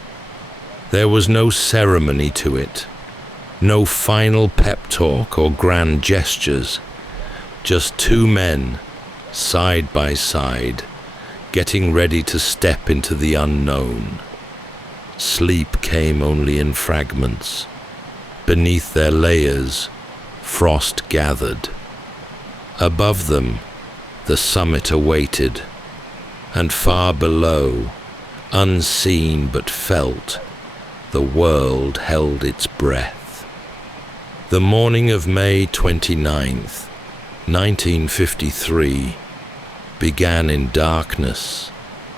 There was no ceremony to it, no final pep talk or grand gestures, just 2 men, side by side, getting ready to step into the unknown. Sleep came only in fragments. Beneath their layers, frost gathered. Above them, the summit awaited, and far below, unseen but felt, the world held its breath. The morning of May 29th, 1953, began in darkness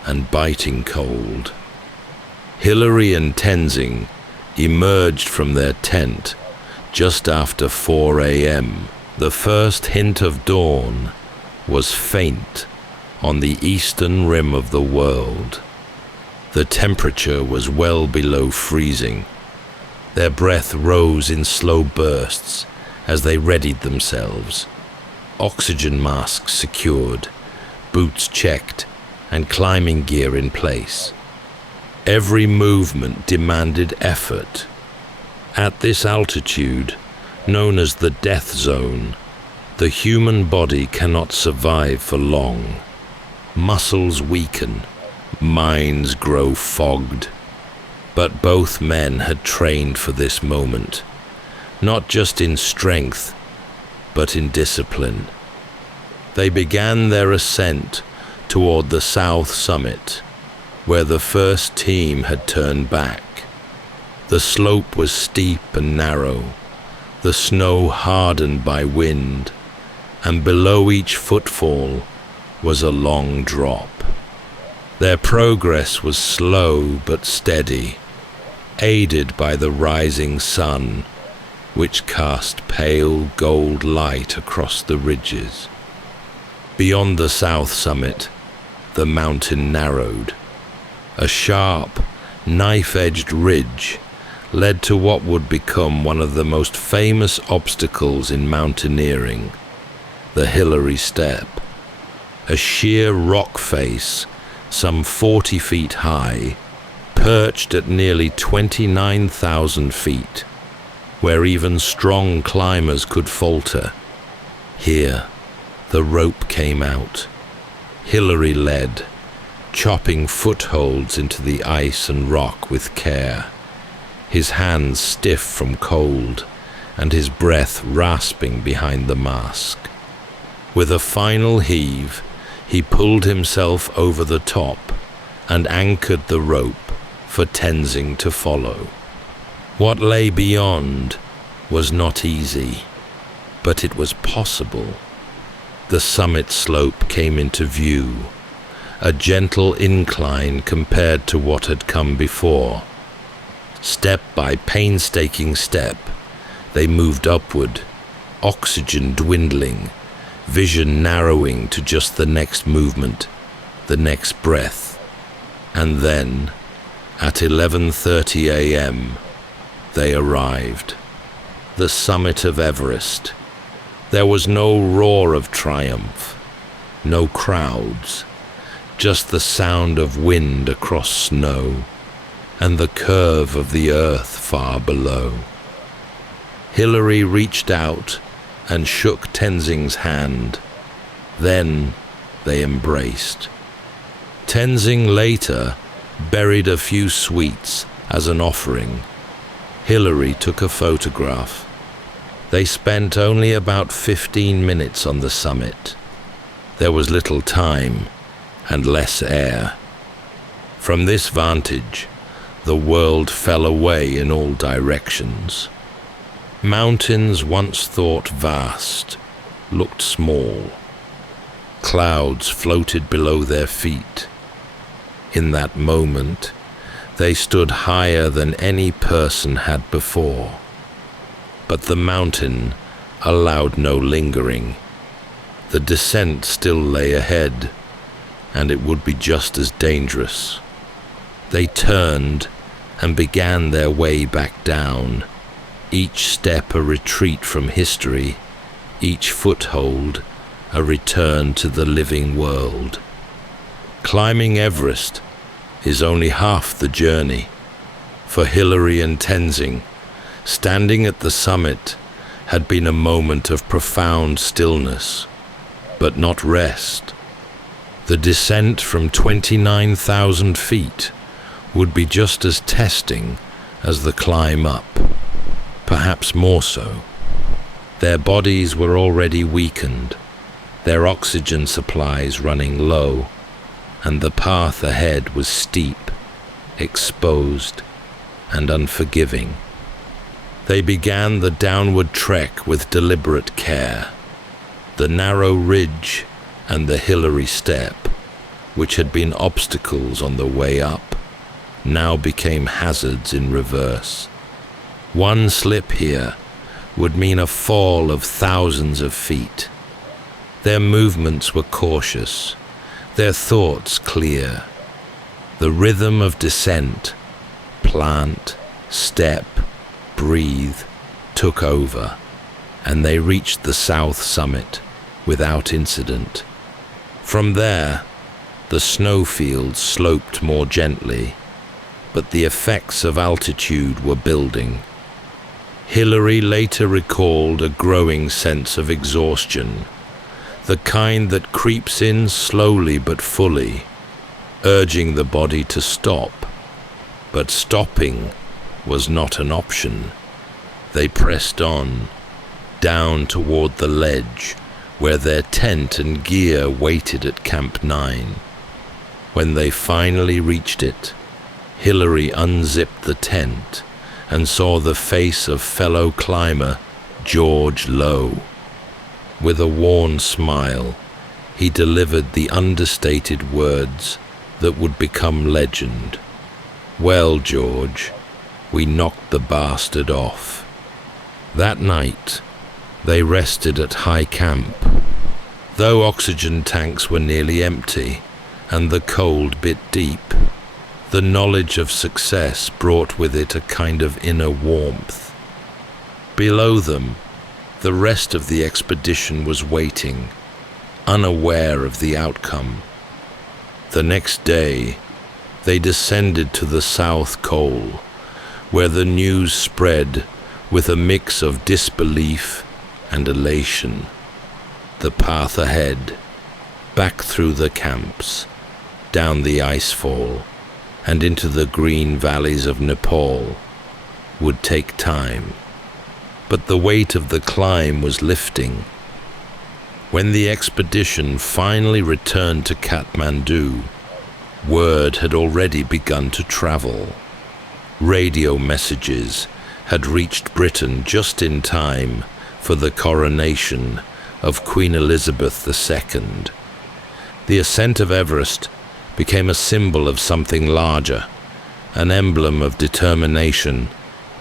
and biting cold. Hillary and Tenzing emerged from their tent just after 4 a.m. The first hint of dawn was faint on the eastern rim of the world. The temperature was well below freezing. Their breath rose in slow bursts as they readied themselves, oxygen masks secured, boots checked, and climbing gear in place. Every movement demanded effort. At this altitude, known as the death zone, the human body cannot survive for long. Muscles weaken, minds grow fogged. But both men had trained for this moment, not just in strength, but in discipline. They began their ascent toward the south summit, where the first team had turned back. The slope was steep and narrow, the snow hardened by wind, and below each footfall was a long drop. Their progress was slow but steady, aided by the rising sun, which cast pale gold light across the ridges. Beyond the south summit, the mountain narrowed. A sharp, knife-edged ridge led to what would become one of the most famous obstacles in mountaineering, the Hillary Step. A sheer rock face, some 40 feet high, perched at nearly 29,000 feet, where even strong climbers could falter. Here, the rope came out. Hillary led, chopping footholds into the ice and rock with care, his hands stiff from cold and his breath rasping behind the mask. With a final heave, he pulled himself over the top and anchored the rope for Tenzing to follow. What lay beyond was not easy, but it was possible. The summit slope came into view, a gentle incline compared to what had come before. Step by painstaking step, they moved upward, oxygen dwindling, vision narrowing to just the next movement, the next breath. And then, at 11:30 a.m., they arrived. The summit of Everest. There was no roar of triumph, no crowds, just the sound of wind across snow and the curve of the earth far below. Hillary reached out and shook Tenzing's hand. Then they embraced. Tenzing later buried a few sweets as an offering. Hillary took a photograph. They spent only about 15 minutes on the summit. There was little time and less air. From this vantage, the world fell away in all directions. Mountains once thought vast looked small. Clouds floated below their feet. In that moment, they stood higher than any person had before. But the mountain allowed no lingering. The descent still lay ahead, and it would be just as dangerous. They turned and began their way back down, each step a retreat from history, each foothold a return to the living world. Climbing Everest is only half the journey. For Hillary and Tenzing, standing at the summit had been a moment of profound stillness, but not rest. The descent from 29,000 feet would be just as testing as the climb up, perhaps more so. Their bodies were already weakened, their oxygen supplies running low, and the path ahead was steep, exposed, and unforgiving. They began the downward trek with deliberate care. The narrow ridge and the Hillary Step, which had been obstacles on the way up, now became hazards in reverse. One slip here would mean a fall of thousands of feet. Their movements were cautious, their thoughts clear. The rhythm of descent, plant, step, breathe, took over. and they reached the south summit without incident. From there, the snowfields sloped more gently, but the effects of altitude were building. Hillary later recalled a growing sense of exhaustion, the kind that creeps in slowly but fully, urging the body to stop. But stopping was not an option. They pressed on, down toward the ledge, where their tent and gear waited at Camp 9. When they finally reached it, Hillary unzipped the tent and saw the face of fellow climber George Lowe. With a worn smile, he delivered the understated words that would become legend. "Well, George, we knocked the bastard off." That night, they rested at high camp. Though oxygen tanks were nearly empty and the cold bit deep, the knowledge of success brought with it a kind of inner warmth. Below them, the rest of the expedition was waiting, unaware of the outcome. The next day, they descended to the South Col, where the news spread with a mix of disbelief and elation. The path ahead, back through the camps, down the icefall, and into the green valleys of Nepal, would take time. But the weight of the climb was lifting. When the expedition finally returned to Kathmandu, word had already begun to travel. Radio messages had reached Britain just in time for the coronation of Queen Elizabeth II. The ascent of Everest became a symbol of something larger, an emblem of determination,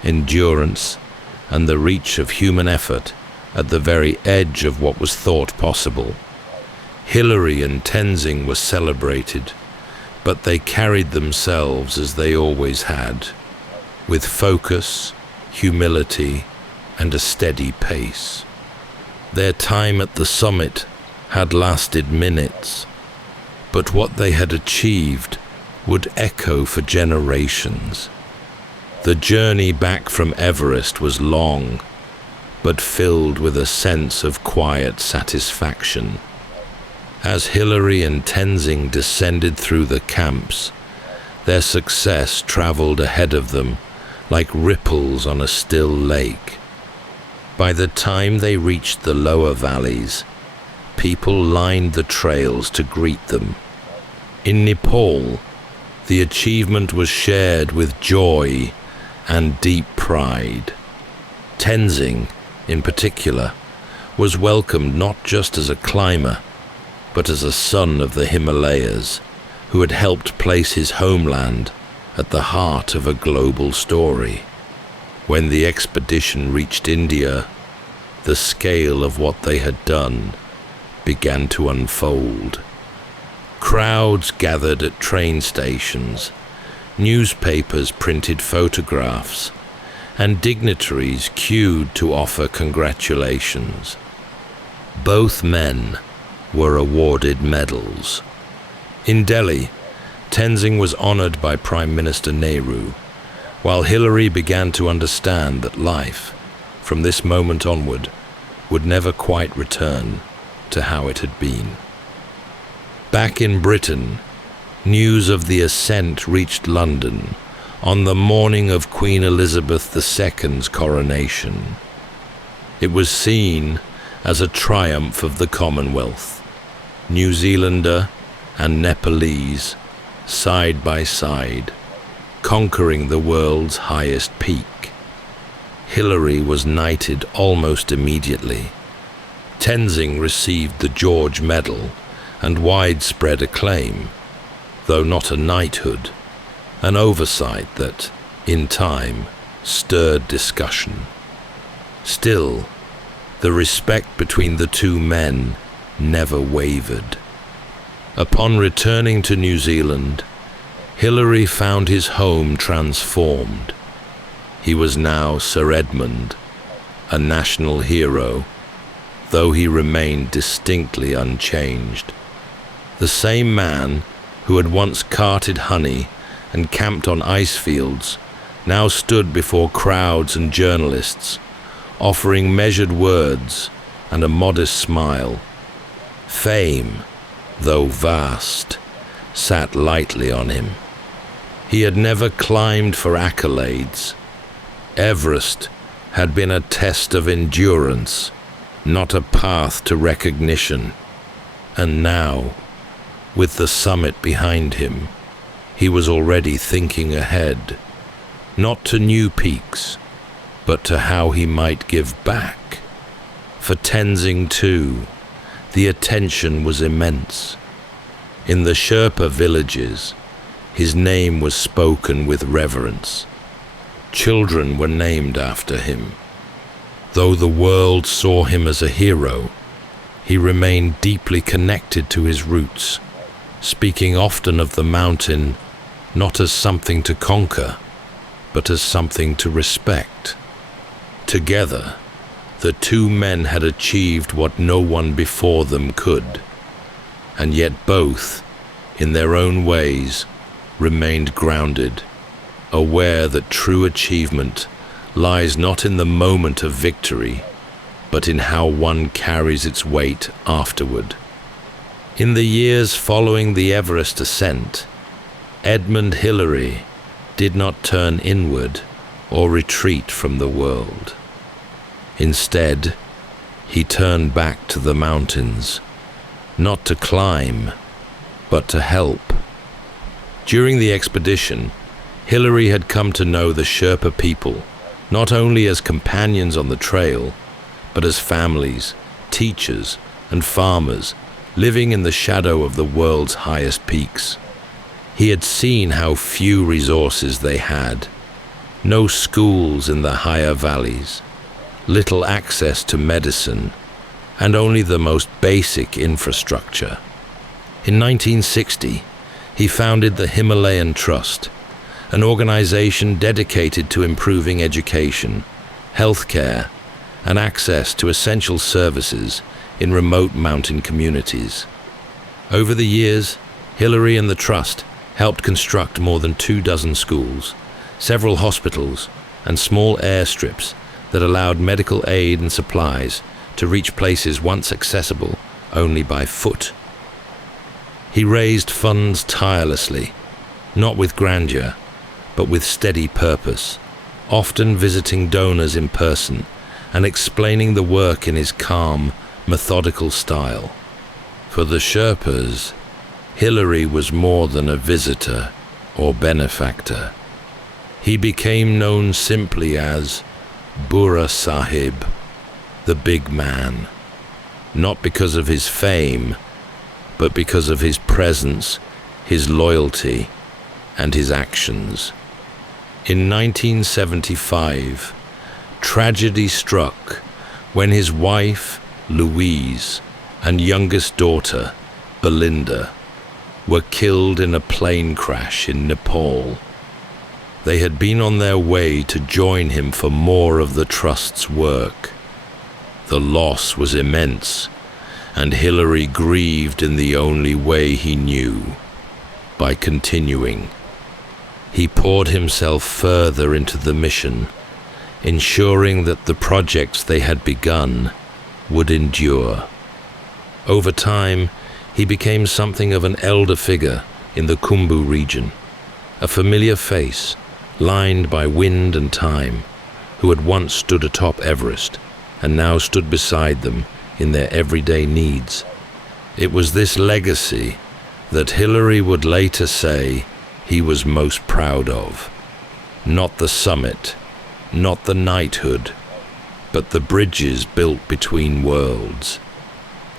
endurance, and the reach of human effort at the very edge of what was thought possible. Hillary and Tenzing were celebrated, but they carried themselves as they always had, with focus, humility, and a steady pace. Their time at the summit had lasted minutes, but what they had achieved would echo for generations. The journey back from Everest was long, but filled with a sense of quiet satisfaction. As Hillary and Tenzing descended through the camps, their success traveled ahead of them like ripples on a still lake. By the time they reached the lower valleys, people lined the trails to greet them. In Nepal, the achievement was shared with joy and deep pride. Tenzing, in particular, was welcomed not just as a climber, but as a son of the Himalayas, who had helped place his homeland at the heart of a global story. When the expedition reached India, the scale of what they had done began to unfold. Crowds gathered at train stations, newspapers printed photographs, and dignitaries queued to offer congratulations. Both men were awarded medals. In Delhi, Tenzing was honored by Prime Minister Nehru, while Hillary began to understand that life, from this moment onward, would never quite return to how it had been. Back in Britain, news of the ascent reached London on the morning of Queen Elizabeth II's coronation. It was seen as a triumph of the Commonwealth. New Zealander and Nepalese, side by side, conquering the world's highest peak. Hillary was knighted almost immediately. Tenzing received the George Medal and widespread acclaim, though not a knighthood, an oversight that, in time, stirred discussion. Still, the respect between the two men never wavered. Upon returning to New Zealand, Hillary found his home transformed. He was now Sir Edmond, a national hero, though he remained distinctly unchanged. The same man who had once carted honey and camped on ice fields now stood before crowds and journalists, offering measured words and a modest smile. Fame, though vast, sat lightly on him. He had never climbed for accolades. Everest had been a test of endurance, not a path to recognition. And now, with the summit behind him, he was already thinking ahead, not to new peaks, but to how he might give back. For Tenzing too, the attention was immense. In the Sherpa villages, his name was spoken with reverence. Children were named after him. Though the world saw him as a hero, he remained deeply connected to his roots, speaking often of the mountain not as something to conquer, but as something to respect. Together, the two men had achieved what no one before them could, and yet both, in their own ways, remained grounded, aware that true achievement lies not in the moment of victory, but in how one carries its weight afterward. In the years following the Everest ascent, Edmond Hillary did not turn inward or retreat from the world. Instead, he turned back to the mountains, not to climb, but to help. During the expedition, Hillary had come to know the Sherpa people, not only as companions on the trail, but as families, teachers, and farmers living in the shadow of the world's highest peaks. He had seen how few resources they had: no schools in the higher valleys, little access to medicine, and only the most basic infrastructure. In 1960, he founded the Himalayan Trust, an organization dedicated to improving education, healthcare, and access to essential services in remote mountain communities. Over the years, Hillary and the Trust helped construct more than 24 schools, several hospitals, and small airstrips that allowed medical aid and supplies to reach places once accessible only by foot. He raised funds tirelessly, not with grandeur, but with steady purpose, often visiting donors in person and explaining the work in his calm, methodical style. For the Sherpas, Hillary was more than a visitor or benefactor. He became known simply as Burra Sahib, the big man, not because of his fame, but because of his presence, his loyalty, and his actions. In 1975, tragedy struck when his wife, Louise, and youngest daughter, Belinda, were killed in a plane crash in Nepal. They had been on their way to join him for more of the Trust's work. The loss was immense, and Hillary grieved in the only way he knew, by continuing. He poured himself further into the mission, ensuring that the projects they had begun would endure. Over time, he became something of an elder figure in the Khumbu region, a familiar face, lined by wind and time, who had once stood atop Everest and now stood beside them in their everyday needs. It was this legacy that Hillary would later say he was most proud of. Not the summit, not the knighthood, but the bridges built between worlds.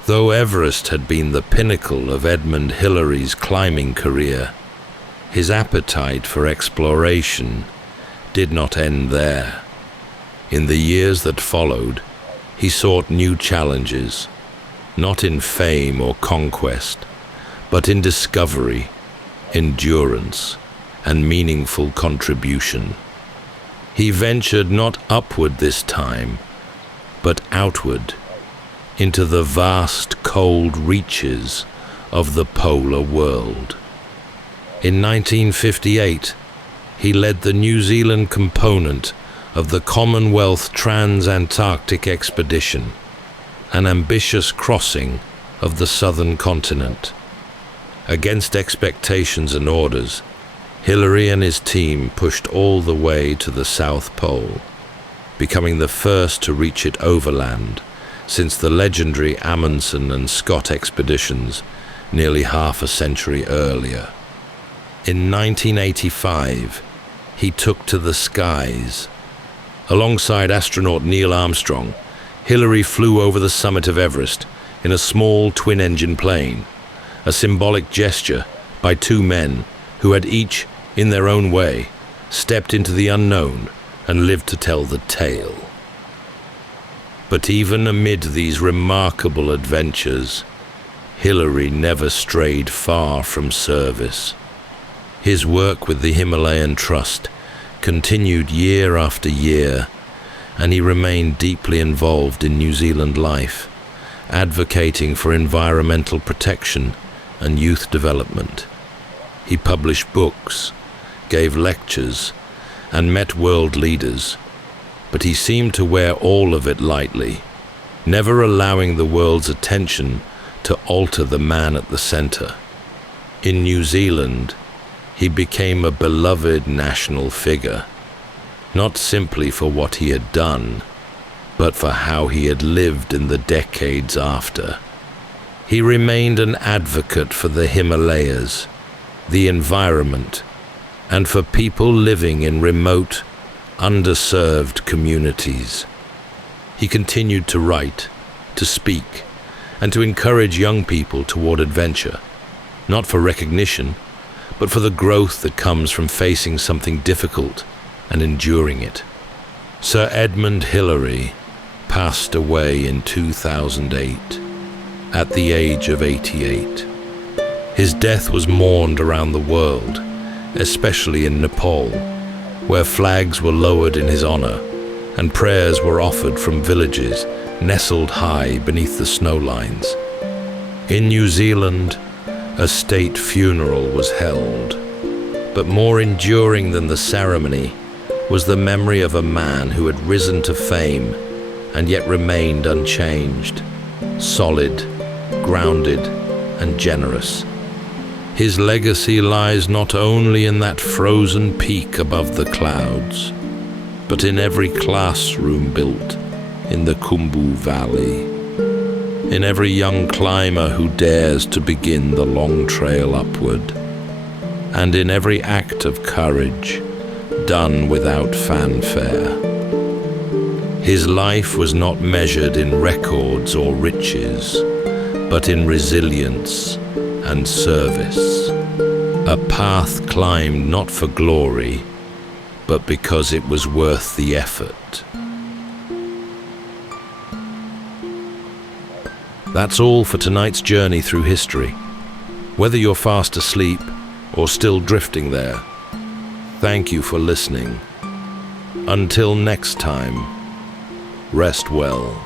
Though Everest had been the pinnacle of Edmond Hillary's climbing career, his appetite for exploration did not end there. In the years that followed, he sought new challenges, not in fame or conquest, but in discovery, endurance, and meaningful contribution. He ventured not upward this time, but outward into the vast cold reaches of the polar world. In 1958, he led the New Zealand component of the Commonwealth Trans-Antarctic Expedition, an ambitious crossing of the southern continent. Against expectations and orders, Hillary and his team pushed all the way to the South Pole, becoming the first to reach it overland since the legendary Amundsen and Scott expeditions nearly half a century earlier. In 1985, he took to the skies. Alongside astronaut Neil Armstrong, Hillary flew over the summit of Everest in a small twin-engine plane, a symbolic gesture by two men who had each, in their own way, stepped into the unknown and lived to tell the tale. But even amid these remarkable adventures, Hillary never strayed far from service. His work with the Himalayan Trust continued year after year, and he remained deeply involved in New Zealand life, advocating for environmental protection and youth development. He published books, gave lectures, and met world leaders, but he seemed to wear all of it lightly, never allowing the world's attention to alter the man at the center. In New Zealand, he became a beloved national figure, not simply for what he had done, but for how he had lived in the decades after. He remained an advocate for the Himalayas, the environment, and for people living in remote, underserved communities. He continued to write, to speak, and to encourage young people toward adventure, not for recognition, but for the growth that comes from facing something difficult and enduring it. Sir Edmond Hillary passed away in 2008 at the age of 88. His death was mourned around the world, especially in Nepal, where flags were lowered in his honor and prayers were offered from villages nestled high beneath the snow lines. In New Zealand, a state funeral was held, but more enduring than the ceremony was the memory of a man who had risen to fame and yet remained unchanged, solid, grounded, and generous. His legacy lies not only in that frozen peak above the clouds, but in every classroom built in the Khumbu Valley, in every young climber who dares to begin the long trail upward, and in every act of courage done without fanfare. His life was not measured in records or riches, but in resilience and service, a path climbed not for glory, but because it was worth the effort. That's all for tonight's journey through history. Whether you're fast asleep or still drifting there, thank you for listening. Until next time, rest well.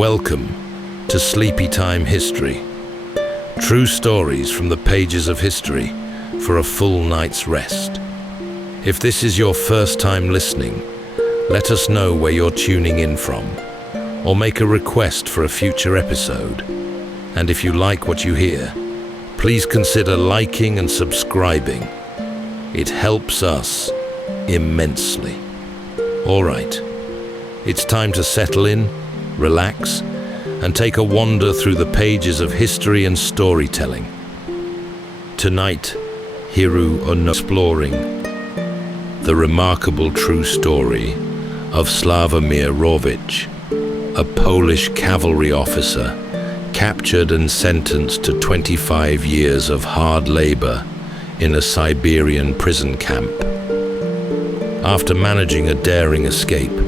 Welcome to Sleepytime History. True stories from the pages of history for a full night's rest. If this is your first time listening, let us know where you're tuning in from, or make a request for a future episode. And if you like what you hear, please consider liking and subscribing. It helps us immensely. All right, it's time to settle in, relax, and take a wander through the pages of history and storytelling. Tonight, Hugh exploring the remarkable true story of Sławomir Rawicz, a Polish cavalry officer captured and sentenced to 25 years of hard labor in a Siberian prison camp. After managing a daring escape,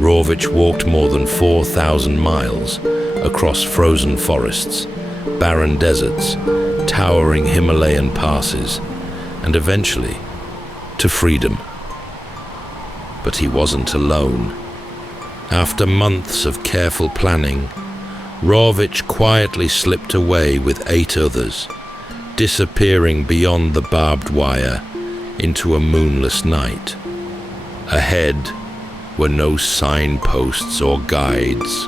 Rawicz walked more than 4,000 miles across frozen forests, barren deserts, towering Himalayan passes, and eventually to freedom. But he wasn't alone. After months of careful planning, Rawicz quietly slipped away with 8 others, disappearing beyond the barbed wire into a moonless night. Ahead were no signposts or guides,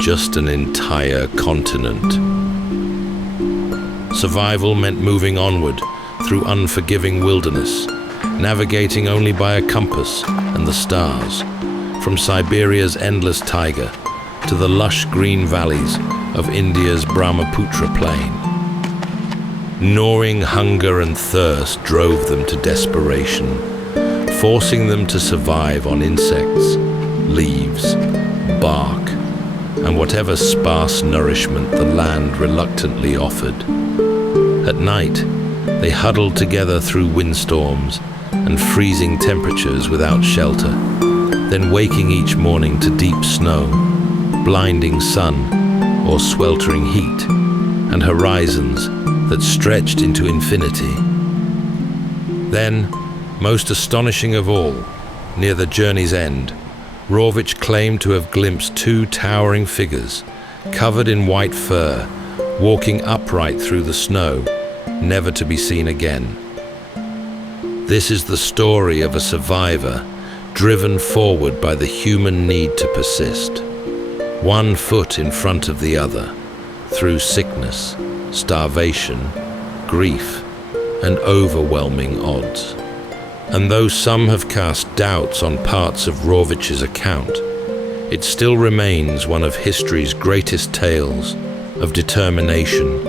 just an entire continent. Survival meant moving onward through unforgiving wilderness, navigating only by a compass and the stars, from Siberia's endless taiga to the lush green valleys of India's Brahmaputra plain. Gnawing hunger and thirst drove them to desperation, forcing them to survive on insects, leaves, bark, and whatever sparse nourishment the land reluctantly offered. At night, they huddled together through windstorms and freezing temperatures without shelter, then waking each morning to deep snow, blinding sun, or sweltering heat, and horizons that stretched into infinity. Then, most astonishing of all, near the journey's end, Rawicz claimed to have glimpsed 2 towering figures, covered in white fur, walking upright through the snow, never to be seen again. This is the story of a survivor driven forward by the human need to persist, one foot in front of the other, through sickness, starvation, grief, and overwhelming odds. And though some have cast doubts on parts of Rawicz's account, it still remains one of history's greatest tales of determination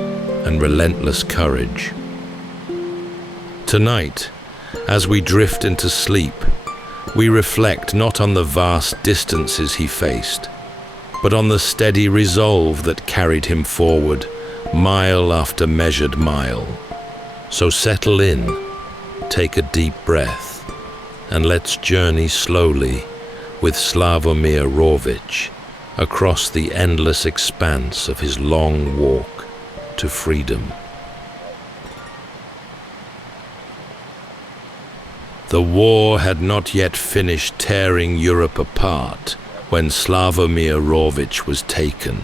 and relentless courage. Tonight, as we drift into sleep, we reflect not on the vast distances he faced, but on the steady resolve that carried him forward, mile after measured mile. So settle in, take a deep breath, and let's journey slowly with Sławomir Rawicz across the endless expanse of his long walk to freedom. The war had not yet finished tearing Europe apart when Sławomir Rawicz was taken.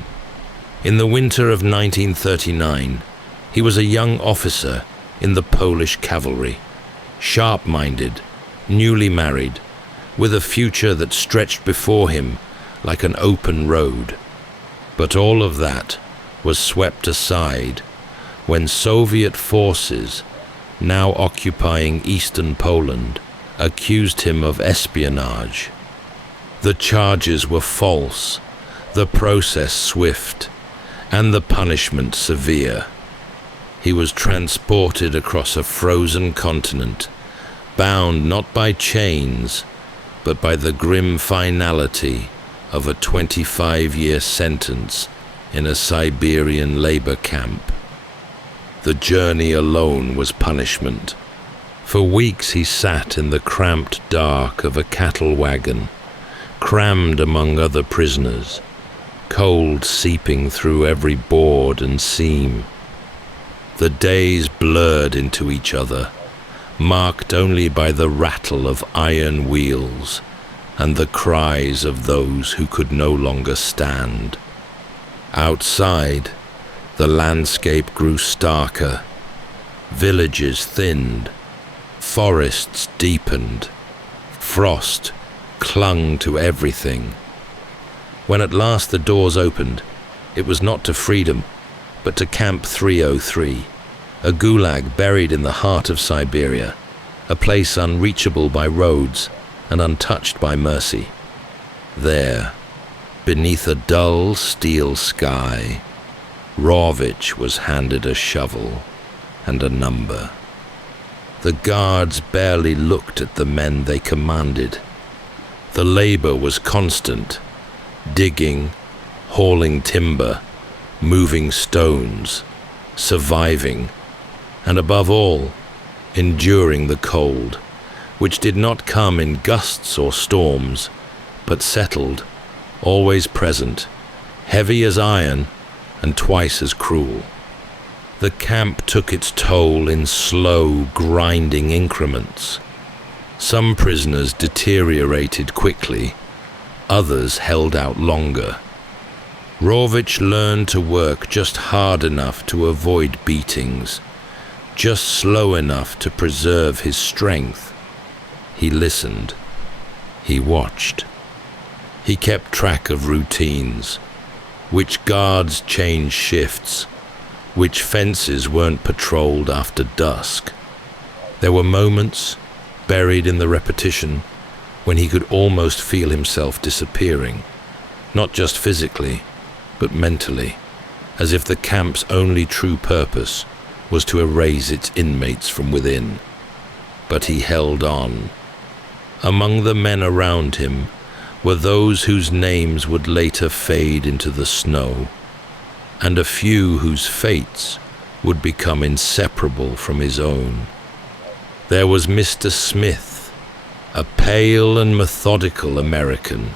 In the winter of 1939, he was a young officer in the Polish cavalry, sharp-minded, newly married, with a future that stretched before him like an open road. But all of that was swept aside when Soviet forces, now occupying eastern Poland, accused him of espionage. The charges were false, the process swift, and the punishment severe. He was transported across a frozen continent, bound not by chains, but by the grim finality of a 25-year sentence in a Siberian labor camp. The journey alone was punishment. For weeks he sat in the cramped dark of a cattle wagon, crammed among other prisoners, cold seeping through every board and seam. The days blurred into each other, marked only by the rattle of iron wheels and the cries of those who could no longer stand. Outside, the landscape grew starker. Villages thinned, forests deepened, frost clung to everything. When at last the doors opened, it was not to freedom, but to Camp 303, a gulag buried in the heart of Siberia, a place unreachable by roads and untouched by mercy. There, beneath a dull steel sky, Rawicz was handed a shovel and a number. The guards barely looked at the men they commanded. The labor was constant, digging, hauling timber, moving stones, surviving, and above all, enduring the cold, which did not come in gusts or storms, but settled, always present, heavy as iron and twice as cruel. The camp took its toll in slow, grinding increments. Some prisoners deteriorated quickly, others held out longer. Rawicz learned to work just hard enough to avoid beatings, just slow enough to preserve his strength. He listened. He watched. He kept track of routines, which guards changed shifts, which fences weren't patrolled after dusk. There were moments, buried in the repetition, when he could almost feel himself disappearing, not just physically, but mentally, as if the camp's only true purpose was to erase its inmates from within. But he held on. Among the men around him were those whose names would later fade into the snow, and a few whose fates would become inseparable from his own. There was Mr. Smith, a pale and methodical American,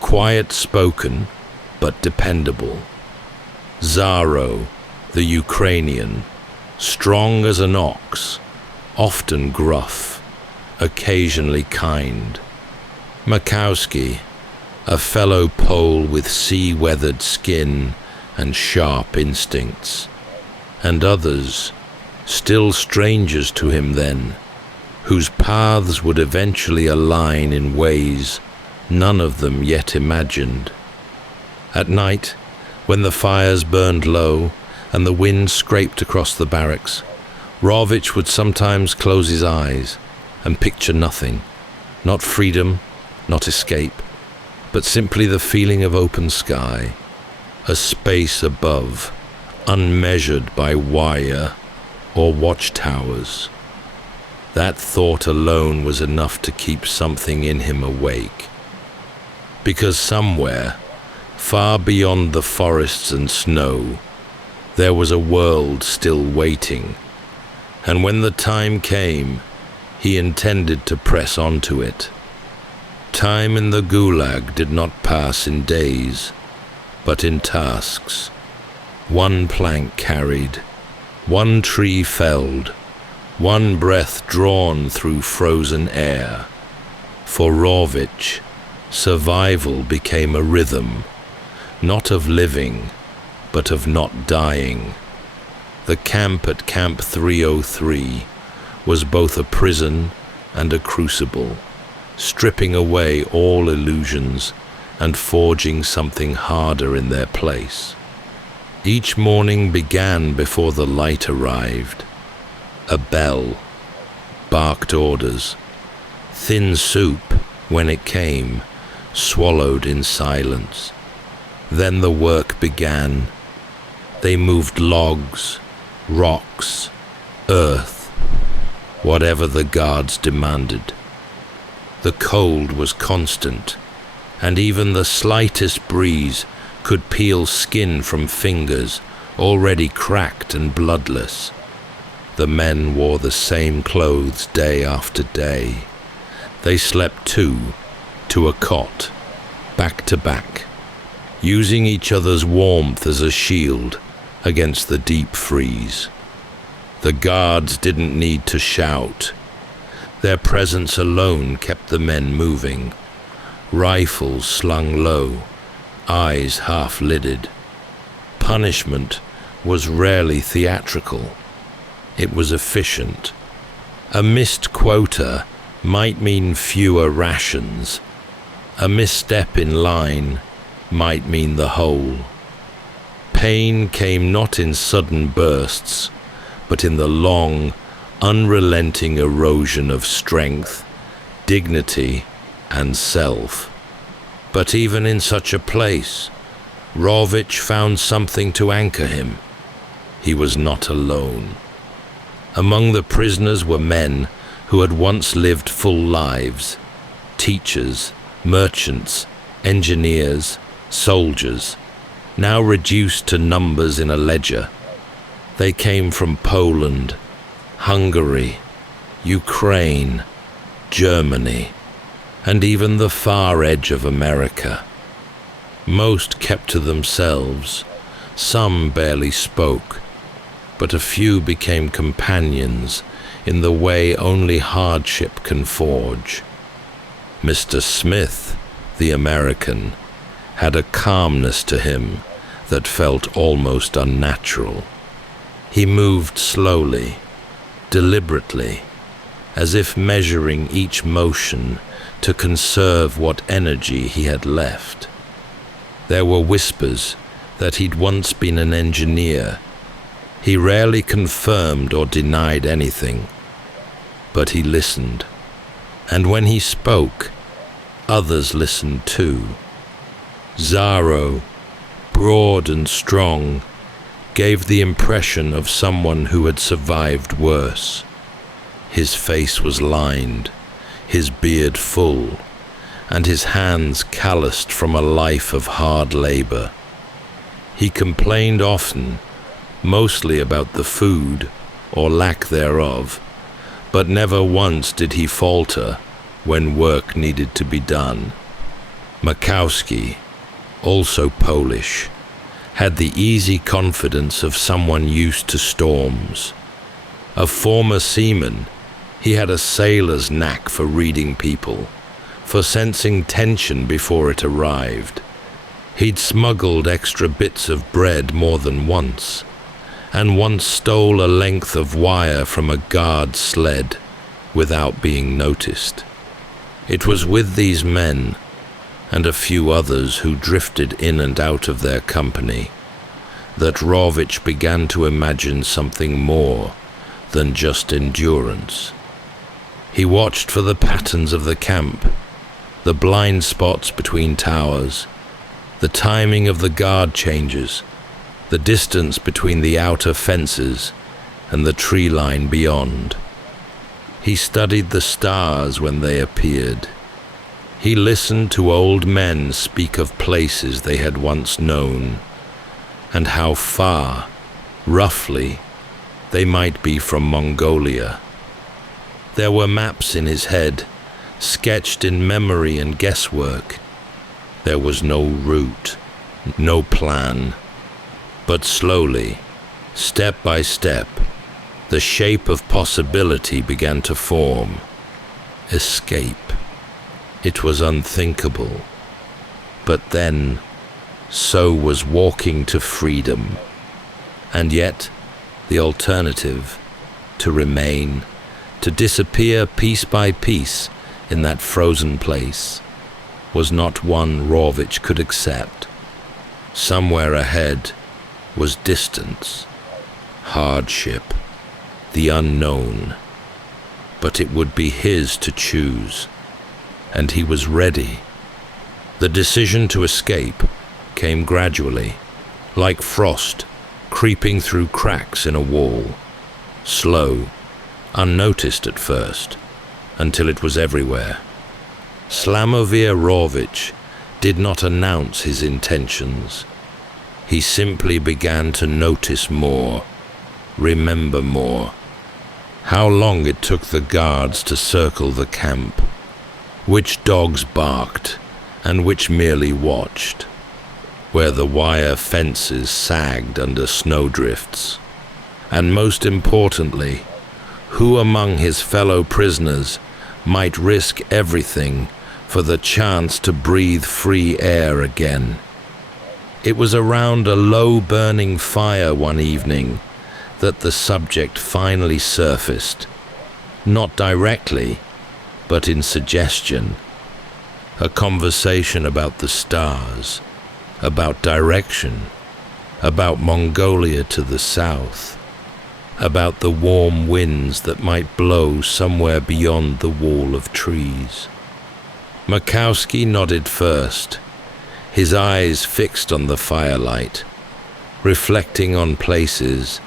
quiet-spoken but dependable. Zaro, the Ukrainian, strong as an ox, often gruff, occasionally kind. Makowski, a fellow Pole with sea-weathered skin and sharp instincts, and others, still strangers to him then, whose paths would eventually align in ways none of them yet imagined. At night, when the fires burned low and the wind scraped across the barracks, Rawicz would sometimes close his eyes and picture nothing, not freedom, not escape, but simply the feeling of open sky, a space above, unmeasured by wire or watchtowers. That thought alone was enough to keep something in him awake. Because somewhere, far beyond the forests and snow, there was a world still waiting, and when the time came, he intended to press onto it. Time in the Gulag did not pass in days, but in tasks. One plank carried, one tree felled, one breath drawn through frozen air. For Rawicz, survival became a rhythm, not of living, but of not dying. The camp at Camp 303 was both a prison and a crucible, stripping away all illusions and forging something harder in their place. Each morning began before the light arrived. A bell barked orders. Thin soup, when it came, swallowed in silence. Then the work began. They moved logs, rocks, earth, whatever the guards demanded. The cold was constant, and even the slightest breeze could peel skin from fingers already cracked and bloodless. The men wore the same clothes day after day. They slept two, to a cot, back to back, using each other's warmth as a shield against the deep freeze. The guards didn't need to shout. Their presence alone kept the men moving, rifles slung low, eyes half-lidded. punishment was rarely theatrical. It was efficient. A missed quota might mean fewer rations. A misstep in line might mean the whole. Pain came not in sudden bursts, but in the long, unrelenting erosion of strength, dignity, and self. But even in such a place, Rawicz found something to anchor him. He was not alone. Among the prisoners were men who had once lived full lives: teachers, merchants, engineers, soldiers, now reduced to numbers in a ledger. They came from Poland, Hungary, Ukraine, Germany, and even the far edge of America. Most kept to themselves, some barely spoke, but a few became companions in the way only hardship can forge. Mr. Smith, the American, had a calmness to him that felt almost unnatural. He moved slowly, deliberately, as if measuring each motion to conserve what energy he had left. There were whispers that he'd once been an engineer. He rarely confirmed or denied anything, but he listened. And when he spoke, others listened too. Zaro, broad and strong, gave the impression of someone who had survived worse. His face was lined, his beard full, and his hands calloused from a life of hard labor. He complained often, mostly about the food, or lack thereof, but never once did he falter when work needed to be done. Makowski, also Polish, had the easy confidence of someone used to storms. A former seaman, he had a sailor's knack for reading people, for sensing tension before it arrived. He'd smuggled extra bits of bread more than once, and once stole a length of wire from a guard sled without being noticed. It was with these men, and a few others who drifted in and out of their company, that Rawicz began to imagine something more than just endurance. He watched for the patterns of the camp, the blind spots between towers, the timing of the guard changes, the distance between the outer fences and the tree line beyond. He studied the stars when they appeared. He listened to old men speak of places they had once known, and how far, roughly, they might be from Mongolia. There were maps in his head, sketched in memory and guesswork. There was no route, no plan, but slowly, step by step, the shape of possibility began to form. Escape. It was unthinkable. But then, so was walking to freedom. And yet, the alternative, to remain, to disappear piece by piece in that frozen place, was not one Rawicz could accept. Somewhere ahead was distance, hardship, the unknown. But it would be his to choose, and he was ready. The decision to escape came gradually, like frost creeping through cracks in a wall, slow, unnoticed at first, until it was everywhere. Sławomir Rawicz did not announce his intentions. He simply began to notice more, remember more. How long it took the guards to circle the camp, which dogs barked and which merely watched, where the wire fences sagged under snowdrifts, and most importantly, who among his fellow prisoners might risk everything for the chance to breathe free air again. It was around a low-burning fire one evening that the subject finally surfaced, not directly, but in suggestion. A conversation about the stars, about direction, about Mongolia to the south, about the warm winds that might blow somewhere beyond the wall of trees. Makowski nodded first, his eyes fixed on the firelight, reflecting on places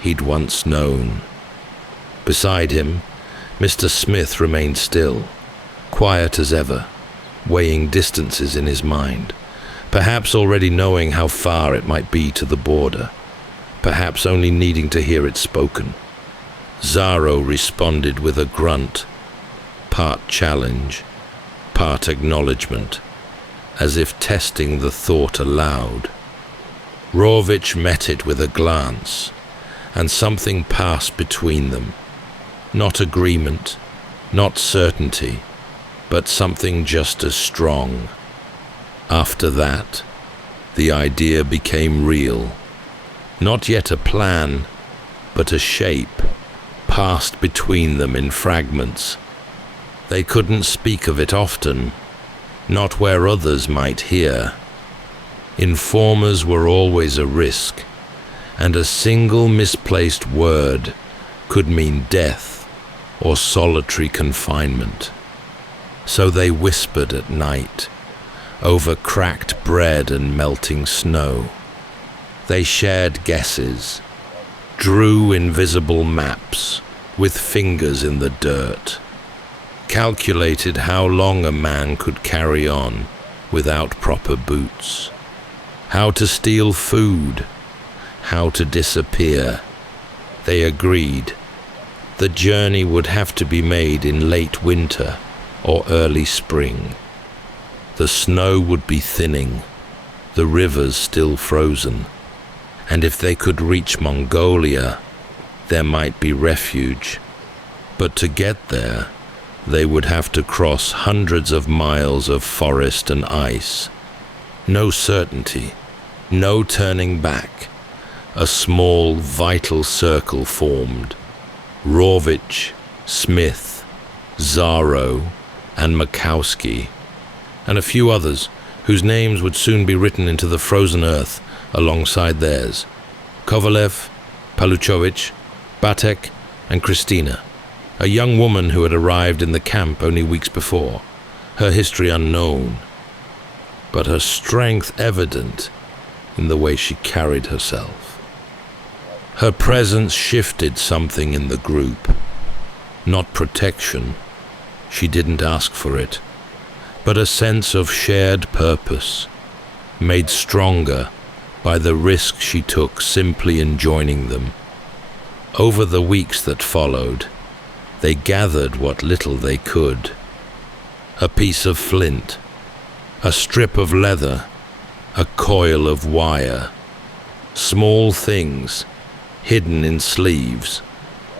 he'd once known. Beside him, Mr. Smith remained still, quiet as ever, weighing distances in his mind, perhaps already knowing how far it might be to the border, perhaps only needing to hear it spoken. Zaro responded with a grunt, part challenge, part acknowledgement, as if testing the thought aloud. Rawicz met it with a glance, and something passed between them. Not agreement, not certainty, but something just as strong. After that, the idea became real. Not yet a plan, but a shape, passed between them in fragments. They couldn't speak of it often, not where others might hear. Informers were always a risk, and a single misplaced word could mean death or solitary confinement. So they whispered at night, over cracked bread and melting snow. They shared guesses, drew invisible maps with fingers in the dirt, calculated how long a man could carry on without proper boots, how to steal food, how to disappear. They agreed the journey would have to be made in late winter or early spring. The snow would be thinning, the rivers still frozen, and if they could reach Mongolia, there might be refuge. But to get there, they would have to cross hundreds of miles of forest and ice. No certainty, no turning back. A small, vital circle formed. Rawicz, Smith, Zaro, and Makowski, and a few others whose names would soon be written into the frozen earth alongside theirs. Kovalev, Paluchovich, Batek, and Christina, a young woman who had arrived in the camp only weeks before, her history unknown, but her strength evident in the way she carried herself. Her presence shifted something in the group. Not protection, she didn't ask for it, but a sense of shared purpose, made stronger by the risk she took simply in joining them. Over the weeks that followed, they gathered what little they could. A piece of flint, a strip of leather, a coil of wire. Small things, hidden in sleeves,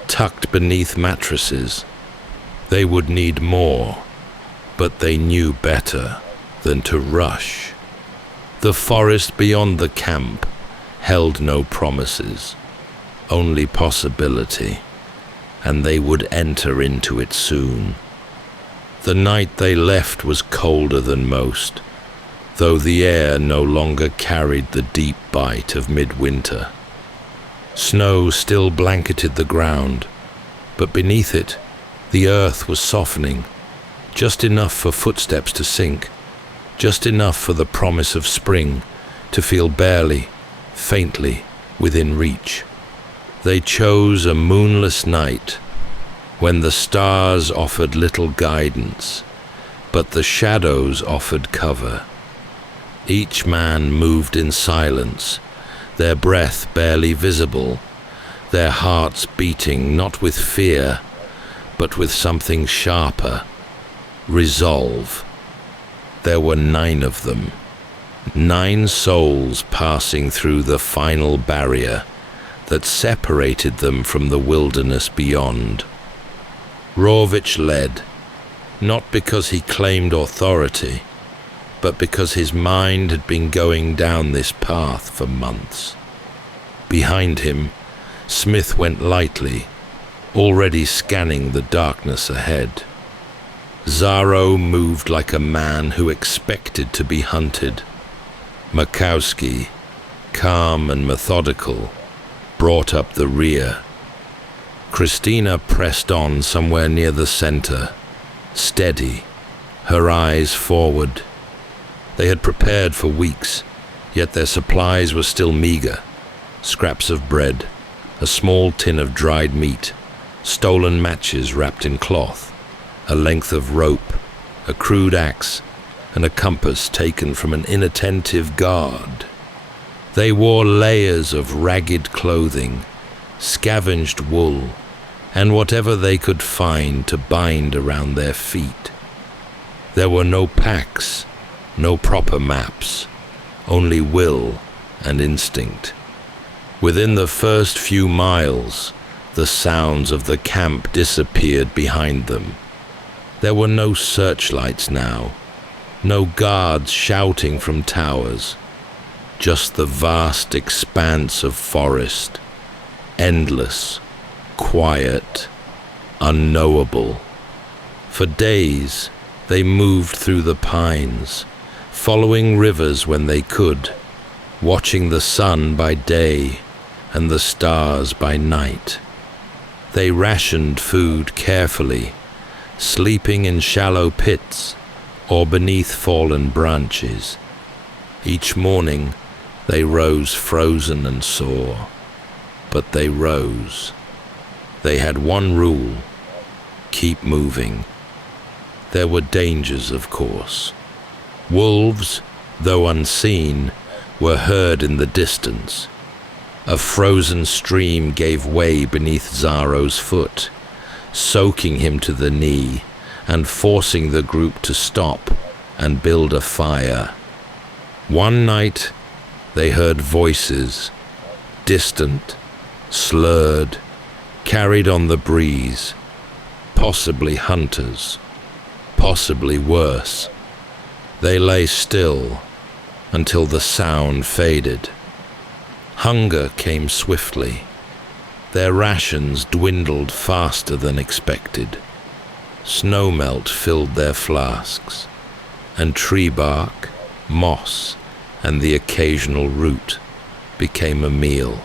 tucked beneath mattresses. They would need more, but they knew better than to rush. The forest beyond the camp held no promises, only possibility, and they would enter into it soon. The night they left was colder than most, though the air no longer carried the deep bite of midwinter. Snow still blanketed the ground, but beneath it, the earth was softening, just enough for footsteps to sink, just enough for the promise of spring to feel barely, faintly within reach. They chose a moonless night when the stars offered little guidance, but the shadows offered cover. Each man moved in silence, their breath barely visible, their hearts beating not with fear, but with something sharper, resolve. There were 9 of them, 9 souls passing through the final barrier that separated them from the wilderness beyond. Rawicz led, not because he claimed authority, but because his mind had been going down this path for months. Behind him, Smith went lightly, already scanning the darkness ahead. Zaro moved like a man who expected to be hunted. Makowski, calm and methodical, brought up the rear. Christina pressed on somewhere near the center, steady, her eyes forward. They had prepared for weeks, yet their supplies were still meager. Scraps of bread, a small tin of dried meat, stolen matches wrapped in cloth, a length of rope, a crude axe, and a compass taken from an inattentive guard. They wore layers of ragged clothing, scavenged wool, and whatever they could find to bind around their feet. There were no packs, no proper maps, only will and instinct. Within the first few miles, the sounds of the camp disappeared behind them. There were no searchlights now, no guards shouting from towers, just the vast expanse of forest, endless, quiet, unknowable. For days, they moved through the pines, following rivers when they could, watching the sun by day and the stars by night. They rationed food carefully, sleeping in shallow pits or beneath fallen branches. Each morning, they rose frozen and sore, but they rose. They had one rule: keep moving. There were dangers, of course. Wolves, though unseen, were heard in the distance. A frozen stream gave way beneath Zaro's foot, soaking him to the knee and forcing the group to stop and build a fire. One night, they heard voices, distant, slurred, carried on the breeze, possibly hunters, possibly worse. They lay still until the sound faded. Hunger came swiftly. Their rations dwindled faster than expected. Snowmelt filled their flasks, and tree bark, moss, and the occasional root became a meal.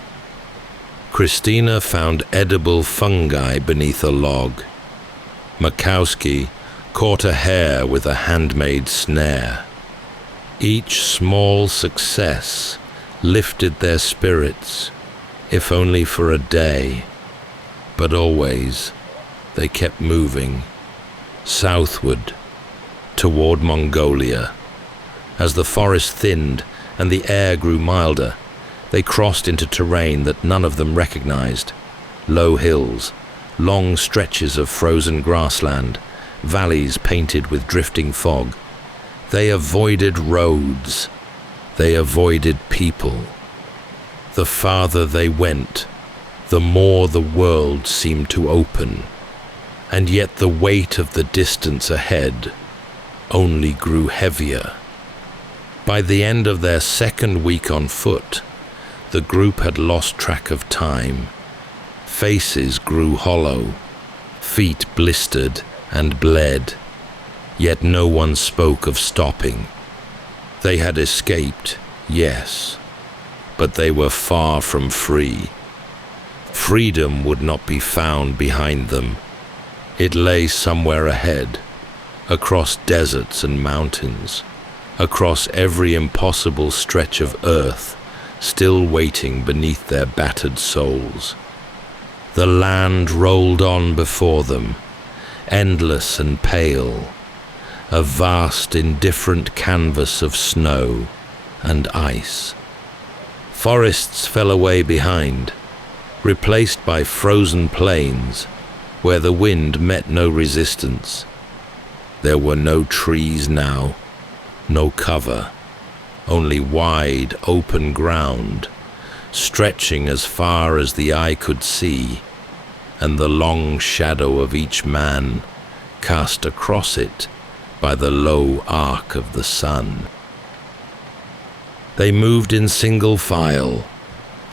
Christina found edible fungi beneath a log. Makowski caught a hare with a handmade snare. Each small success lifted their spirits, if only for a day, but always they kept moving, southward, toward Mongolia. As the forest thinned and the air grew milder, they crossed into terrain that none of them recognized. Low hills, long stretches of frozen grassland, valleys painted with drifting fog. They avoided roads. They avoided people. The farther they went, the more the world seemed to open, and yet the weight of the distance ahead only grew heavier. By the end of their second week on foot, the group had lost track of time. Faces grew hollow, feet blistered and bled, yet no one spoke of stopping. They had escaped, yes, but they were far from free. Freedom would not be found behind them. It lay somewhere ahead, across deserts and mountains, across every impossible stretch of earth, still waiting beneath their battered souls. The land rolled on before them, endless and pale, a vast, indifferent canvas of snow and ice. Forests fell away behind, replaced by frozen plains, where the wind met no resistance. There were no trees now, no cover, only wide, open ground, stretching as far as the eye could see, and the long shadow of each man cast across it by the low arc of the sun. They moved in single file,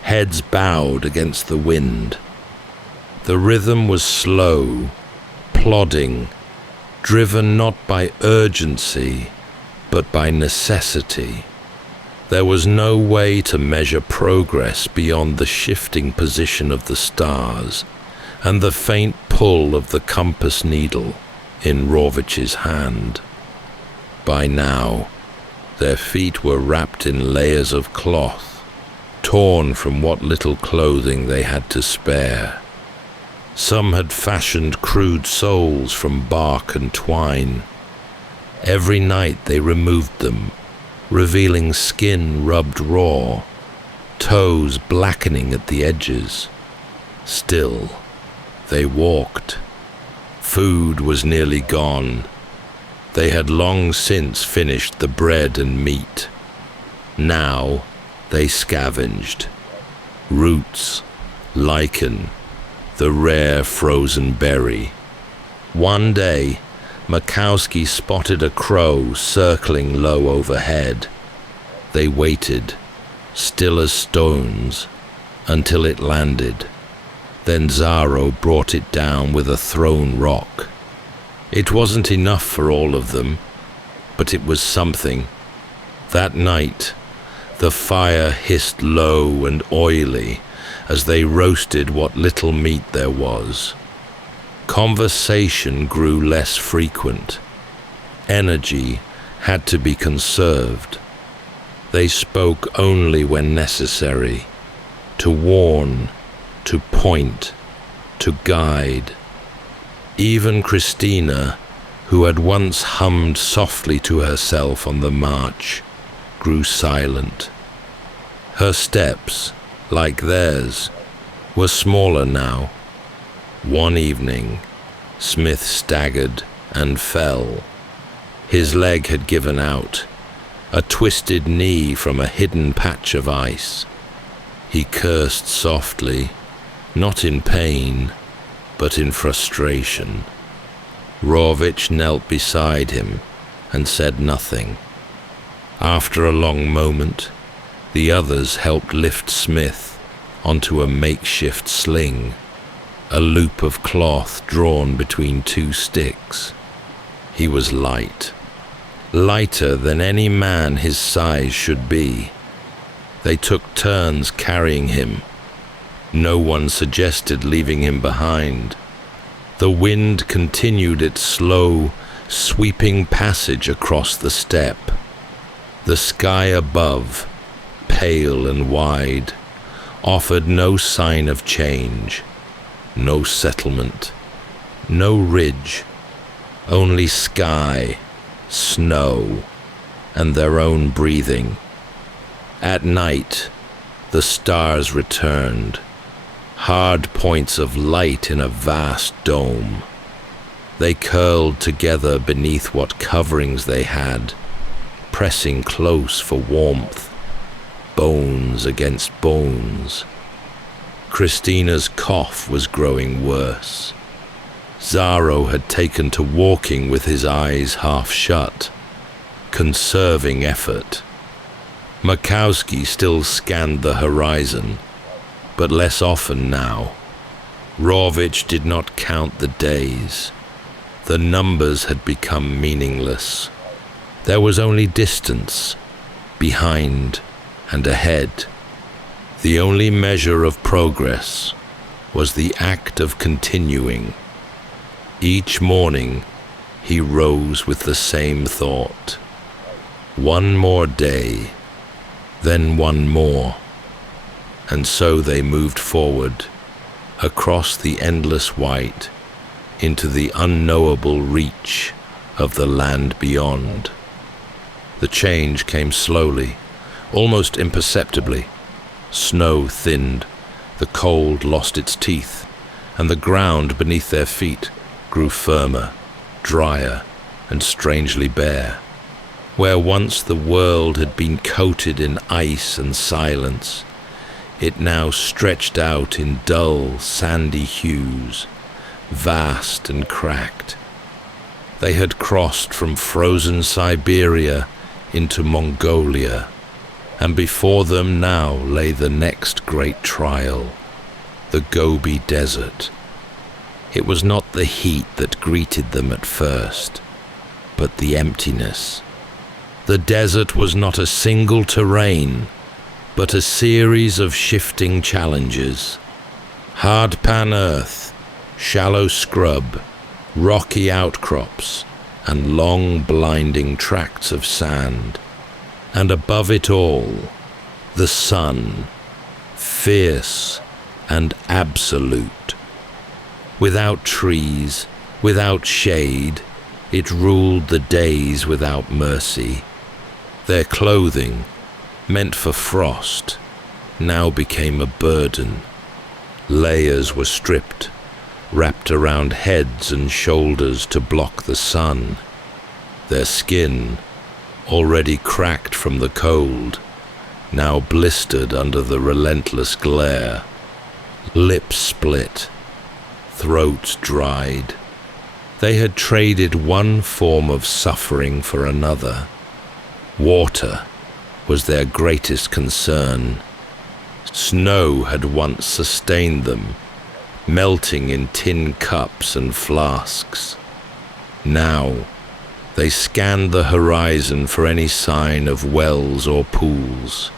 heads bowed against the wind. The rhythm was slow, plodding, driven not by urgency, but by necessity. There was no way to measure progress beyond the shifting position of the stars and the faint pull of the compass needle in Rawicz's hand. By now, their feet were wrapped in layers of cloth, torn from what little clothing they had to spare. Some had fashioned crude soles from bark and twine. Every night they removed them, revealing skin rubbed raw, toes blackening at the edges. Still, they walked. Food was nearly gone. They had long since finished the bread and meat. Now they scavenged. Roots, lichen, the rare frozen berry. One day, Makowski spotted a crow circling low overhead. They waited, still as stones, until it landed. Then Zaro brought it down with a thrown rock. It wasn't enough for all of them, but it was something. That night, the fire hissed low and oily as they roasted what little meat there was. Conversation grew less frequent. Energy had to be conserved. They spoke only when necessary, to warn, to point, to guide. Even Christina, who had once hummed softly to herself on the march, grew silent. Her steps, like theirs, were smaller now. One evening, Smith staggered and fell. His leg had given out, a twisted knee from a hidden patch of ice. He cursed softly, not in pain, but in frustration. Rawicz knelt beside him and said nothing. After a long moment, the others helped lift Smith onto a makeshift sling, a loop of cloth drawn between two sticks. He was light, lighter than any man his size should be. They took turns carrying him. No one suggested leaving him behind. The wind continued its slow, sweeping passage across the steppe. The sky above, pale and wide, offered no sign of change. No settlement, no ridge, only sky, snow, and their own breathing. At night, the stars returned, hard points of light in a vast dome. They curled together beneath what coverings they had, pressing close for warmth, bones against bones. Christina's cough was growing worse. Zaro had taken to walking with his eyes half shut, conserving effort. Makowski still scanned the horizon, but less often now. Rawicz did not count the days. The numbers had become meaningless. There was only distance, behind and ahead. The only measure of progress was the act of continuing. Each morning, he rose with the same thought. One more day, then one more. And so they moved forward, across the endless white, into the unknowable reach of the land beyond. The change came slowly, almost imperceptibly. Snow thinned, the cold lost its teeth, and the ground beneath their feet grew firmer, drier, and strangely bare. Where once the world had been coated in ice and silence, it now stretched out in dull, sandy hues, vast and cracked. They had crossed from frozen Siberia into Mongolia, and before them now lay the next great trial, the Gobi Desert. It was not the heat that greeted them at first, but the emptiness. The desert was not a single terrain, but a series of shifting challenges. Hard-pan earth, shallow scrub, rocky outcrops, and long blinding tracts of sand. And above it all, the sun, fierce and absolute. Without trees, without shade, it ruled the days without mercy. Their clothing, meant for frost, now became a burden. Layers were stripped, wrapped around heads and shoulders to block the sun. Their skin, already cracked from the cold, now blistered under the relentless glare. Lips split, throats dried. They had traded one form of suffering for another. Water was their greatest concern. Snow had once sustained them, melting in tin cups and flasks. Now, they scanned the horizon for any sign of wells or pools,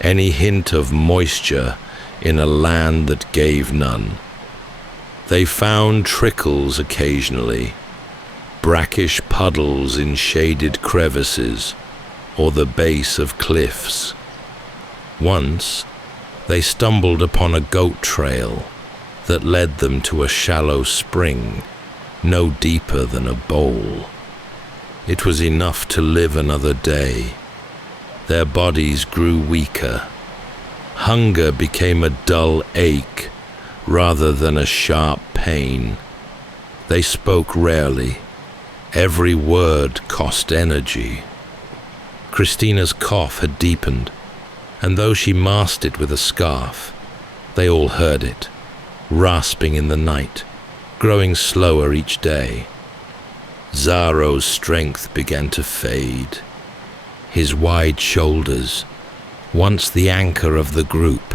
any hint of moisture in a land that gave none. They found trickles occasionally, brackish puddles in shaded crevices or the base of cliffs. Once, they stumbled upon a goat trail that led them to a shallow spring, no deeper than a bowl. It was enough to live another day. Their bodies grew weaker. Hunger became a dull ache rather than a sharp pain. They spoke rarely. Every word cost energy. Christina's cough had deepened, and though she masked it with a scarf, they all heard it, rasping in the night, growing slower each day. Zaro's strength began to fade. His wide shoulders, once the anchor of the group,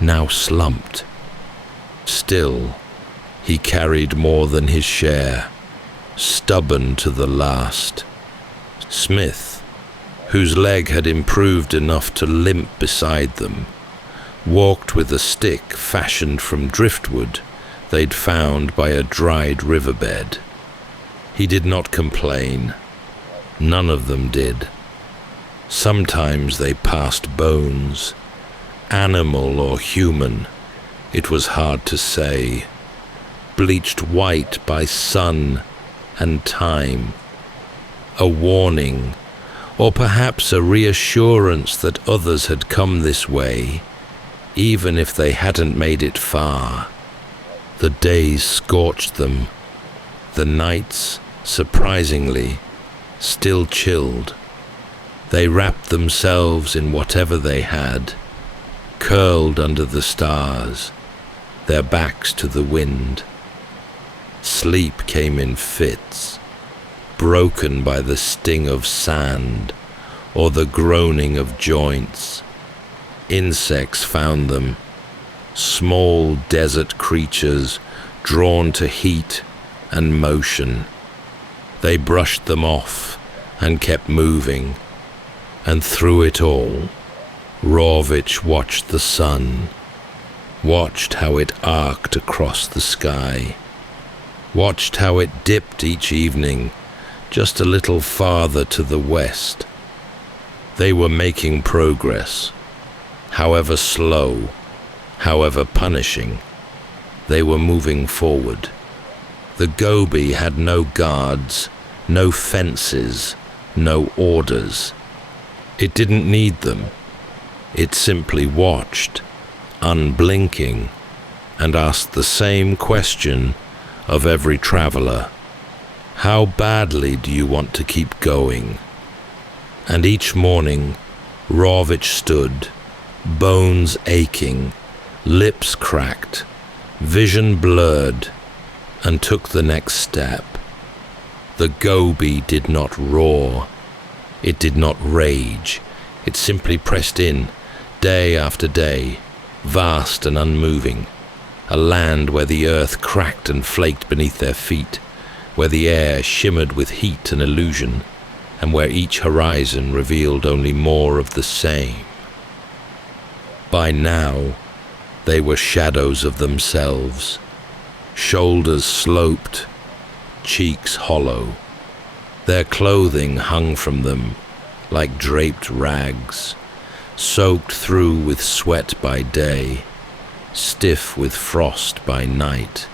now slumped. Still, he carried more than his share, stubborn to the last. Smith, whose leg had improved enough to limp beside them, walked with a stick fashioned from driftwood they'd found by a dried riverbed. He did not complain. None of them did. Sometimes they passed bones, animal or human, it was hard to say, bleached white by sun and time. A warning, or perhaps a reassurance that others had come this way, even if they hadn't made it far. The days scorched them. The nights, surprisingly, still chilled. They wrapped themselves in whatever they had, curled under the stars, their backs to the wind. Sleep came in fits, broken by the sting of sand or the groaning of joints. Insects found them, small desert creatures drawn to heat and motion. They brushed them off and kept moving, and through it all, Rawicz watched the sun, watched how it arced across the sky, watched how it dipped each evening just a little farther to the west. They were making progress. However slow, however punishing, they were moving forward. The Gobi had no guards, no fences, no orders. It didn't need them. It simply watched, unblinking, and asked the same question of every traveler. How badly do you want to keep going? And each morning, Rawicz stood, bones aching, lips cracked, vision blurred, and took the next step. The Gobi did not roar. It did not rage. It simply pressed in, day after day, vast and unmoving, a land where the earth cracked and flaked beneath their feet, where the air shimmered with heat and illusion, and where each horizon revealed only more of the same. By now, they were shadows of themselves, shoulders sloped, cheeks hollow. Their clothing hung from them like draped rags, soaked through with sweat by day, stiff with frost by night.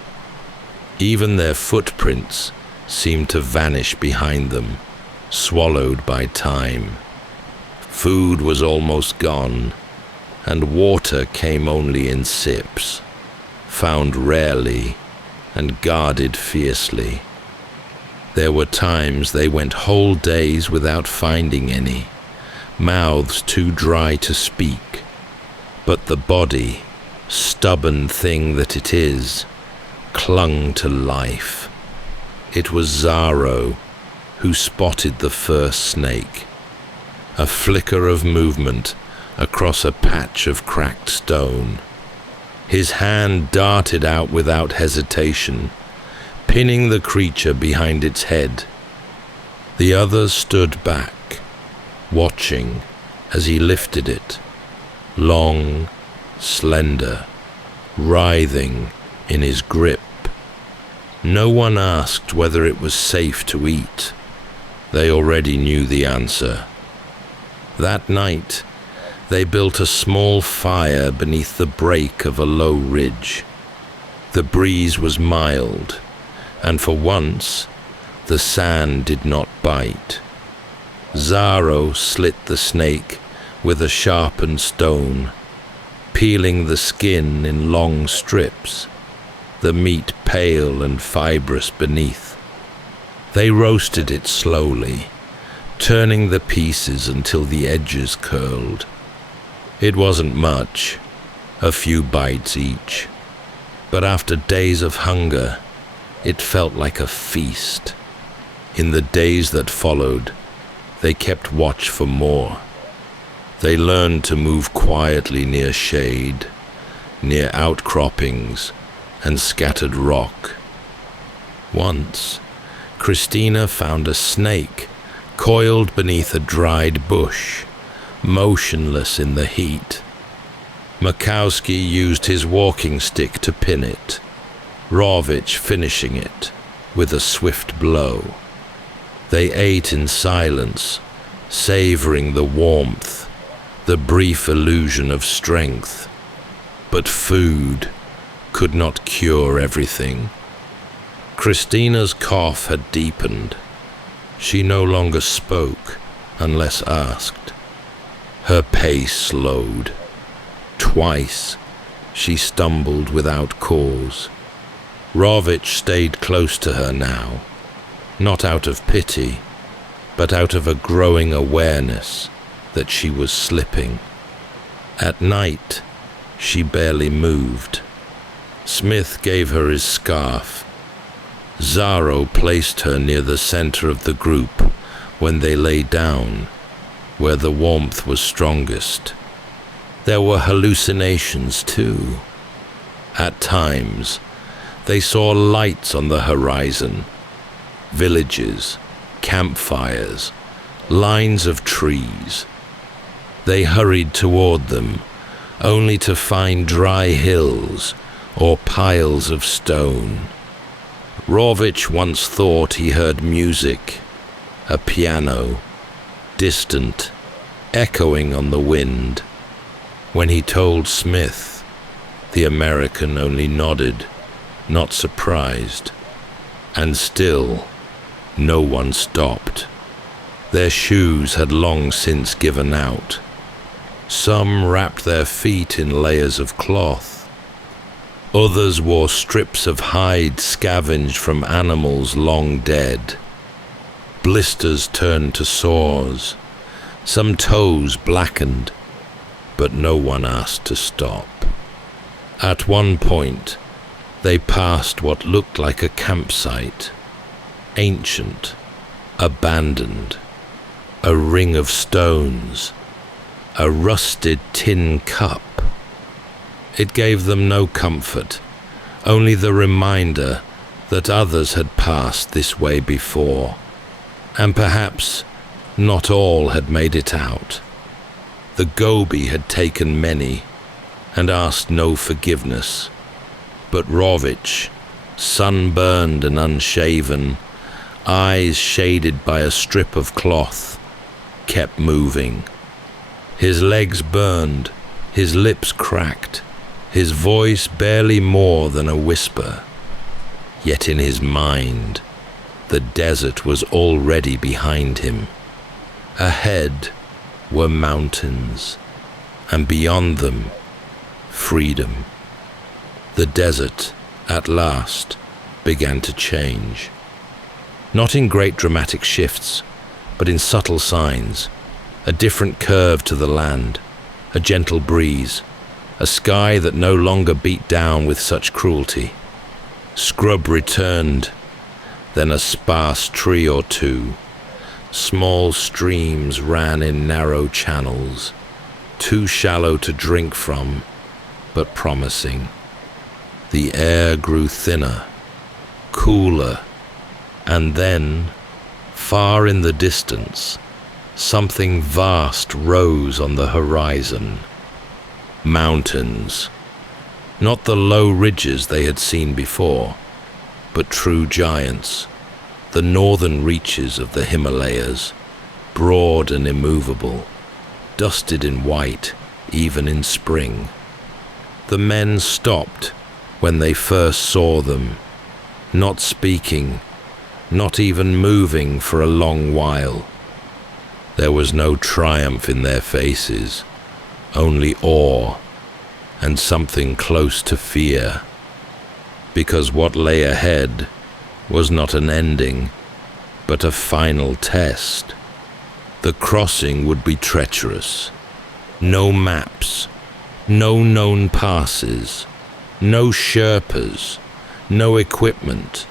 Even their footprints seemed to vanish behind them, swallowed by time. Food was almost gone, and water came only in sips, found rarely and guarded fiercely. There were times they went whole days without finding any, mouths too dry to speak, but the body, stubborn thing that it is, clung to life. It was Zaro who spotted the first snake, a flicker of movement across a patch of cracked stone. His hand darted out without hesitation, pinning the creature behind its head. The others stood back, watching as he lifted it, long, slender, writhing in his grip. No one asked whether it was safe to eat. They already knew the answer. That night, they built a small fire beneath the break of a low ridge. The breeze was mild, and for once, the sand did not bite. Zaro slit the snake with a sharpened stone, peeling the skin in long strips, the meat pale and fibrous beneath. They roasted it slowly, turning the pieces until the edges curled. It wasn't much, a few bites each, but after days of hunger, it felt like a feast. In the days that followed, they kept watch for more. They learned to move quietly near shade, near outcroppings and scattered rock. Once, Christina found a snake coiled beneath a dried bush, motionless in the heat. Makowski used his walking stick to pin it, Rawicz finishing it with a swift blow. They ate in silence, savoring the warmth, the brief illusion of strength. But food could not cure everything. Christina's cough had deepened. She no longer spoke unless asked. Her pace slowed. Twice, she stumbled without cause. Rawicz stayed close to her now, not out of pity, but out of a growing awareness that she was slipping. At night, she barely moved. Smith gave her his scarf. Zaro placed her near the center of the group when they lay down, where the warmth was strongest. There were hallucinations too. At times, they saw lights on the horizon, villages, campfires, lines of trees. They hurried toward them, only to find dry hills or piles of stone. Rawicz once thought he heard music, a piano, distant, echoing on the wind. When he told Smith, the American only nodded, not surprised. And still, no one stopped. Their shoes had long since given out. Some wrapped their feet in layers of cloth. Others wore strips of hide scavenged from animals long dead. Blisters turned to sores, some toes blackened, but no one asked to stop. At one point, they passed what looked like a campsite. ancient, abandoned. A ring of stones, a rusted tin cup. It gave them no comfort, only the reminder that others had passed this way before, and perhaps not all had made it out. The Gobi had taken many and asked no forgiveness, but Rawicz, sunburned and unshaven, eyes shaded by a strip of cloth, kept moving. His legs burned, his lips cracked, his voice barely more than a whisper. Yet in his mind, the desert was already behind him. Ahead were mountains, and beyond them, freedom. The desert, at last, began to change. Not in great dramatic shifts, but in subtle signs. A different curve to the land, a gentle breeze, a sky that no longer beat down with such cruelty. Scrub returned, then a sparse tree or two. Small streams ran in narrow channels, too shallow to drink from, but promising. The air grew thinner, cooler, and then, far in the distance, something vast rose on the horizon. Mountains. Not the low ridges they had seen before, but true giants, the northern reaches of the Himalayas, broad and immovable, dusted in white even in spring. The men stopped when they first saw them, not speaking, not even moving for a long while. There was no triumph in their faces, only awe and something close to fear, because what lay ahead was not an ending, but a final test. The crossing would be treacherous. No maps, no known passes, no Sherpas, no equipment,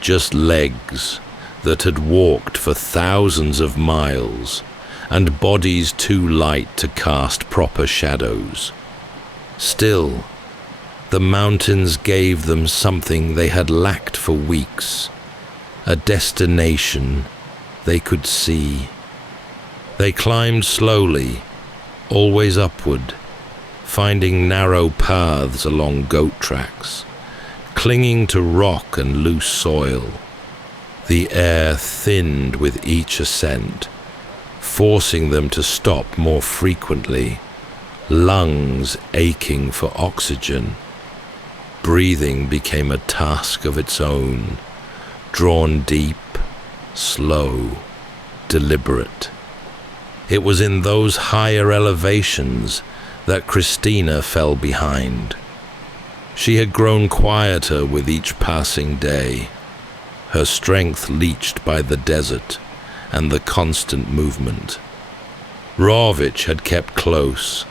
just legs that had walked for thousands of miles and bodies too light to cast proper shadows. Still, the mountains gave them something they had lacked for weeks, a destination they could see. They climbed slowly, always upward, finding narrow paths along goat tracks, clinging to rock and loose soil. The air thinned with each ascent, forcing them to stop more frequently, lungs aching for oxygen. Breathing became a task of its own, drawn deep, slow, deliberate. It was in those higher elevations that Christina fell behind. She had grown quieter with each passing day, her strength leached by the desert and the constant movement. Rawicz had kept close,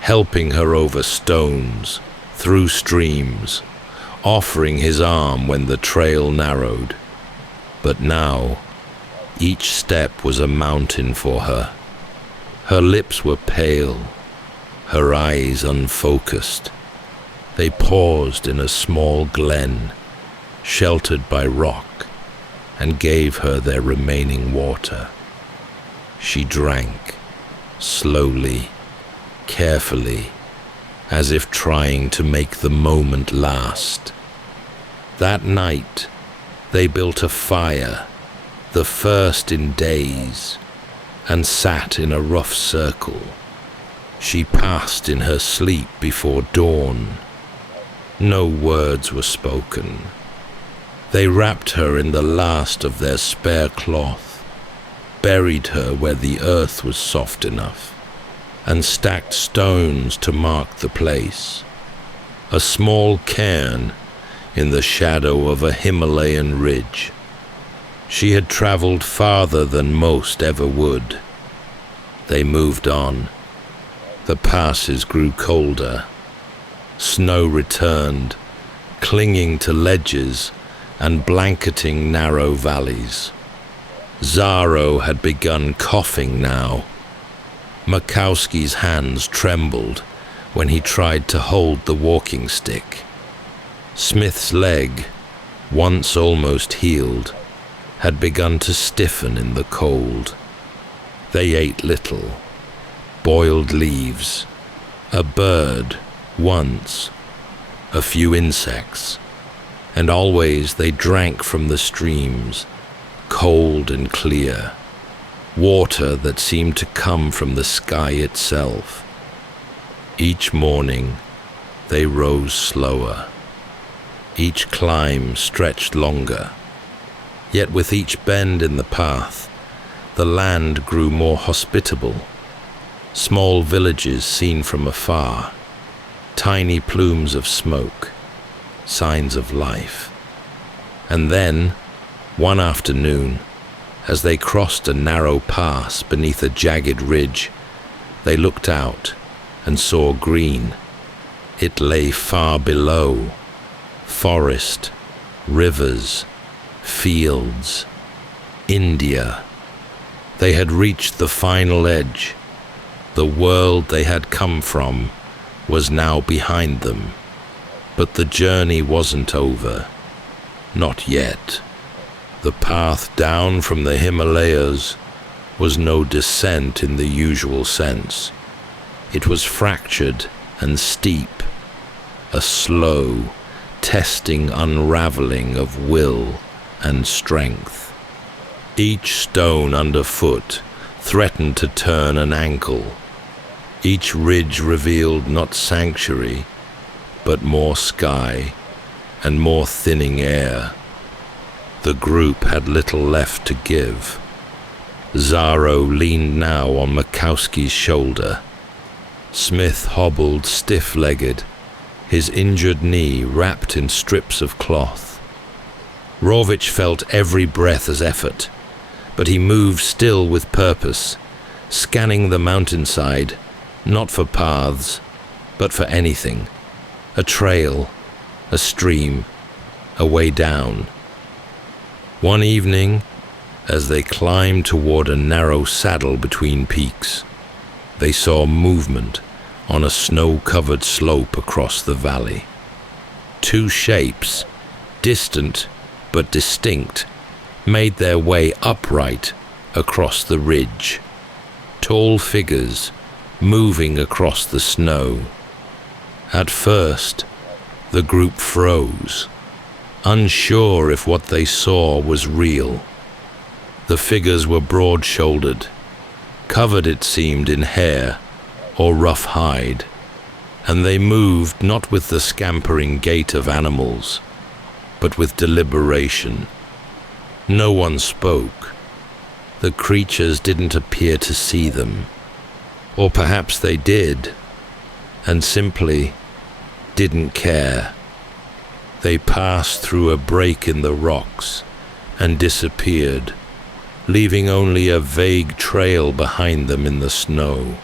helping her over stones, through streams, offering his arm when the trail narrowed. But now, each step was a mountain for her. Her lips were pale, her eyes unfocused. They paused in a small glen, sheltered by rock, and gave her their remaining water. She drank, slowly, carefully, as if trying to make the moment last. That night, they built a fire, the first in days, and sat in a rough circle. She passed in her sleep before dawn. No words were spoken. They wrapped her in the last of their spare cloth, buried her where the earth was soft enough, and stacked stones to mark the place. A small cairn in the shadow of a Himalayan ridge. She had traveled farther than most ever would. They moved on. The passes grew colder. Snow returned, clinging to ledges and blanketing narrow valleys. Zaro had begun coughing now. Makowski's hands trembled when he tried to hold the walking stick. Smith's leg, once almost healed, had begun to stiffen in the cold. They ate little. Boiled leaves, a bird once, a few insects, and always they drank from the streams, cold and clear, water that seemed to come from the sky itself. Each morning they rose slower. Each climb stretched longer. Yet with each bend in the path, the land grew more hospitable. Small villages seen from afar, tiny plumes of smoke, signs of life. And then, one afternoon, as they crossed a narrow pass beneath a jagged ridge, they looked out and saw green. It lay far below. Forest, rivers, fields, India. They had reached the final edge. The world they had come from was now behind them. But the journey wasn't over. Not yet. The path down from the Himalayas was no descent in the usual sense. It was fractured and steep, a slow, testing unraveling of will and strength. Each stone underfoot threatened to turn an ankle. Each ridge revealed not sanctuary, but more sky and more thinning air. The group had little left to give. Zaro leaned now on Makowski's shoulder. Smith hobbled stiff-legged, his injured knee wrapped in strips of cloth. Rawicz felt every breath as effort, but he moved still with purpose, scanning the mountainside, not for paths, but for anything. A trail, a stream, a way down. One evening, as they climbed toward a narrow saddle between peaks, they saw movement on a snow-covered slope across the valley. Two shapes, distant but distinct, made their way upright across the ridge. Tall figures moving across the snow. At first, the group froze, unsure if what they saw was real. The figures were broad-shouldered, covered, it seemed, in hair or rough hide, and they moved not with the scampering gait of animals, but with deliberation. No one spoke. The creatures didn't appear to see them. Or perhaps they did, and simply didn't care. They passed through a break in the rocks and disappeared, leaving only a vague trail behind them in the snow.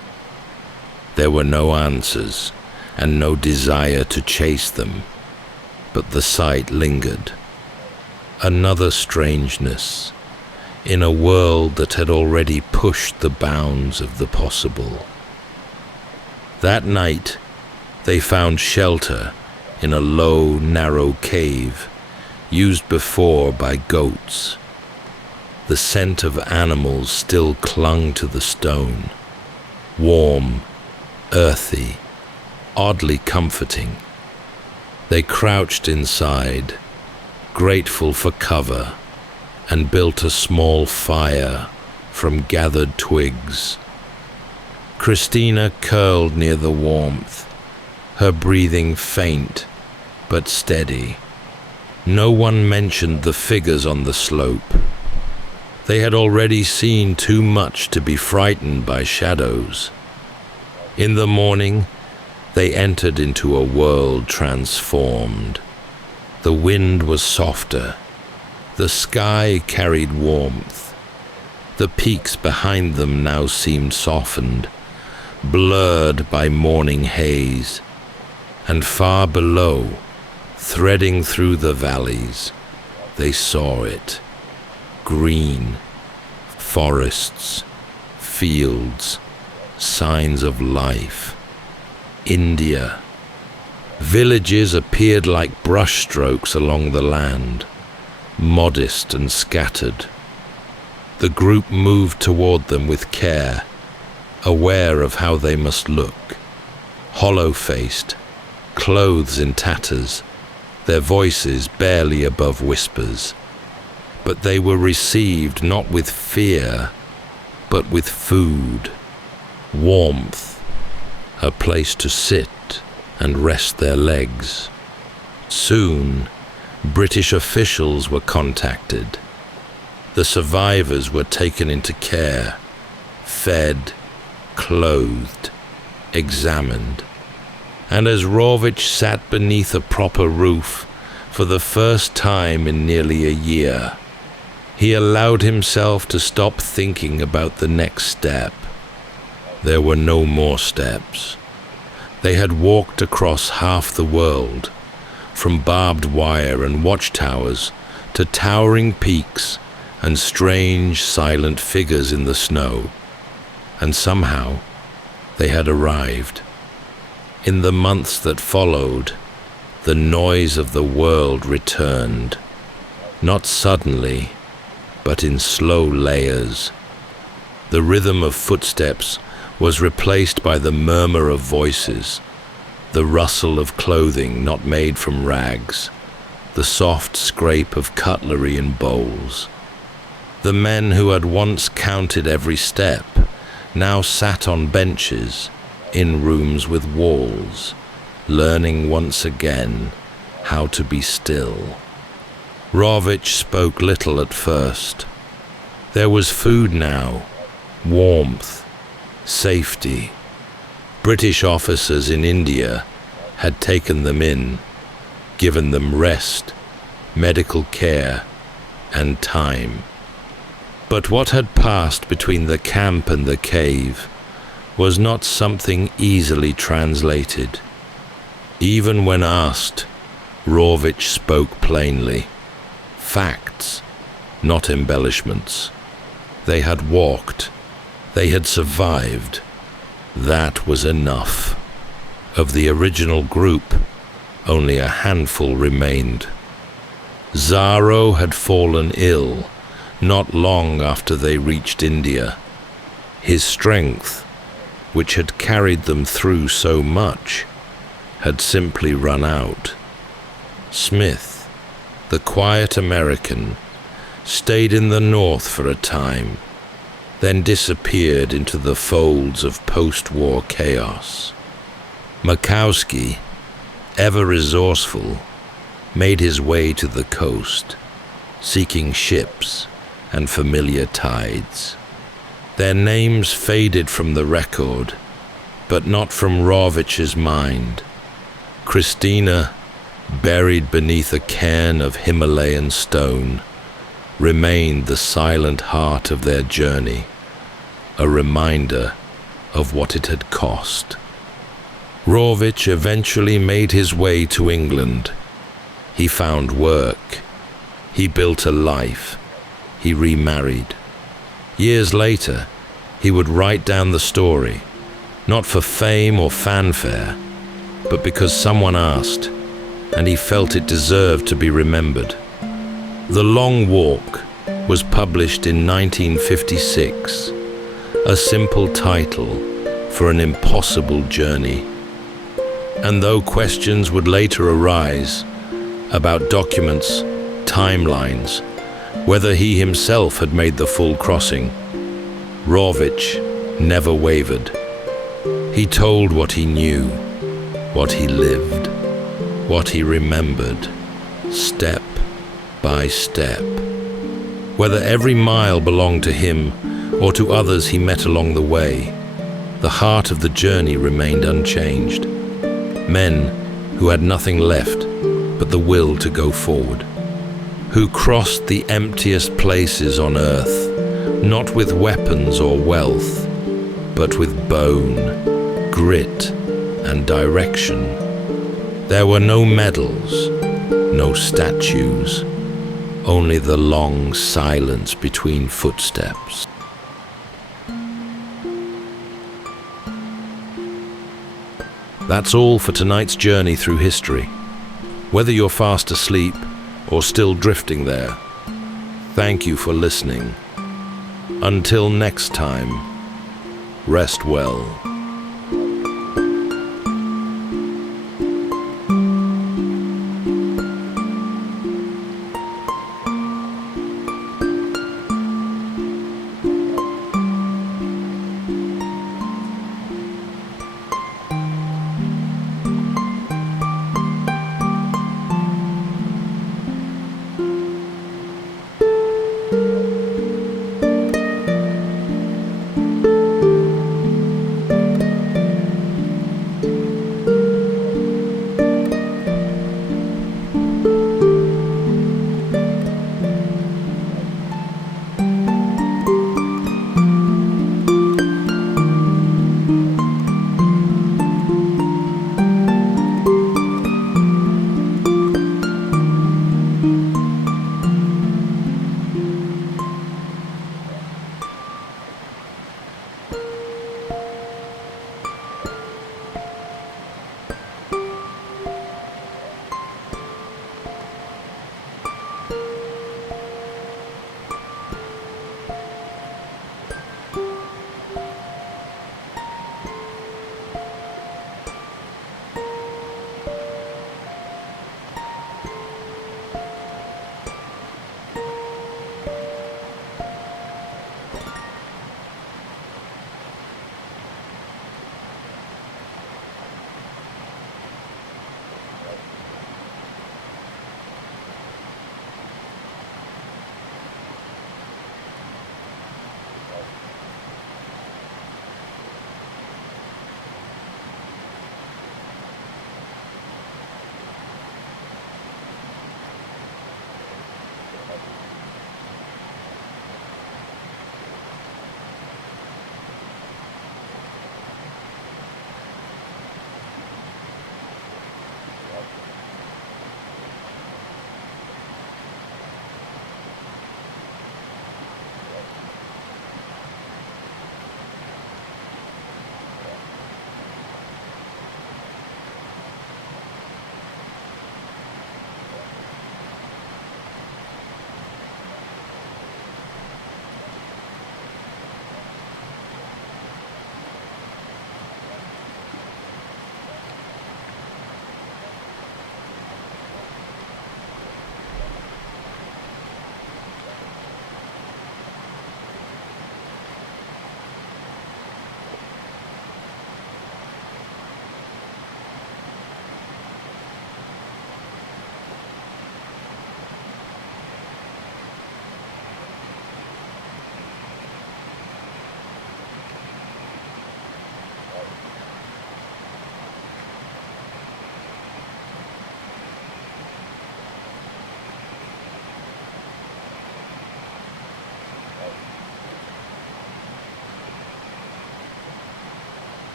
There were no answers and no desire to chase them, but the sight lingered. Another strangeness in a world that had already pushed the bounds of the possible. That night, they found shelter in a low, narrow cave used before by goats. The scent of animals still clung to the stone, warm, earthy, oddly comforting. They crouched inside, grateful for cover, and built a small fire from gathered twigs. Christina curled near the warmth, her breathing faint but steady. No one mentioned the figures on the slope. They had already seen too much to be frightened by shadows. In the morning, they entered into a world transformed. The wind was softer. The sky carried warmth. The peaks behind them now seemed softened, blurred by morning haze. And far below, threading through the valleys, they saw it. Green, forests, fields, signs of life. India. Villages appeared like brushstrokes along the land, modest and scattered. The group moved toward them with care, aware of how they must look. Hollow-faced, clothes in tatters, their voices barely above whispers. But they were received not with fear, but with food, warmth, a place to sit and rest their legs. Soon, British officials were contacted. The survivors were taken into care, fed, clothed, examined. And as Rawicz sat beneath a proper roof for the first time in nearly a year, he allowed himself to stop thinking about the next step. There were no more steps. They had walked across half the world, from barbed wire and watchtowers to towering peaks and strange, silent figures in the snow. And somehow, they had arrived. In the months that followed, the noise of the world returned, not suddenly, but in slow layers. The rhythm of footsteps was replaced by the murmur of voices, the rustle of clothing not made from rags, the soft scrape of cutlery in bowls. The men who had once counted every step now sat on benches in rooms with walls, learning once again how to be still. Rawicz spoke little at first. There was food now, warmth, safety. British officers in India had taken them in, given them rest, medical care, and time. But what had passed between the camp and the cave was not something easily translated. Even when asked, Rawicz spoke plainly. Facts, not embellishments. They had walked. They had survived. That was enough. Of the original group, only a handful remained. Zaro had fallen ill not long after they reached India. His strength, which had carried them through so much, had simply run out. Smith, the quiet American, stayed in the north for a time, then disappeared into the folds of post-war chaos. Makowski, ever resourceful, made his way to the coast, seeking ships and familiar tides. Their names faded from the record, but not from Rawicz's mind. Christina, buried beneath a cairn of Himalayan stone, remained the silent heart of their journey, a reminder of what it had cost. Rawicz eventually made his way to England. He found work. He built a life. He remarried. Years later, he would write down the story, not for fame or fanfare, but because someone asked, and he felt it deserved to be remembered. The Long Walk was published in 1956, a simple title for an impossible journey. And though questions would later arise about documents, timelines, whether he himself had made the full crossing, Rawicz never wavered. He told what he knew, what he lived, what he remembered, step by step. Whether every mile belonged to him or to others he met along the way, the heart of the journey remained unchanged. Men who had nothing left but the will to go forward, who crossed the emptiest places on earth, not with weapons or wealth, but with bone, grit, and direction. There were no medals, no statues, only the long silence between footsteps. That's all for tonight's journey through history. Whether you're fast asleep or still drifting there, thank you for listening. Until next time, rest well.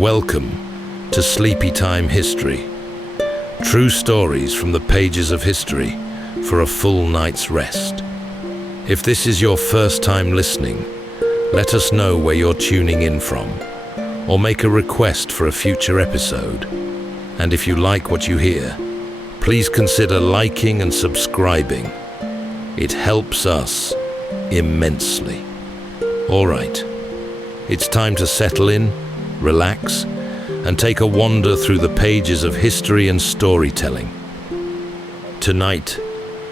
Welcome to Sleepytime History. True stories from the pages of history for a full night's rest. If this is your first time listening, let us know where you're tuning in from, or make a request for a future episode. And if you like what you hear, please consider liking and subscribing. It helps us immensely. All right, it's time to settle in, relax, and take a wander through the pages of history and storytelling. Tonight,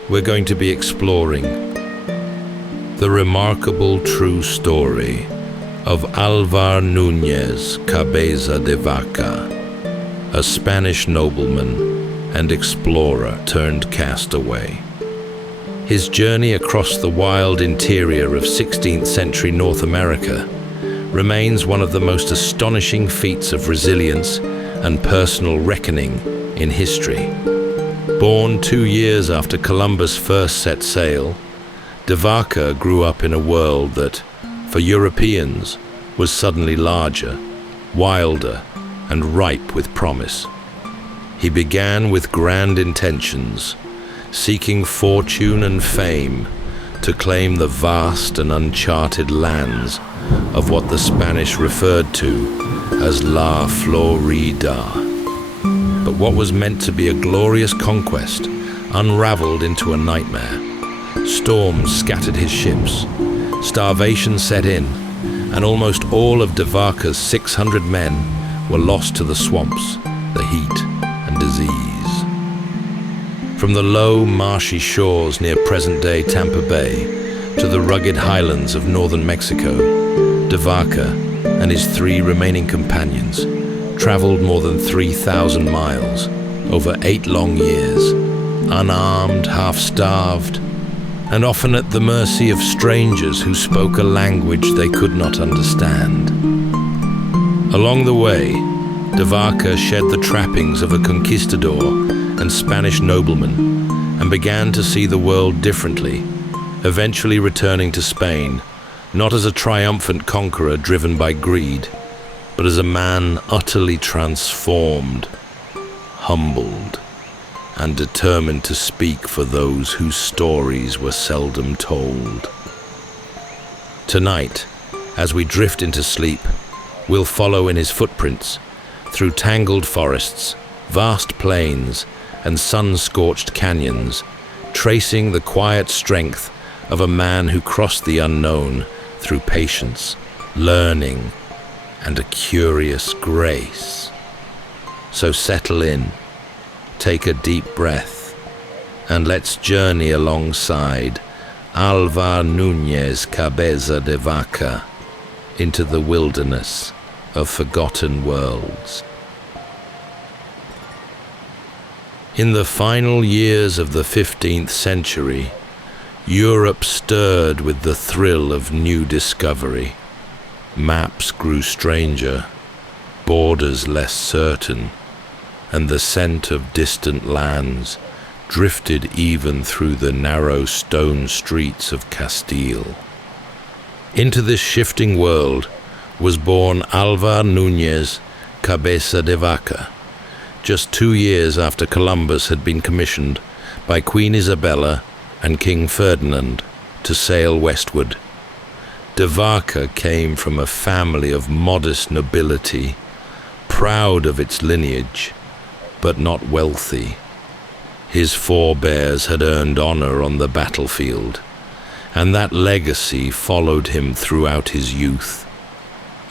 we're going to be exploring the remarkable true story of Alvar Nunez Cabeza de Vaca, a Spanish nobleman and explorer turned castaway. His journey across the wild interior of 16th century North America remains one of the most astonishing feats of resilience and personal reckoning in history. Born 2 years after Columbus first set sail, de Vaca grew up in a world that, for Europeans, was suddenly larger, wilder, and ripe with promise. He began with grand intentions, seeking fortune and fame to claim the vast and uncharted lands of what the Spanish referred to as La Florida. But what was meant to be a glorious conquest unraveled into a nightmare. Storms scattered his ships, starvation set in, and almost all of de Vaca's 600 men were lost to the swamps, the heat, and disease. From the low, marshy shores near present-day Tampa Bay to the rugged highlands of northern Mexico, de Vaca and his 3 remaining companions traveled more than 3,000 miles over 8 long years, unarmed, half-starved, and often at the mercy of strangers who spoke a language they could not understand. Along the way, de Vaca shed the trappings of a conquistador and Spanish nobleman and began to see the world differently, eventually returning to Spain, not as a triumphant conqueror driven by greed, but as a man utterly transformed, humbled, and determined to speak for those whose stories were seldom told. Tonight, as we drift into sleep, we'll follow in his footprints through tangled forests, vast plains, and sun-scorched canyons, tracing the quiet strength of a man who crossed the unknown through patience, learning, and a curious grace. So settle in, take a deep breath, and let's journey alongside Alvar Nunez Cabeza de Vaca into the wilderness of forgotten worlds. In the final years of the 15th century, Europe stirred with the thrill of new discovery. Maps grew stranger, borders less certain, and the scent of distant lands drifted even through the narrow stone streets of Castile. Into this shifting world was born Alvar Nunez Cabeza de Vaca, just 2 years after Columbus had been commissioned by Queen Isabella and King Ferdinand to sail westward. De Vaca came from a family of modest nobility, proud of its lineage, but not wealthy. His forebears had earned honor on the battlefield, and that legacy followed him throughout his youth.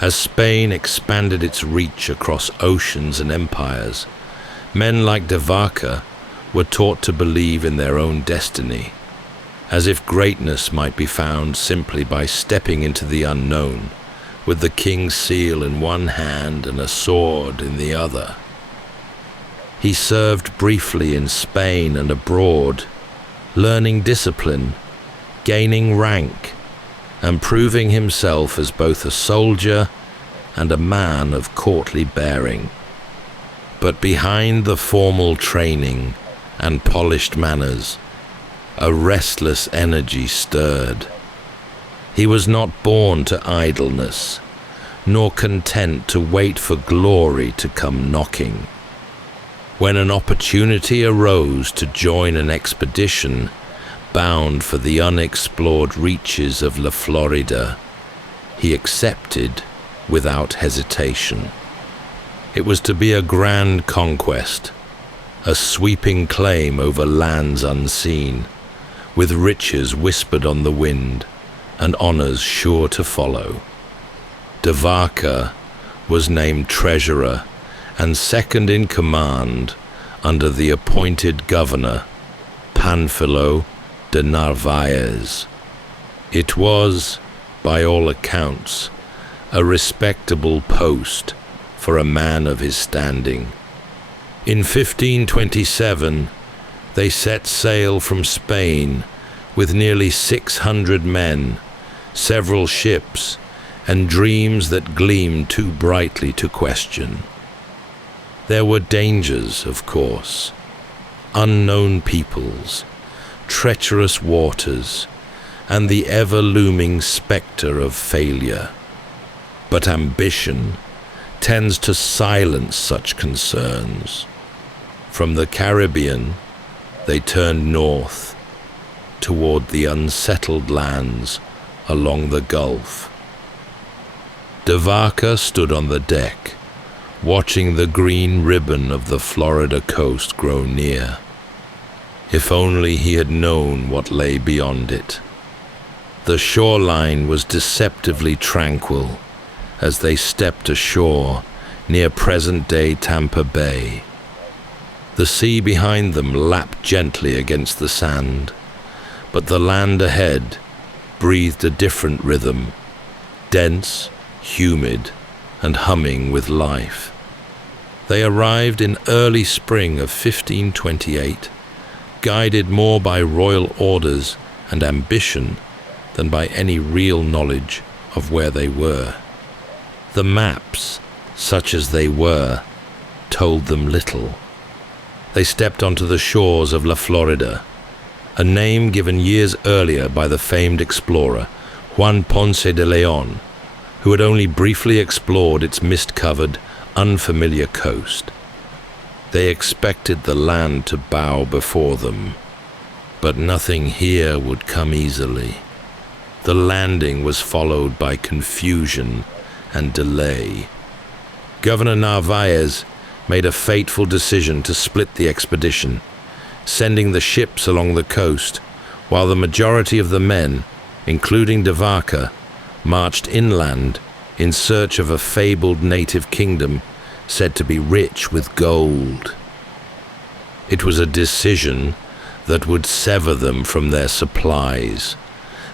As Spain expanded its reach across oceans and empires, men like de Vaca were taught to believe in their own destiny, as if greatness might be found simply by stepping into the unknown, with the king's seal in one hand and a sword in the other. He served briefly in Spain and abroad, learning discipline, gaining rank, and proving himself as both a soldier and a man of courtly bearing. But behind the formal training and polished manners, a restless energy stirred. He was not born to idleness, nor content to wait for glory to come knocking. When an opportunity arose to join an expedition bound for the unexplored reaches of La Florida, he accepted without hesitation. It was to be a grand conquest, a sweeping claim over lands unseen, with riches whispered on the wind and honors sure to follow. Vaca was named treasurer and second in command under the appointed governor, Panfilo de Narvaez. It was, by all accounts, a respectable post for a man of his standing. In 1527, they set sail from Spain with nearly 600 men, several ships, and dreams that gleamed too brightly to question. There were dangers, of course, unknown peoples, treacherous waters, and the ever-looming spectre of failure. But ambition tends to silence such concerns. From the Caribbean, they turned north, toward the unsettled lands along the Gulf. Vaca stood on the deck, watching the green ribbon of the Florida coast grow near. If only he had known what lay beyond it. The shoreline was deceptively tranquil as they stepped ashore near present-day Tampa Bay. The sea behind them lapped gently against the sand, but the land ahead breathed a different rhythm, dense, humid, and humming with life. They arrived in early spring of 1528, guided more by royal orders and ambition than by any real knowledge of where they were. The maps, such as they were, told them little. They stepped onto the shores of La Florida, a name given years earlier by the famed explorer Juan Ponce de Leon, who had only briefly explored its mist-covered, unfamiliar coast. They expected the land to bow before them, but nothing here would come easily. The landing was followed by confusion and delay. Governor Narvaez made a fateful decision to split the expedition, sending the ships along the coast, while the majority of the men, including Vaca, marched inland in search of a fabled native kingdom said to be rich with gold. It was a decision that would sever them from their supplies,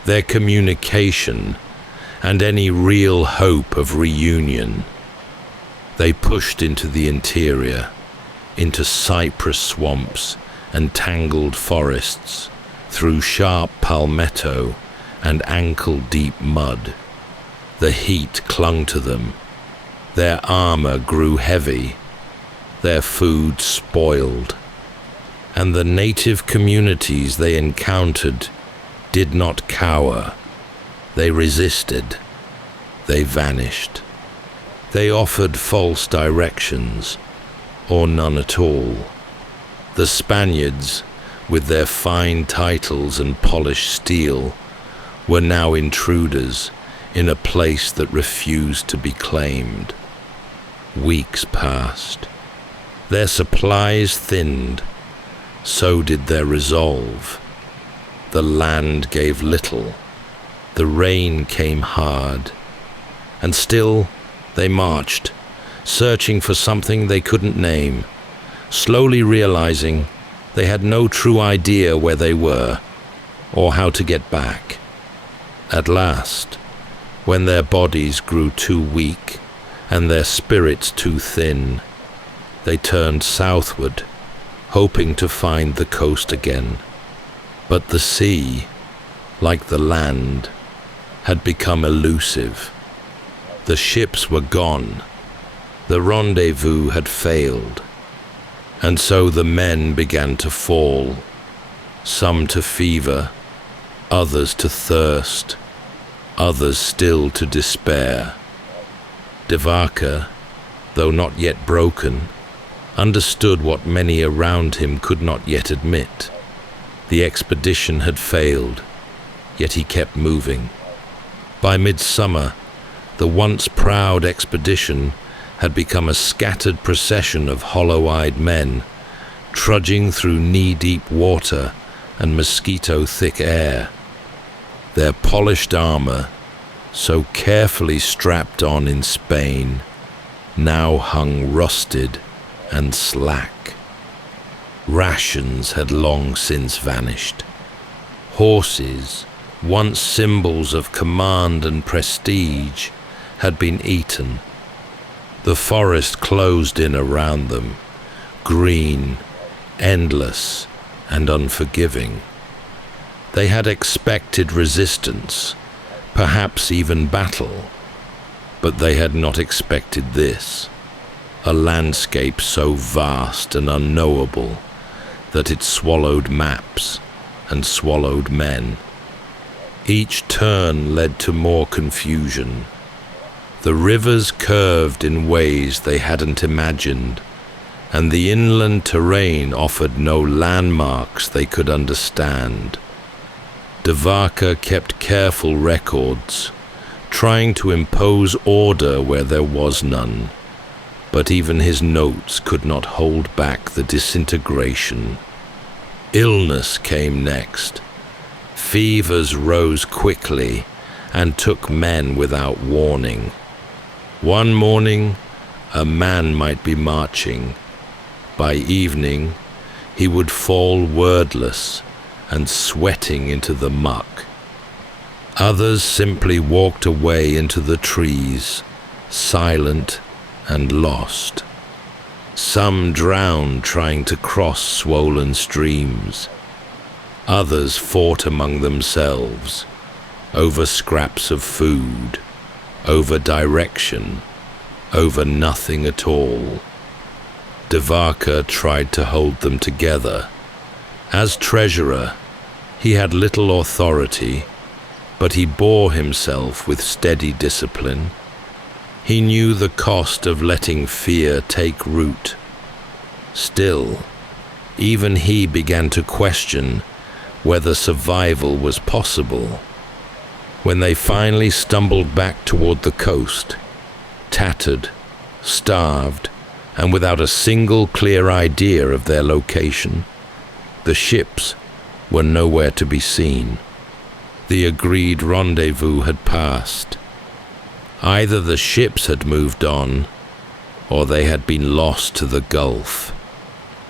their communication, and any real hope of reunion. They pushed into the interior, into cypress swamps and tangled forests, through sharp palmetto and ankle-deep mud. The heat clung to them. Their armor grew heavy, their food spoiled, and the native communities they encountered did not cower. They resisted. They vanished. They offered false directions, or none at all. The Spaniards, with their fine titles and polished steel, were now intruders in a place that refused to be claimed. Weeks passed. Their supplies thinned. So did their resolve. The land gave little. The rain came hard. And still they marched, searching for something they couldn't name, slowly realizing they had no true idea where they were or how to get back. At last, when their bodies grew too weak and their spirits too thin, they turned southward, hoping to find the coast again. But the sea, like the land, had become elusive. The ships were gone. The rendezvous had failed. And so the men began to fall, some to fever, others to thirst, others still to despair. Vaca, though not yet broken, understood what many around him could not yet admit. The expedition had failed, yet he kept moving. By midsummer, the once proud expedition had become a scattered procession of hollow-eyed men, trudging through knee-deep water and mosquito-thick air. Their polished armor, so carefully strapped on in Spain, now hung rusted and slack. Rations had long since vanished. Horses, once symbols of command and prestige, had been eaten. The forest closed in around them, green, endless, and unforgiving. They had expected resistance, perhaps even battle, but they had not expected this, a landscape so vast and unknowable that it swallowed maps and swallowed men. Each turn led to more confusion. The rivers curved in ways they hadn't imagined, and the inland terrain offered no landmarks they could understand. Vaca kept careful records, trying to impose order where there was none, but even his notes could not hold back the disintegration. Illness came next. Fevers rose quickly and took men without warning. One morning, a man might be marching. By evening, he would fall wordless and sweating into the muck. Others simply walked away into the trees, silent and lost. Some drowned trying to cross swollen streams. Others fought among themselves, over scraps of food, over direction, over nothing at all. Vaca tried to hold them together. As treasurer, he had little authority, but he bore himself with steady discipline. He knew the cost of letting fear take root. Still, even he began to question whether survival was possible. When they finally stumbled back toward the coast, tattered, starved, and without a single clear idea of their location, the ships were nowhere to be seen. The agreed rendezvous had passed. Either the ships had moved on, or they had been lost to the Gulf.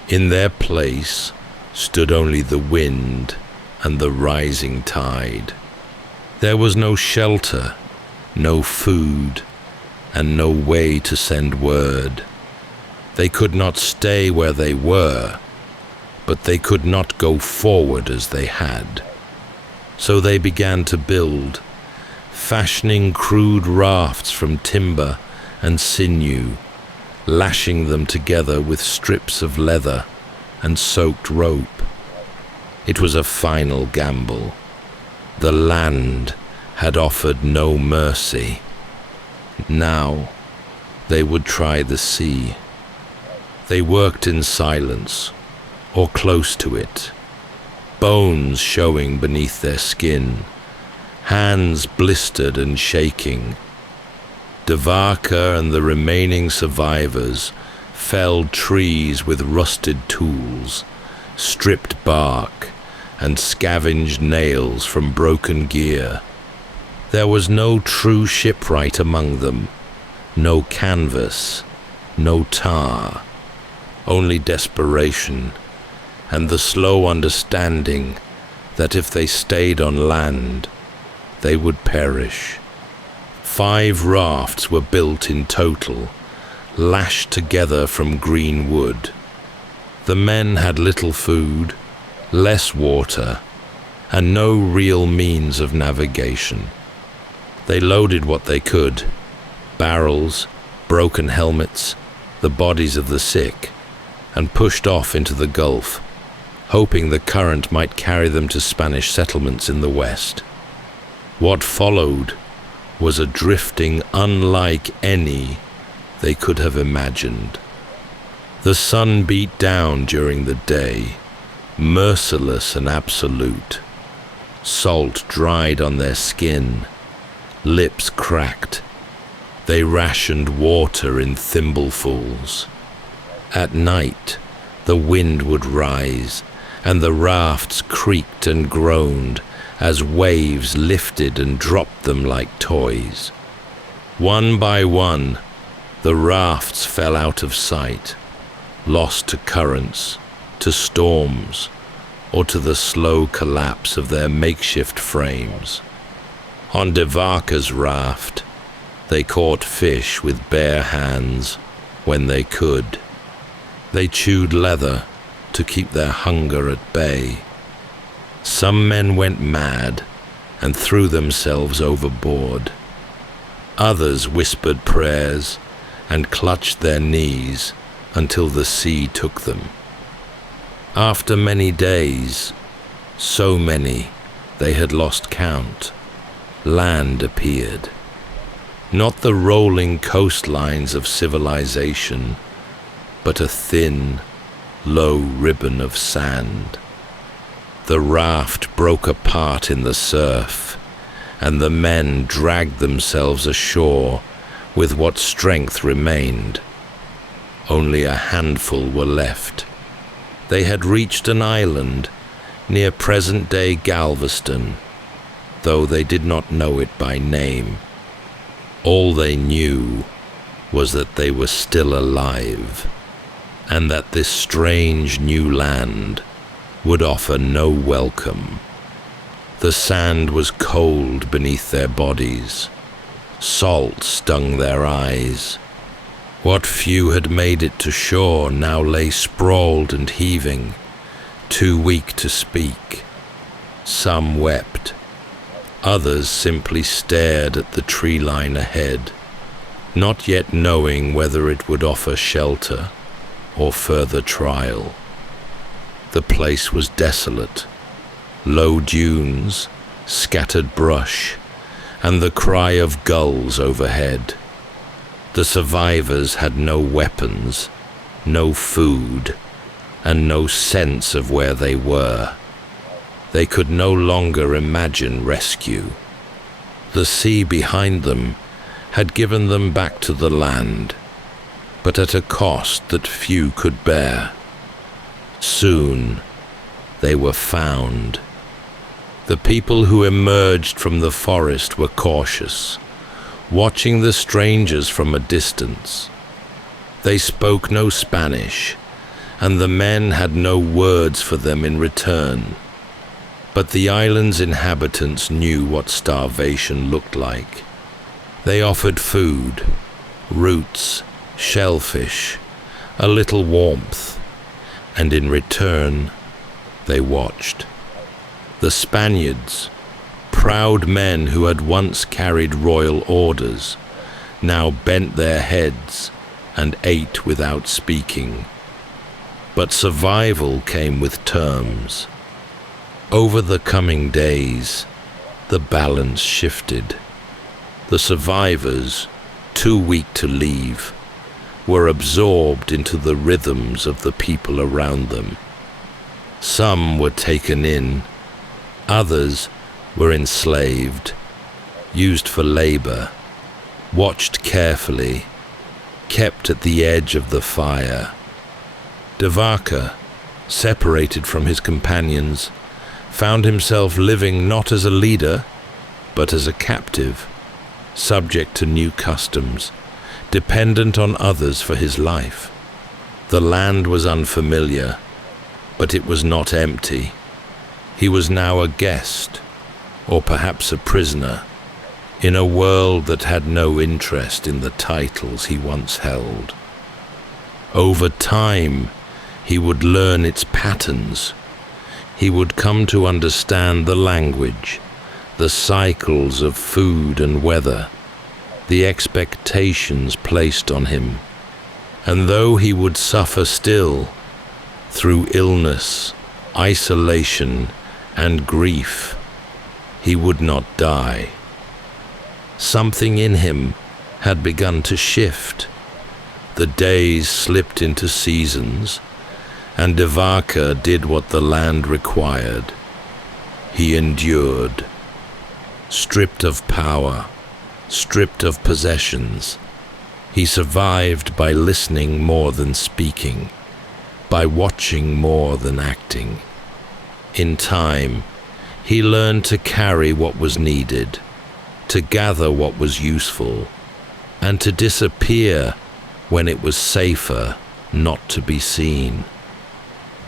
In their place stood only the wind and the rising tide. There was no shelter, no food, and no way to send word. They could not stay where they were, but they could not go forward as they had. So they began to build, fashioning crude rafts from timber and sinew, lashing them together with strips of leather and soaked rope. It was a final gamble. The land had offered no mercy. Now they would try the sea. They worked in silence, or close to it, bones showing beneath their skin, hands blistered and shaking. Vaca and the remaining survivors felled trees with rusted tools, stripped bark, and scavenged nails from broken gear. There was no true shipwright among them, no canvas, no tar, only desperation, and the slow understanding that if they stayed on land, they would perish. 5 rafts were built in total, lashed together from green wood. The men had little food, less water, and no real means of navigation. They loaded what they could: barrels, broken helmets, the bodies of the sick, and pushed off into the Gulf, hoping the current might carry them to Spanish settlements in the west. What followed was a drifting unlike any they could have imagined. The sun beat down during the day, merciless and absolute. Salt dried on their skin, lips cracked. They rationed water in thimblefuls. At night, the wind would rise, and the rafts creaked and groaned as waves lifted and dropped them like toys. One by one, the rafts fell out of sight, lost to currents, to storms, or to the slow collapse of their makeshift frames. On de Vaca's raft, they caught fish with bare hands when they could. They chewed leather to keep their hunger at bay. Some men went mad and threw themselves overboard. Others whispered prayers and clutched their knees until the sea took them. After many days, so many they had lost count, land appeared. Not the rolling coastlines of civilization, but a thin, low ribbon of sand. The raft broke apart in the surf, and the men dragged themselves ashore with what strength remained. Only a handful were left. They had reached an island near present-day Galveston, though they did not know it by name. All they knew was that they were still alive, and that this strange new land would offer no welcome. The sand was cold beneath their bodies. Salt stung their eyes. What few had made it to shore now lay sprawled and heaving, too weak to speak. Some wept. Others simply stared at the tree line ahead, not yet knowing whether it would offer shelter or further trial. The place was desolate. Low dunes, scattered brush, and the cry of gulls overhead. The survivors had no weapons, no food, and no sense of where they were. They could no longer imagine rescue. The sea behind them had given them back to the land, but at a cost that few could bear. Soon, they were found. The people who emerged from the forest were cautious, watching the strangers from a distance. They spoke no Spanish, and the men had no words for them in return. But the island's inhabitants knew what starvation looked like. They offered food, roots, shellfish, a little warmth, and in return, they watched. The Spaniards, proud men who had once carried royal orders, now bent their heads and ate without speaking. But survival came with terms. Over the coming days, the balance shifted. The survivors, too weak to leave, were absorbed into the rhythms of the people around them. Some were taken in, others were enslaved, used for labor, watched carefully, kept at the edge of the fire. De Vaca, separated from his companions, found himself living not as a leader, but as a captive, subject to new customs, dependent on others for his life. The land was unfamiliar, but it was not empty. He was now a guest, or perhaps a prisoner, in a world that had no interest in the titles he once held. Over time, he would learn its patterns. He would come to understand the language, the cycles of food and weather, the expectations placed on him. And though he would suffer still, through illness, isolation, and grief, he would not die. Something in him had begun to shift. The days slipped into seasons, and Vaca did what the land required. He endured. Stripped of power, stripped of possessions, he survived by listening more than speaking, by watching more than acting. In time, he learned to carry what was needed, to gather what was useful, and to disappear when it was safer not to be seen.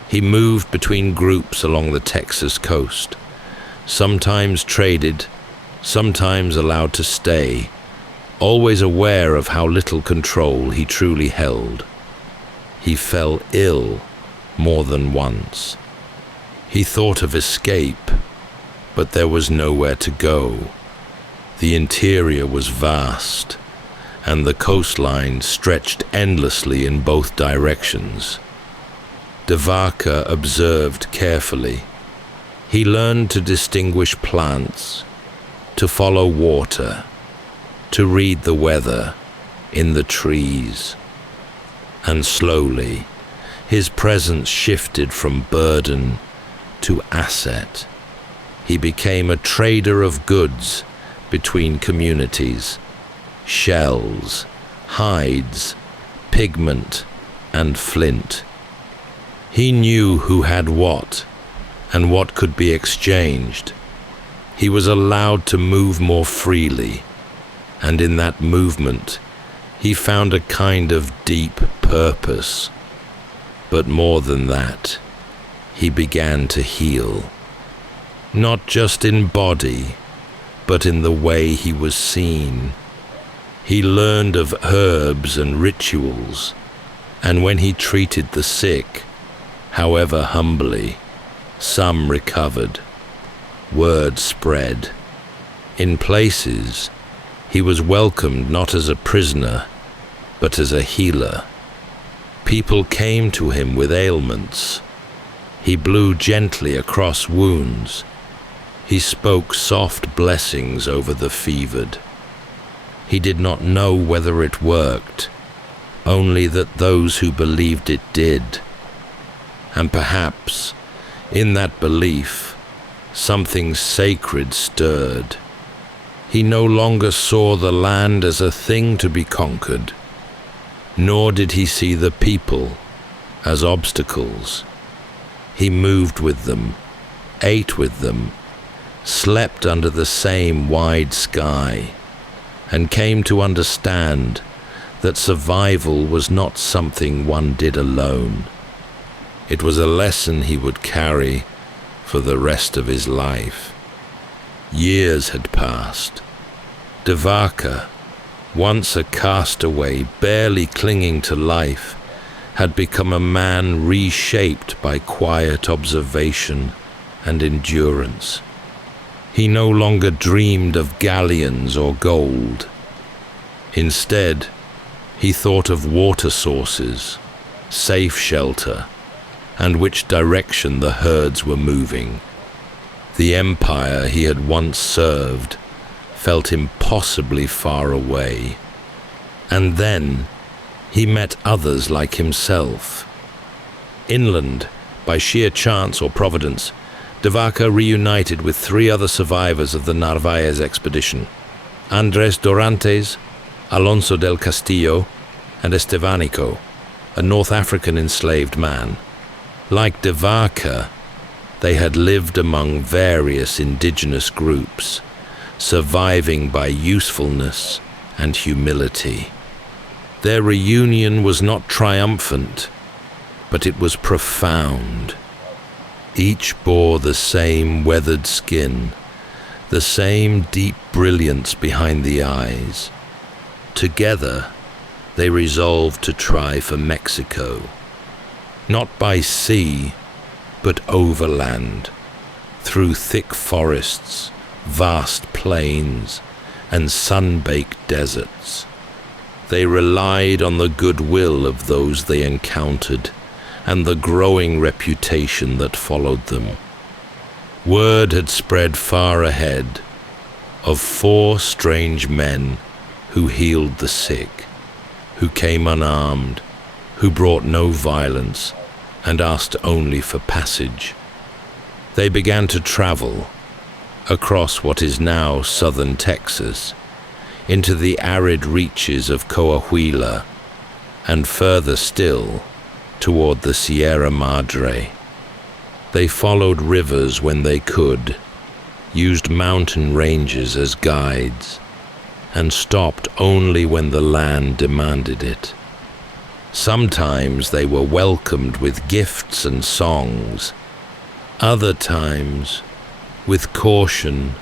He moved between groups along the Texas coast, sometimes traded, sometimes allowed to stay, always aware of how little control he truly held. He fell ill more than once. He thought of escape, but there was nowhere to go. The interior was vast, and the coastline stretched endlessly in both directions. Vaca observed carefully. He learned to distinguish plants, to follow water, to read the weather in the trees. And slowly, his presence shifted from burden to asset. He became a trader of goods between communities, shells, hides, pigment, and flint. He knew who had what and what could be exchanged. He was allowed to move more freely, and in that movement, he found a kind of deep purpose. But more than that, he began to heal. Not just in body, but in the way he was seen. He learned of herbs and rituals, and when he treated the sick, however humbly, some recovered. Word spread. In places, he was welcomed not as a prisoner, but as a healer. People came to him with ailments. He blew gently across wounds. He spoke soft blessings over the fevered. He did not know whether it worked, only that those who believed it did. And perhaps, in that belief, something sacred stirred. He no longer saw the land as a thing to be conquered, nor did he see the people as obstacles. He moved with them, ate with them, slept under the same wide sky, and came to understand that survival was not something one did alone. It was a lesson he would carry for the rest of his life. Years had passed. Vaca, once a castaway barely clinging to life, had become a man reshaped by quiet observation and endurance. He no longer dreamed of galleons or gold. Instead, he thought of water sources, safe shelter, and which direction the herds were moving. The empire he had once served felt impossibly far away. And then he met others like himself. Inland, by sheer chance or providence, Vaca reunited with 3 other survivors of the Narvaez expedition: Andres Dorantes, Alonso del Castillo, and Estevanico, a North African enslaved man. Like Vaca, they had lived among various indigenous groups, surviving by usefulness and humility. Their reunion was not triumphant, but it was profound. Each bore the same weathered skin, the same deep brilliance behind the eyes. Together, they resolved to try for Mexico. Not by sea, but overland, through thick forests, vast plains, and sun-baked deserts. They relied on the goodwill of those they encountered and the growing reputation that followed them. Word had spread far ahead. of 4 strange men who healed the sick, who came unarmed, who brought no violence, and asked only for passage. They began to travel across what is now southern Texas, into the arid reaches of Coahuila, and further still toward the Sierra Madre. They followed rivers when they could, used mountain ranges as guides, and stopped only when the land demanded it. Sometimes they were welcomed with gifts and songs, other times with caution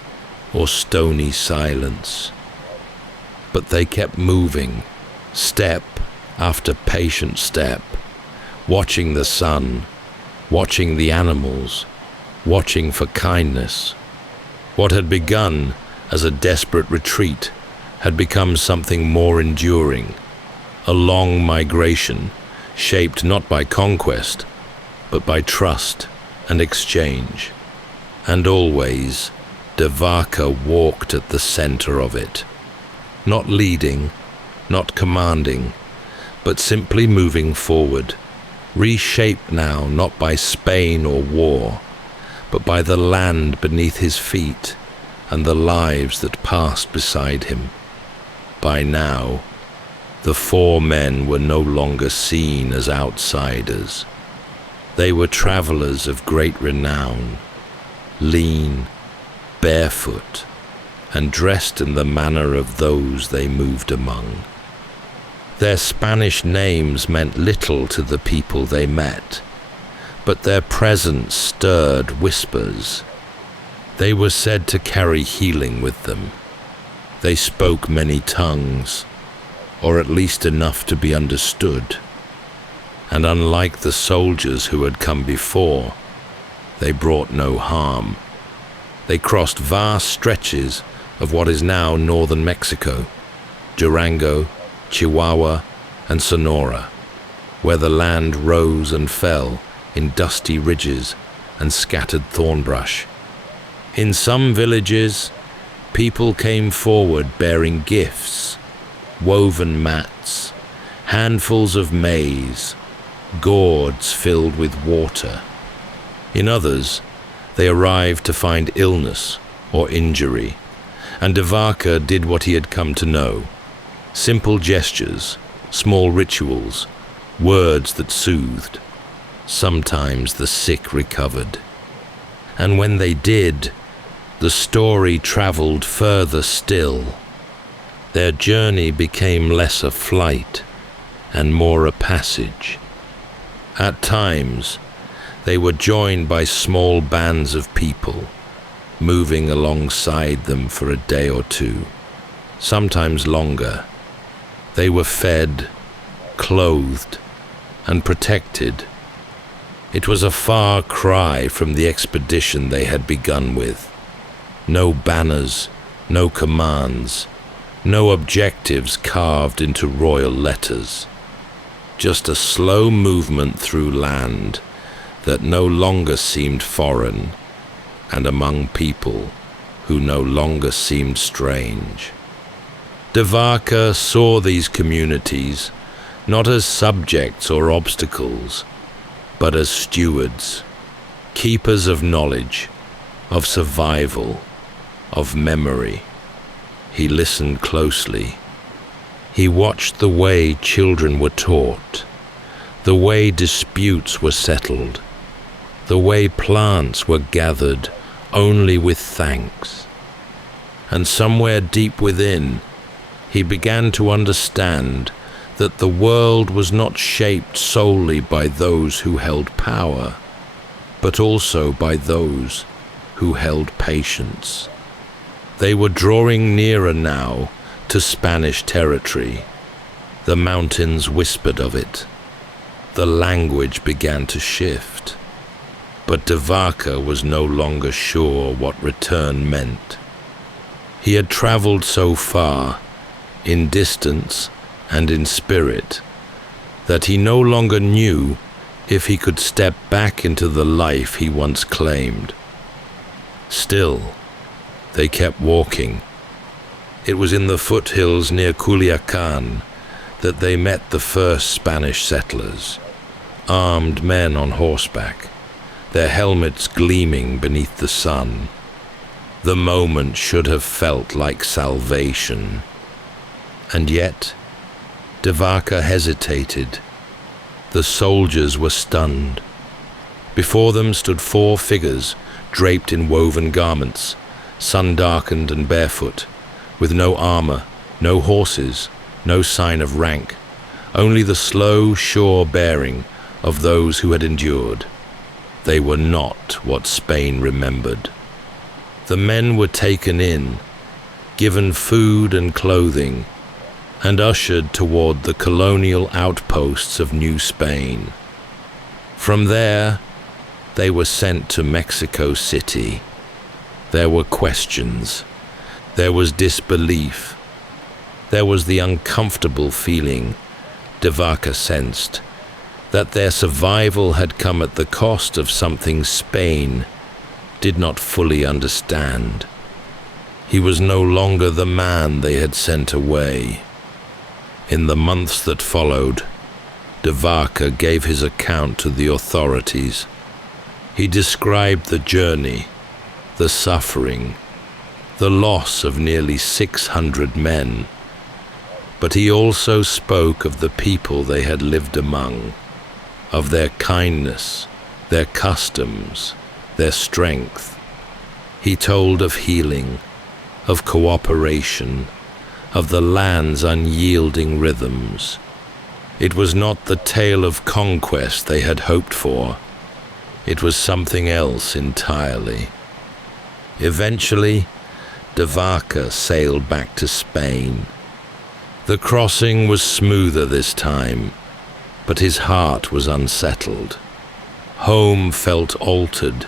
or stony silence. But they kept moving, step after patient step, watching the sun, watching the animals, watching for kindness. What had begun as a desperate retreat had become something more enduring, a long migration shaped not by conquest, but by trust and exchange. And always, Vaca walked at the center of it, not leading, not commanding, but simply moving forward, reshaped now not by Spain or war, but by the land beneath his feet and the lives that passed beside him. By now, the 4 men were no longer seen as outsiders. They were travelers of great renown, lean, barefoot, and dressed in the manner of those they moved among. Their Spanish names meant little to the people they met, but their presence stirred whispers. They were said to carry healing with them. They spoke many tongues, or at least enough to be understood. And unlike the soldiers who had come before, they brought no harm. They crossed vast stretches of what is now northern Mexico, Durango, Chihuahua, and Sonora, where the land rose and fell in dusty ridges and scattered thorn brush. In some villages, people came forward bearing gifts, woven mats, handfuls of maize, gourds filled with water. In others, they arrived to find illness or injury, and Vaca did what he had come to know: simple gestures, small rituals, words that soothed. Sometimes the sick recovered. And when they did, the story traveled further still. Their journey became less a flight and more a passage. At times, they were joined by small bands of people, moving alongside them for a day or two, sometimes longer. They were fed, clothed, and protected. It was a far cry from the expedition they had begun with. No banners, no commands, no objectives carved into royal letters. Just a slow movement through land that no longer seemed foreign, and among people who no longer seemed strange. Vaca saw these communities not as subjects or obstacles, but as stewards, keepers of knowledge, of survival, of memory. He listened closely. He watched the way children were taught, the way disputes were settled, the way plants were gathered only with thanks. And somewhere deep within, he began to understand that the world was not shaped solely by those who held power, but also by those who held patience. They were drawing nearer now to Spanish territory. The mountains whispered of it. The language began to shift. But Vaca was no longer sure what return meant. He had traveled so far, in distance and in spirit, that he no longer knew if he could step back into the life he once claimed. Still, they kept walking, It was in the foothills near Culiacan that they met the first Spanish settlers, armed men on horseback, their helmets gleaming beneath the sun. The moment should have felt like salvation. And yet, Vaca hesitated. The soldiers were stunned. Before them stood 4 figures draped in woven garments, sun-darkened and barefoot, with no armor, no horses, no sign of rank, only the slow, sure bearing of those who had endured. They were not what Spain remembered. The men were taken in, given food and clothing, and ushered toward the colonial outposts of New Spain. From there, they were sent to Mexico City. There were questions. There was disbelief. There was the uncomfortable feeling, Vaca sensed, that their survival had come at the cost of something Spain did not fully understand. He was no longer the man they had sent away. In the months that followed, Vaca gave his account to the authorities. He described the journey, the suffering, the loss of nearly 600 men. But he also spoke of the people they had lived among, of their kindness, their customs, their strength. He told of healing, of cooperation, of the land's unyielding rhythms. It was not the tale of conquest they had hoped for. It was something else entirely. Eventually, Vaca sailed back to Spain. The crossing was smoother this time, but his heart was unsettled. Home felt altered,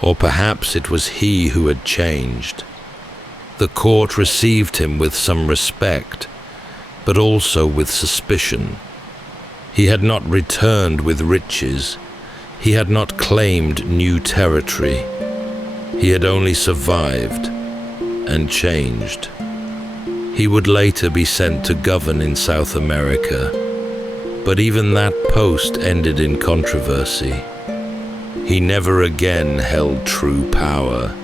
or perhaps it was he who had changed. The court received him with some respect, but also with suspicion. He had not returned with riches. He had not claimed new territory. He had only survived and changed. He would later be sent to govern in South America, but even that post ended in controversy. He never again held true power.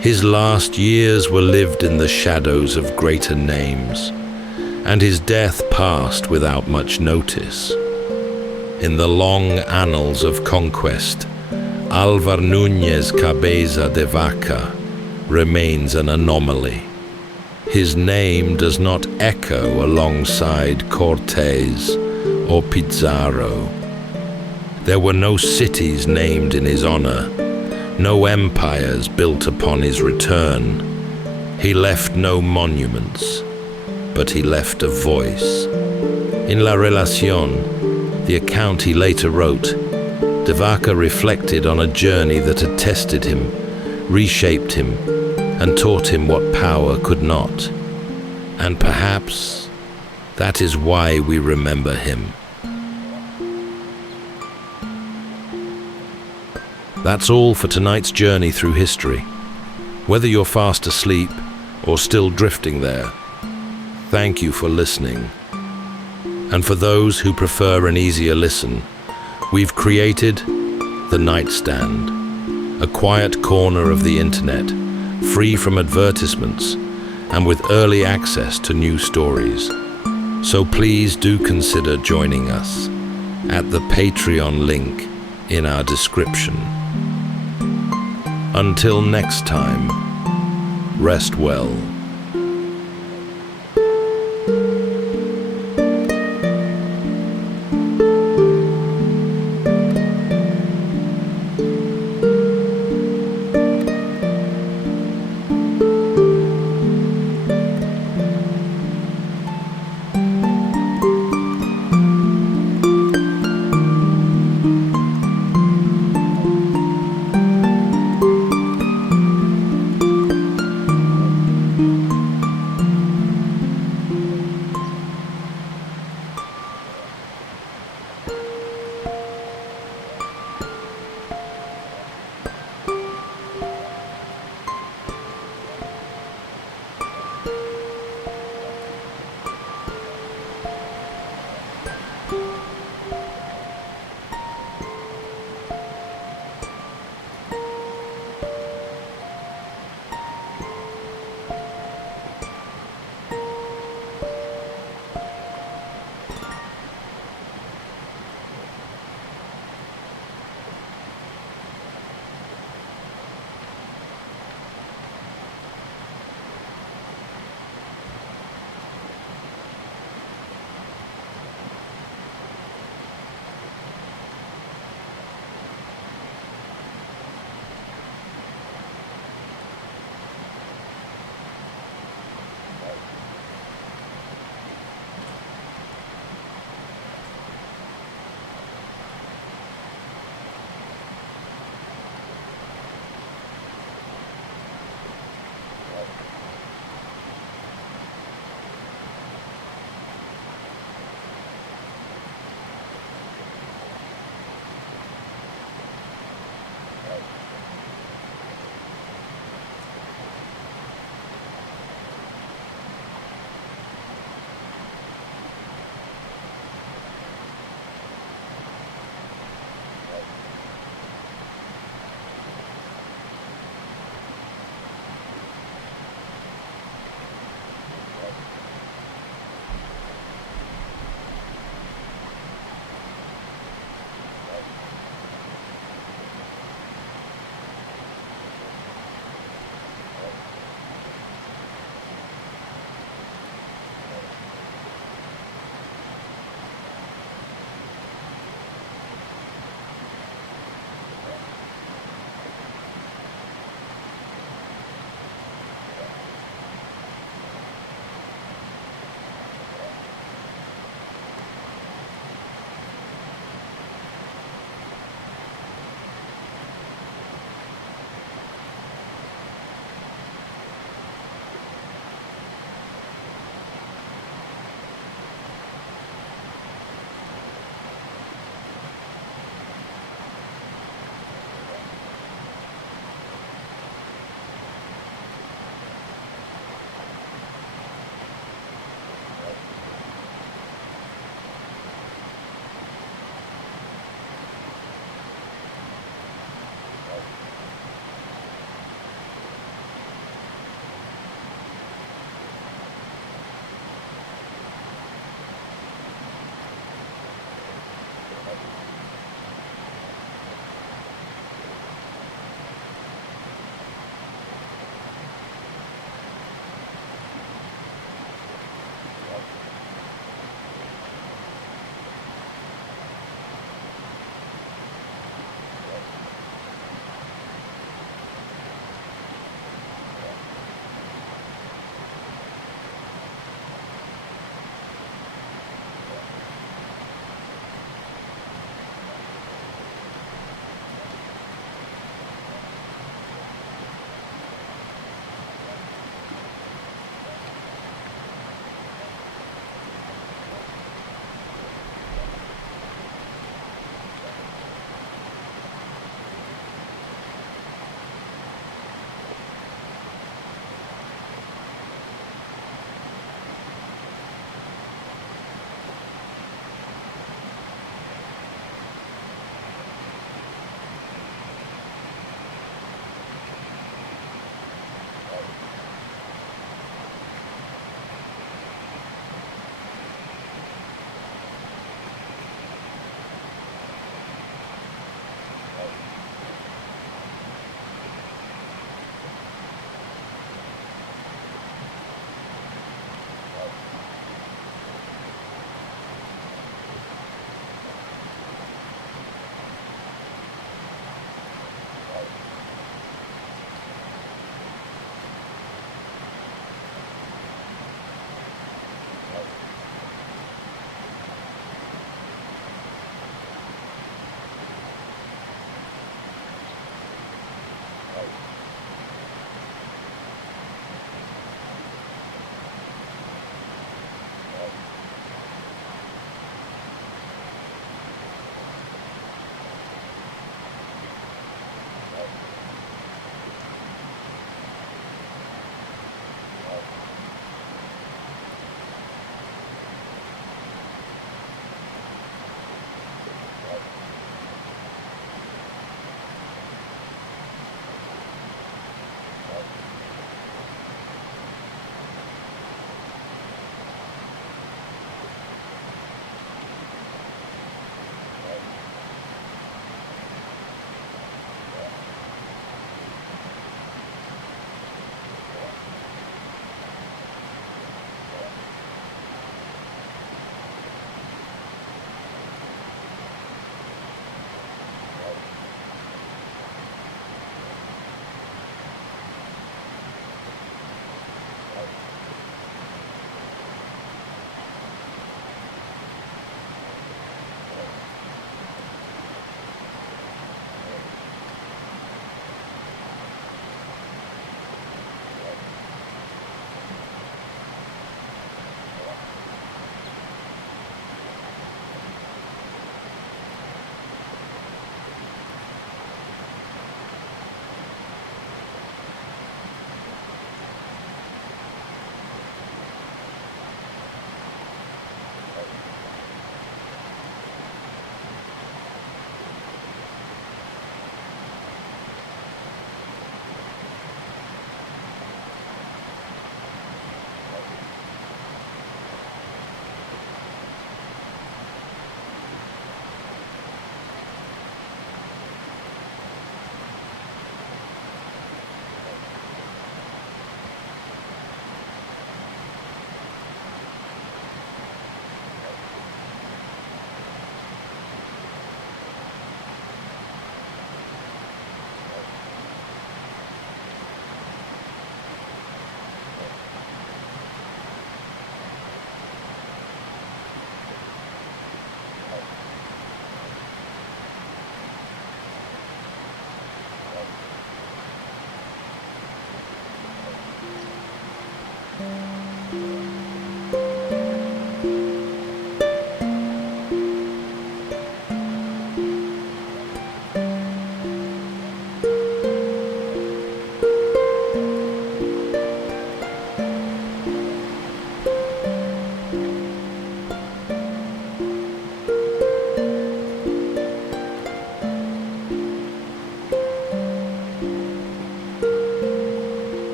His last years were lived in the shadows of greater names, and his death passed without much notice. In the long annals of conquest, Alvar Nunez Cabeza de Vaca remains an anomaly. His name does not echo alongside Cortés or Pizarro. There were no cities named in his honor, no empires built upon his return. He left no monuments, but he left a voice. In La Relación, the account he later wrote, Vaca reflected on a journey that had tested him, reshaped him, and taught him what power could not. And perhaps that is why we remember him. That's all for tonight's journey through history. Whether you're fast asleep or still drifting there, thank you for listening. And for those who prefer an easier listen, we've created The Nightstand, a quiet corner of the internet, free from advertisements and with early access to new stories. So please do consider joining us at the Patreon link in our description. Until next time, rest well.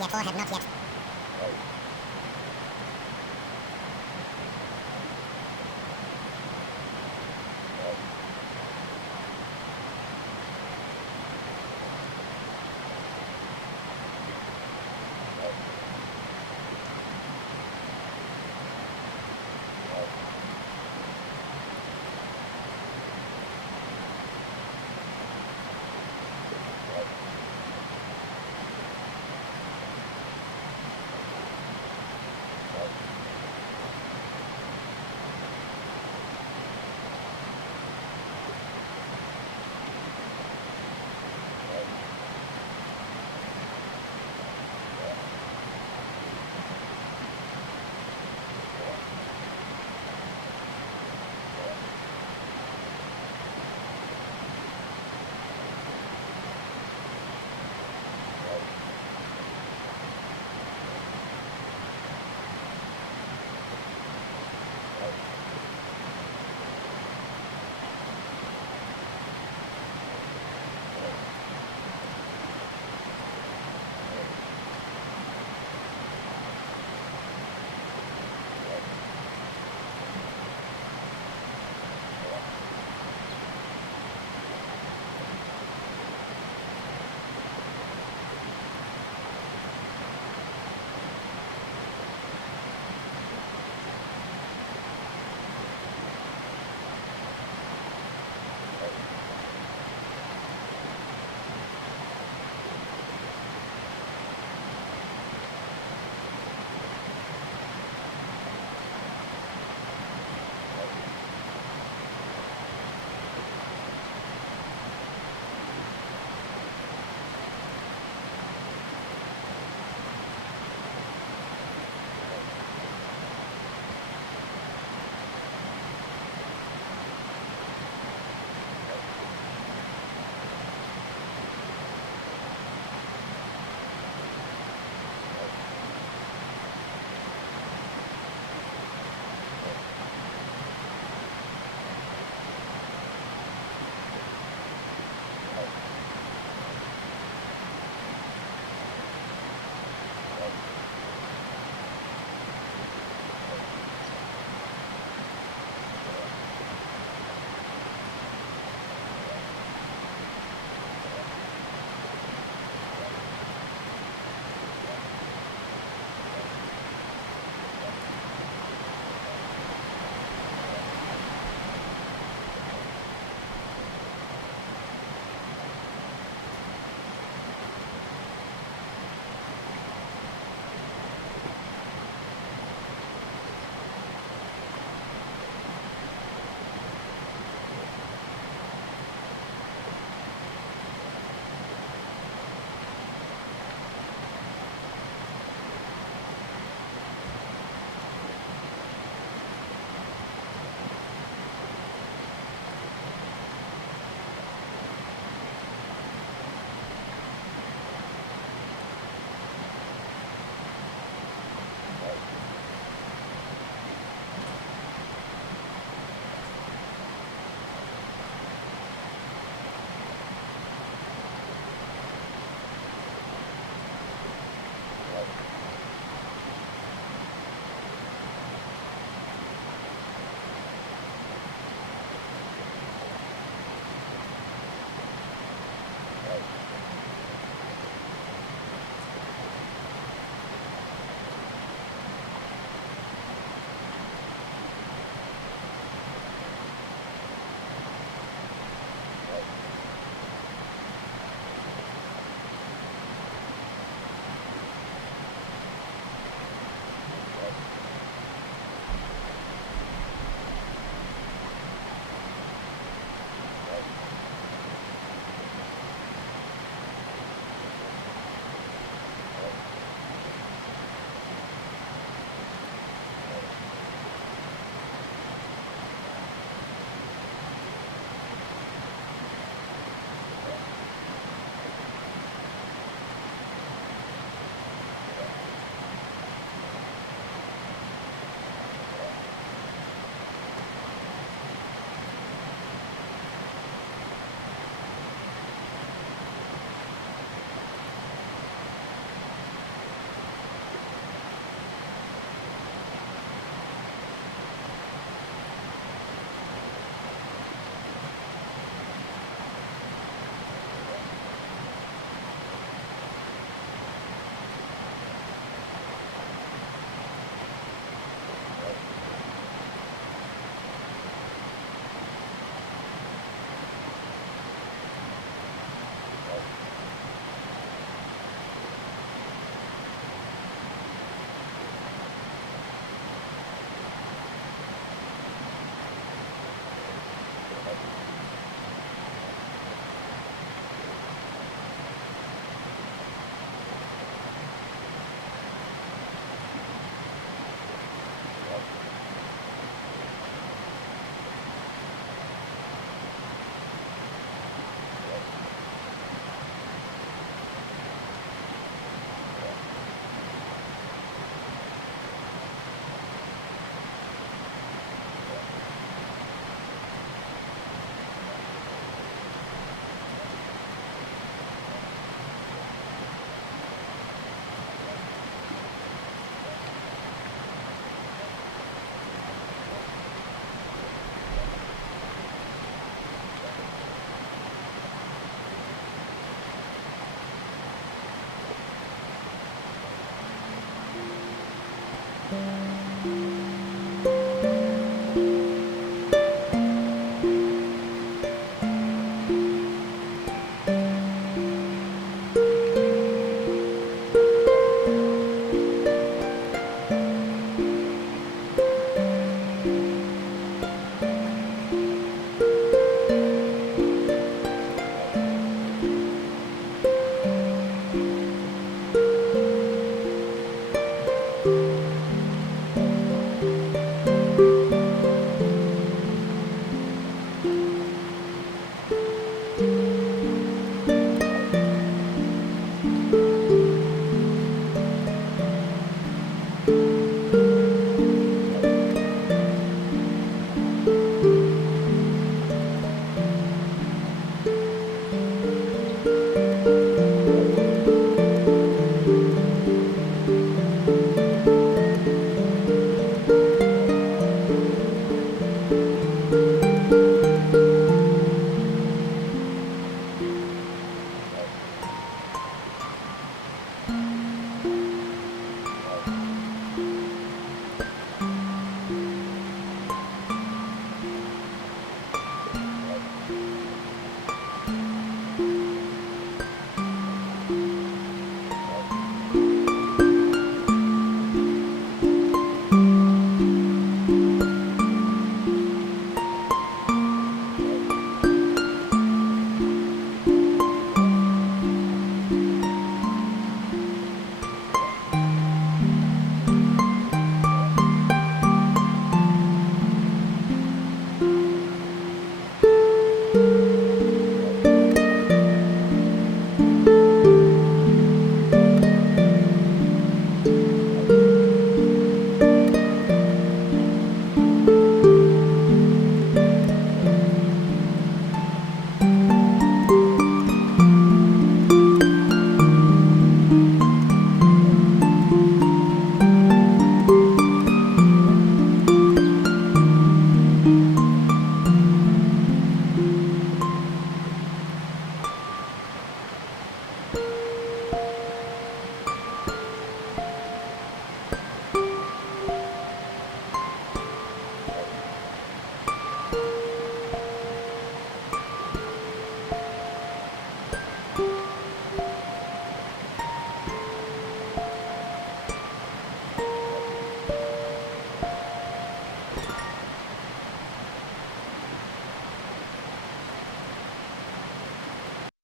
not yet, or had not yet.